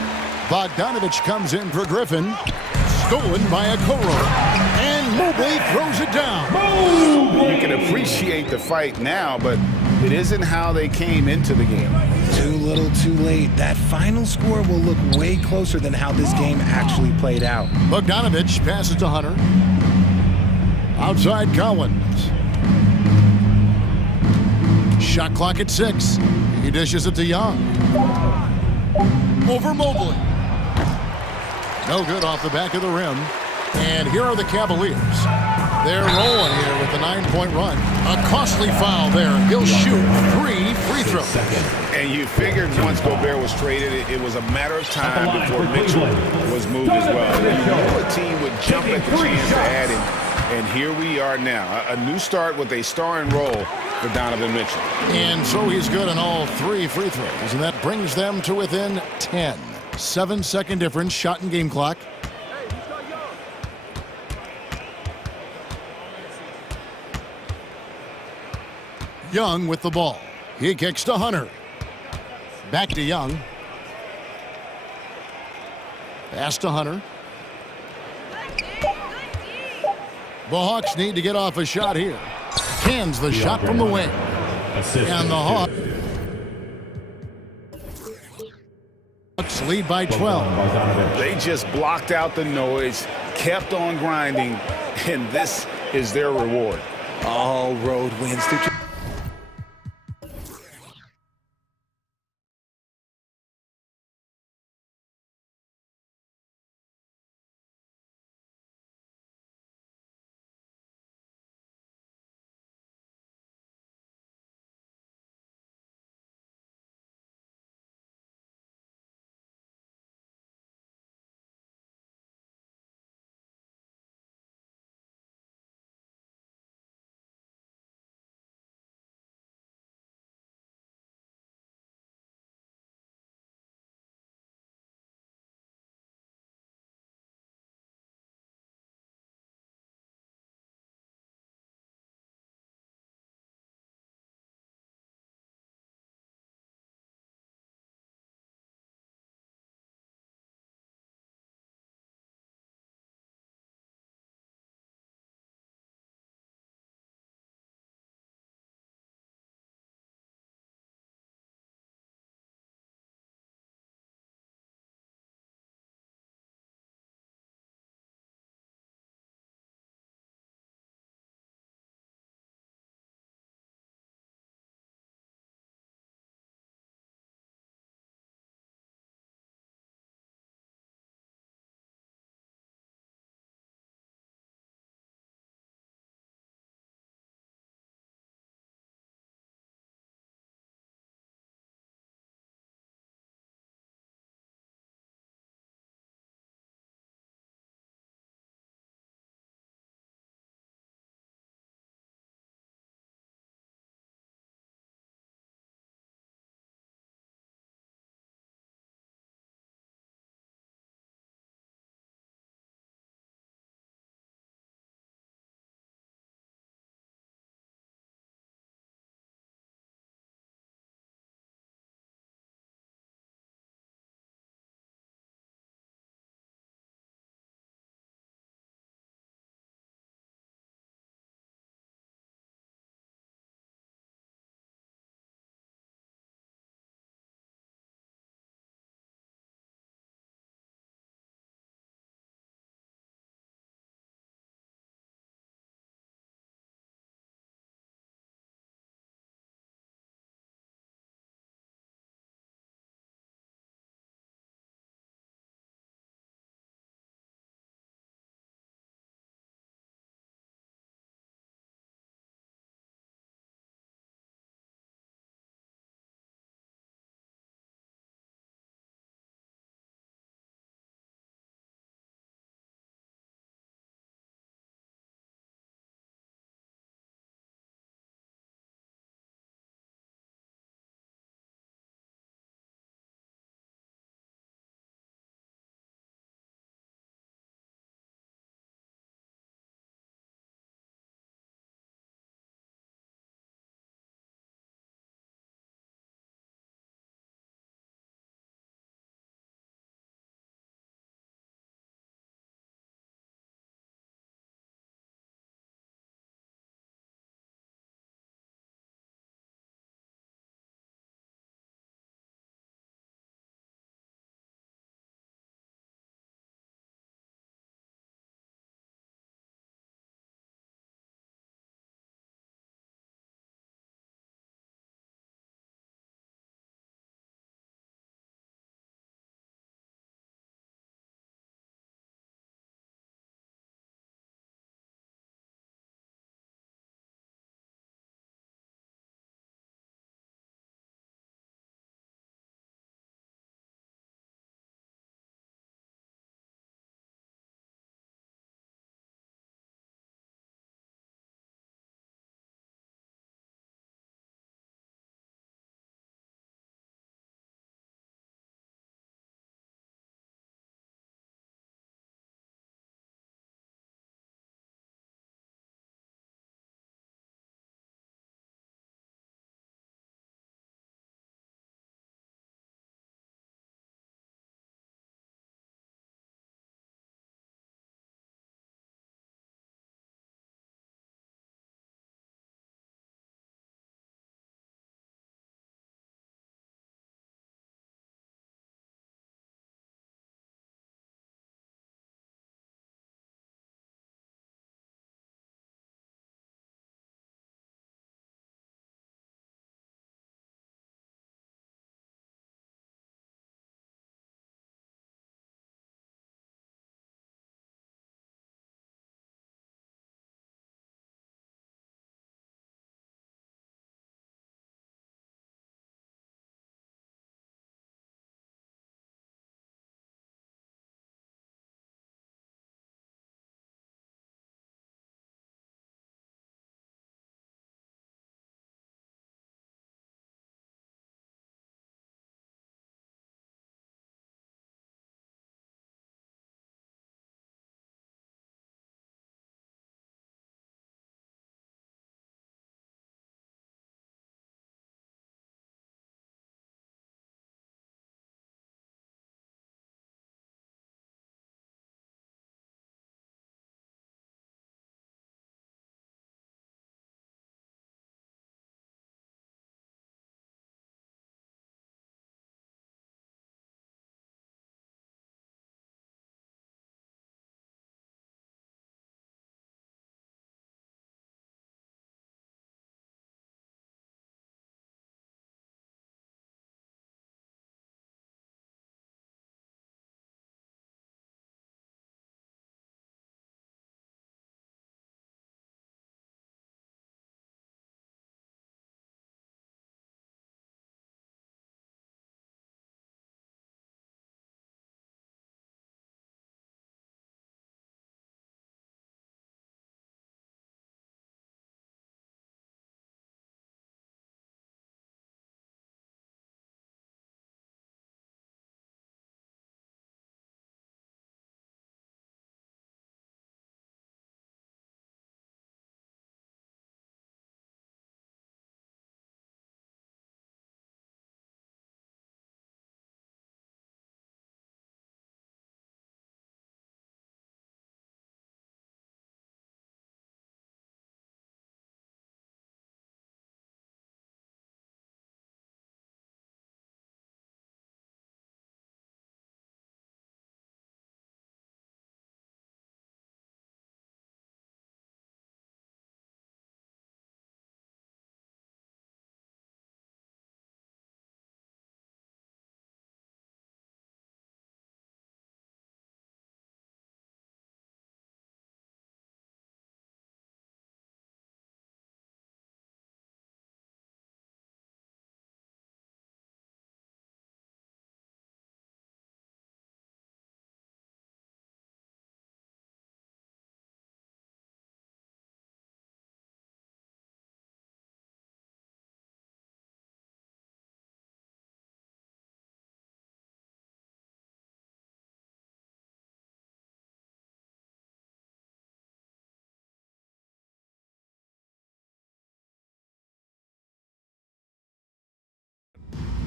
Bogdanovich comes in for Griffin. Stolen by Okoro. And Mobley throws it down. You can appreciate the fight now, but it isn't how they came into the game. Too little, too late. That final score will look way closer than how this game actually played out. Bogdanovich passes to Hunter. Outside Collins. Shot clock at 6. He dishes it to Young. Over Mobley. No good off the back of the rim. And here are the Cavaliers. They're rolling here with a 9-point run. A costly foul there. He'll shoot 3 free throws. And you figured once Gobert was traded, it was a matter of time before Mitchell was moved as well. You knew a team would jump at the chance to add him. And here we are now. A new start with a starring role for Donovan Mitchell. And so he's good on all 3 free throws. And that brings them to within 10. 7-second difference, shot and game clock. Young with the ball. He kicks to Hunter. Back to Young. Pass to Hunter. The Hawks need to get off a shot here. Cans the shot from the wing. And the Hawks lead by 12. They just blocked out the noise, kept on grinding, and this is their reward. All road wins.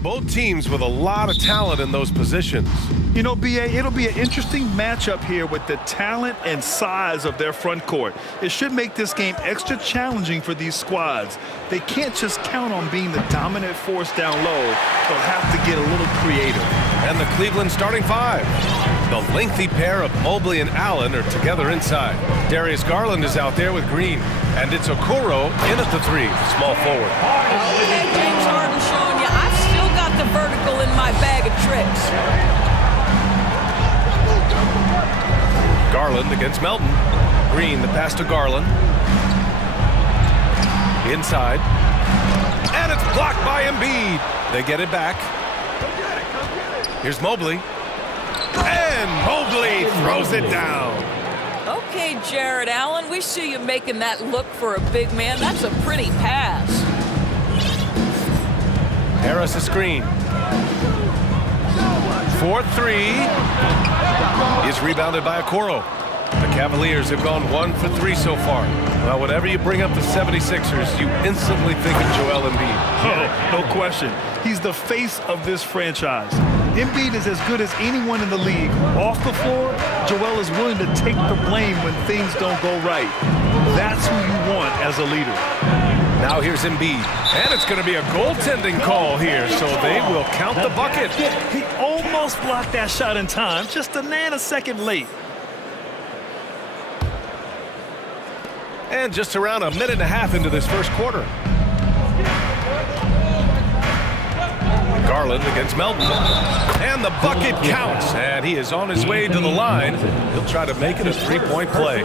Both teams with a lot of talent in those positions. You know, BA, it'll be an interesting matchup here with the talent and size of their front court. It should make this game extra challenging for these squads. They can't just count on being the dominant force down low. They'll have to get a little creative. And the Cleveland starting five. The lengthy pair of Mobley and Allen are together inside. Darius Garland is out there with Green. And it's Okoro in at the three, small forward. Okay, James Harden showing you I've still got the vertical in my bag of tricks. Garland against Melton. Green, the pass to Garland. Inside. And it's blocked by Embiid. They get it back. Here's Mobley. And Mobley throws it down. Okay, Jared Allen, we see you making that look for a big man. That's a pretty pass. Harris a screen. 4-3 is rebounded by Okoro. The Cavaliers have gone 1 for 3 so far. Well, whenever you bring up the 76ers, you instantly think of Joel Embiid. Oh, no question. He's the face of this franchise. Embiid is as good as anyone in the league. Off the floor, Joel is willing to take the blame when things don't go right. That's who you want as a leader. Now here's Embiid. And it's going to be a goaltending call here, so they will count the bucket. He almost blocked that shot in time, just a nanosecond late. And just around a minute and a half into this first quarter. Garland against Melton. And the bucket counts. And he is on his way to the line. He'll try to make it a three-point play.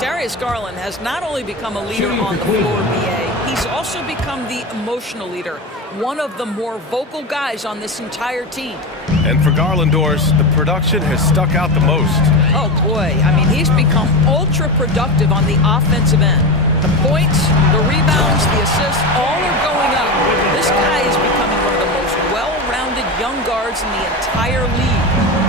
Darius Garland has not only become a leader on the floor, BA, he's also become the emotional leader. One of the more vocal guys on this entire team. And for Garlandors, the production has stuck out the most. Oh boy, I mean, he's become ultra productive on the offensive end. The points, the rebounds, the assists, all are going up. This guy is becoming one of the most well-rounded young guards in the entire league.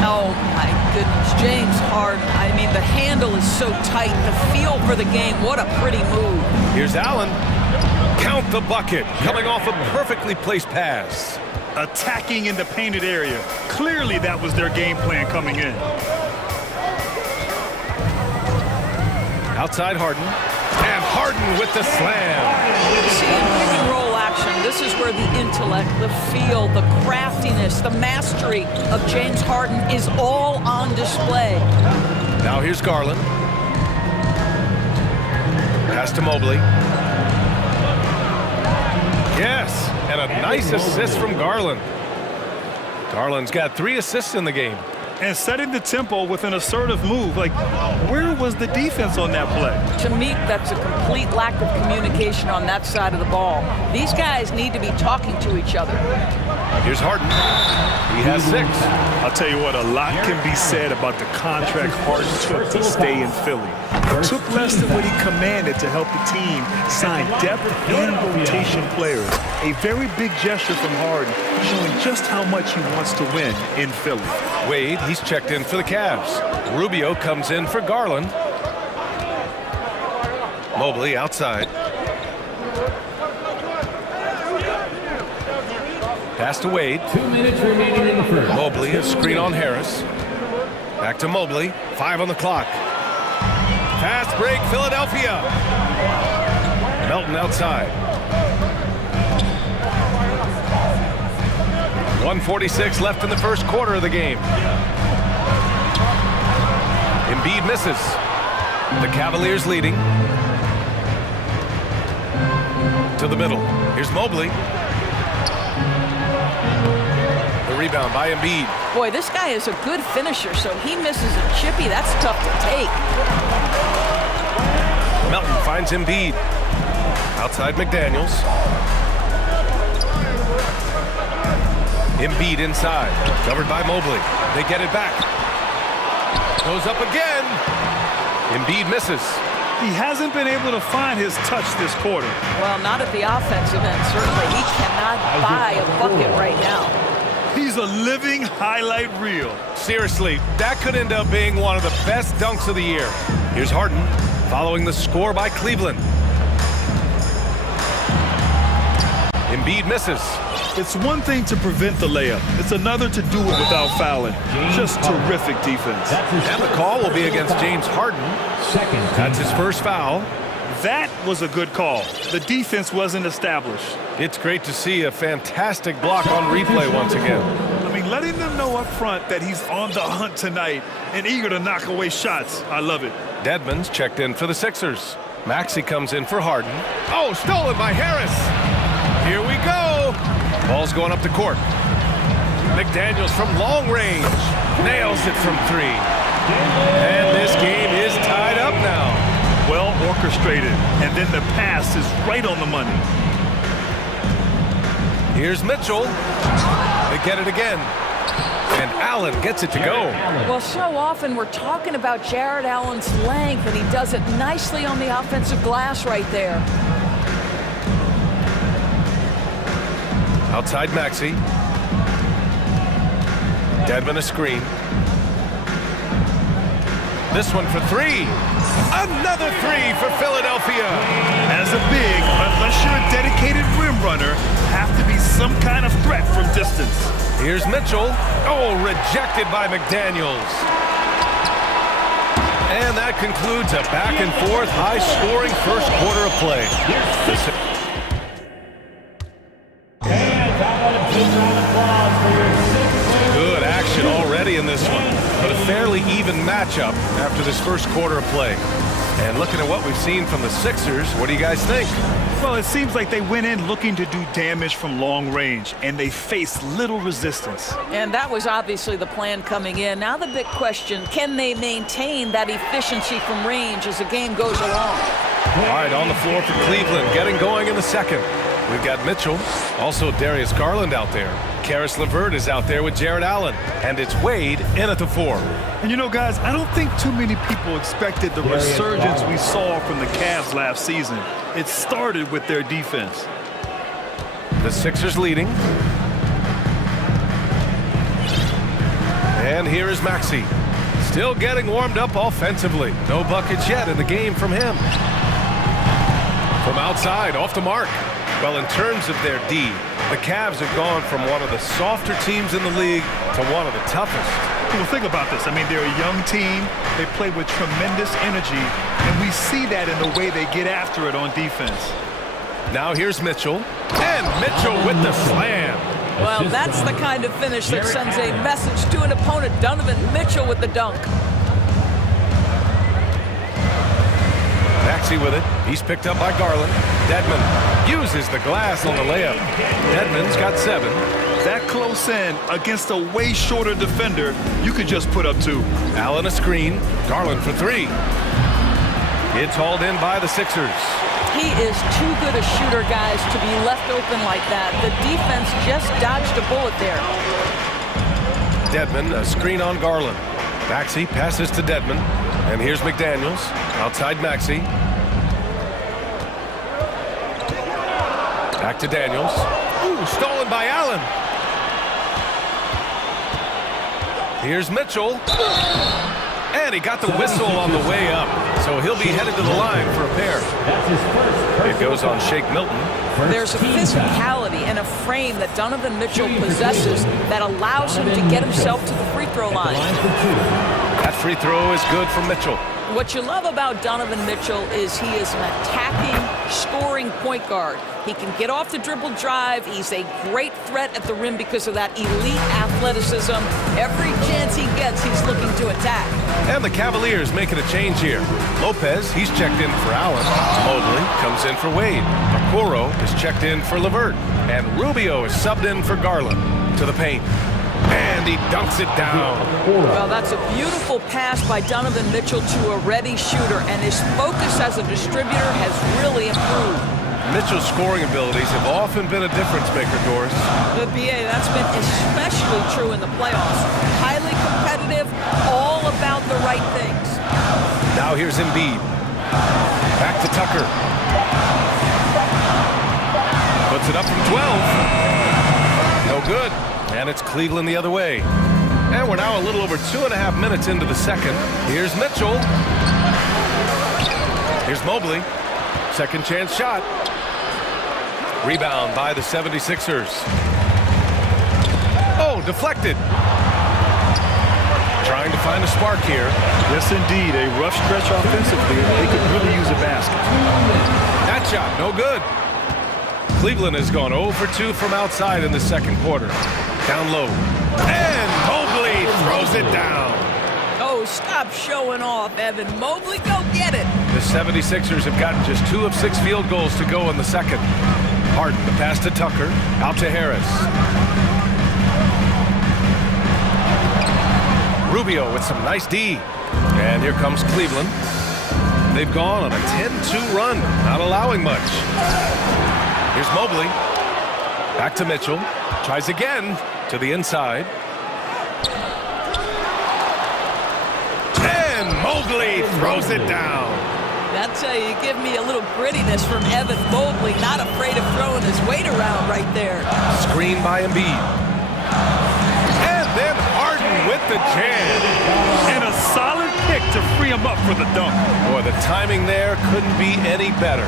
Oh my goodness, James Harden. I mean, the handle is so tight. The feel for the game, what a pretty move. Here's Allen. Count the bucket, coming off a perfectly placed pass. Attacking in the painted area. Clearly that was their game plan coming in. Outside Harden. And Harden with the slam. See, in pick and roll action, this is where the intellect, the feel, the craftiness, the mastery of James Harden is all on display. Now here's Garland. Pass to Mobley. Yes, and a nice assist from Garland. Garland's got 3 assists in the game. And setting the tempo with an assertive move. Like, where was the defense on that play? To me, that's a complete lack of communication on that side of the ball. These guys need to be talking to each other. Here's Harden. He has 6. I'll tell you what, a lot can be said about the contract Harden took to stay in Philly. It took less than what he commanded to help the team sign depth and rotation players. A very big gesture from Harden, showing just how much he wants to win in Philly. Wade, he's checked in for the Cavs. Rubio comes in for Garland. Mobley outside. Pass to Wade. 2 minutes remaining in the first. Mobley, a screen on Harris. Back to Mobley. 5 on the clock. Fast break, Philadelphia. Melton outside. 1:46 left in the first quarter of the game. Embiid misses. The Cavaliers leading. To the middle. Here's Mobley. The rebound by Embiid. Boy, this guy is a good finisher, so he misses a chippy. That's tough to take. Melton finds Embiid. Outside McDaniels. Embiid inside. Covered by Mobley. They get it back. Goes up again. Embiid misses. He hasn't been able to find his touch this quarter. Well, not at the offensive end, certainly. He cannot buy a bucket right now. He's a living highlight reel. Seriously, that could end up being one of the best dunks of the year. Here's Harden, following the score by Cleveland. Embiid misses. It's one thing to prevent the layup. It's another to do it without fouling. Just terrific defense. And the call will be against James Harden. That's his first foul. That was a good call. The defense wasn't established. It's great to see a fantastic block on replay once again. I mean, letting them know up front that he's on the hunt tonight and eager to knock away shots. I love it. Dedmon's checked in for the Sixers. Maxey comes in for Harden. Oh, stolen by Harris. Here we go. Ball's going up the court. McDaniels from long range. Nails it from three. And this game is tied up now. Well orchestrated. And then the pass is right on the money. Here's Mitchell. They get it again. And Allen gets it to go. Well, so often we're talking about Jared Allen's length, and he does it nicely on the offensive glass right there. Outside Maxey. Dedmon a screen. This one for three. Another three for Philadelphia. As a big, unless you're a dedicated rim runner, have to be some kind of threat from distance. Here's Mitchell. Oh, rejected by McDaniels. And that concludes a back-and-forth, high-scoring first quarter of play. Good action already in this one, but a fairly even matchup after this first quarter of play. And looking at what we've seen from the Sixers, what do you guys think? Well, it seems like they went in looking to do damage from long range, and they faced little resistance. And that was obviously the plan coming in. Now the big question, can they maintain that efficiency from range as the game goes along? All right, on the floor for Cleveland, getting going in the second. We've got Mitchell, also Darius Garland out there. Karis LeVert is out there with Jared Allen, and it's Wade in at the 4. And you know, guys, I don't think too many people expected the resurgence we saw from the Cavs last season. It started with their defense. The Sixers leading. And here is Maxey. Still getting warmed up offensively. No buckets yet in the game from him. From outside, off the mark. Well, in terms of their D, the Cavs have gone from one of the softer teams in the league to one of the toughest. Well, think about this. I mean, they're a young team. They play with tremendous energy, and we see that in the way they get after it on defense. Now here's Mitchell, and Mitchell with the slam. Well, that's the kind of finish that sends a message to an opponent. Donovan Mitchell with the dunk. Maxey with it. He's picked up by Garland. Dedmon uses the glass on the layup. Dedmon's got 7. That close in against a way shorter defender, you could just put up 2. Allen a screen. Garland for 3. It's hauled in by the Sixers. He is too good a shooter, guys, to be left open like that. The defense just dodged a bullet there. Dedmon, a screen on Garland. Maxey passes to Dedmon. And here's McDaniels. Outside Maxey. Back to Daniels. Ooh, stolen by Allen. Here's Mitchell. And he got the whistle on the way up. So he'll be headed to the line for a pair. It goes on Shake Milton. There's a physicality and a frame that Donovan Mitchell possesses that allows him to get himself to the free throw line. That free throw is good for Mitchell. What you love about Donovan Mitchell is he is an attacking, scoring point guard. He can get off the dribble drive. He's a great threat at the rim because of that elite athleticism. Every chance he gets, he's looking to attack. And the Cavaliers making a change here. Lopez, he's checked in for Allen. Mobley comes in for Wade. Okoro is checked in for LeVert. And Rubio is subbed in for Garland. To the paint. And he dunks it down. Well, that's a beautiful pass by Donovan Mitchell to a ready shooter, and his focus as a distributor has really improved. Mitchell's scoring abilities have often been a difference maker, Doris. The BA, that's been especially true in the playoffs. Highly competitive, all about the right things. Now here's Embiid. Back to Tucker. Puts it up from 12. No good. And it's Cleveland the other way. And we're now a little over 2.5 minutes into the second. Here's Mitchell. Here's Mobley. Second chance shot. Rebound by the 76ers. Oh, deflected. Trying to find a spark here. Yes, indeed. A rough stretch offensively. They could really use a basket. That shot, no good. Cleveland has gone 0 for 2 from outside in the second quarter. Down low. And Mobley throws it down. Oh, stop showing off, Evan Mobley. Go get it. The 76ers have gotten just 2 of 6 field goals to go in the second. Harden, the pass to Tucker. Out to Harris. Rubio with some nice D. And here comes Cleveland. They've gone on a 10-2 run, not allowing much. Here's Mobley. Back to Mitchell. Tries again to the inside. And Mobley throws it down. That's how you give me a little grittiness from Evan Mobley. Not afraid of throwing his weight around right there. Screen by Embiid. Then Harden with the jam. And a solid pick to free him up for the dunk. Boy, the timing there couldn't be any better.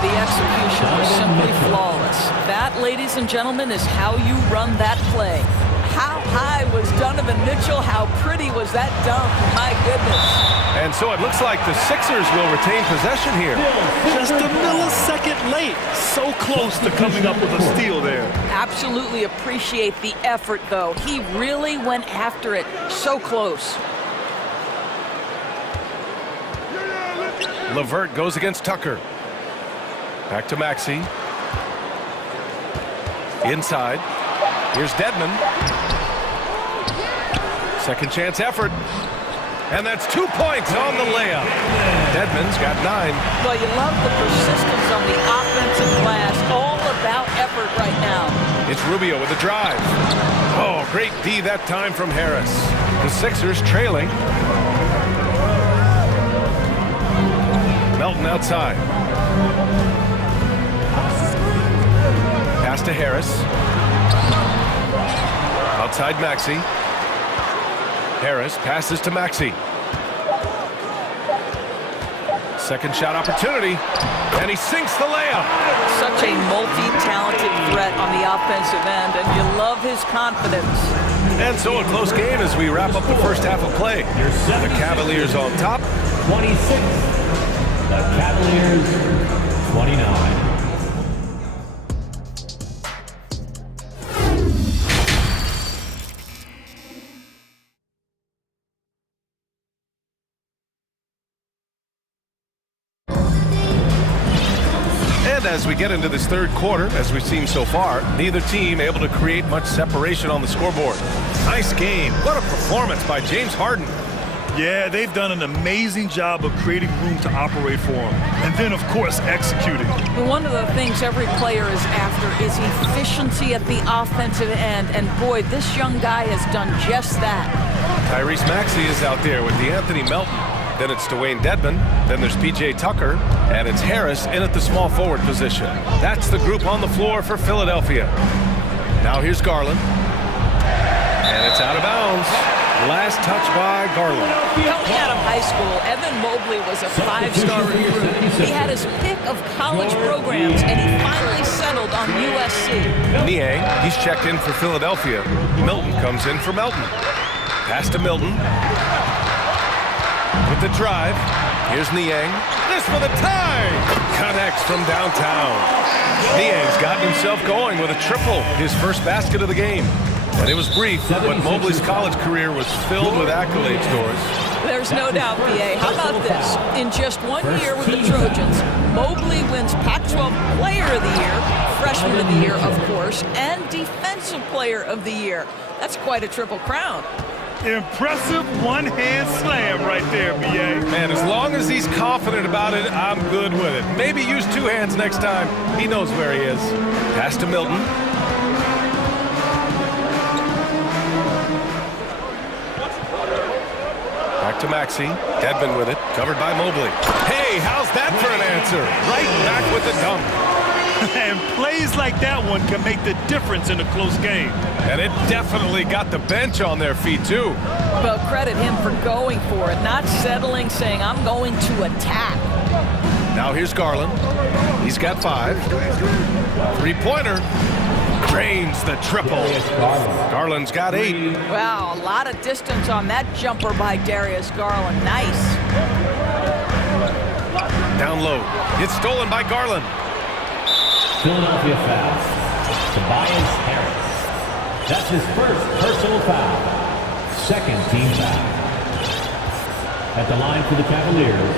The execution was simply flawless. That, ladies and gentlemen, is how you run that play. How high was Donovan Mitchell? How pretty was that dunk? My goodness. And so it looks like the Sixers will retain possession here. Just a millisecond late. So close to coming up with a steal there. Absolutely appreciate the effort, though. He really went after it. So close. LeVert goes against Tucker. Back to Maxey. Inside. Here's Dedmon. Second chance effort. And that's 2 points on the layup. Dedmon's got 9. Well, you love the persistence on the offensive glass. All about effort right now. It's Rubio with a drive. Oh, great D that time from Harris. The Sixers trailing. Melton outside. Pass to Harris. Outside Maxey. Harris passes to Maxey. Second shot opportunity, and he sinks the layup. Such a multi-talented threat on the offensive end, and you love his confidence. And so a close game as we wrap up the first half of play. The Cavaliers on top. 26. The Cavaliers 29. As we get into this third quarter, as we've seen so far, neither team able to create much separation on the scoreboard. Nice game. What a performance by James Harden. Yeah, they've done an amazing job of creating room to operate for him. And then, of course, executing. One of the things every player is after is efficiency at the offensive end. And boy, this young guy has done just that. Tyrese Maxey is out there with DeAnthony Melton. Then it's Dwayne Dedmon. Then there's P.J. Tucker. And it's Harris in at the small forward position. That's the group on the floor for Philadelphia. Now here's Garland. And it's out of bounds. Last touch by Garland. Coming out of high school, Evan Mobley was a 5-star recruit. He had his pick of college programs, and he finally settled on USC. Niang, he's checked in for Philadelphia. Milton comes in for Melton. Pass to Milton. With the drive, here's Niang. This for the tie! Connects from downtown. Niang's gotten himself going with a triple, his first basket of the game. And it was brief, but Mobley's college career was filled with accolades, Doris. There's no doubt, B.A. How about this? In just 1 year with the Trojans, Mobley wins Pac-12 Player of the Year, Freshman of the Year, of course, and Defensive Player of the Year. That's quite a triple crown. Impressive one-hand slam right there, B.A. Man, as long as he's confident about it, I'm good with it. Maybe use 2 hands next time. He knows where he is. Pass to Milton. Back to Maxey. Dedmon with it. Covered by Mobley. Hey, how's that for an answer? Right back with the dunk. And plays like that one can make the difference in a close game. And it definitely got the bench on their feet, too. Well, credit him for going for it, not settling, saying, I'm going to attack. Now here's Garland. He's got 5. 3-pointer. Drains the triple. Garland's got 8. Wow, a lot of distance on that jumper by Darius Garland. Nice. Down low. It's stolen by Garland. Philadelphia foul. Tobias Harris. That's his first personal foul. Second team foul. At the line for the Cavaliers,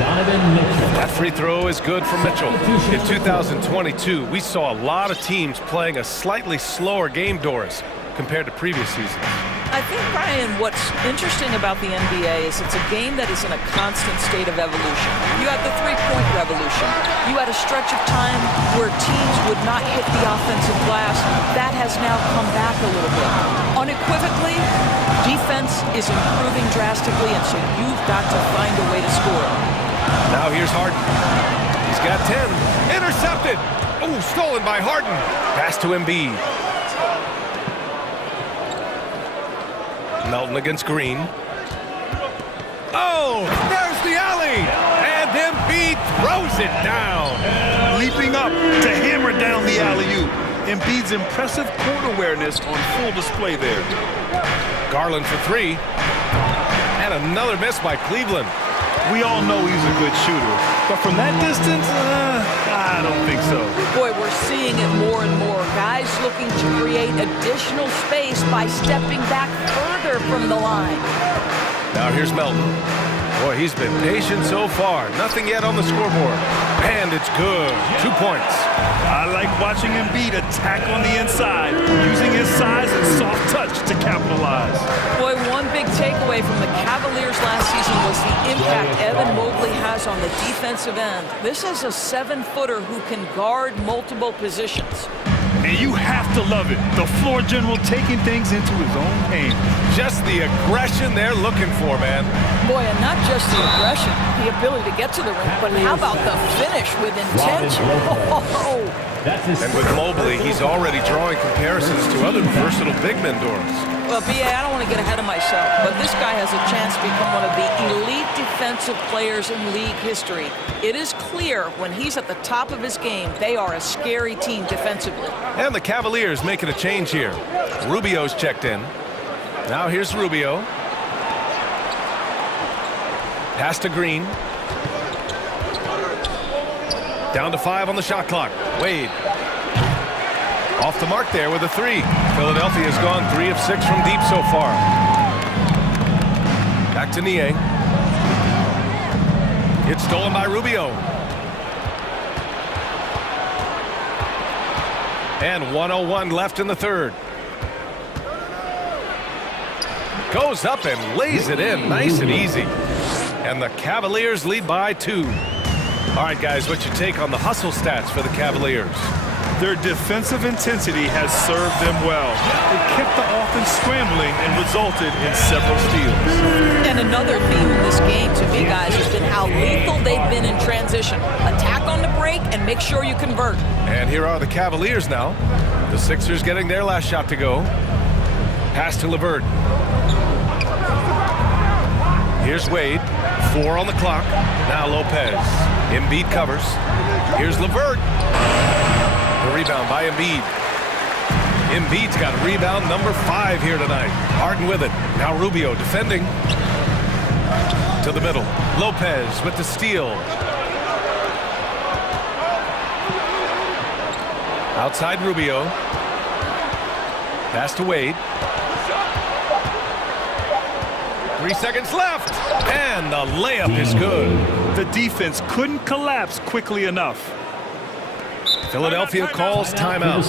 Donovan Mitchell. That free throw is good for Mitchell. In 2022, we saw a lot of teams playing a slightly slower game, Doris, compared to previous seasons. I think, Brian, what's interesting about the NBA is it's a game that is in a constant state of evolution. You had the three-point revolution. You had a stretch of time where teams would not hit the offensive glass. That has now come back a little bit. Unequivocally, defense is improving drastically, and so you've got to find a way to score. Now here's Harden. He's got 10. Intercepted. Oh, stolen by Harden. Pass to Embiid. Melton against Green. Oh, there's the alley. And Embiid throws it down. Leaping up to hammer down the alley-oop. Embiid's impressive court awareness on full display there. Garland for 3. And another miss by Cleveland. We all know he's a good shooter, but from that distance, I don't think so. Boy, we're seeing it more and more. Guys looking to create additional space by stepping back further from the line. Now here's Melton. Boy, he's been patient so far. Nothing yet on the scoreboard. And it's good. 2 points. I like watching Embiid attack on the inside, using his size and soft touch to capitalize. Boy, one big takeaway from the Cavaliers last season was the impact Evan Mobley has on the defensive end. This is a 7-footer who can guard multiple positions. And you have to love it. The floor general taking things into his own hands. Just the aggression they're looking for, man. Boy, and not just the aggression, the ability to get to the rim, but how about the finish with intention? And with Mobley, he's already drawing comparisons to other versatile big men, Doris. Well, B.A., I don't want to get ahead of myself, but this guy has a chance to become one of the elite defensive players in league history. It is clear when he's at the top of his game, they are a scary team defensively. And the Cavaliers making a change here. Rubio's checked in. Now here's Rubio. Pass to Green. Down to 5 on the shot clock. Wade. Off the mark there with a 3. Philadelphia's gone 3 of 6 from deep so far. Back to Nie. It's stolen by Rubio. And 1:01 left in the third. Goes up and lays it in nice and easy. And the Cavaliers lead by 2. All right, guys, what's your take on the hustle stats for the Cavaliers? Their defensive intensity has served them well. It kept the offense scrambling and resulted in several steals. And another theme in this game to me, guys, has been how lethal they've been in transition. Attack on the break and make sure you convert. And here are the Cavaliers now. The Sixers getting their last shot to go. Pass to LeVert. Here's Wade. 4 on the clock. Now Lopez. Embiid covers. Here's LeVert. The rebound by Embiid. Embiid's got rebound number 5 here tonight. Harden with it. Now Rubio defending. To the middle. Lopez with the steal. Outside Rubio. Pass to Wade. 3 seconds left. And the layup is good. The defense couldn't collapse quickly enough. Philadelphia calls timeout.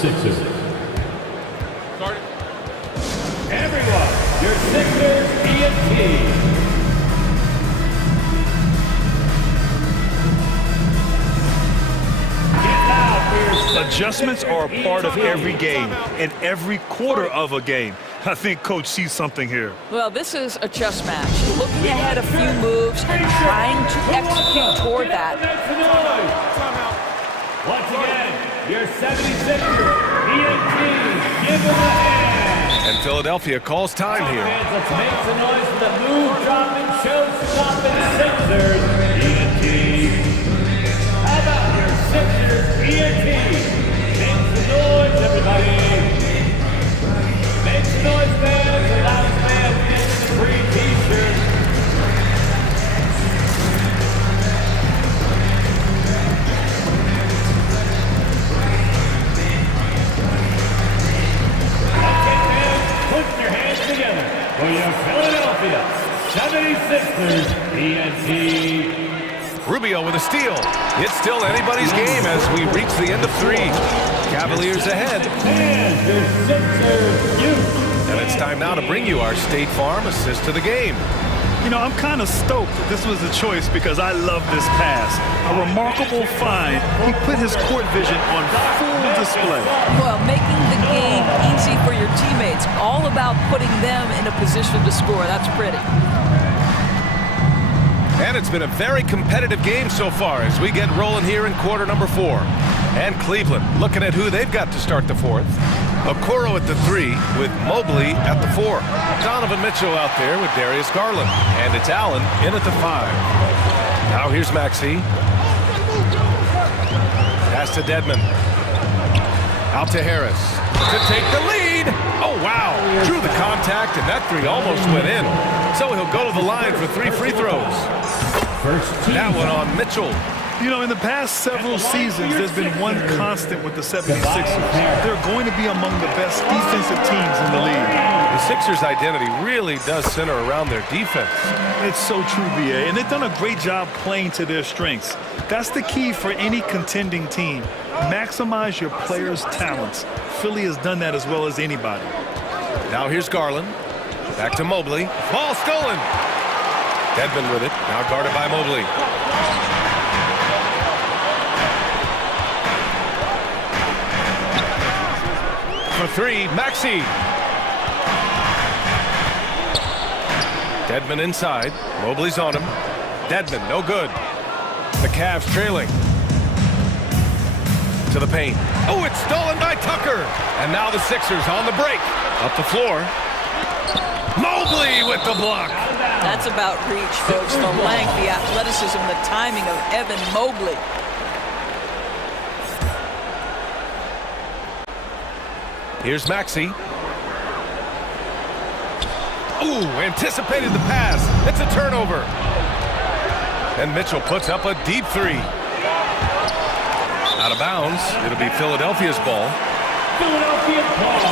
Everyone, your Sixers ENT. Adjustments are a part of every game and every quarter of a game. I think Coach sees something here. Well, this is a chess match. Looking ahead a few moves and trying to execute toward that. Once again, your 76ers ENT, give them a hand. And Philadelphia calls time here. Let's make some noise for the move, dropping, show-stopping Sixers ENT. How about your Sixers ENT? Make some noise, everybody. Rubio with a steal. It's still anybody's game as we reach the end of 3. Cavaliers ahead. And it's time now to bring you our State Farm assist to the game. You know, I'm kind of stoked that this was a choice because I love this pass. A remarkable find. He put his court vision on full display. Well, making the game easy for your teammates. All about putting them in a position to score. That's pretty. And it's been a very competitive game so far as we get rolling here in quarter number 4. And Cleveland looking at who they've got to start the 4th. Okoro at the 3 with Mobley at the 4. Donovan Mitchell out there with Darius Garland. And it's Allen in at the 5. Now here's Maxey. Pass to Dedmon. Out to Harris to take the lead. Oh, wow. Drew the contact, and that 3 almost went in. So he'll go to the line for 3 free throws. That one on Mitchell. You know, in the past several seasons, there's been one constant with the 76ers. They're going to be among the best defensive teams in the league. The Sixers' identity really does center around their defense. It's so true, BA, and they've done a great job playing to their strengths. That's the key for any contending team. Maximize your players' talents. Philly has done that as well as anybody. Now here's Garland. Back to Mobley. Ball stolen. Dedmon with it. Now guarded by Mobley. For 3, Maxey. Dedmon inside. Mobley's on him. Dedmon, no good. The Cavs trailing. To the paint. Oh, it's stolen by Tucker. And now the Sixers on the break. Up the floor. Mobley with the block. That's about reach, folks. The length, the athleticism, the timing of Evan Mobley. Here's Maxey. Ooh, anticipated the pass. It's a turnover. And Mitchell puts up a deep 3. Out of bounds. It'll be Philadelphia's ball.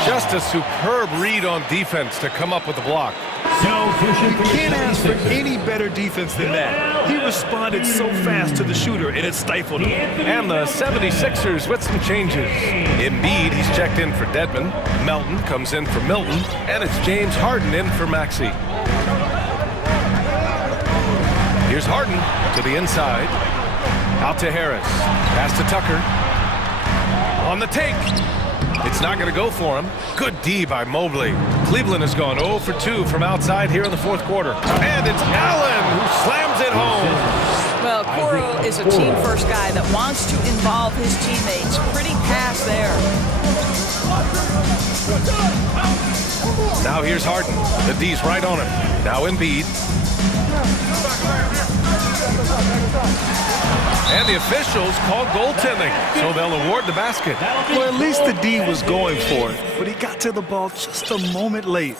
Just a superb read on defense to come up with the block. You can't ask for any better defense than that. He responded so fast to the shooter, and it stifled him. And the 76ers with some changes. Embiid, he's checked in for Dedmon. Melton comes in for Milton. And it's James Harden in for Maxey. Here's Harden to the inside. Out to Harris. Pass to Tucker. On the take. It's not going to go for him. Good D by Mobley. Cleveland has gone 0 for 2 from outside here in the 4th quarter. And it's Allen who slams it home. Well, Okoro is a team-first guy that wants to involve his teammates. Pretty pass there. Now here's Harden. The D's right on him. Now Embiid. And the officials call goaltending, so they'll award the basket. Well, at least the D was going for it, but he got to the ball just a moment late.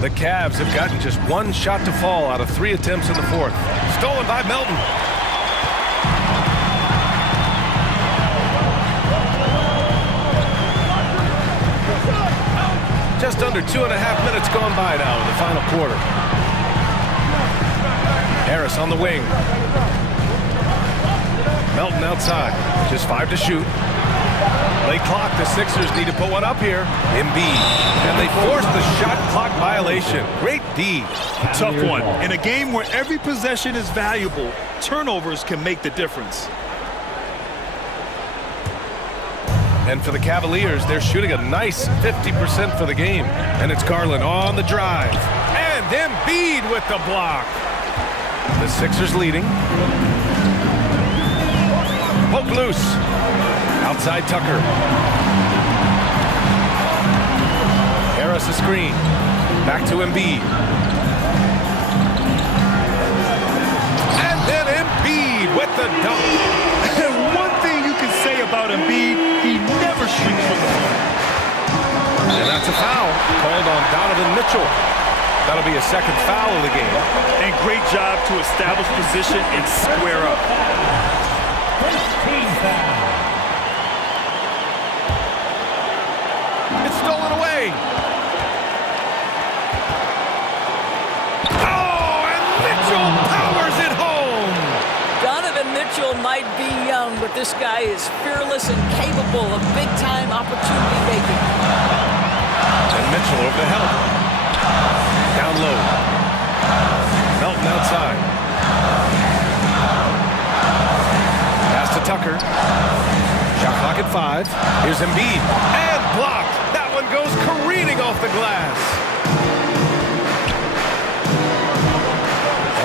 The Cavs have gotten just 1 shot to fall out of 3 attempts in the 4th. Stolen by Melton. Just under 2.5 minutes gone by now in the final quarter. Harris on the wing. Melton outside. Just 5 to shoot. Late clock. The Sixers need to put one up here. Embiid. And they force the shot clock violation. Great D. Tough one. In a game where every possession is valuable, turnovers can make the difference. And for the Cavaliers, they're shooting a nice 50% for the game. And it's Garland on the drive. And Embiid with the block. The Sixers leading. Poke loose. Outside Tucker. Harris a screen. Back to Embiid. And then Embiid with the dunk. And one thing you can say about Embiid, he never shrinks from the ball. And that's a foul called on Donovan Mitchell. That'll be a 2nd foul of the game. And great job to establish position and square up. It's stolen away. Oh, and Mitchell powers it home. Mitchell might be young, but this guy is fearless and capable of big-time opportunity making. And Mitchell over the help. Down low. Melton outside. Pass to Tucker. Shot clock at 5. Here's Embiid. And blocked. That one goes careening off the glass.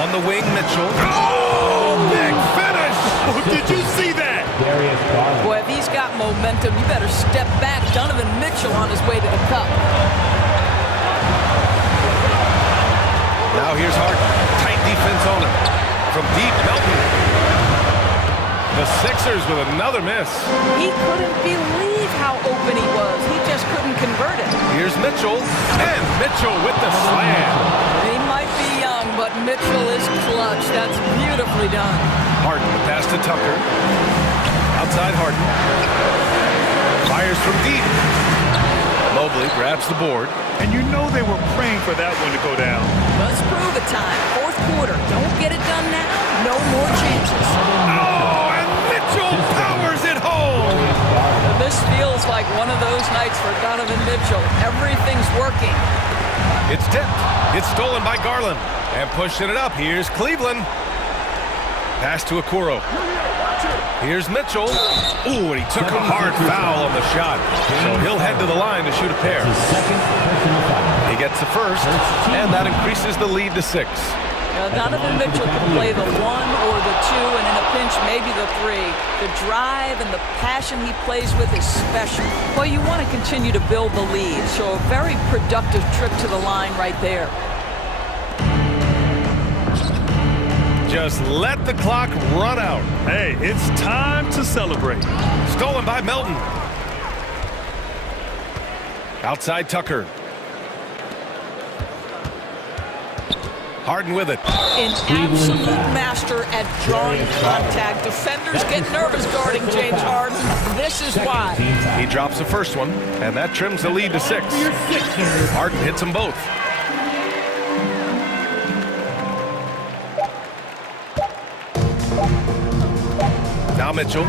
On the wing, Mitchell. Oh, big finish! Did you see that? Boy, if he's got momentum, you better step back. Donovan Mitchell on his way to the cup. Now here's Harden. Tight defense on him. From deep, Melton. The Sixers with another miss. He couldn't believe how open he was. He just couldn't convert it. Here's Mitchell. And Mitchell with the slam. He might be young, but Mitchell is clutch. That's beautifully done. Harden, the pass to Tucker. Outside Harden. Fires from deep. Mobley grabs the board. And you know they were praying for that one to go down. Let's prove it time. Fourth quarter. Don't get it done now. No more chances. Oh, and Mitchell powers it home. This feels like one of those nights for Donovan Mitchell. Everything's working. It's tipped. It's stolen by Garland. And pushing it up. Here's Cleveland. Pass to Okoro. Here's Mitchell. Ooh, and he took a hard foul on the shot. So he'll head to the line to shoot a pair. He gets the first, and that increases the lead to 6. Now, Donovan Mitchell can play the 1 or the 2, and in a pinch, maybe the 3. The drive and the passion he plays with is special. Well, you want to continue to build the lead, so a very productive trip to the line right there. Just let the clock run out. Hey, it's time to celebrate. Stolen by Melton. Outside Tucker. Harden with it. An absolute master at drawing contact. Defenders get nervous guarding James Harden. This is why. He drops the first one, and that trims the lead to 6. Harden hits them both. Now Mitchell.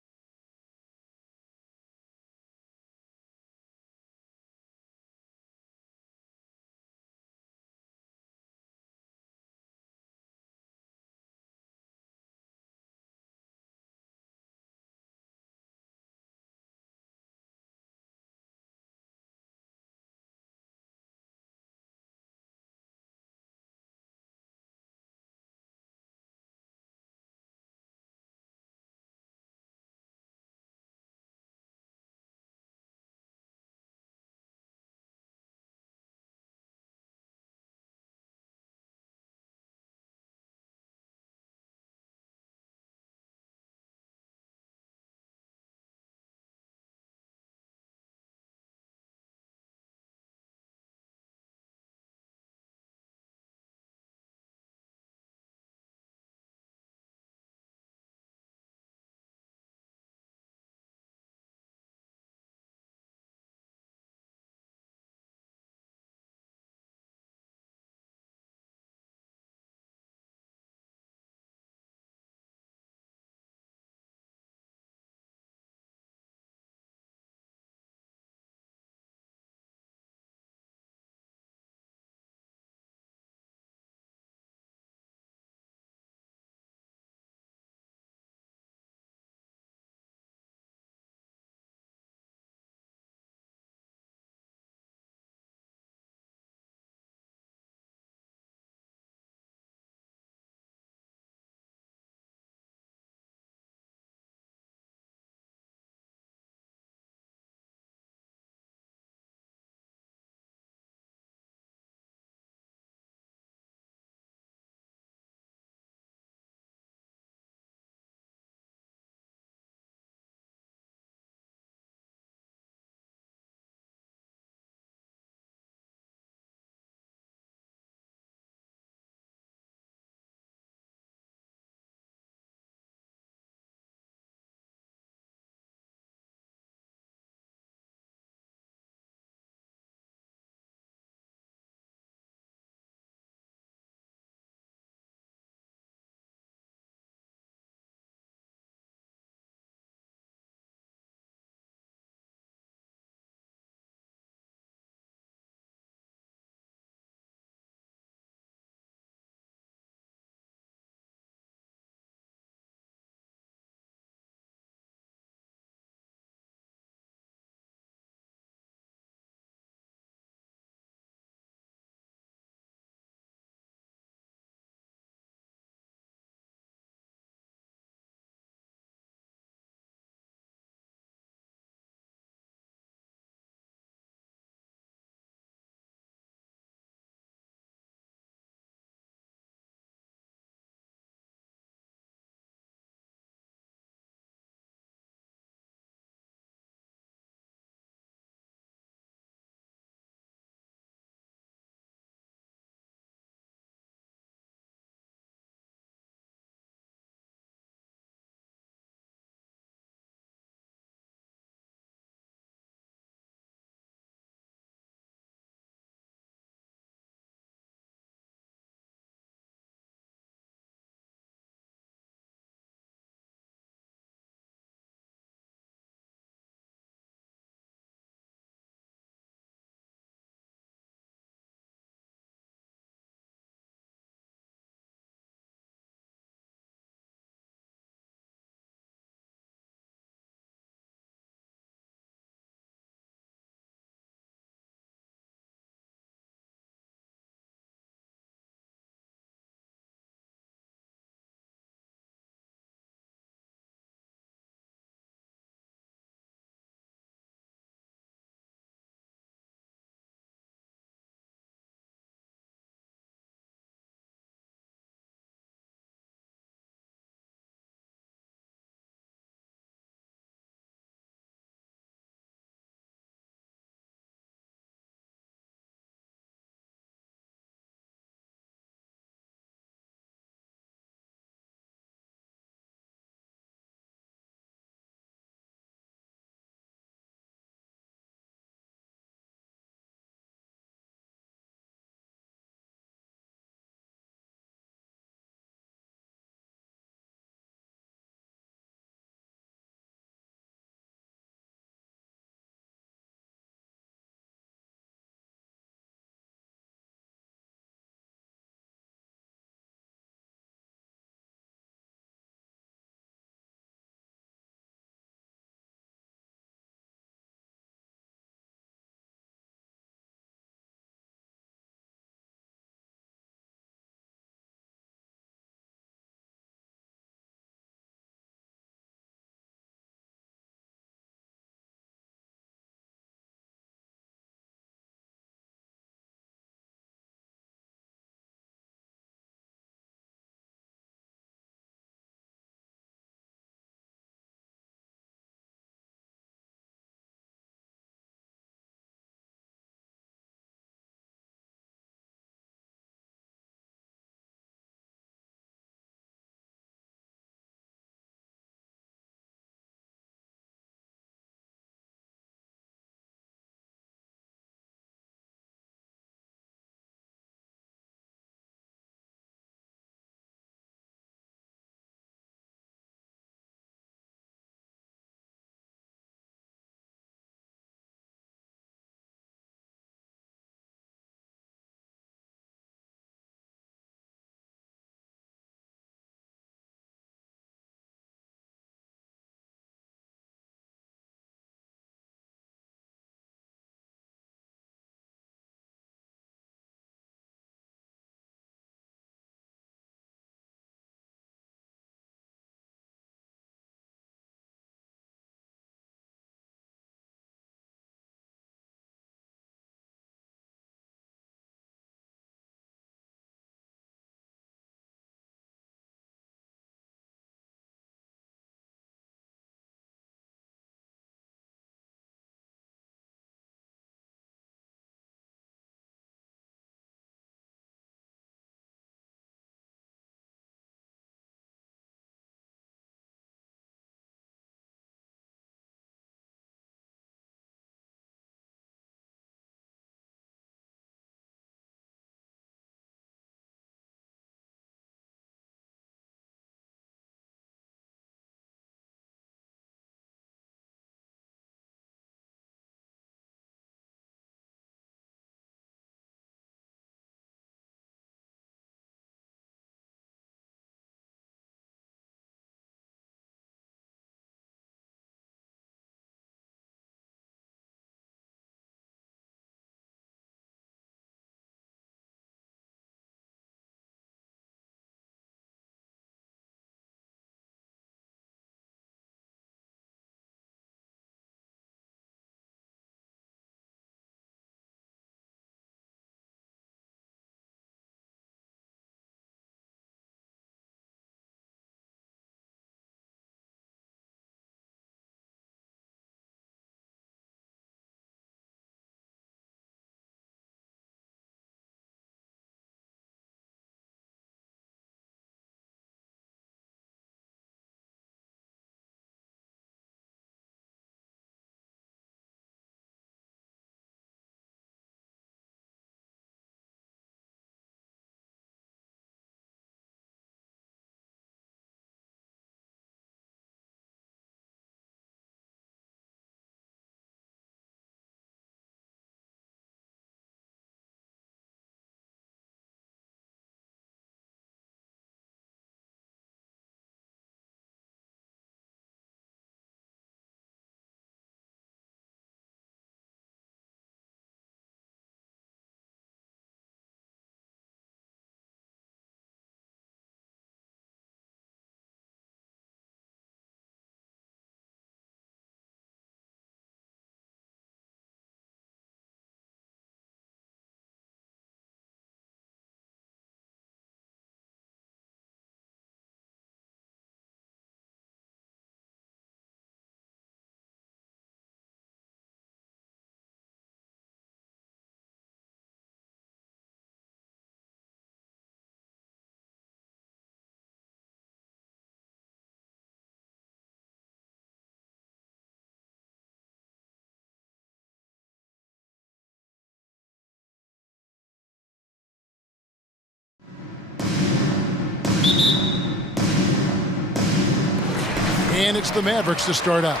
And it's the Mavericks to start out.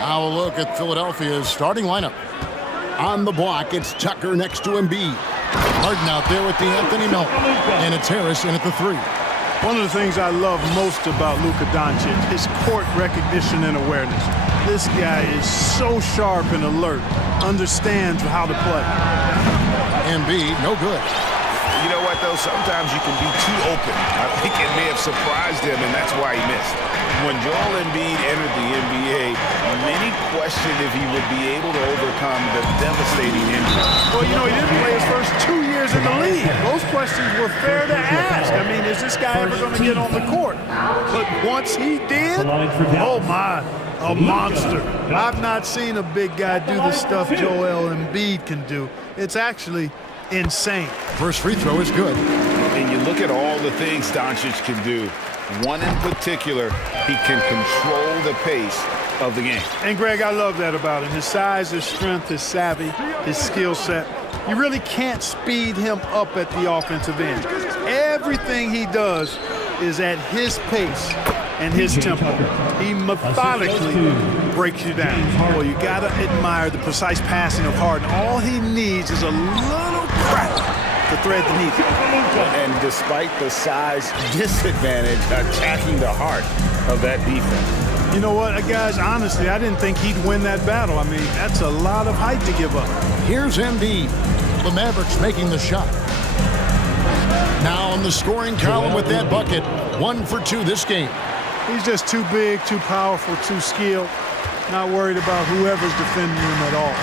Now a look at Philadelphia's starting lineup. On the block, it's Tucker next to Embiid. Harden out there with the Anthony Melton. And it's Harris in at the 3. One of the things I love most about Luka Doncic, his court recognition and awareness. This guy is so sharp and alert, understands how to play. Embiid, no good. You know what, though? Sometimes you can be too open. I think it may have surprised him, and that's why he missed. When Joel Embiid entered the NBA, many questioned if he would be able to overcome the devastating injury. Well, you know, he didn't play his first 2 years in the league. Those questions were fair to ask. I mean, is this guy ever going to get on the court? But once he did, oh my, a monster. I've not seen a big guy do the stuff Joel Embiid can do. It's actually insane. First free throw is good. And you look at all the things Doncic can do. One in particular, he can control the pace of the game. And Greg, I love that about him. His size, his strength, his savvy, his skill set. You really can't speed him up at the offensive end. Everything he does is at his pace and his tempo. He methodically breaks you down. Well, you gotta admire the precise passing of Harden. All he needs is a little crack to thread the needle. And despite the size disadvantage, attacking the heart of that defense. You know what, guys, honestly, I didn't think he'd win that battle. I mean, that's a lot of height to give up. Here's Embiid. The Mavericks making the shot. Now on the scoring column with that bucket. 1 for 2 this game. He's just too big, too powerful, too skilled. Not worried about whoever's defending him at all.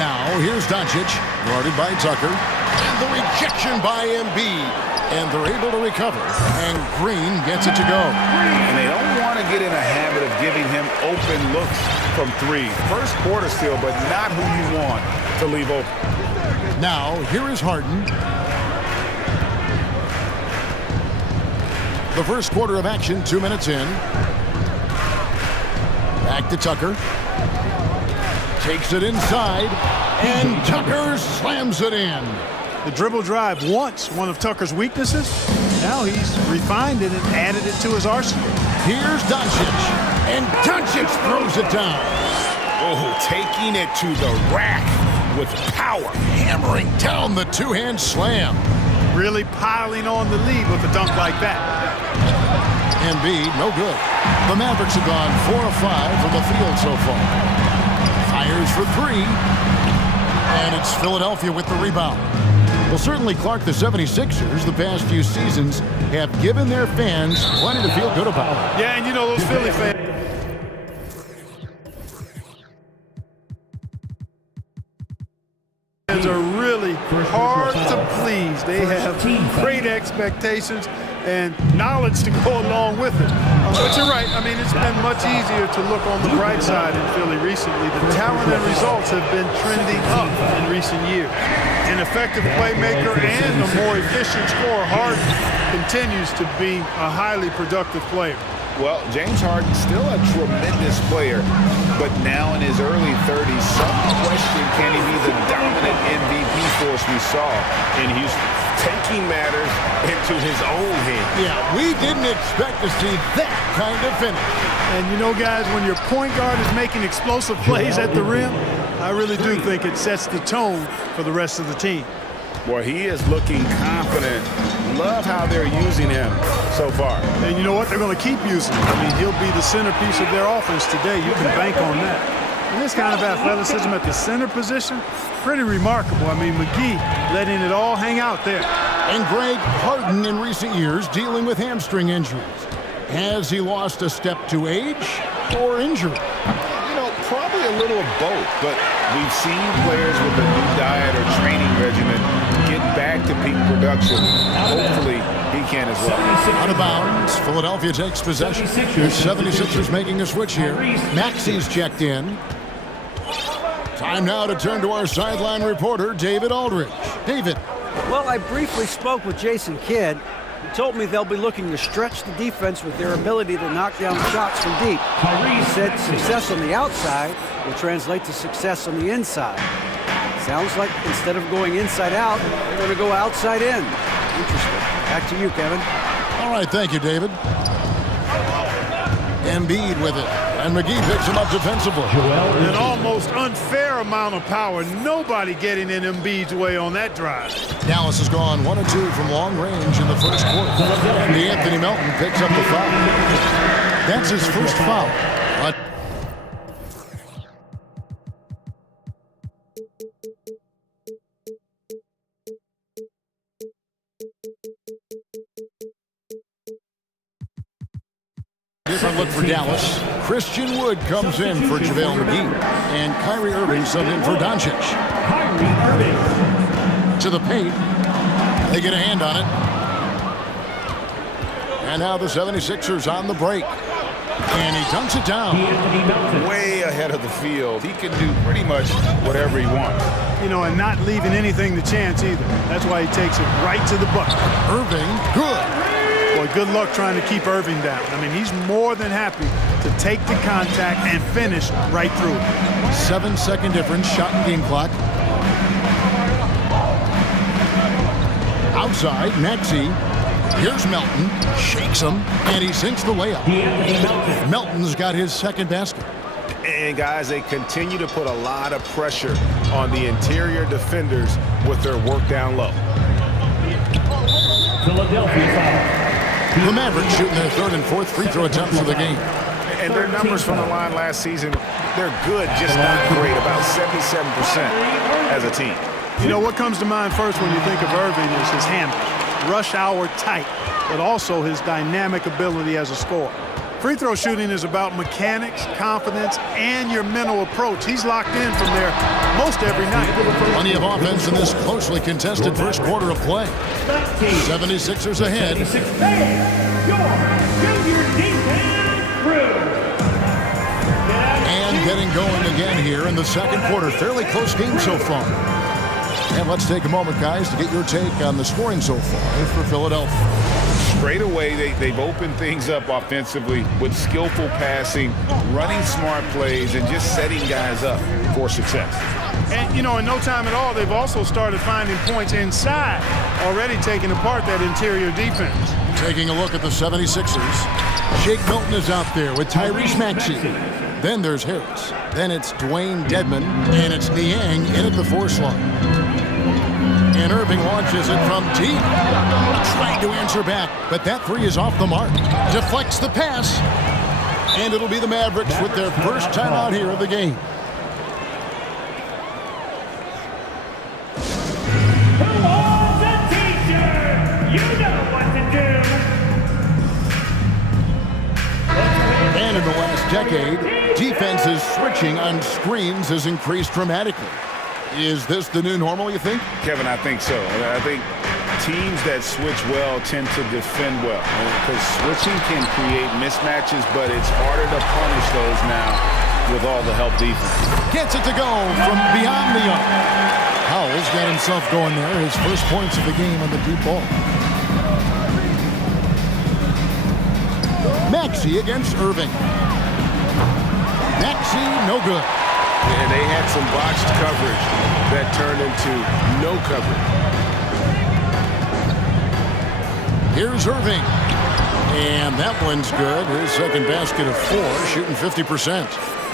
Now, here's Doncic, guarded by Tucker. And the rejection by Embiid. And they're able to recover. And Green gets it to go. And they don't want to get in a habit of giving him open looks from 3. First quarter still, but not who you want to leave open. Now, here is Harden. The first quarter of action, 2 minutes in. Back to Tucker. Takes it inside, and Tucker slams it in. The dribble drive, once one of Tucker's weaknesses. Now he's refined it and added it to his arsenal. Here's Doncic, and Doncic throws it down. Oh, taking it to the rack with power. Hammering down the two-hand slam. Really piling on the lead with a dunk like that. Embiid, no good. The Mavericks have gone 4 of 5 from the field so far. Fires for 3. And it's Philadelphia with the rebound. Well, certainly, Clark, the 76ers, the past few seasons, have given their fans plenty to feel good about. Yeah, and you know, those Philly fans are really hard to please. They have great expectations and knowledge to go along with it. But you're right. I mean, it's been much easier to look on the bright side in Philly recently. The talent and results have been trending up in recent years. An effective playmaker and a more efficient scorer, Harden continues to be a highly productive player. Well, James Harden's still a tremendous player, but now in his early 30s, some question can he be the dominant MVP force we saw in Houston, taking matters into his own hands. Yeah, we didn't expect to see that kind of finish. And you know, guys, when your point guard is making explosive plays at the rim, I really do think it sets the tone for the rest of the team. Boy, he is looking confident. Love how they're using him so far. And you know what? They're going to keep using him. I mean, he'll be the centerpiece of their offense today. You can bank on that. And this kind of athleticism at the center position, pretty remarkable. I mean, McGee letting it all hang out there. And Greg, Harden in recent years dealing with hamstring injuries. Has he lost a step to age or injury? You know, probably a little of both, but we've seen players with a new diet or training regimen get back to peak production. Hopefully, he can as well. Out of bounds, Philadelphia takes possession. The 76ers making a switch here. Maxi's checked in. Time now to turn to our sideline reporter, David Aldridge. David. Well, I briefly spoke with Jason Kidd. He told me they'll be looking to stretch the defense with their ability to knock down shots from deep. He said success on the outside will translate to success on the inside. Sounds like instead of going inside out, they're going to go outside in. Interesting. Back to you, Kevin. All right, thank you, David. Embiid with it, and McGee picks him up defensively. An almost unfair amount of power. Nobody getting in Embiid's way on that drive. Dallas has gone 1 of 2 from long range in the first quarter. Anthony Melton picks up the foul. That's his first foul. Different look for Dallas. Christian Wood comes in for JaVale McGee. And Kyrie Irving subbed in for Doncic. To the paint. They get a hand on it. And now the 76ers on the break. And he dunks it down. Way ahead of the field. He can do pretty much whatever he wants. You know, and not leaving anything to chance either. That's why he takes it right to the bucket. Irving, good. Boy, good luck trying to keep Irving down. I mean, he's more than happy to take the contact and finish right through it. 7-second difference, shot and game clock. Outside, Maxey. Here's Melton, shakes him, and he sinks the layup. Melton's got his second basket. And guys, they continue to put a lot of pressure on the interior defenders with their work down low. The Mavericks shooting their third and fourth free throw attempts of the game. And their numbers from the line last season, they're good, just not great, about 77% as a team. You know, what comes to mind first when you think of Irving is his handle. Rush hour tight, but also his dynamic ability as a scorer. Free throw shooting is about mechanics, confidence, and your mental approach. He's locked in from there most every night. Plenty of offense in this closely contested first quarter of play. 76ers ahead. And getting going again here in the second quarter. Fairly close game so far. And let's take a moment, guys, to get your take on the scoring so far for Philadelphia. Straight away, they've opened things up offensively with skillful passing, running smart plays, and just setting guys up for success. And, you know, in no time at all, they've also started finding points inside, already taking apart that interior defense. Taking a look at the 76ers. Shake Milton is out there with Tyrese Maxey. Then there's Harris. Then it's Dwayne Dedmon, and it's Niang in at the 4 slot. And Irving launches it from deep. Trying to answer back, but that three is off the mark. Deflects the pass. And it'll be the Mavericks with their first timeout here of the game. Who owns a t-shirt? You know what to do. And in the last decade, defenses switching on screens has increased dramatically. Is this the new normal, you think? Kevin, I think so. I think teams that switch well tend to defend well. Because switching can create mismatches, but it's harder to punish those now with all the help defense. Gets it to go from beyond the arc. Howell's got himself going there. His first points of the game on the deep ball. Maxey against Irving. Maxey, no good. And they had some botched coverage that turned into no coverage. Here's Irving. And that one's good. His second basket of 4, shooting 50%.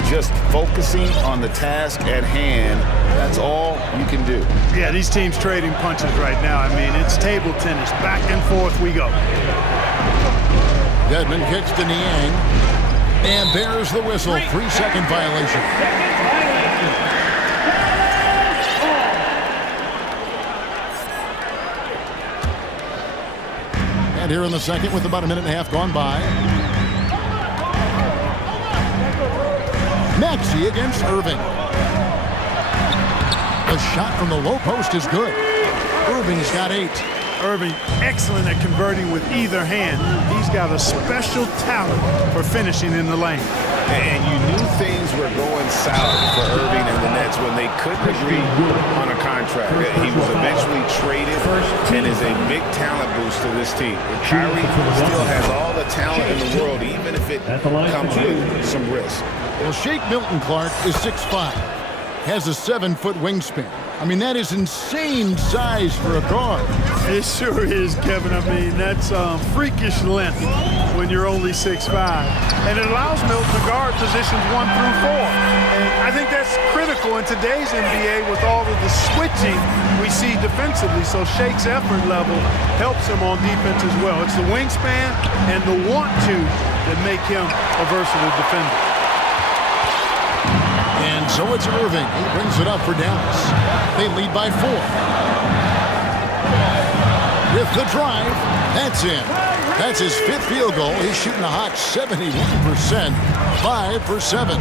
Just focusing on the task at hand, that's all you can do. Yeah, these teams trading punches right now. I mean, it's table tennis. Back and forth we go. Dedmon kicks to Niang. And there's the whistle. 3-second violation. And here in the second with about a minute and a half gone by. Maxey against Irving. The shot from the low post is good. Irving's got 8. Irving, excellent at converting with either hand. He's got a special talent for finishing in the lane. And you knew things were going south for Irving and the Nets when they couldn't agree on a contract. He was eventually traded and is a big talent boost to this team. Kyrie still has all the talent in the world, even if it comes with some risk. Well, Shake Milton Clark is 6'5". has a 7-foot wingspan. I mean, that is insane size for a guard. It sure is, Kevin. I mean, that's freakish length when you're only 6'5". And it allows Milt to guard positions 1 through 4. And I think that's critical in today's NBA with all of the switching we see defensively. So Shake's effort level helps him on defense as well. It's the wingspan and the want-to that make him a versatile defender. And so it's Irving. He brings it up for Dallas. They lead by 4. With the drive, that's in. That's his 5th field goal. He's shooting a hot 71%, 5 for 7.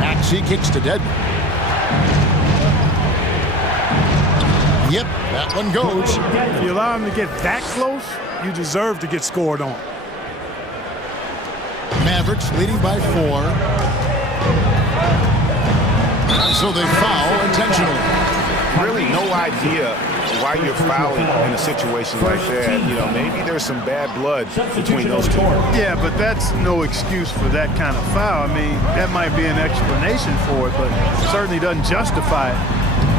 Maxey kicks to Dedmon. Yep, that one goes. If you allow him to get that close, you deserve to get scored on. Mavericks leading by 4. So they foul intentionally. Really no idea why you're fouling in a situation like that. You know, maybe there's some bad blood between those two. Yeah, but that's no excuse for that kind of foul. I mean, that might be an explanation for it, but it certainly doesn't justify it.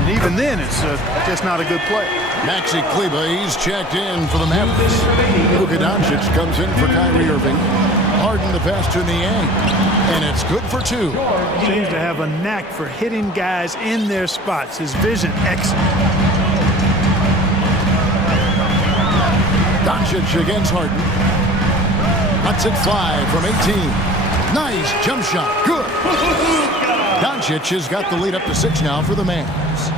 And even then, it's just not a good play. Maxi Kleber, he's checked in for the Mavericks. Luka Doncic comes in for Kyrie Irving. Harden the pass to Niang, and it's good for 2. Seems to have a knack for hitting guys in their spots. His vision excellent. Doncic against Harden. That's at 5 from 18. Nice jump shot. Good. Doncic has got the lead up to 6 now for the Mavs.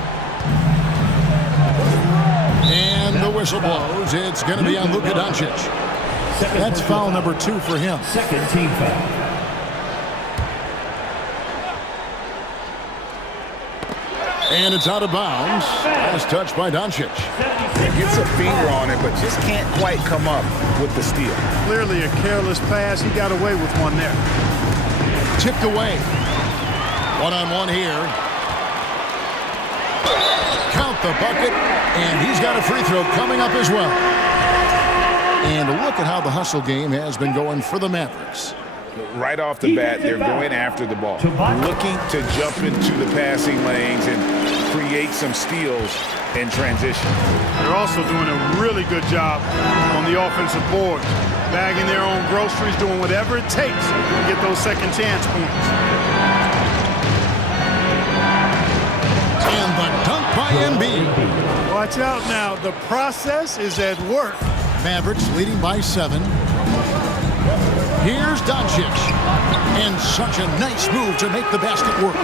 And the whistle blows. It's going to be on Luka Doncic. That's foul number 2 for him. Second team foul. And it's out of bounds. Last touch by Doncic. Gets a finger on it, but just can't quite come up with the steal. Clearly a careless pass. He got away with one there. Tipped away. 1-on-1 here. Count the bucket, and he's got a free throw coming up as well. And look at how the hustle game has been going for the Mavericks. Right off the bat, they're going after the ball, looking to jump into the passing lanes and create some steals in transition. They're also doing a really good job on the offensive boards, bagging their own groceries, doing whatever it takes to get those second chance points. And the dunk by Embiid. Watch out now. The process is at work. Mavericks leading by 7. Here's Doncic. And such a nice move to make the basket work.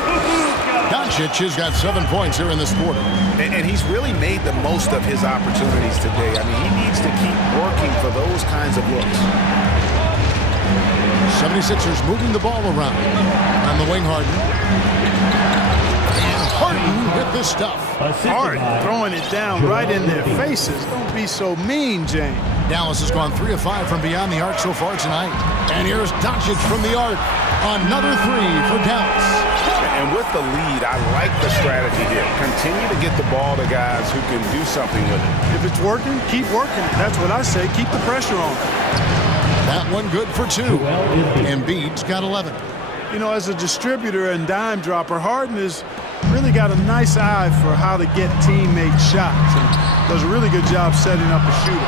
Doncic has got 7 points here in this quarter. And he's really made the most of his opportunities today. I mean, he needs to keep working for those kinds of looks. 76ers moving the ball around. On the wing, Harden. And Harden with the stuff. Harden throwing it down right in their faces. Don't be so mean, James. Dallas has gone 3 of 5 from beyond the arc so far tonight. And here's Doncic from the arc. Another 3 for Dallas. And with the lead, I like the strategy here. Continue to get the ball to guys who can do something with it. If it's working, keep working it. That's what I say. Keep the pressure on. That one good for 2. Embiid's got 11. You know, as a distributor and dime dropper, Harden has really got a nice eye for how to get teammate shots and does a really good job setting up a shooter.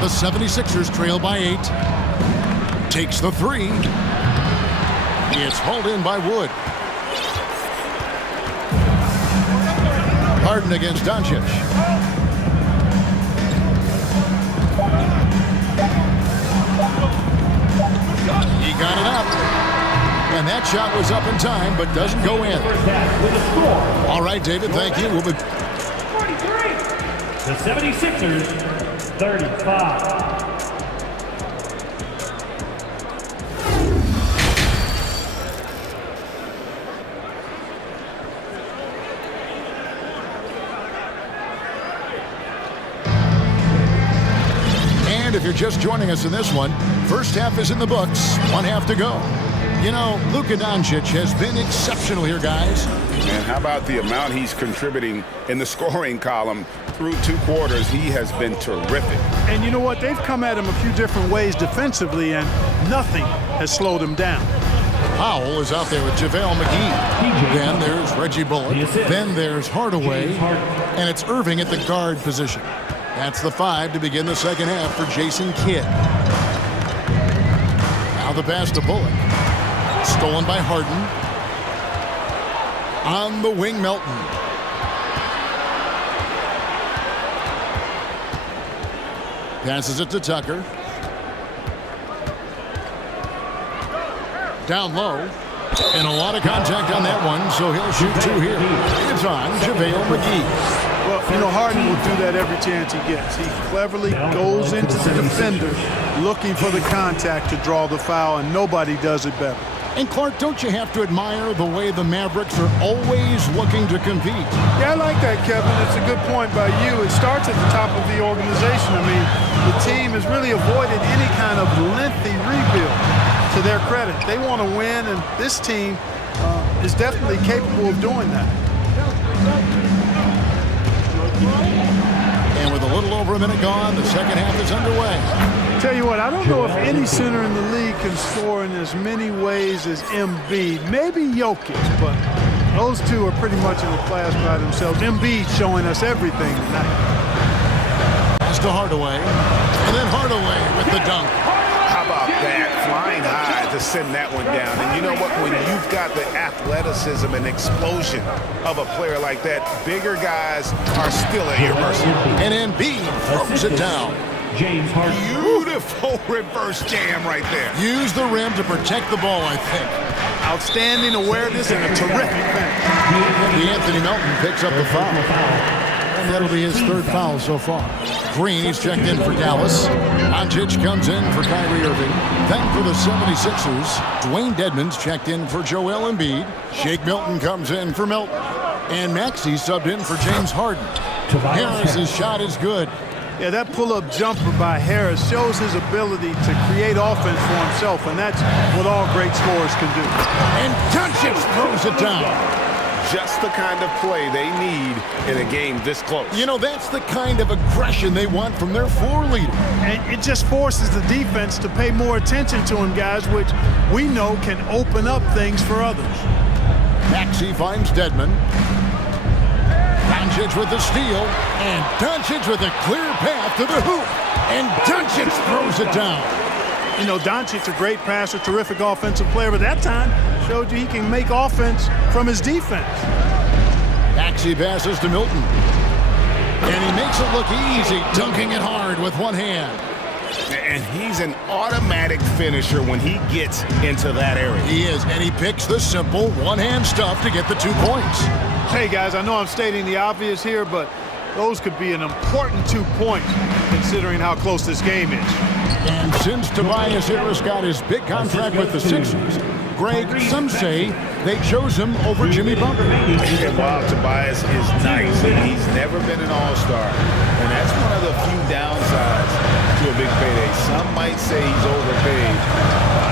The 76ers trail by 8. Takes the 3. It's hauled in by Wood. Harden against Doncic. He got it up. And that shot was up in time, but doesn't go in. All right, David, thank you. We'll be... 43. The 76ers, 35. And if you're just joining us in this one, first half is in the books, 1 half to go. You know, Luka Doncic has been exceptional here, guys. And how about the amount he's contributing in the scoring column through 2 quarters? He has been terrific. And you know what? They've come at him a few different ways defensively, and nothing has slowed him down. Powell is out there with JaVale McGee. Then there's Reggie Bullock. Then there's Hardaway. And it's Irving at the guard position. That's the 5 to begin the second half for Jason Kidd. Now the pass to Bullock. Stolen by Harden. On the wing, Melton. Passes it to Tucker. Down low. And a lot of contact on that one, so he'll shoot 2 here. It's on JaVale McGee. Well, you know, Harden will do that every chance he gets. He cleverly goes into the defender looking for the contact to draw the foul, and nobody does it better. And Clark, don't you have to admire the way the Mavericks are always looking to compete? Yeah, I like that, Kevin. It's a good point by you. It starts at the top of the organization. I mean, the team has really avoided any kind of lengthy rebuild. To their credit, they want to win, and this team is definitely capable of doing that. And with a little over a minute gone, the second half is underway. Tell you what, I don't know if any center in the league can score in as many ways as Embiid. Maybe Jokic, but those two are pretty much in a class by themselves. Embiid showing us everything tonight. Pass to Hardaway, and then Hardaway with the dunk. How about that? Flying high to send that one down. And you know what? When you've got the athleticism and explosion of a player like that, bigger guys are still at your mercy. And Embiid throws it down. James Harden. Beautiful reverse jam right there. Use the rim to protect the ball, I think. Outstanding awareness and a terrific finish. Anthony Melton picks up the foul. And that'll be his 3rd foul so far. Green, he's checked in for Dallas. Doncic comes in for Kyrie Irving. Then for the 76ers, Dwayne Dedmon's checked in for Joel Embiid. Shake Milton comes in for Milton. And Maxey subbed in for James Harden. Harris's shot is good. Yeah, that pull-up jumper by Harris shows his ability to create offense for himself, and that's what all great scorers can do. And Doncic throws it down. Just the kind of play they need in a game this close. You know, that's the kind of aggression they want from their floor leader. And it just forces the defense to pay more attention to him, guys, which we know can open up things for others. Maxey finds Dedmon. Doncic with the steal. And Doncic with a clear path to the hoop. And Doncic throws it down. You know, Doncic, a great passer, terrific offensive player, but that time showed you he can make offense from his defense. Maxey passes to Milton. And he makes it look easy, dunking it hard with one hand. And he's an automatic finisher when he gets into that area. He is, and he picks the simple one-hand stuff to get the 2 points. Hey, guys, I know I'm stating the obvious here, but those could be an important 2 points considering how close this game is. And since Tobias Harris got his big contract with the Sixers, Greg, some say they chose him over Jimmy Butler. And while Tobias is nice, and he's never been an all-star, and that's one of the few downsides to a big payday. Some might say he's overpaid.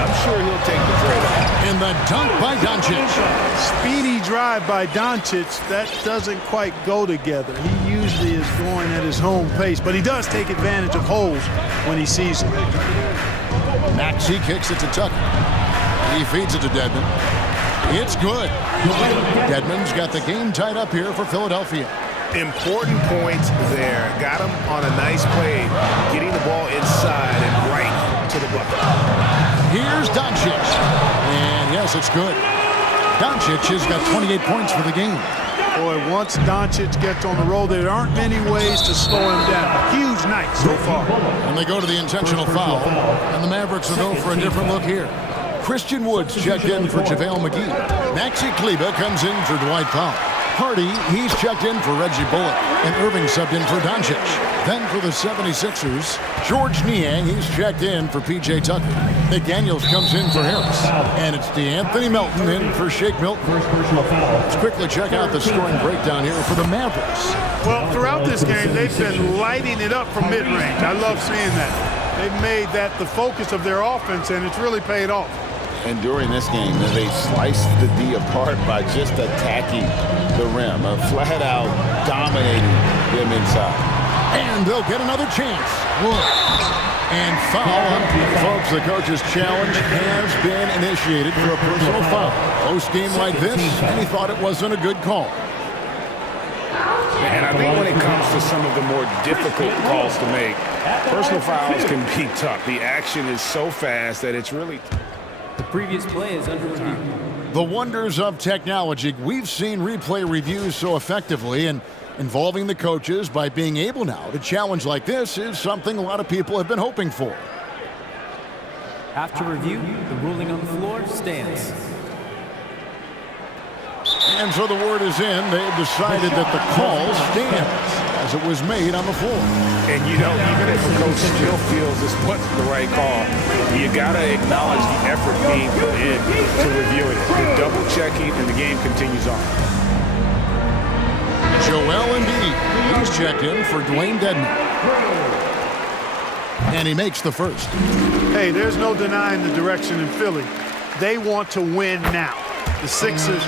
I'm sure he'll take the trade. And the dunk by Doncic. Speedy drive by Doncic. That doesn't quite go together. He usually is going at his home pace, but he does take advantage of holes when he sees them. Maxey kicks it to Tucker. He feeds it to Dedmon. It's good. Dedmon's got the game tied up here for Philadelphia. Important points there. Got him on a nice play, getting the ball inside and right to the bucket. Here's Doncic. And yes, it's good. Doncic has got 28 points for the game. Boy, once Doncic gets on the roll, there aren't many ways to slow him down. Huge night so far. And they go to the intentional foul. And the Mavericks will go for a different look here. Christian Woods checked in for JaVale McGee. Maxi Kleber comes in for Dwight Powell. Hardy, he's checked in for Reggie Bullock. And Irving subbed in for Doncic. Then for the 76ers, George Niang, he's checked in for P.J. Tucker. McDaniels comes in for Harris. And it's DeAnthony Melton in for Shake Milton. Let's quickly check out the scoring breakdown here for the Mavericks. Well, throughout this game, they've been lighting it up from mid-range. I love seeing that. They've made that the focus of their offense, and it's really paid off. And during this game, they sliced the D apart by just attacking the rim, flat-out dominating them inside. And they'll get another chance. Look. And foul on Pete. Folks, the coach's challenge has been initiated for a personal foul. Close game like this, and he thought it wasn't a good call. And I think when it comes to some of the more difficult calls to make, personal fouls can be tough. The action is so fast that it's really... The previous play is under review. The wonders of technology. We've seen replay reviews so effectively, and involving the coaches by being able now to challenge like this is something a lot of people have been hoping for. After review, the ruling on the floor stands. And so the word is in. They've decided that the call stands as it was made on the floor. And you know, even if a coach still feels this wasn't the right call, you got to acknowledge the effort being put in to reviewing it. The double checking, and the game continues on. Joel Embiid, he's checked in for Dwayne Dedman. And he makes the first. Hey, there's no denying the direction in Philly. They want to win now. The Sixers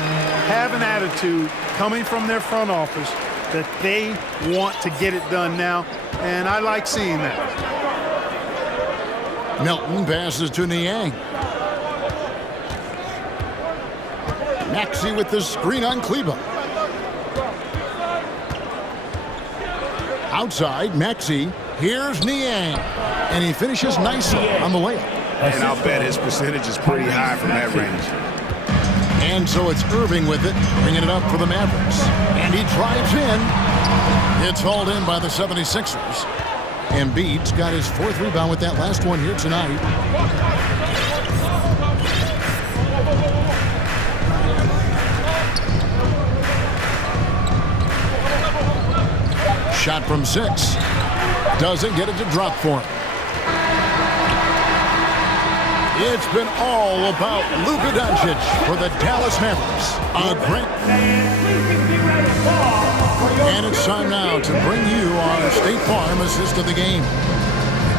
have an attitude coming from their front office that they want to get it done now, and I like seeing that. Melton passes to Niang. Maxey with the screen on Kleba. Outside, Maxey. Here's Niang. And he finishes nicely on the layup. And I'll bet his percentage is pretty high from that range. And so it's Irving with it, bringing it up for the Mavericks. And he drives in. It's hauled in by the 76ers. Embiid's got his fourth rebound with that last one here tonight. Shot from 6. Doesn't get it to drop for him. It's been all about Luka Doncic for the Dallas Mavericks. A great... And it's time now to bring you our State Farm assist of the game.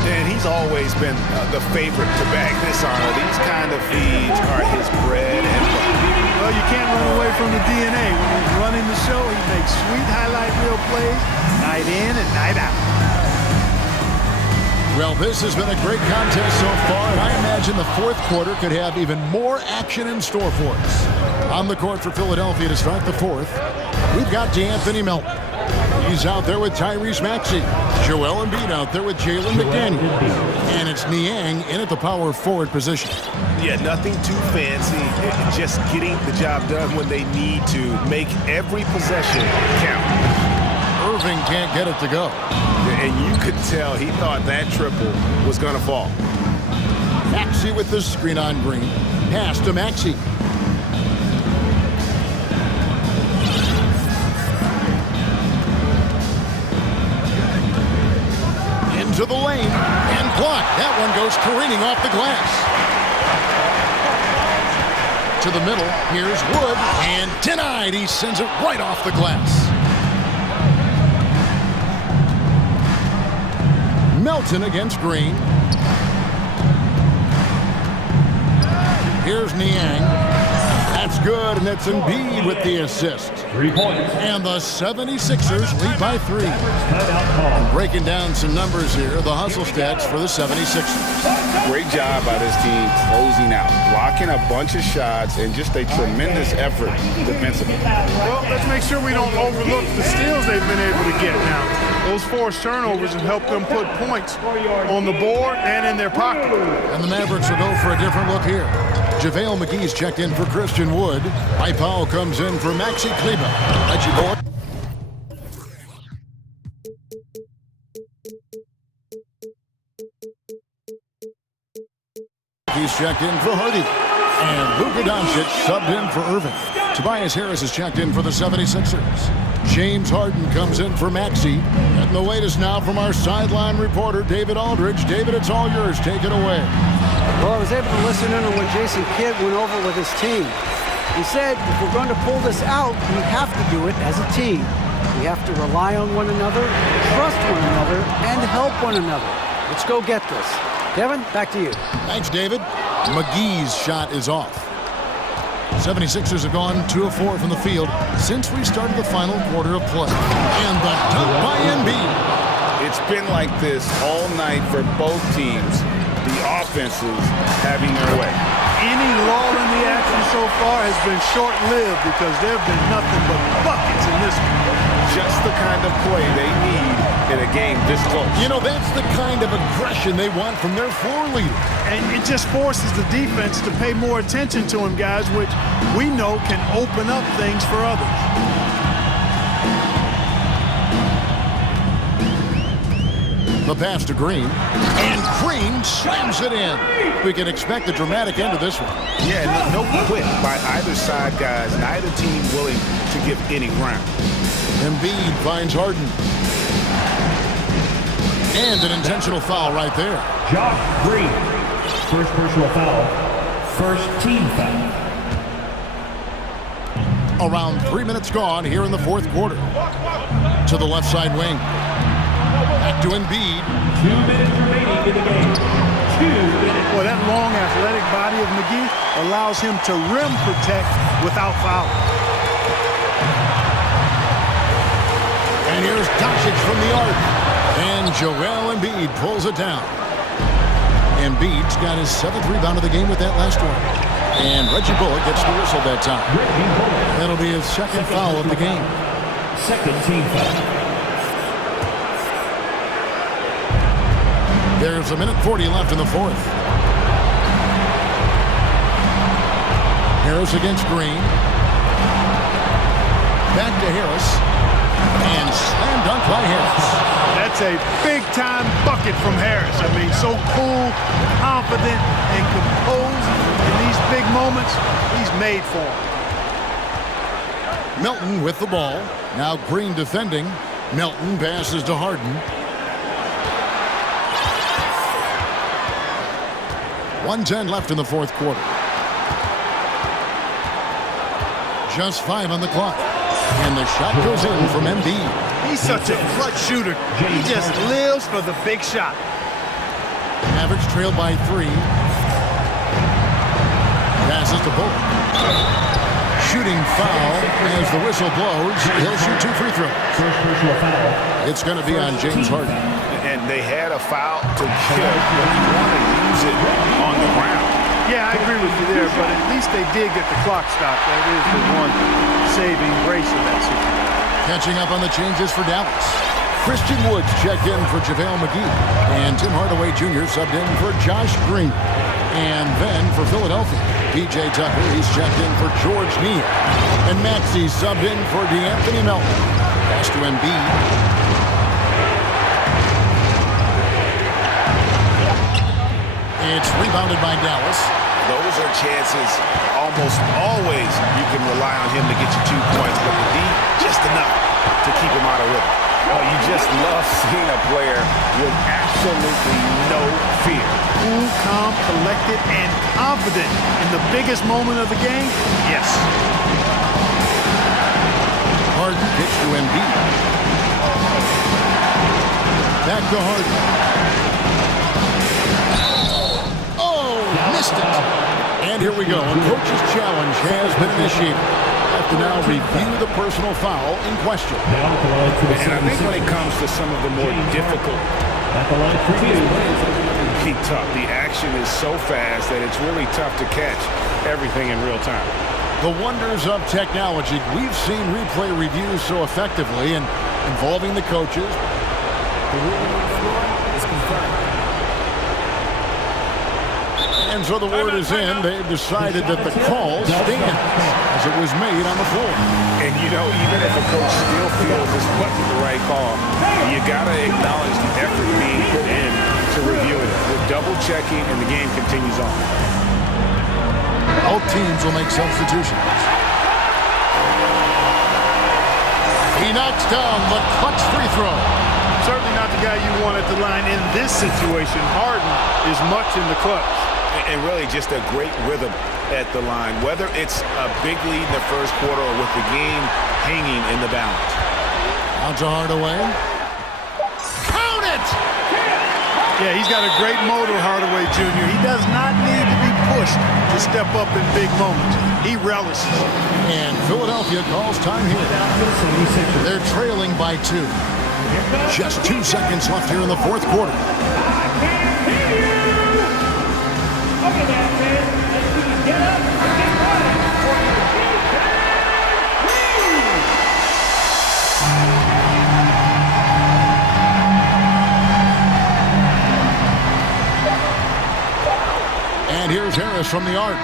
Dan, he's always been the favorite to bag this honor. These kind of feeds are his bread and butter. Well, you can't run away from the DNA. When he's running the show, he makes sweet highlight reel plays night in and night out. Well, this has been a great contest so far, and I imagine the fourth quarter could have even more action in store for us. On the court for Philadelphia to start the fourth, we've got DeAnthony Melton. He's out there with Tyrese Maxey. Joel Embiid out there with Jalen McDaniel. And it's Niang in at the power forward position. Yeah, nothing too fancy. Just getting the job done when they need to. Make every possession count. Irving can't get it to go. And you could tell he thought that triple was going to fall. Maxey with the screen on Green. Pass to Maxey. Into the lane and blocked. That one goes careening off the glass. To the middle. Here's Wood and denied. He sends it right off the glass. Melton against Green. Here's Niang. That's good, and it's Embiid with the assist. 3 points. And the 76ers lead by 3. And breaking down some numbers here, the hustle stats for the 76ers. Great job by this team closing out, blocking a bunch of shots, and just a tremendous effort defensively. Well, let's make sure we don't overlook the steals they've been able to get now. Those forced turnovers have helped them put points on the board and in their pocket. And the Mavericks will go for a different look here. JaVale McGee's checked in for Christian Wood. Mike Powell comes in for Maxey Kleba. Reggie Boyd. He's checked in for Hardy. And Luka Doncic subbed in for Irving. Tobias Harris is checked in for the 76ers. James Harden comes in for Maxey. And the latest now from our sideline reporter, David Aldridge. David, it's all yours. Take it away. Well, I was able to listen in on what Jason Kidd went over with his team. He said, if we're going to pull this out, we have to do it as a team. We have to rely on one another, trust one another, and help one another. Let's go get this. Kevin, back to you. Thanks, David. McGee's shot is off. 76ers have gone 2 of 4 from the field since we started the final quarter of play. And the dunk by Embiid. It's It's been like this all night for both teams. The offenses having their way. Any lull in the action so far has been short-lived because there have been nothing but buckets in this one. Just the kind of play they need in a game this close. You know, that's the kind of aggression they want from their floor leader. And it just forces the defense to pay more attention to him, guys, which we know can open up things for others. The pass to Green, and Green slams it in. We can expect a dramatic end to this one. Yeah, no quit by either side, guys. Neither team willing to give any ground. Embiid finds Harden. And an intentional foul right there. Josh Green, first personal foul, first team foul. Around 3 minutes gone here in the fourth quarter. To the left side wing. Back to Embiid. 2 minutes remaining in the game. 2 minutes. Well, that long athletic body of McGee allows him to rim protect without fouling. And here's Doncic from the arc. And Joel Embiid pulls it down. Embiid's got his 7th rebound of the game with that last one. And Reggie Bullock gets the whistle that time. That'll be his 2nd foul of the game. 2nd team foul. There's 1:40 left in the fourth. Harris against Green. Back to Harris. And slam dunk by Harris. That's a big-time bucket from Harris. I mean, so cool, confident, and composed in these big moments. He's made for them. Melton with the ball. Now Green defending. Melton passes to Harden. 1:10 left in the fourth quarter. Just 5 on the clock. And the shot goes in from Embiid. He's such a clutch shooter. He just lives for the big shot. Mavericks trailed by 3. Passes to Bullock. Shooting foul as the whistle blows. He'll shoot 2 free throws. First personal foul. It's going to be on James Harden. And they had a foul to kill, but you want to use it on the ground. Yeah, I agree with you there, but at least they did get the clock stopped. That is the one saving grace of that situation. Catching up on the changes for Dallas. Christian Woods checked in for JaVale McGee. And Tim Hardaway Jr. subbed in for Josh Green. And then for Philadelphia, P.J. Tucker, he's checked in for George Neal. And Maxey subbed in for DeAnthony Melton. Pass to Embiid. It's rebounded by Dallas. Those are chances almost always you can rely on him to get you 2 points, but the D, just enough to keep him out of rhythm. Oh, you just love seeing a player with absolutely no fear. Cool, calm, collected, and confident in the biggest moment of the game? Yes. Harden pitch to Embiid. Back to Harden. Missed it. And here we go. A coach's challenge has been initiated. Have to now review the personal foul in question. And I think when it comes to some of the more difficult keep tough. The action is so fast that it's really tough to catch everything in real time. The wonders of technology. We've seen replay reviews so effectively and involving the coaches. The ruling on the floor is confirmed. And so the word is in. They've decided that the call stands as it was made on the floor. And, you know, even if a coach still feels this wasn't the right call, you got to acknowledge the effort being put in to review it. We're double-checking, and the game continues on. Both teams will make substitutions. He knocks down the clutch free throw. Certainly not the guy you want at the line in this situation. Harden is much in the clutch. And really just a great rhythm at the line, whether it's a big lead in the first quarter or with the game hanging in the balance. Out to Hardaway. Count it! Yeah, he's got a great motor, Hardaway Jr. He does not need to be pushed to step up in big moments. He relishes. And Philadelphia calls time here. They're trailing by 2. Just 2 seconds left here in the fourth quarter. Okay, now, fans, let's see you get up and get ready for your And here's Harris from the arc.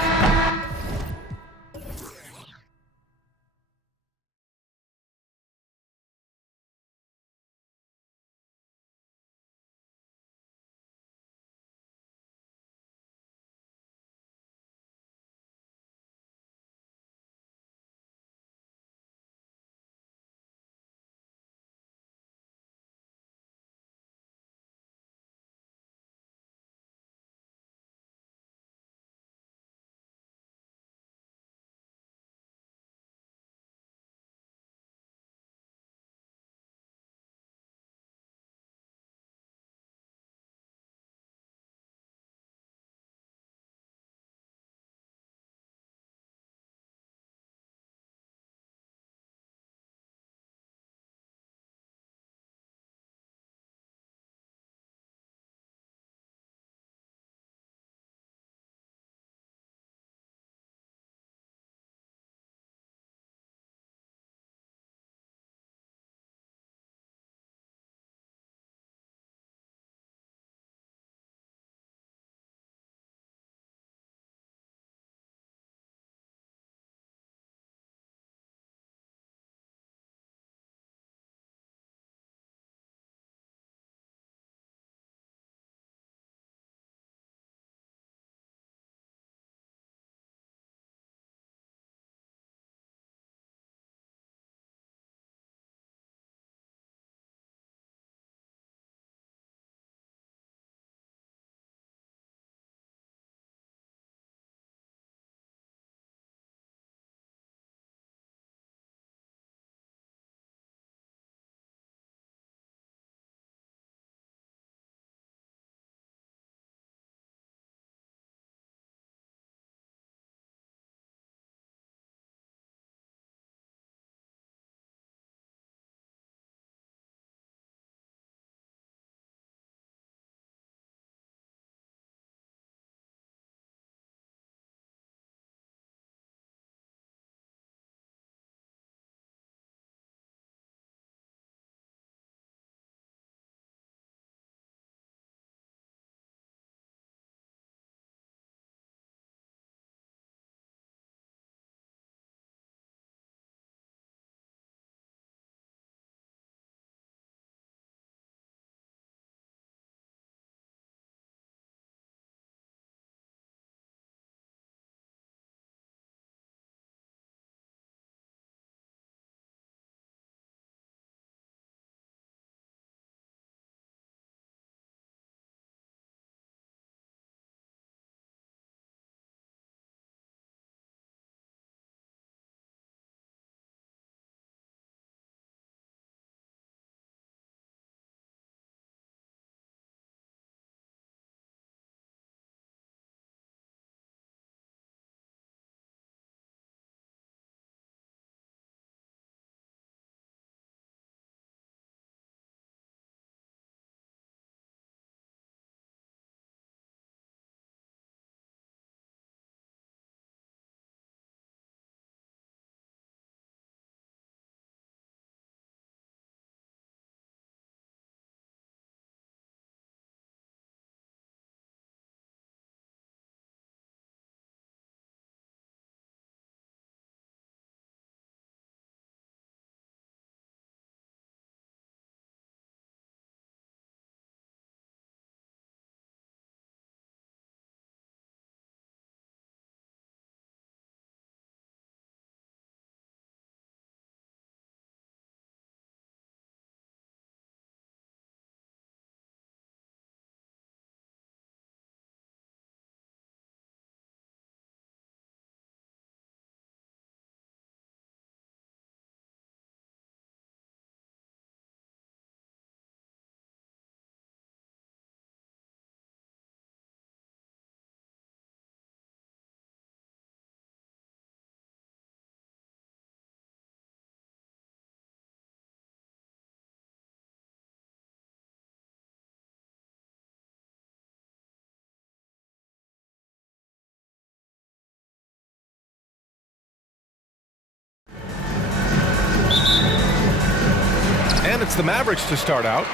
It's the Mavericks to start out.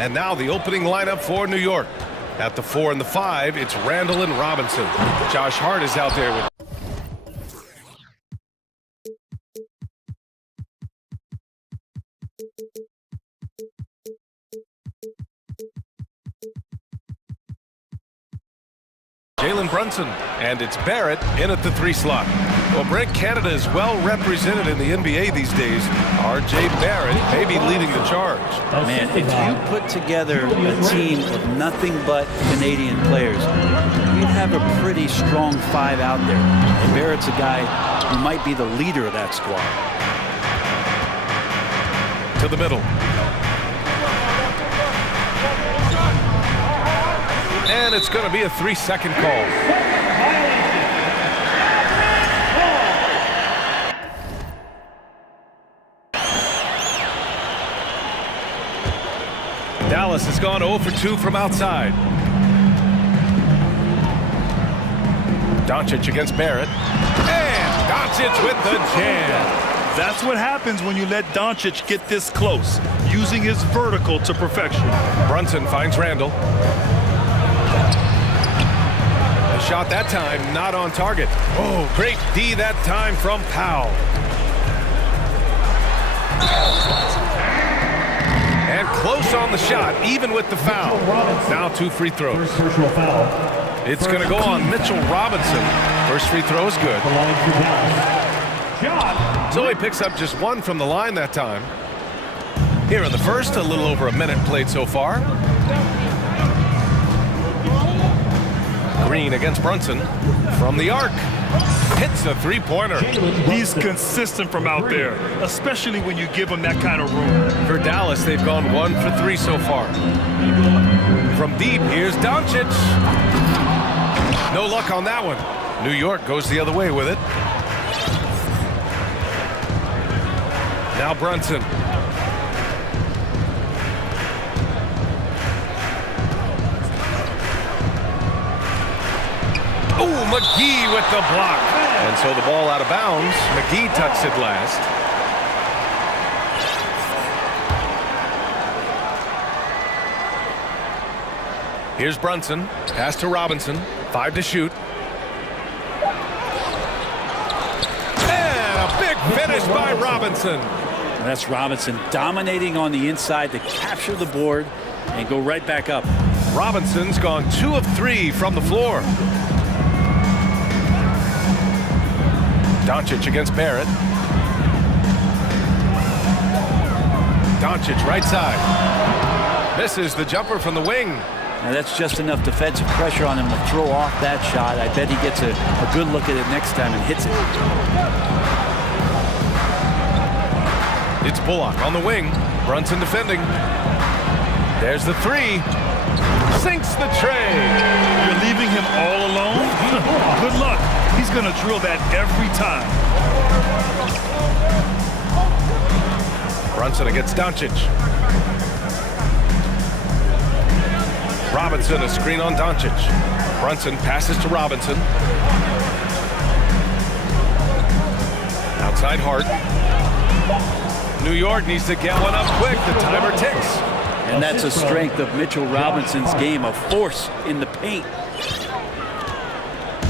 And now the opening lineup for New York. At the 4 and the 5, it's Randall and Robinson. Josh Hart is out there with Jalen Brunson, and it's Barrett in at the 3 slot. Well, Brent, Canada is well represented in the NBA these days. R.J. Barrett may be leading the charge. Man, if you put together a team of nothing but Canadian players, you'd have a pretty strong 5 out there. And Barrett's a guy who might be the leader of that squad. To the middle. And it's going to be a 3-second call. Dallas has gone 0 for 2 from outside. Doncic against Barrett. And Doncic with the jam. That's what happens when you let Doncic get this close, using his vertical to perfection. Brunson finds Randall. A shot that time not on target. Oh, great D that time from Powell. And close on the shot, even with the foul. Now 2 free throws. It's going to go on Mitchell Robinson. First free throw is good. So he picks up just 1 from the line that time. Here in the first, a little over a minute played so far. Green against Brunson from the arc. Hits a 3-pointer. He's consistent from out there, especially when you give him that kind of room. For Dallas, they've gone 1 for 3 so far. From deep, here's Doncic. No luck on that one. New York goes the other way with it. Now Brunson. Oh, McGee with the block. And so the ball out of bounds. McGee touched it last. Here's Brunson. Pass to Robinson. 5 to shoot. And a big finish by Robinson. That's Robinson dominating on the inside to capture the board and go right back up. Robinson's gone 2 of 3 from the floor. Doncic against Barrett. Doncic right side. Misses the jumper from the wing. Now that's just enough defensive pressure on him to throw off that shot. I bet he gets a good look at it next time and hits it. It's Bullock on the wing. Brunson defending. There's the 3. Sinks the tray. You're leaving him all alone? Good luck. He's going to drill that every time. Brunson against Doncic. Robinson, a screen on Doncic. Brunson passes to Robinson. Outside Hart. New York needs to get one up quick. The timer ticks. And that's a strength of Mitchell Robinson's game, a force in the paint.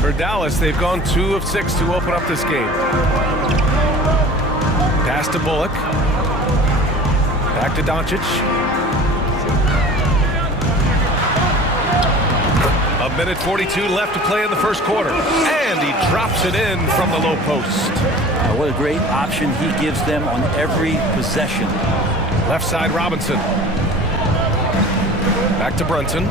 For Dallas, they've gone 2 of 6 to open up this game. Pass to Bullock. Back to Doncic. A minute 42 left to play in the first quarter. And he drops it in from the low post. What a great option he gives them on every possession. Left side, Robinson. Back to Brunson.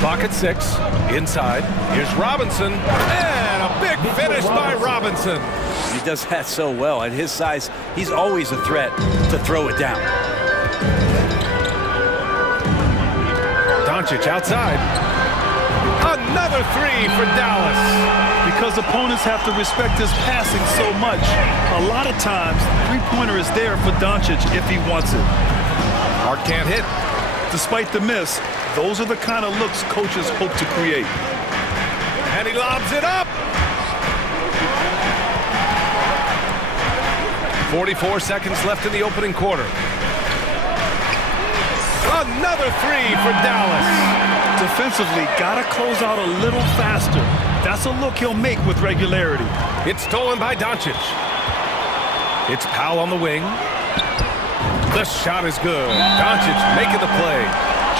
Clock at 6. Inside. Here's Robinson. And a big finish by Robinson. He does that so well. At his size, he's always a threat to throw it down. Doncic outside. Another 3 for Dallas. Because opponents have to respect his passing so much, a lot of times, three-pointer is there for Doncic if he wants it. Hart can't hit. Despite the miss, those are the kind of looks coaches hope to create. And he lobs it up. 44 seconds left in the opening quarter. Another three for Dallas. Defensively, gotta close out a little faster. That's a look he'll make with regularity. It's stolen by Doncic. It's Powell on the wing. The shot is good. Doncic making the play.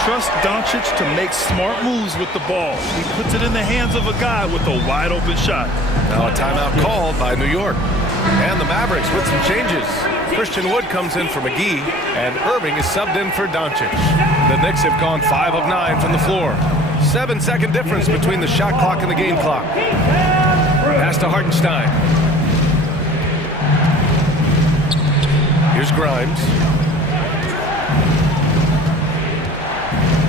Trust Doncic to make smart moves with the ball. He puts it in the hands of a guy with a wide open shot. Now a timeout called by New York. And the Mavericks with some changes. Christian Wood comes in for McGee, and Irving is subbed in for Doncic. The Knicks have gone 5 of 9 from the floor. 7-second difference between the shot clock and the game clock. Pass to Hartenstein. Here's Grimes.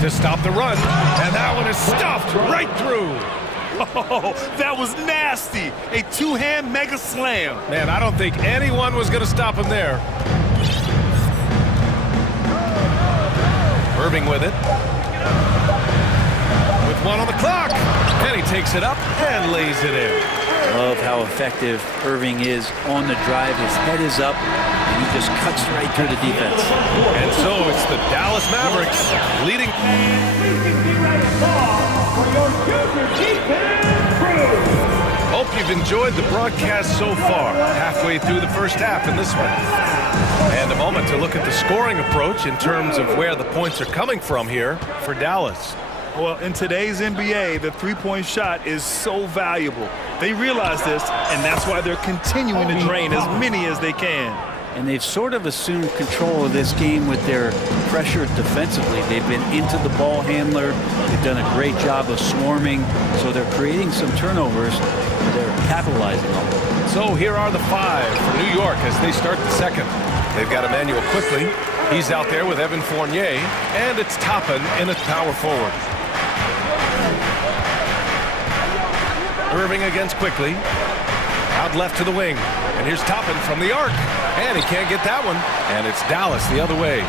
To stop the run, and that one is stuffed right through. Oh, that was nasty. A two-hand mega slam. Man, I don't think anyone was going to stop him there. Irving with it. With one on the clock. And he takes it up and lays it in. Love how effective Irving is on the drive. His head is up, and he just cuts right through the defense. And so it's the Dallas Mavericks leading. Hope you've enjoyed the broadcast so far. Halfway through the first half in this one. And a moment to look at the scoring approach in terms of where the points are coming from here for Dallas. Well, in today's NBA, the three-point shot is so valuable. They realize this, and that's why they're continuing to drain as many as they can. And they've sort of assumed control of this game with their pressure defensively. They've been into the ball handler. They've done a great job of swarming. So they're creating some turnovers. They're capitalizing on them. So here are the 5 for New York as they start the second. They've got Emmanuel quickly. He's out there with Evan Fournier. And it's Toppin in at power forward. Irving against quickly. Out left to the wing. And here's Toppin from the arc. And he can't get that one. And it's Dallas the other way.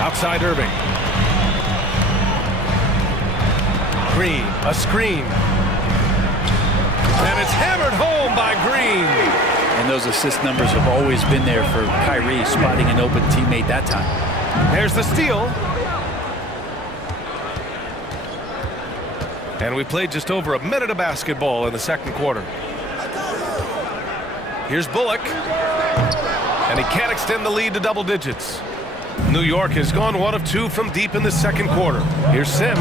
Outside Irving. Green, a screen. And it's hammered home by Green. And those assist numbers have always been there for Kyrie, spotting an open teammate that time. There's the steal. And we played just over a minute of basketball in the second quarter. Here's Bullock. And he can't extend the lead to double digits. New York has gone 1 of 2 from deep in the second quarter. Here's Sims.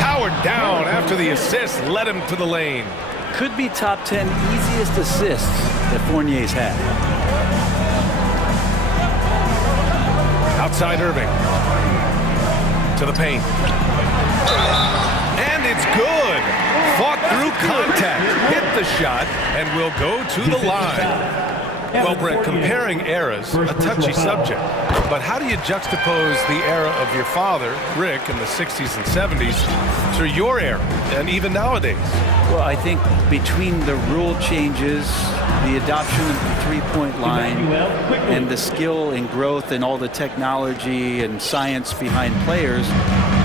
Powered down after the assist led him to the lane. Could be top 10 easiest assists that Fournier's had. Outside Irving. To the paint. And it's good. Fought through contact, hit the shot, and will go to the line. Well, Brent, comparing eras, a touchy subject. But how do you juxtapose the era of your father, Rick, in the 60s and 70s to your era, and even nowadays? Well, I think between the rule changes, the adoption of the three-point line, and the skill and growth and all the technology and science behind players,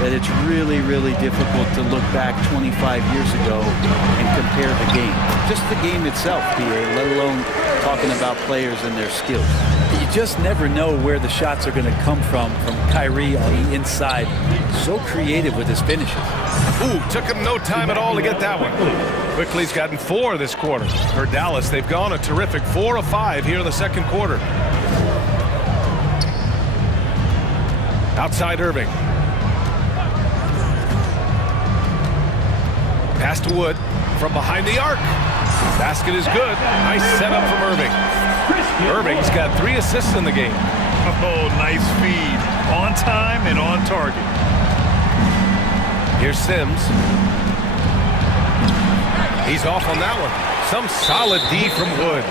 that it's really, really difficult to look back 25 years ago and compare the game. Just the game itself, PA, let alone talking about players and their skills. You just never know where the shots are going to come from Kyrie on the inside. So creative with his finishes. Ooh, took him no time at all to get that one. Quickly's gotten 4 this quarter. For Dallas, they've gone a terrific 4 of 5 here in the second quarter. Outside Irving. Pass to Wood from behind the arc. Basket is good. Nice setup from Irving. Irving's got 3 assists in the game. Oh, nice feed. On time and on target. Here's Sims. He's off on that one. Some solid D from Wood.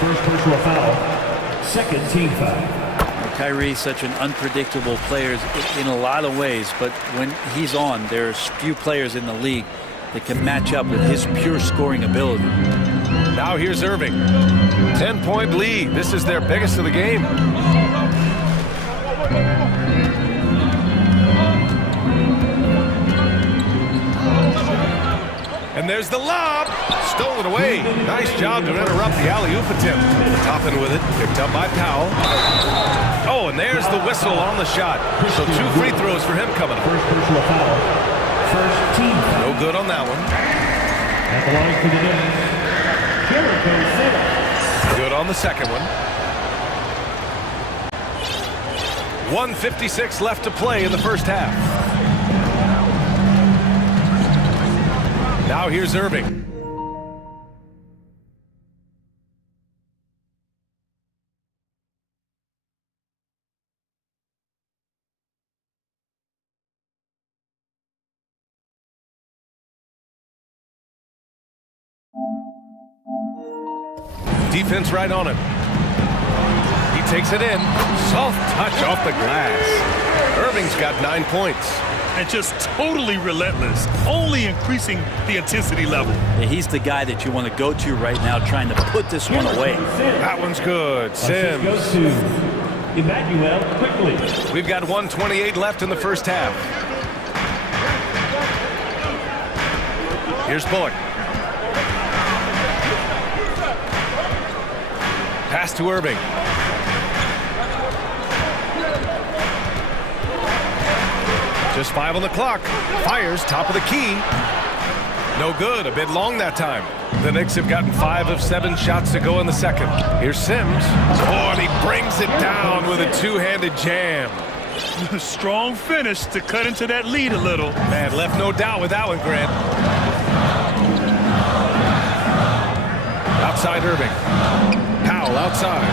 First personal foul. Second team foul. Kyrie's such an unpredictable player in a lot of ways, but when he's on, there's few players in the league that can match up with his pure scoring ability. Now here's Irving. 10-point lead. This is their biggest of the game. And there's the lob. Stolen away. Nice job to interrupt the alley-oop attempt. Toppin with it. Picked up by Powell. Oh, and there's the whistle on the shot. So 2 free throws for him coming up. First personal foul. First team foul. No good on that one. At the line for the Dennis. Good on the second one. 1:56 left to play in the first half. Now here's Irving. Defense right on him. He takes it in. Soft touch off the glass. Irving's got 9 points. And just totally relentless, only increasing the intensity level. Yeah, he's the guy that you want to go to right now, trying to put this one away. That one's good. Sims. Goes to Emmanuel quickly. We've got 1:28 left in the first half. Here's Bullock. Pass to Irving. Just 5 on the clock. Fires, top of the key. No good, a bit long that time. The Knicks have gotten 5 of 7 shots to go in the second. Here's Sims. Oh, and he brings it down with a two-handed jam. Strong finish to cut into that lead a little. Man, left no doubt with that one, Grant. Outside Irving. Powell outside.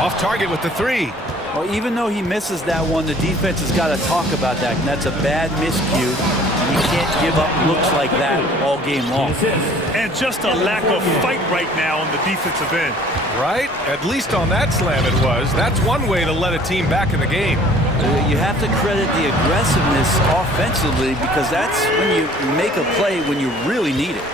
Off target with the 3. Well, even though he misses that one, the defense has got to talk about that. And that's a bad miscue. You can't give up looks like that all game long. And just a lack of fight right now on the defensive end. Right? At least on that slam it was. That's one way to let a team back in the game. You have to credit the aggressiveness offensively, because that's when you make a play when you really need it.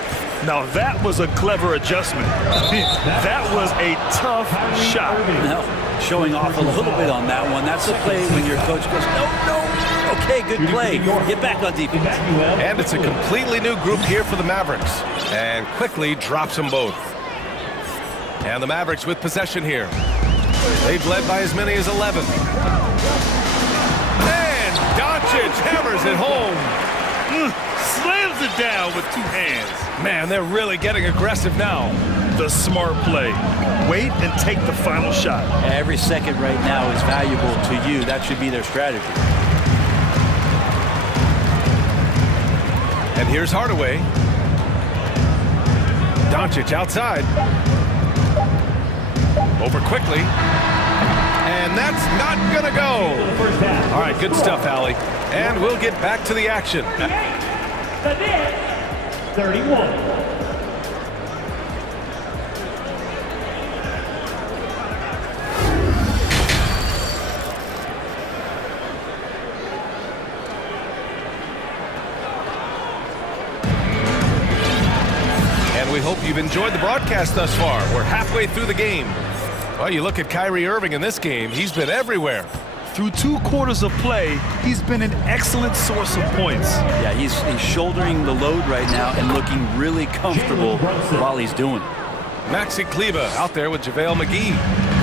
Now that was a clever adjustment. That was a tough shot. No, showing off a little bit on that one. That's a play when your coach goes, no. Okay, good play. Get back on defense. And it's a completely new group here for the Mavericks. And quickly drops them both. And the Mavericks with possession here. They've led by as many as 11. And Doncic hammers it home. Slams it down with 2 hands. Man, they're really getting aggressive now. The smart play. Wait and take the final shot. Every second right now is valuable to you. That should be their strategy. And here's Hardaway. Doncic outside. Over quickly. And that's not going to go. All right, good stuff, Allie. And we'll get back to the action. 31. And we hope you've enjoyed the broadcast thus far. We're halfway through the game. Well, you look at Kyrie Irving in this game. He's been everywhere. Through 2 quarters of play, he's been an excellent source of points. Yeah, he's shouldering the load right now and looking really comfortable while he's doing it. Maxi Kleber out there with JaVale McGee.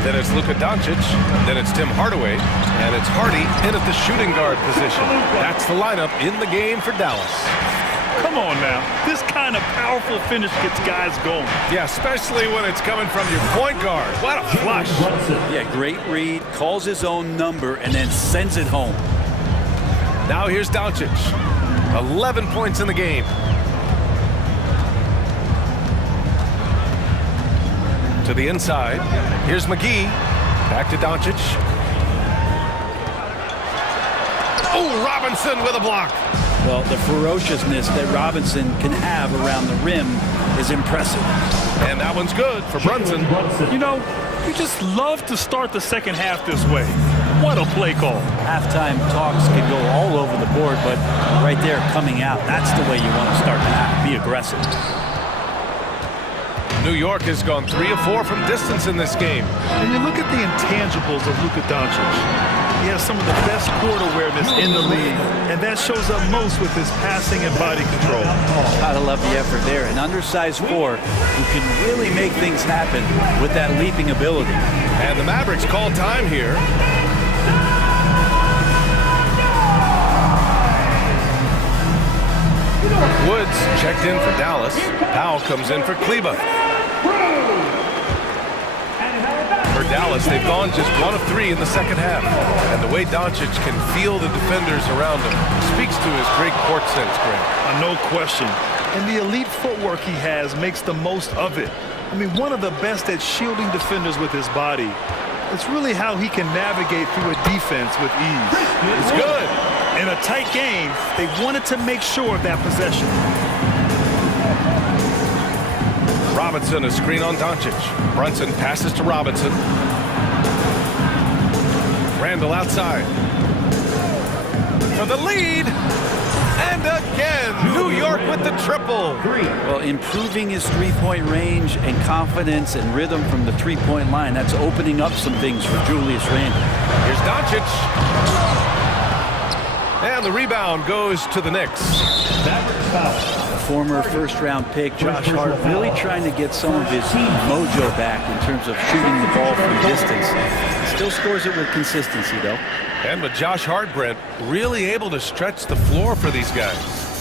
Then it's Luka Doncic. Then it's Tim Hardaway. And it's Hardy in at the shooting guard position. That's the lineup in the game for Dallas. Come on now. This kind of powerful finish gets guys going. Yeah, especially when it's coming from your point guard. What a flush. Yeah, great read, calls his own number, and then sends it home. Now here's Doncic. 11 points in the game. To the inside. Here's McGee. Back to Doncic. Oh, Robinson with a block. Well, the ferociousness that Robinson can have around the rim is impressive. And that one's good for Brunson. You know, you just love to start the second half this way. What a play call. Halftime talks can go all over the board, but right there coming out, that's the way you want to start the half. Be aggressive. New York has gone 3 of 4 from distance in this game. And you look at the intangibles of Luka Doncic. He has some of the best court awareness in the league, and that shows up most with his passing and body control. Gotta love the effort there. An undersized four who can really make things happen with that leaping ability. And the Mavericks call time here. Woods checked in for Dallas. Powell comes in for Kleba. For Dallas, they've gone just 1 of 3 in the second half. And the way Doncic can feel the defenders around him speaks to his great court sense, Greg. No question. And the elite footwork he has makes the most of it. I mean, one of the best at shielding defenders with his body. It's really how he can navigate through a defense with ease. It's good. In a tight game, they wanted to make sure of that possession. Robinson, a screen on Doncic. Brunson passes to Robinson. Randall outside. For the lead. And again, New York with the triple. Well, improving his three-point range and confidence and rhythm from the three-point line, that's opening up some things for Julius Randle. Here's Doncic. And the rebound goes to the Knicks. Former first-round pick Josh Hart really trying to get some of his mojo back in terms of shooting the ball from distance. Still scores it with consistency, though. And with Josh Hart, Brent, really able to stretch the floor for these guys.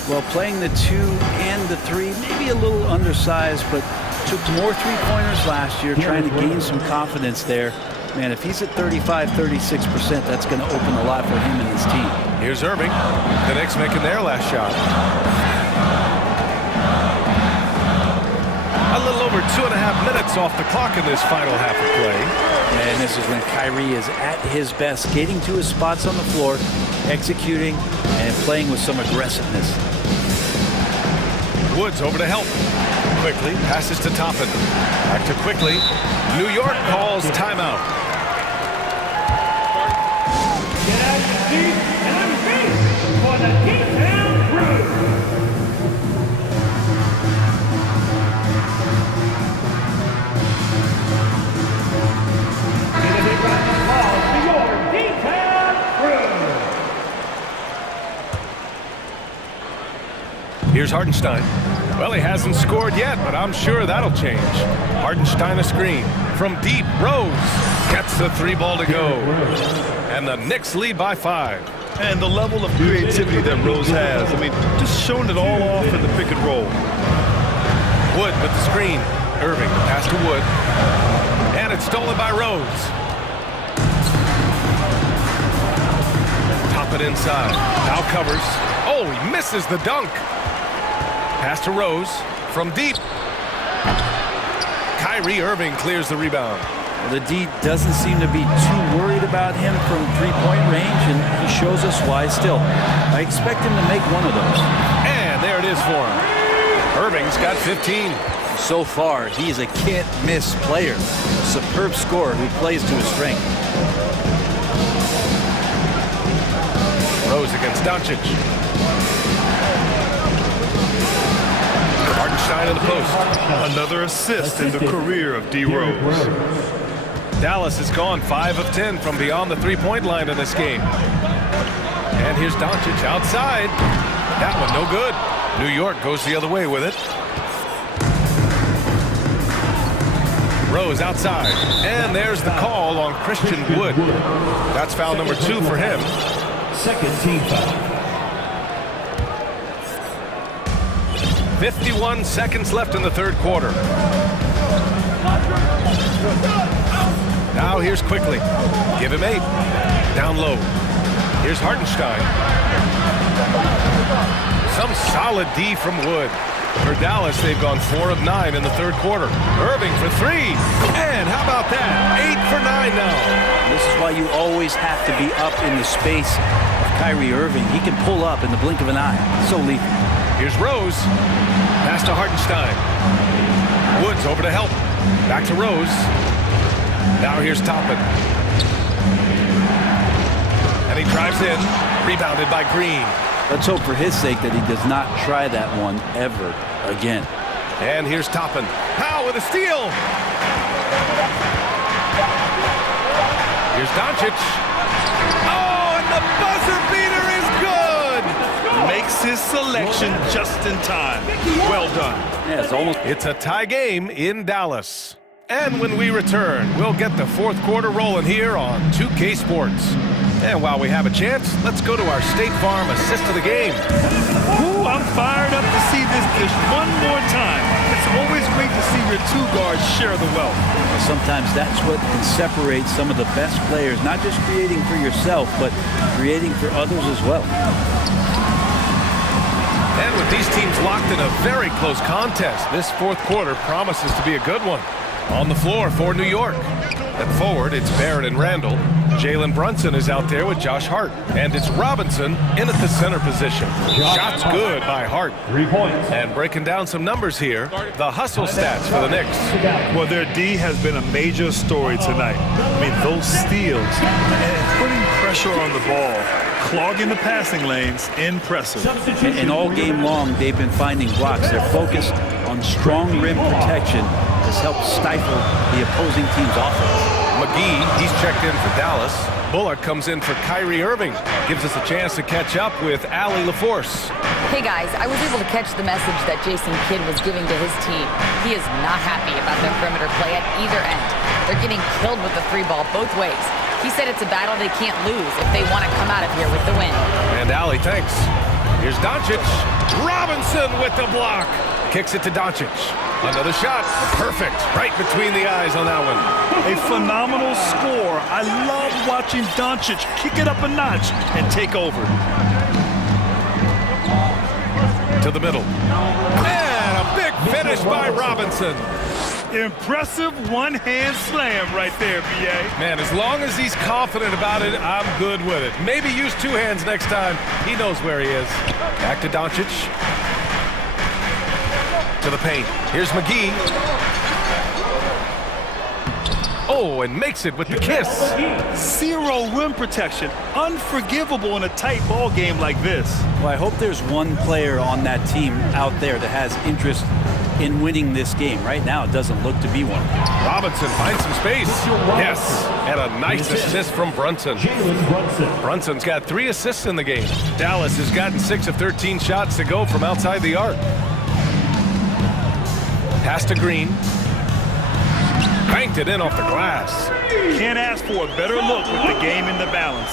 Well, playing the 2 and the 3, maybe a little undersized, but took more three-pointers last year, trying to gain some confidence there. Man, if he's at 35, 36%, that's going to open a lot for him and his team. Here's Irving. The Knicks making their last shot. A little over 2.5 minutes off the clock in this final half of play. And this is when Kyrie is at his best, skating to his spots on the floor, executing and playing with some aggressiveness. Woods over to help. Quickly passes to Toppin. Back to Quickly. New York calls timeout. Get out your seat and I'm ready for the D-Town Crew. Give a big round of applause to your D-Town Crew. Here's Hartenstein. Well, he hasn't scored yet, but I'm sure that'll change. Hartenstein a screen. From deep, Rose gets the 3 ball to go. And the Knicks lead by 5. And the level of creativity that Rose has, I mean, just showing it all off in the pick and roll. Wood with the screen. Irving pass to Wood. And it's stolen by Rose. Top it inside. Now covers. Oh, he misses the dunk. Pass to Rose from deep. Kyrie Irving clears the rebound. Well, the D doesn't seem to be too worried about him from three-point range, and he shows us why still. I expect him to make one of those. And there it is for him. Irving's got 15. So far, he is a can't-miss player. A superb scorer who plays to his strength. Rose against Doncic. Hartenstein in the post. Another assist in the career of D. Rose. Dallas has gone 5 of 10 from beyond the three-point line in this game. And here's Doncic outside. That one no good. New York goes the other way with it. Rose outside. And there's the call on Christian Wood. That's foul number 2 for him. Second team foul. 51 seconds left in the third quarter. Now here's Quickly. Give him 8. Down low. Here's Hartenstein. Some solid D from Wood. For Dallas, they've gone 4 of 9 in the third quarter. Irving for 3. And how about that? 8 for 9 now. This is why you always have to be up in the space of Kyrie Irving. He can pull up in the blink of an eye. So lethal. Here's Rose. Pass to Hartenstein. Woods over to help. Back to Rose. Now here's Toppin. And he drives in. Rebounded by Green. Let's hope for his sake that he does not try that one ever again. And here's Toppin. Powell with a steal. Here's Doncic. Oh, and the buzzer beater is good! Makes his selection just in time. Well done. Yeah, it's almost... It's a tie game in Dallas. And when we return, we'll get the fourth quarter rolling here on 2K Sports. And while we have a chance, let's go to our State Farm assist of the game. Ooh, I'm fired up to see this dish one more time. It's always great to see your two guards share the wealth. Sometimes that's what can separate some of the best players, not just creating for yourself, but creating for others as well. And with these teams locked in a very close contest, this fourth quarter promises to be a good one. On the floor for New York. At forward, it's Barrett and Randall. Jalen Brunson is out there with Josh Hart. And it's Robinson in at the center position. Shots good by Hart. 3 points. And breaking down some numbers here, the hustle stats for the Knicks. Well, their D has been a major story tonight. I mean, those steals and putting pressure on the ball, clogging the passing lanes, impressive. And all game long, they've been finding blocks. They're focused on strong rim protection has helped stifle the opposing team's offense. McGee, he's checked in for Dallas. Bullock comes in for Kyrie Irving. Gives us a chance to catch up with Allie LaForce. Hey guys, I was able to catch the message that Jason Kidd was giving to his team. He is not happy about their perimeter play at either end. They're getting killed with the three ball both ways. He said it's a battle they can't lose if they want to come out of here with the win. And Allie, thanks. Here's Doncic. Robinson with the block. Kicks it to Doncic. Another shot. Perfect. Right between the eyes on that one. A phenomenal score. I love watching Doncic kick it up a notch and take over. To the middle. And a big finish by Robinson. Impressive one-hand slam right there, B.A. Man, as long as he's confident about it, I'm good with it. Maybe use two hands next time. He knows where he is. Back to Doncic. To the paint. Here's McGee. Oh, and makes it with the kiss. Zero rim protection. Unforgivable in a tight ball game like this. Well, I hope there's one player on that team out there that has interest in winning this game. Right now, it doesn't look to be one. Robinson finds some space. Yes, and a nice assist from Brunson. Brunson's got 3 assists in the game. Dallas has gotten 6 of 13 shots to go from outside the arc. Pass to Green. Banked it in off the glass. Can't ask for a better look with the game in the balance.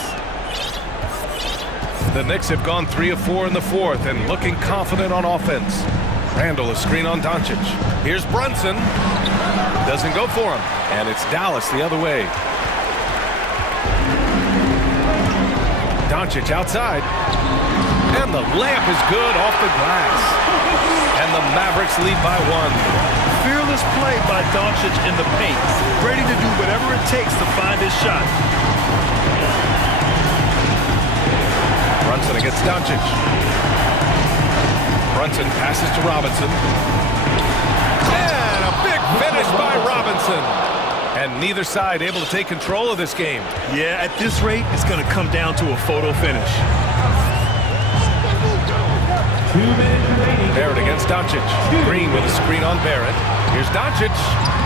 The Knicks have gone 3 of 4 in the fourth and looking confident on offense. Randall a screen on Doncic. Here's Brunson. Doesn't go for him. And it's Dallas the other way. Doncic outside. And the layup is good off the glass. And the Mavericks lead by 1. Fearless play by Doncic in the paint. Ready to do whatever it takes to find his shot. Brunson against Doncic. Brunson passes to Robinson. And a big finish by Robinson. And neither side able to take control of this game. Yeah, at this rate, it's going to come down to a photo finish. 2 minutes remaining. Barrett against Doncic. Green with a screen on Barrett. Here's Doncic.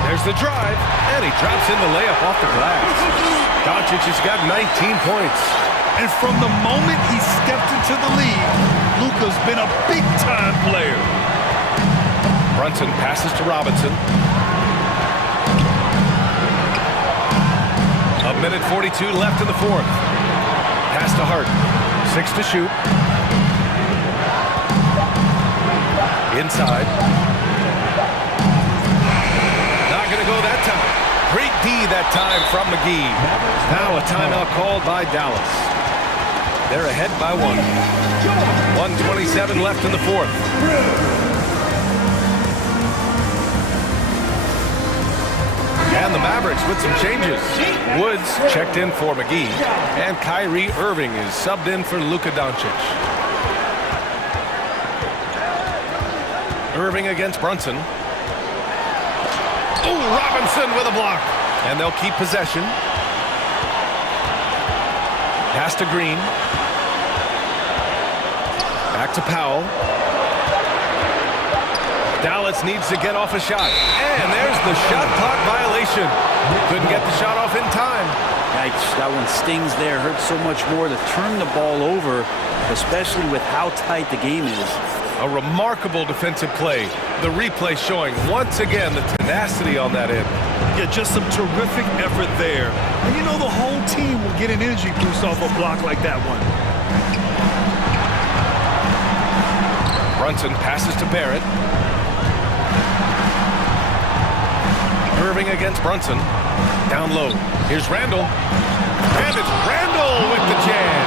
There's the drive. And he drops in the layup off the glass. Doncic has got 19 points. And from the moment he stepped into the league, Luka's been a big-time player. Brunson passes to Robinson. A minute 42 left in the fourth. Pass to Hart. 6 to shoot. Inside. Not going to go that time. Great D that time from McGee. Now a timeout called by Dallas. They're ahead by 1. 1:27 left in the fourth. And the Mavericks with some changes. Woods checked in for McGee. And Kyrie Irving is subbed in for Luka Doncic. Irving against Brunson. Oh, Robinson with a block. And they'll keep possession. Pass to Green. Back to Powell. Dallas needs to get off a shot. And there's the shot clock violation. Couldn't get the shot off in time. Yikes, that one stings there. Hurts so much more to turn the ball over, especially with how tight the game is. A remarkable defensive play. The replay showing once again the tenacity on that end. Yeah, just some terrific effort there. And you know the whole team will get an energy boost off a block like that one. Brunson passes to Barrett. Irving against Brunson. Down low. Here's Randall. And it's Randall with the jam.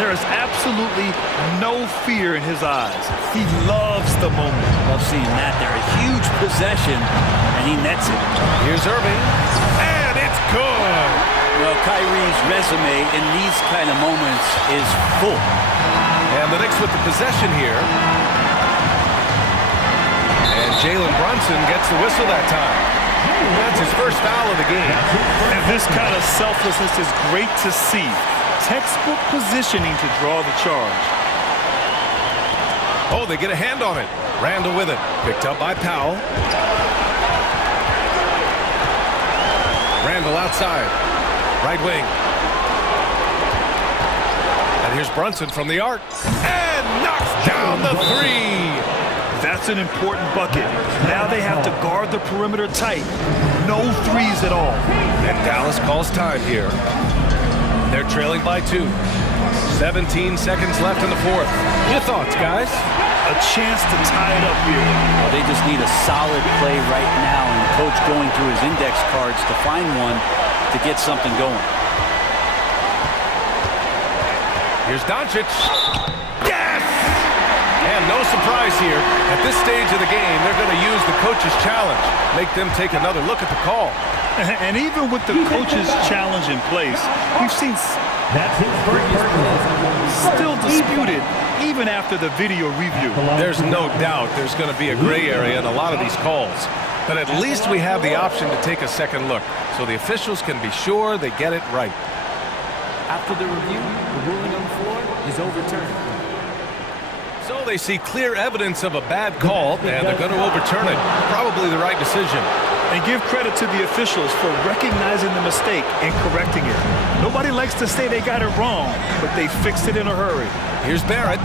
There is absolutely no fear in his eyes. He loves the moment. Love seeing that there. A huge possession, and he nets it. Here's Irving. And it's good. Well, Kyrie's resume in these kind of moments is full. And the Knicks with the possession here. And Jalen Brunson gets the whistle that time. That's his first foul of the game. And this kind of selflessness is great to see. Textbook positioning to draw the charge. Oh, they get a hand on it. Randall with it. Picked up by Powell. Randall outside. Right wing. And here's Brunson from the arc. And knocks down the three. That's an important bucket. Now they have to guard the perimeter tight. No threes at all. And Dallas calls time here. They're trailing by 2. 17 seconds left in the fourth. Your thoughts, guys? A chance to tie it up here. Well, they just need a solid play right now, and the coach going through his index cards to find one to get something going. Here's Doncic. Yes! And no surprise here. At this stage of the game, they're going to use the coach's challenge. Make them take another look at the call. And even with the coach's challenge in place, we've seen still disputed even after the video review. There's no doubt there's going to be a gray area in a lot of these calls. But at least we have the option to take a second look, so the officials can be sure they get it right. After the review, the ruling on the floor is overturned. So they see clear evidence of a bad call, and they're going to overturn it. Probably the right decision. And give credit to the officials for recognizing the mistake and correcting it. Nobody likes to say they got it wrong, but they fixed it in a hurry. Here's Barrett.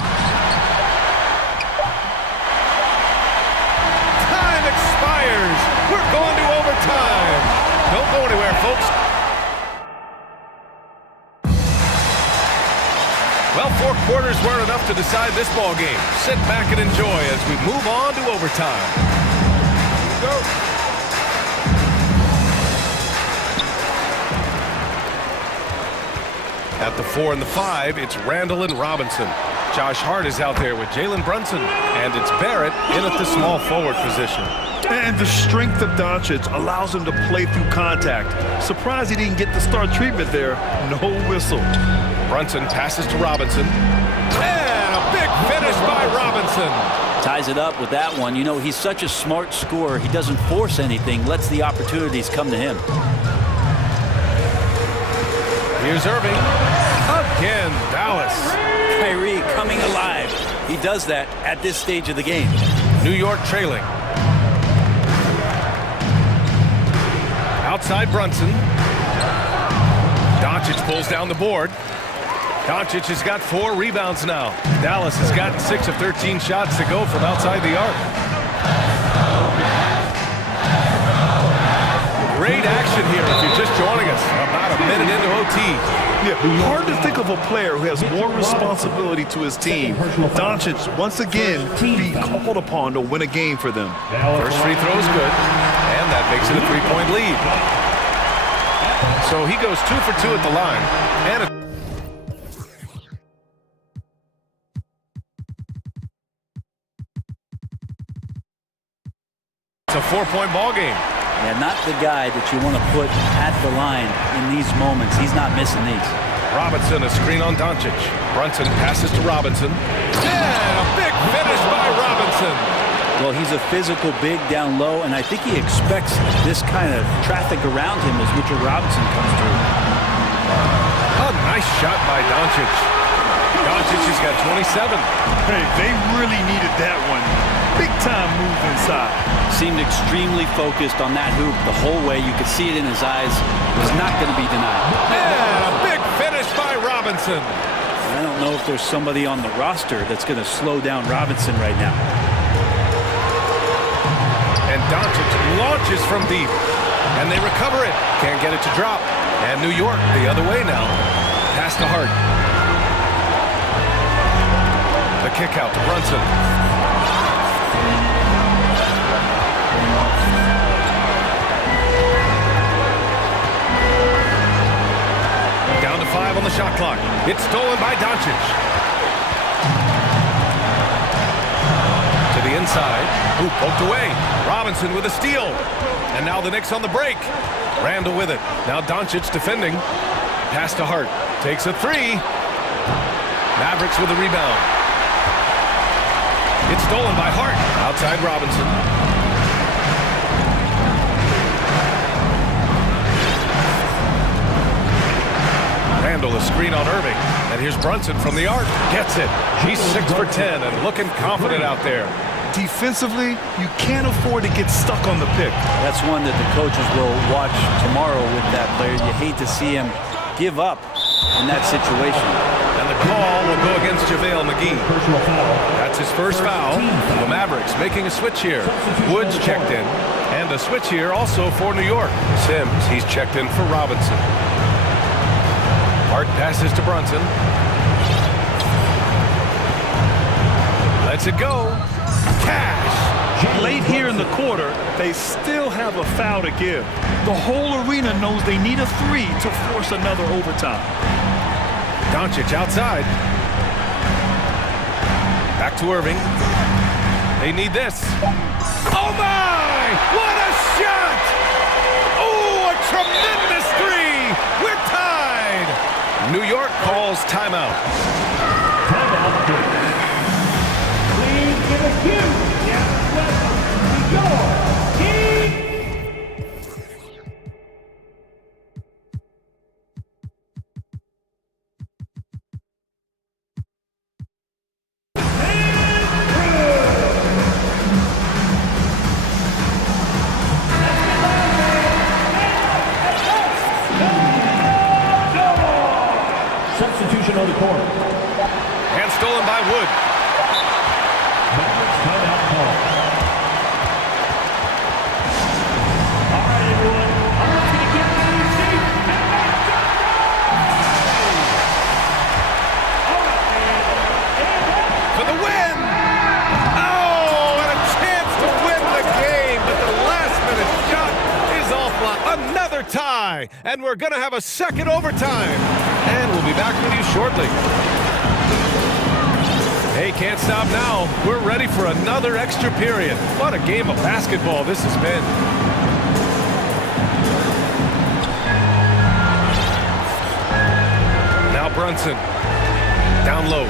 Time expires. We're going to overtime. Don't go anywhere, folks. Well, 4 quarters weren't enough to decide this ball game. Sit back and enjoy as we move on to overtime. Here we go. At the 4 and the 5, it's Randall and Robinson. Josh Hart is out there with Jalen Brunson, and it's Barrett in at the small forward position. And the strength of Doncic allows him to play through contact. Surprised he didn't get the star treatment there. No whistle. Brunson passes to Robinson. And a big finish by Robinson. Ties it up with that one. You know, he's such a smart scorer. He doesn't force anything, lets the opportunities come to him. Here's Irving. Again, Dallas. Kyrie coming alive. He does that at this stage of the game. New York trailing. Outside Brunson. Doncic pulls down the board. Doncic has got 4 rebounds now. Dallas has gotten 6 of 13 shots to go from outside the arc. Great action here if you're just joining us. About a minute into OT. Yeah, hard to think of a player who has more responsibility to his team. Doncic, once again, being called upon to win a game for them. First free throw is good, and that makes it a 3-point lead. So he goes 2 for 2 at the line. And it's a 4-point ball game. Yeah, not the guy that you want to put at the line in these moments. He's not missing these. Robinson, a screen on Doncic. Brunson passes to Robinson. And a big finish by Robinson. Well, he's a physical big down low, and I think he expects this kind of traffic around him as Mitchell Robinson comes through. A nice shot by Doncic. Doncic has got 27. Hey, they really needed that one. big-time move inside. Seemed extremely focused on that hoop the whole way. You could see it in his eyes. It was not going to be denied. And a big finish by Robinson. I don't know if there's somebody on the roster that's going to slow down Robinson right now. And Doncic launches from deep. And they recover it. Can't get it to drop. And New York the other way now. Pass to Hart. The kick out to Brunson. Down to 5 on the shot clock. It's stolen by Doncic. To the inside. Ooh, poked away. Robinson with a steal. And now the Knicks on the break. Randall with it. Now Doncic defending. Pass to Hart. Takes a three. Mavericks with a rebound. It's stolen by Hart. Outside Robinson. Randall a screen on Irving. And here's Brunson from the arc. Gets it. He's 6 for 10 and looking confident out there. Defensively, you can't afford to get stuck on the pick. That's one that the coaches will watch tomorrow with that player. You hate to see him give up in that situation. And the call will go against JaVale McGee. That's his first foul. The Mavericks making a switch here. Woods checked in. And a switch here also for New York. Sims, he's checked in for Robinson. Hart passes to Brunson. Lets it go. Cash. Late here in the quarter, they still have a foul to give. The whole arena knows they need a three to force another overtime. Doncic outside. Back to Irving. They need this. Oh my! What a shot! Oh, a tremendous three! We're tied! New York calls timeout. Please give a cue. Substitution on the court. And stolen by Wood. Timeout call. All right, everyone. I want you to get on your seat and let's go! All right, For the win! Oh, and a chance to win the game, but the last-minute shot is offline. Another tie, and we're going to have a second overtime. And we'll be back with you shortly. Hey, can't stop now. We're ready for another extra period. What a game of basketball this has been. Now Brunson. Down low.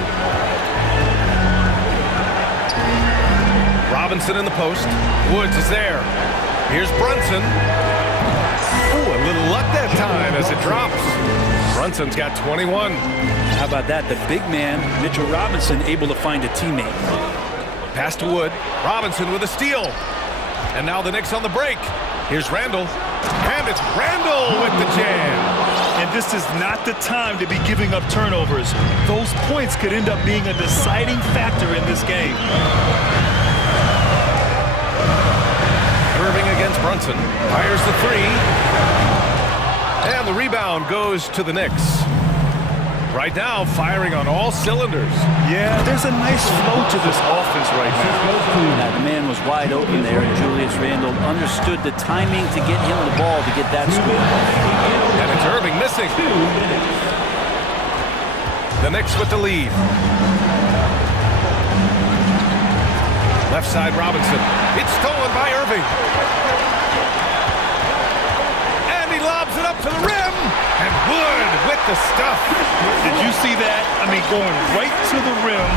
Robinson in the post. Woods is there. Here's Brunson. Ooh, a little luck that time as it drops. Brunson's got 21. How about that? The big man, Mitchell Robinson, able to find a teammate. Pass to Wood. Robinson with a steal. And now the Knicks on the break. Here's Randall. And it's Randall with the jam. And this is not the time to be giving up turnovers. Those points could end up being a deciding factor in this game. Irving against Brunson. Fires the three. And the rebound goes to the Knicks. Right now, firing on all cylinders. Yeah, there's a nice flow to this offense right now. Now, the man was wide open there, and Julius Randle understood the timing to get him the ball to get that score. And it's Irving missing. The Knicks with the lead. Left side, Robinson. It's stolen by Irving. And he lobs it up to the rim. And Wood with the stuff. Did you see that? I mean, going right to the rim.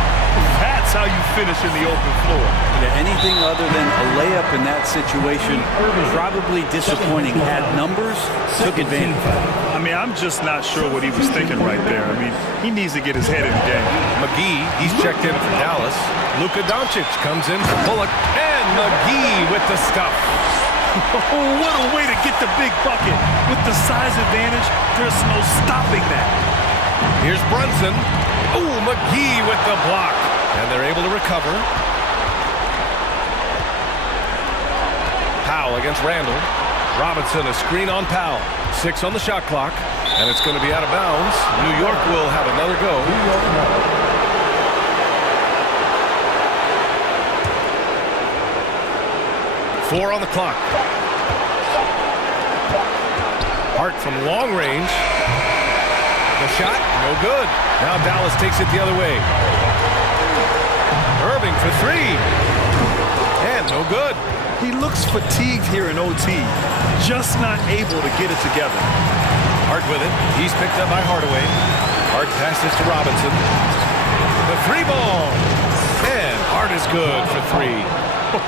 That's how you finish in the open floor. Yeah, anything other than a layup in that situation, probably disappointing. Had numbers, took advantage. I mean, I'm just not sure what he was thinking right there. I mean, he needs to get his head in the game. McGee, he's checked in for Dallas. Luka Doncic comes in for Bullock, and McGee with the stuff. Oh, what a way to get the big bucket. With the size advantage, there's no stopping that. Here's Brunson. Oh, McGee with the block. And they're able to recover. Powell against Randall. Robinson, a screen on Powell. 6 on the shot clock. And it's going to be out of bounds. New York will have another go. 4 on the clock. Hart from long range. The shot, no good. Now Dallas takes it the other way. Irving for 3. And no good. He looks fatigued here in OT. Just not able to get it together. Hart with it. He's picked up by Hardaway. Hart passes to Robinson. The 3-ball. And Hart is good for 3.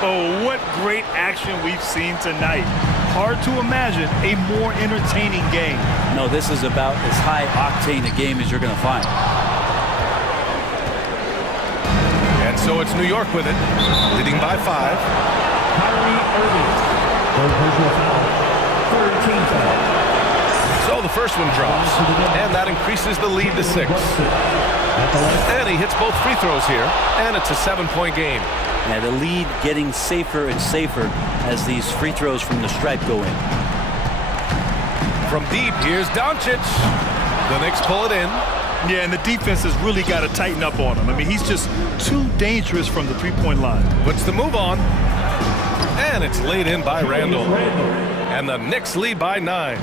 Oh, what great action we've seen tonight. Hard to imagine a more entertaining game. No, this is about as high-octane a game as you're going to find. And so it's New York with it, leading by 5. Kyrie Irving. Third personal foul. Third team foul. So the first one drops, and that increases the lead to 6. And he hits both free throws here, and it's a 7-point game. Yeah, the lead getting safer and safer as these free throws from the stripe go in. From deep, here's Doncic. The Knicks pull it in. Yeah, and the defense has really got to tighten up on him. I mean, he's just too dangerous from the three-point line. Puts the move on. And it's laid in by Randall. And the Knicks lead by 9.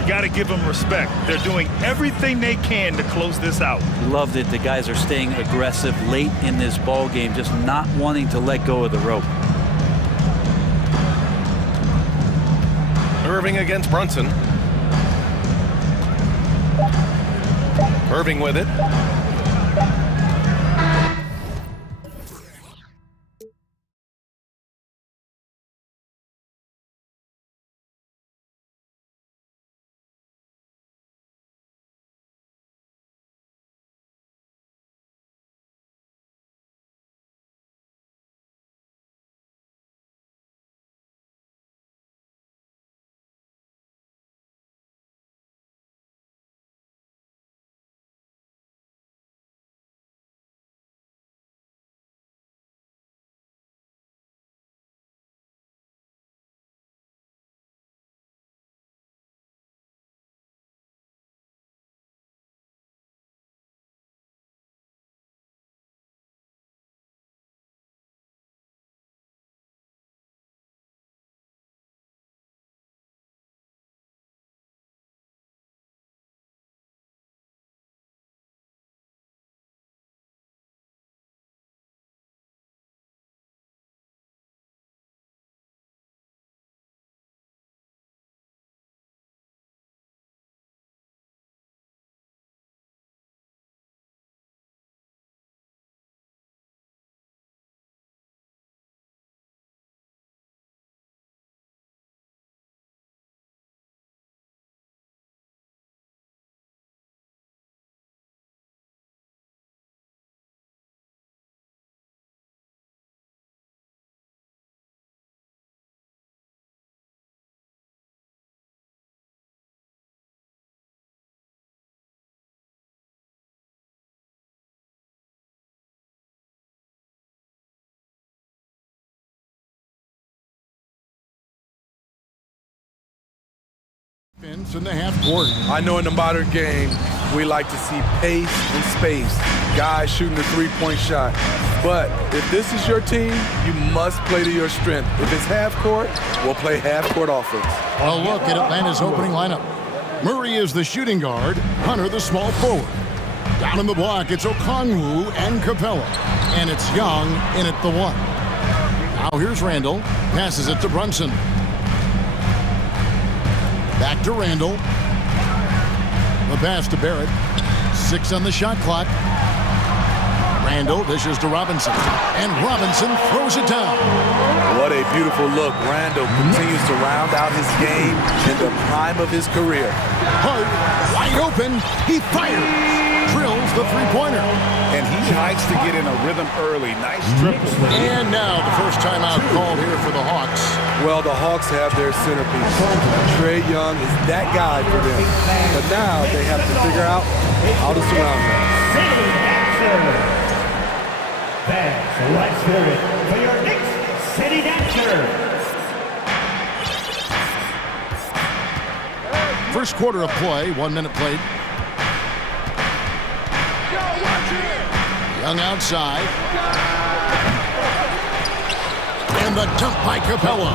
You got to give them respect. They're doing everything they can to close this out. Loved it. The guys are staying aggressive late in this ball game, just not wanting to let go of the rope. Irving against Brunson. Irving with it. In the half court. I know in the modern game, we like to see pace and space, guys shooting the three-point shot. But if this is your team, you must play to your strength. If it's half court, we'll play half court offense. A look at Atlanta's opening lineup. Murray is the shooting guard, Hunter the small forward. Down in the block, it's Okongwu and Capella. And it's Young in at the 1. Now here's Randall, passes it to Brunson. Back to Randall. The pass to Barrett. 6 on the shot clock. Randall dishes to Robinson, and Robinson throws it down. What a beautiful look. Randall continues to round out his game in the prime of his career. Hart, wide open, he fires, drills the three-pointer. And he likes to get in a rhythm early. Nice triple. And now the first timeout called here for the Hawks. Well, the Hawks have their centerpiece. Trae Young is that guy for them. But now they have to figure out how to surround him. City Dancer. Fans, let's hear it for your next City Dancer. First quarter of play, 1 minute played. Young outside. And the dunk by Capella.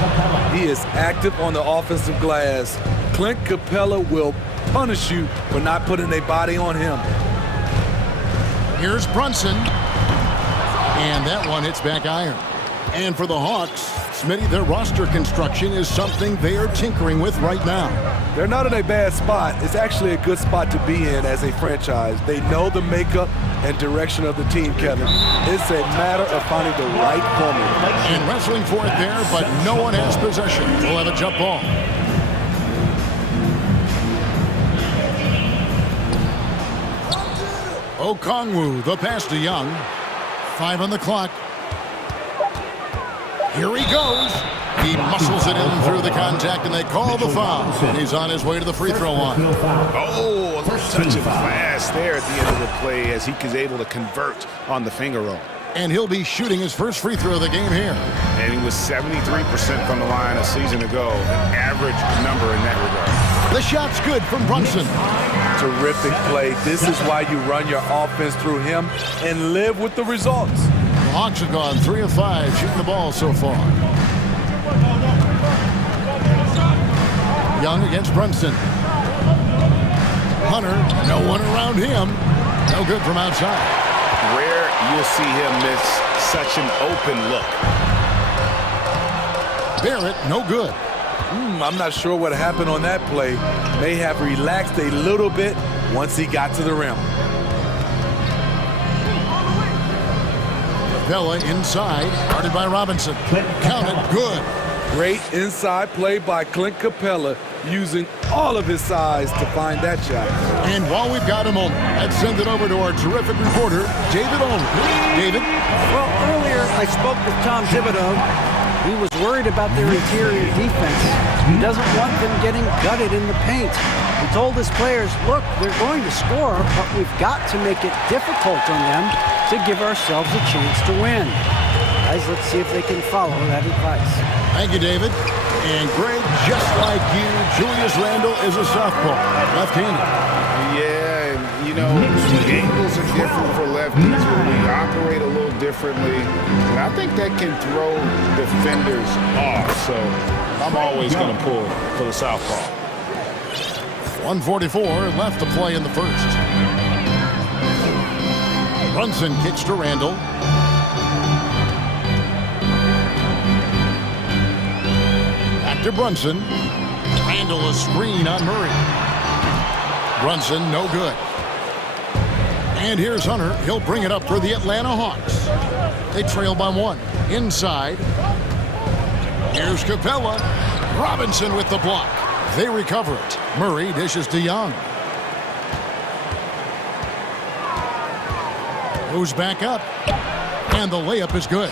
He is active on the offensive glass. Clint Capella will punish you for not putting a body on him. Here's Brunson. And that one hits back iron. And for the Hawks, Smitty, their roster construction is something they are tinkering with right now. They're not in a bad spot. It's actually a good spot to be in as a franchise. They know the makeup and direction of the team, Kevin. It's a matter of finding the right formula. And wrestling for it there, but no one has possession. We'll have a jump ball. Okongwu, the pass to Young. 5 on the clock. Here he goes. He muscles it in through the contact, and they call the foul. And he's on his way to the free throw line. Oh, a little touch of class there at the end of the play as he is able to convert on the finger roll. And he'll be shooting his first free throw of the game here. And he was 73% from the line a season ago, an average number in that regard. The shot's good from Brunson. Terrific play. This is why you run your offense through him and live with the results. The Hawks have gone 3 of 5 shooting the ball so far. Young against Brunson. Hunter, no one around him. No good from outside. Rare you'll see him miss such an open look. Barrett, no good. I'm not sure what happened on that play. May have relaxed a little bit once he got to the rim. Capella inside, guarded by Robinson. Counted, good. Great inside play by Clint Capella, using all of his size to find that shot. And while we've got a moment, let's send it over to our terrific reporter, David Olney. David? Well, earlier I spoke with Tom Thibodeau. He was worried about their interior defense. He doesn't want them getting gutted in the paint. He told his players, look, they're going to score, but we've got to make it difficult on them to give ourselves a chance to win. Guys, let's see if they can follow that advice. Thank you, David. And Greg, just like you, Julius Randle is a softball, left-handed. Yeah, and you know, the angles are different for lefties where we operate a little differently. And I think that can throw defenders off. So I'm always going to pull for the southpaw. 1:44 left to play in the first. Brunson kicks to Randle. Back to Brunson. Randle a screen on Murray. Brunson no good. And here's Hunter. He'll bring it up for the Atlanta Hawks. They trail by 1. Inside. Here's Capella. Robinson with the block. They recover it. Murray dishes to Young. Goes back up. And the layup is good.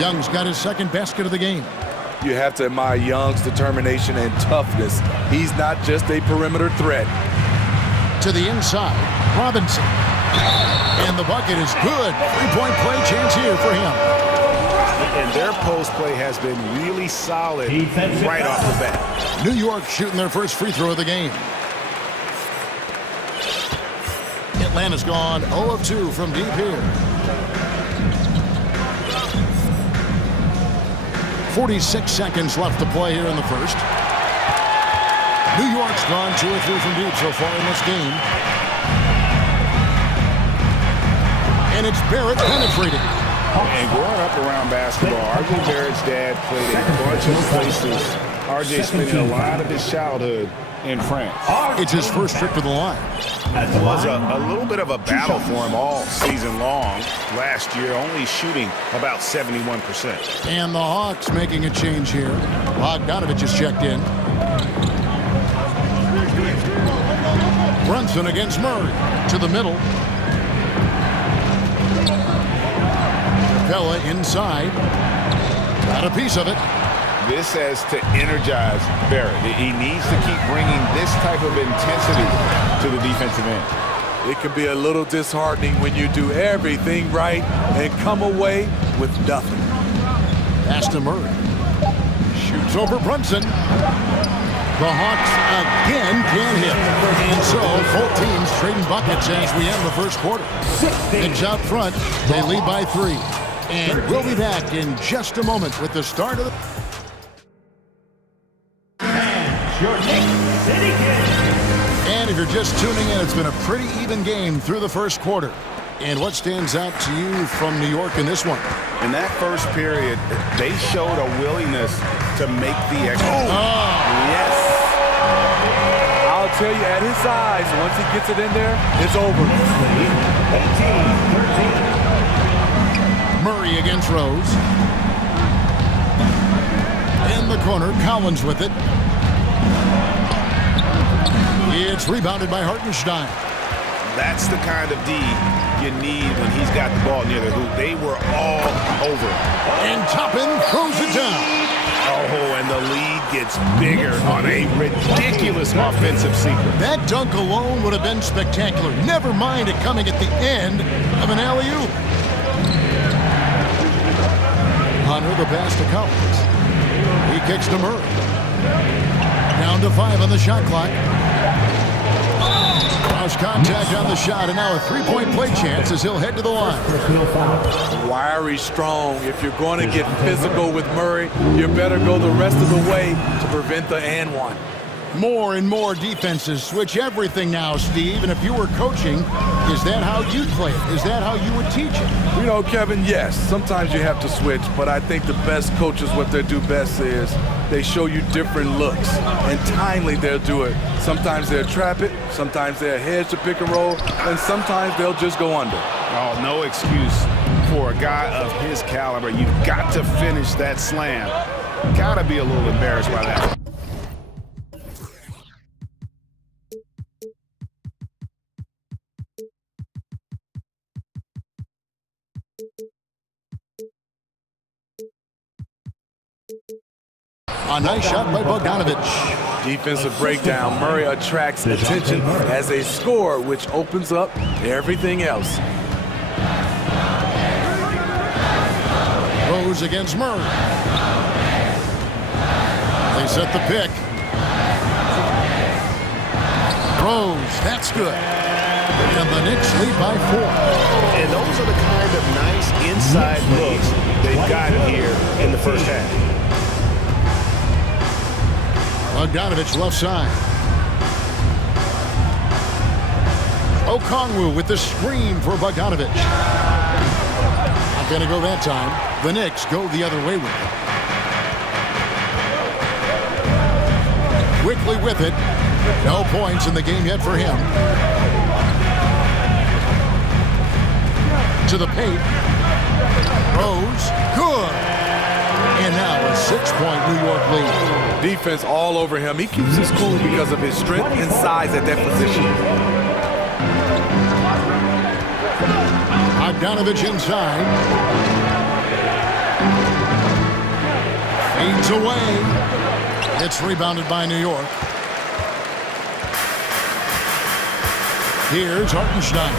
Young's got his second basket of the game. You have to admire Young's determination and toughness. He's not just a perimeter threat. To the inside. Robinson. And the bucket is good. 3-point play chance here for him. And their post play has been really solid right off the bat. New York shooting their first free throw of the game. Atlanta's gone 0 of 2 from deep here. 46 seconds left to play here in the first. New York's gone 2 of 3 from deep so far in this game. And it's Barrett penetrating. And growing up around basketball, R.J. Barrett's dad played a bunch of places RJ spending a lot of his childhood in France. It's his first trip to the line. It was a little bit of a battle for him all season long. Last year, only shooting about 71%. And the Hawks making a change here. Bogdanovich is checked in. Brunson against Murray. To the middle. Capella inside. Got a piece of it. This has to energize Barrett. He needs to keep bringing this type of intensity to the defensive end. It can be a little disheartening when you do everything right and come away with nothing. Pass to Murray. Shoots over Brunson. The Hawks again can't hit. And so both teams trading buckets as we end the first quarter. Knicks out front. They lead by 3. And we'll be back in just a moment with the start of the... Your next city game. And if you're just tuning in, it's been a pretty even game through the first quarter. And what stands out to you from New York in this one? In that first period, they showed a willingness to make the extra. Yes. I'll tell you, at his size, once he gets it in there, it's over. 18-13. Murray against Rose. In the corner, Collins with it. It's rebounded by Hartenstein. That's the kind of D you need when he's got the ball near the hoop. They were all over. And Toppin throws it down. Oh, and the lead gets bigger on a ridiculous offensive sequence. That dunk alone would have been spectacular. Never mind it coming at the end of an alley-oop. Hunter the pass to Collins. He kicks to Murray. Down to 5 on the shot clock. Cross contact on the shot, and now a three-point play chance as he'll head to the line. Wiry strong. If you're going to get physical with Murray, you better go the rest of the way to prevent the and one. More and more defenses switch everything now, Steve. And if you were coaching, is that how you'd play it? Is that how you would teach it? You know, Kevin, yes. Sometimes you have to switch, but I think the best coaches, what they do best is they show you different looks. And timely, they'll do it. Sometimes they'll trap it. Sometimes they'll hedge the pick and roll. And sometimes they'll just go under. Oh, no excuse for a guy of his caliber. You've got to finish that slam. Got to be a little embarrassed by that. A nice shot by Bogdanovich. Defensive breakdown. Murray attracts attention as a scorer, which opens up everything else. Rose against Murray. They set the pick. Rose, that's good. And the Knicks lead by 4. And those are the kind of nice inside looks they've gotten here in the first half. Bogdanovich left side. Okongwu with the screen for Bogdanovich. Not going to go that time. The Knicks go the other way with it. Quickly with it. No points in the game yet for him. To the paint. Rose. Good. And now a 6-point New York lead. Defense all over him. He keeps his cool because of his strength and size at that position. Bogdanovich inside. Fades away. It's rebounded by New York. Here's Hartenstein.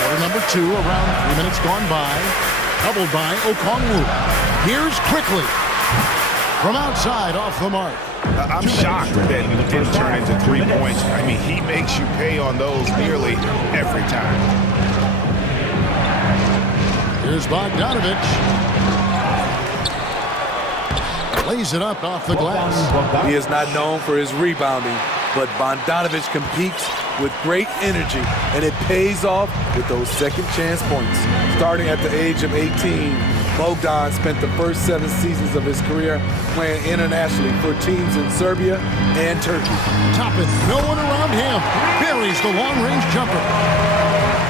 Quarter number 2, around 3 minutes gone by. Doubled by Okongwu. Here's quickly. From outside, off the mark. I'm shocked that it didn't turn into 3 points. I mean, he makes you pay on those nearly every time. Here's Bogdanovich. Lays it up off the glass. He is not known for his rebounding, but Bogdanovich competes with great energy, and it pays off with those second chance points. Starting at the age of 18, Bogdan spent the first 7 seasons of his career playing internationally for teams in Serbia and Turkey. Toppin, no one around him. Buries the long-range jumper.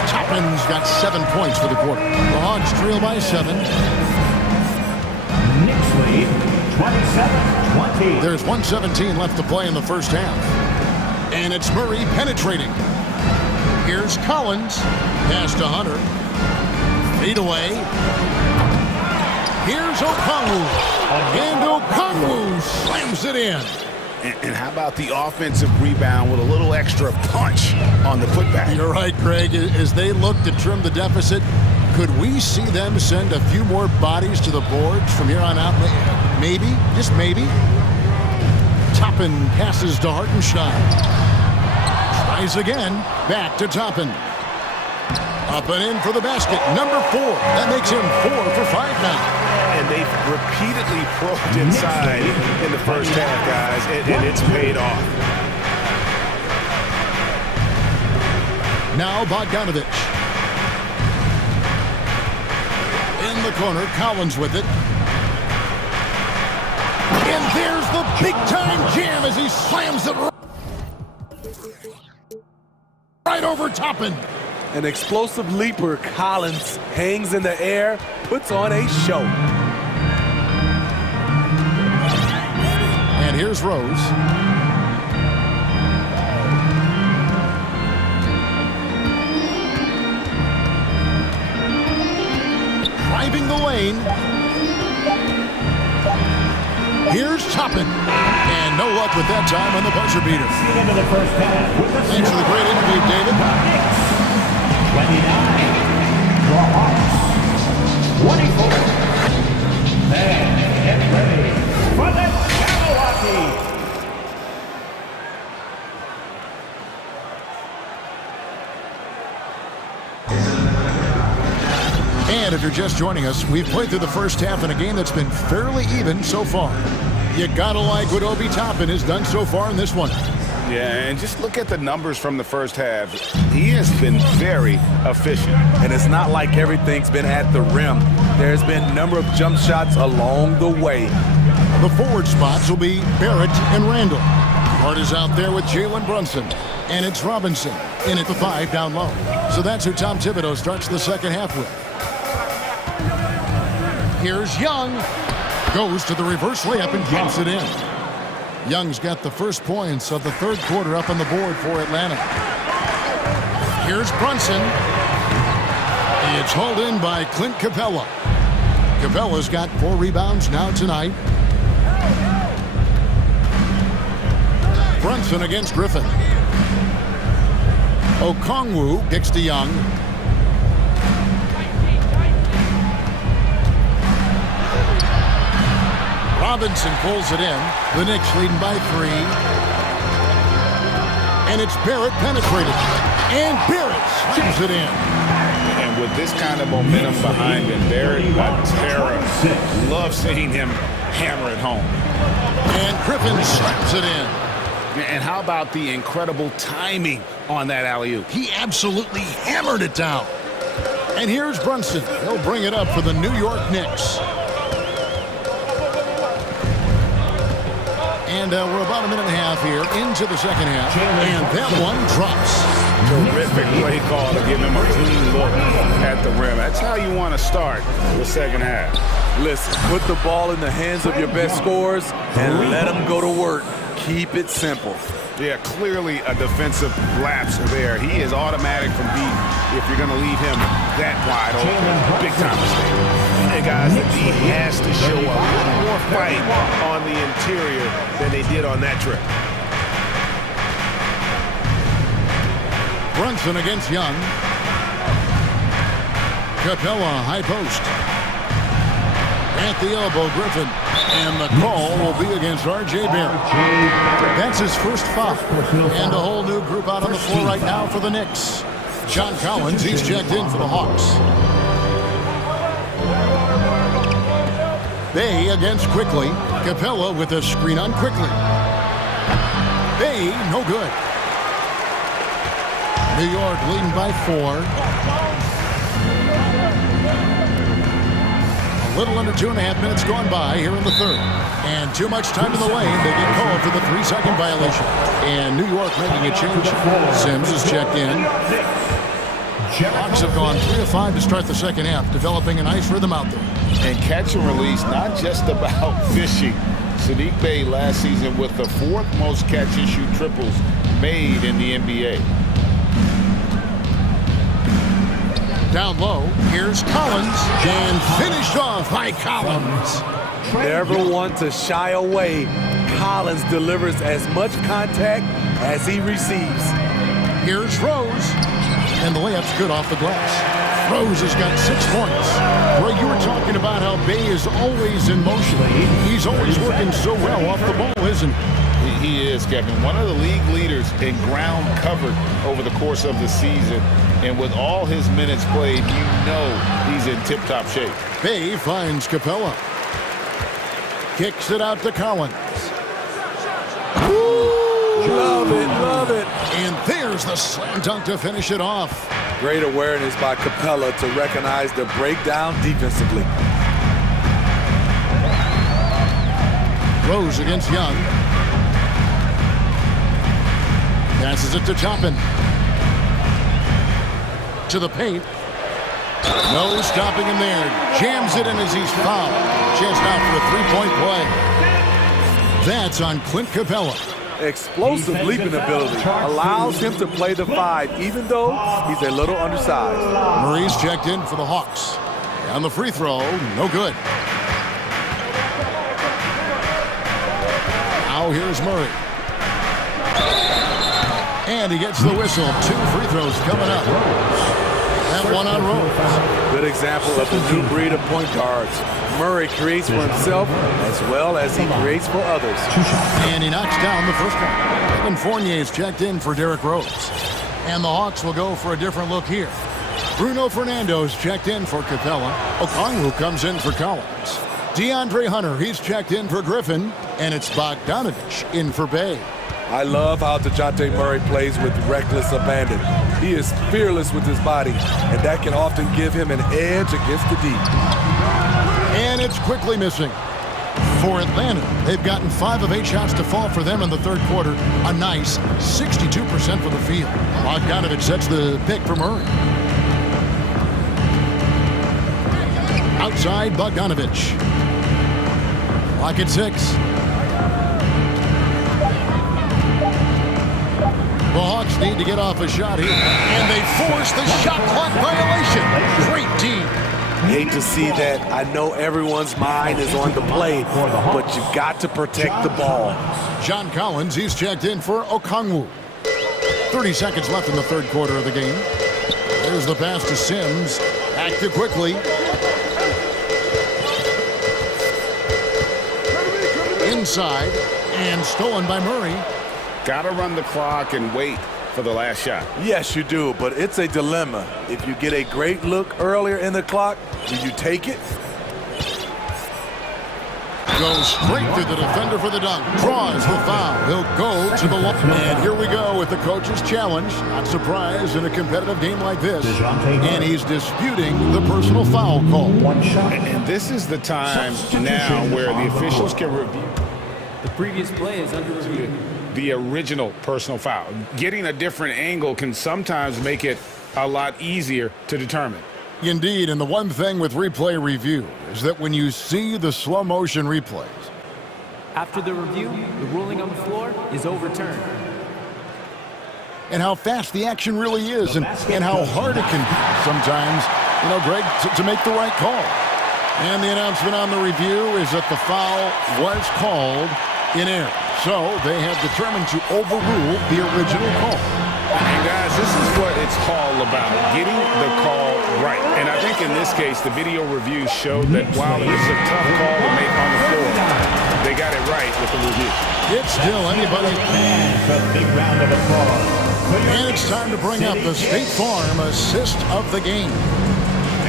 Toppin's got 7 points for the quarter. The Hawks trail by 7. Knicks lead, 27-20. There's 1:17 left to play in the first half. And it's Murray penetrating. Here's Collins. Pass to Hunter. Feed away. Here's Okongwu. And Okongwu slams it in. And how about the offensive rebound with a little extra punch on the putback? You're right, Greg. As they look to trim the deficit, could we see them send a few more bodies to the boards from here on out? Maybe, just maybe. Toppin passes to Hartenstein. Tries again. Back to Toppin. Up and in for the basket. Number 4. That makes him 4 for 5 now. And they've repeatedly probed inside in the first half, guys, and it's paid off. Now Bogdanovich. In the corner, Collins with it. And there's the big-time jam as he slams it right over Toppin. An explosive leaper, Collins hangs in the air, puts on a show. And here's Rose. Driving the lane. Here's Toppin. And no luck with that time on the buzzer beater. Thanks for the great interview, David. 29, the Hawks, 24. And get ready for the Jabberwocky. And if you're just joining us, we've played through the first half in a game that's been fairly even so far. You gotta like what Obi Toppin has done so far in this one. Yeah, and just look at the numbers from the first half. He has been very efficient. And it's not like everything's been at the rim. There's been a number of jump shots along the way. The forward spots will be Barrett and Randall. Hart is out there with Jalen Brunson. And it's Robinson in at the 5 down low. So that's who Tom Thibodeau starts the second half with. Here's Young. Goes to the reverse layup and drops it in. Young's got the first points of the third quarter up on the board for Atlanta. Here's Brunson. It's hauled in by Clint Capella. Capella's got 4 rebounds now tonight. Brunson against Griffin. Okongwu kicks to Young. Robinson pulls it in. The Knicks leading by 3. And it's Barrett penetrated. And Barrett slams it in. And with this kind of momentum behind him, Barrett got terror. Love seeing him hammer it home. And Griffin slams it in. And how about the incredible timing on that alley-oop? He absolutely hammered it down. And here's Brunson. He'll bring it up for the New York Knicks. And we're about a minute and a half here into the second half. And that one drops. Terrific play call to give him a clean look at the rim. That's how you want to start the second half. Listen, put the ball in the hands of your best scorers and let them go to work. Keep it simple. Yeah, clearly a defensive lapse there. He is automatic from deep if you're going to leave him that wide open. Big time mistake. And guys, the D has to show a little more fight on the interior than they did on that trip. Brunson against Young. Capella, high post. At the elbow, Griffin. And the call will be against R.J. Barrett. That's his first foul. And a whole new group out on the floor right now for the Knicks. John Collins, he's checked in for the Hawks. Bay against Quickly. Capella with a screen on Quickly. Bay, no good. New York leading by 4. Little under 2.5 minutes gone by here in the third. And too much time in the lane. They get called for the 3-second violation. And New York making a change. Sims is checked in. Hawks have gone 3 of 5 to start the second half, developing a nice rhythm out there. And catch and release, not just about fishing. Sadiq Bey last season with the 4th most catch and shoot triples made in the NBA. Down low, here's Collins, and finished off by Collins. Never one to shy away. Collins delivers as much contact as he receives. Here's Rose, and the layup's good off the glass. Rose has got 6 points. Well, you were talking about how Bey is always in motion. He's always working so well off the ball, isn't he? He is, Kevin. One of the league leaders in ground covered over the course of the season. And with all his minutes played, you know he's in tip-top shape. Bey finds Capella. Kicks it out to Collins. Ooh, love it, love it. And there's the slam dunk to finish it off. Great awareness by Capella to recognize the breakdown defensively. Rose against Young. Passes it to Toppin. To the paint. No stopping him there. Jams it in as he's fouled. Chance now for a 3-point play. That's on Clint Capella. Explosive leaping ability allows him to play the 5, even though he's a little undersized. Murray's checked in for the Hawks. On the free throw, no good. Now here's Murray. And he gets the whistle. 2 free throws coming up. That one on Rose. Good example of the new breed of point guards. Murray creates for himself as well as he creates for others. And he knocks down the first one. Evan Fournier's checked in for Derrick Rose. And the Hawks will go for a different look here. Bruno Fernando's checked in for Capella. Okongwu comes in for Collins. DeAndre Hunter, he's checked in for Griffin. And it's Bogdanovich in for Bey. I love how DeJounte Murray plays with reckless abandon. He is fearless with his body, and that can often give him an edge against the D. And it's quickly missing. For Atlanta, they've gotten 5 of 8 shots to fall for them in the third quarter. A nice 62% for the field. Bogdanovich sets the pick for Murray. Outside, Bogdanovich. Lock at 6. The Hawks need to get off a shot here. And they force the shot clock violation. Great team. Hate to see that. I know everyone's mind is on the play, but you've got to protect the ball. John Collins, he's checked in for Okongwu. 30 seconds left in the third quarter of the game. There's the pass to Sims. Active quickly. Inside. And stolen by Murray. Got to run the clock and wait for the last shot. Yes, you do, but it's a dilemma. If you get a great look earlier in the clock, do you take it? Goes straight through the defender for the dunk. Draws the foul. He'll go to the line. And here we go with the coach's challenge. Not surprised in a competitive game like this. And he's disputing the personal foul call. And this is the time now where the officials can review. The previous play is under review. The original personal foul. Getting a different angle can sometimes make it a lot easier to determine. Indeed, and the one thing with replay review is that when you see the slow motion replays. After the review, the ruling on the floor is overturned. And how fast the action really is and how hard it can be sometimes, you know, Greg, to make the right call. And the announcement on the review is that the foul was called in error. So they have determined to overrule the original call. And guys, this is what it's all about, getting the call right. And I think in this case, the video review showed that while it was a tough call to make on the floor, they got it right with the review. It's still anybody's. A big round of applause. And it's time to bring up the State Farm assist of the game.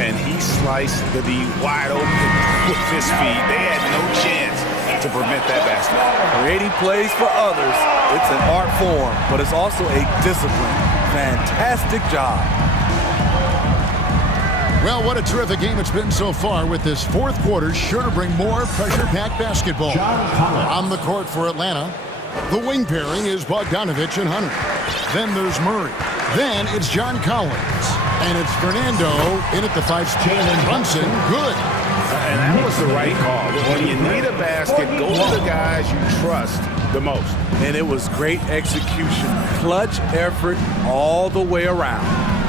And he sliced the D wide open with his feet. They had no chance to prevent that basket. Creating plays for others, it's an art form, but it's also a discipline. Fantastic job. Well, what a terrific game it's been so far, with this fourth quarter sure to bring more pressure-packed basketball. On the court for Atlanta, the wing pairing is Bogdanovich and Hunter. Then there's Murray. Then it's John Collins. And it's Fernando in at the 5 spot. And Brunson, good. And that was the right call. When you need a basket, go to the guys you trust the most. And it was great execution. Clutch effort all the way around.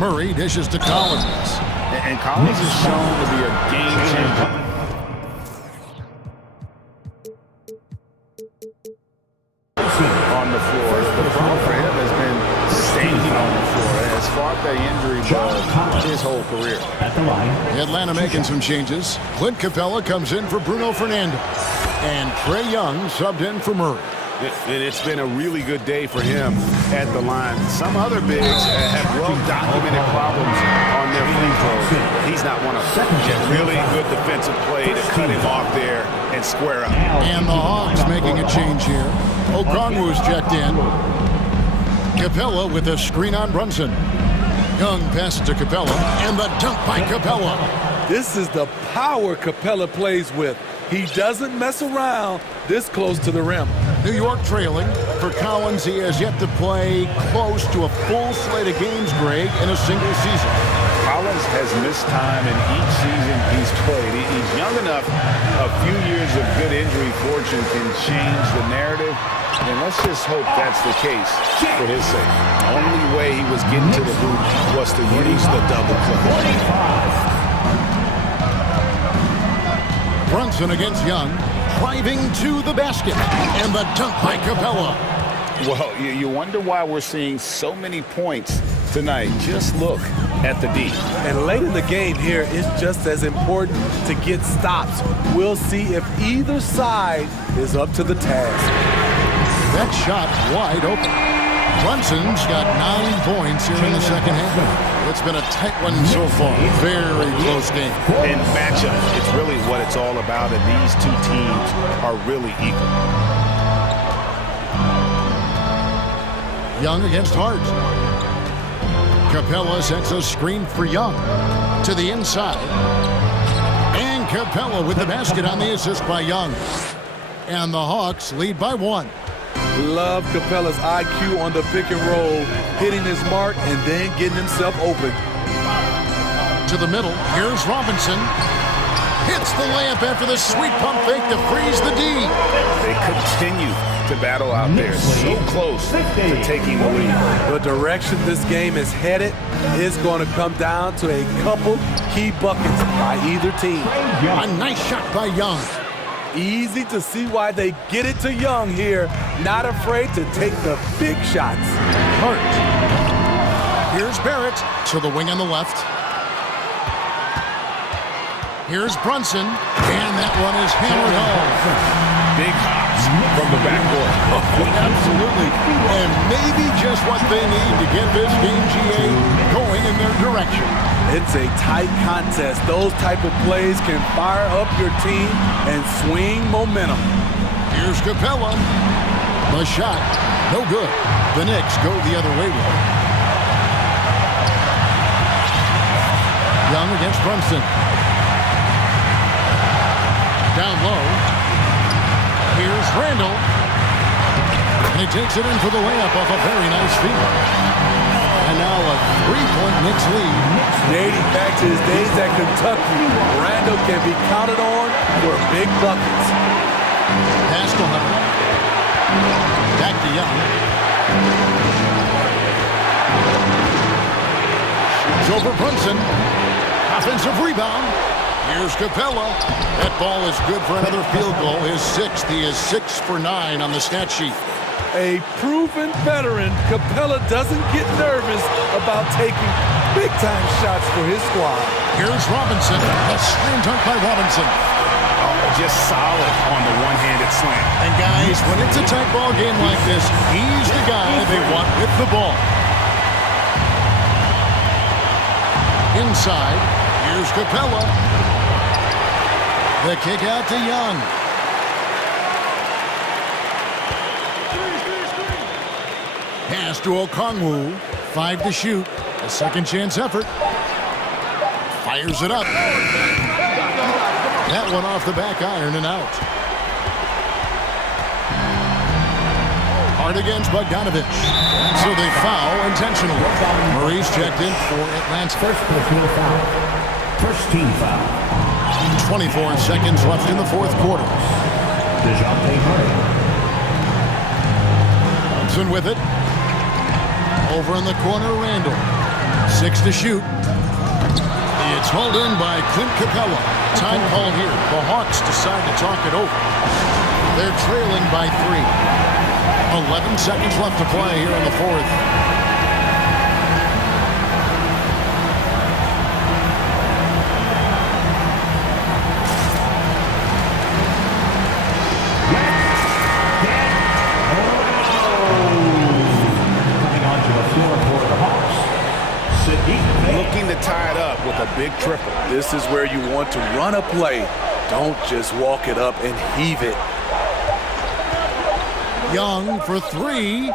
Murray dishes to Collins. And Collins is shown to be a game changer. On the floor. The problem for him has been staying on the floor. Has fought that injury bug his whole career. Atlanta making some changes. Clint Capella comes in for Bruno Fernando. And Trae Young subbed in for Murray. It's been a really good day for him at the line. Some other bigs have well-documented problems on their free throws. He's not one of them. Really good defensive play to cut him off there and square up. And the Hawks making a change here. Okongwu's checked in. Capella with a screen on Brunson. Young passes to Capella, and the dunk by Capella. This is the power Capella plays with. He doesn't mess around this close to the rim. New York trailing. For Collins, he has yet to play close to a full slate of games, Greg, in a single season. Collins has missed time in each season he's played. He's young enough. A few years of good injury fortune can change the narrative. And let's just hope that's the case for his sake. The only way he was getting to the hoop was to use the double clutch. Brunson against Young, driving to the basket, and the dunk by Capella. Well, you wonder why we're seeing so many points tonight. Just look at the D. And late in the game here, it's just as important to get stops. We'll see if either side is up to the task. That shot wide open. Brunson's got 9 points here in the second half. It's been a tight one so far. Very close game. In matchup, it's really what it's all about, and these two teams are really equal. Young against Hart. Capella sets a screen for Young to the inside. And Capella with the basket on the assist by Young. And the Hawks lead by 1. Love Capella's IQ on the pick and roll, hitting his mark and then getting himself open. To the middle, here's Robinson. Hits the layup after the sweet pump fake to freeze the D. They continue to battle out there, so close to taking the lead. The direction this game is headed is going to come down to a couple key buckets by either team. A nice shot by Young. Easy to see why they get it to Young here. Not afraid to take the big shots. Hart. Here's Barrett to the wing on the left. Here's Brunson, and that one is hammered home. Big hops from the backcourt. Absolutely. And maybe just what they need to get this game, GA, going in their direction. It's a tight contest. Those type of plays can fire up your team and swing momentum. Here's Capella. The shot, no good. The Knicks go the other way with it. Young against Brunson. Down low. Here's Randall. And he takes it in for the layup off a very nice feed. And now a 3-point Knicks lead. Dating back to his days at Kentucky, Randall can be counted on for big buckets. Pass to Hunter. Back to Young. Shoots over Brunson. Offensive rebound. Here's Capella. That ball is good for another field goal. His 6th. He is 6 for 9 on the stat sheet. A proven veteran, Capella doesn't get nervous about taking big-time shots for his squad. Here's Robinson. A slam dunk by Robinson. Just solid on the one-handed slam. And guys, when it's a tight ball game like this, he's the guy they want with the ball. Inside, here's Capella. The kick out to Young. Pass to Okongwu. 5 to shoot. A second chance effort. Fires it up. That one off the back iron and out. Hard against Bogdanovich. So they foul intentionally. Murray's checked in for Atlanta. First personal foul. First team foul. 24 seconds left in the fourth quarter. DeJounte Murray. Thompson with it. Over in the corner, Randall. 6 to shoot. It's hauled in by Clint Capella. Time call here. The Hawks decide to talk it over. They're trailing by 3. 11 seconds left to play here in the fourth. Looking to tie it up with a big triple. This is where you want to run a play. Don't just walk it up and heave it. Young for 3.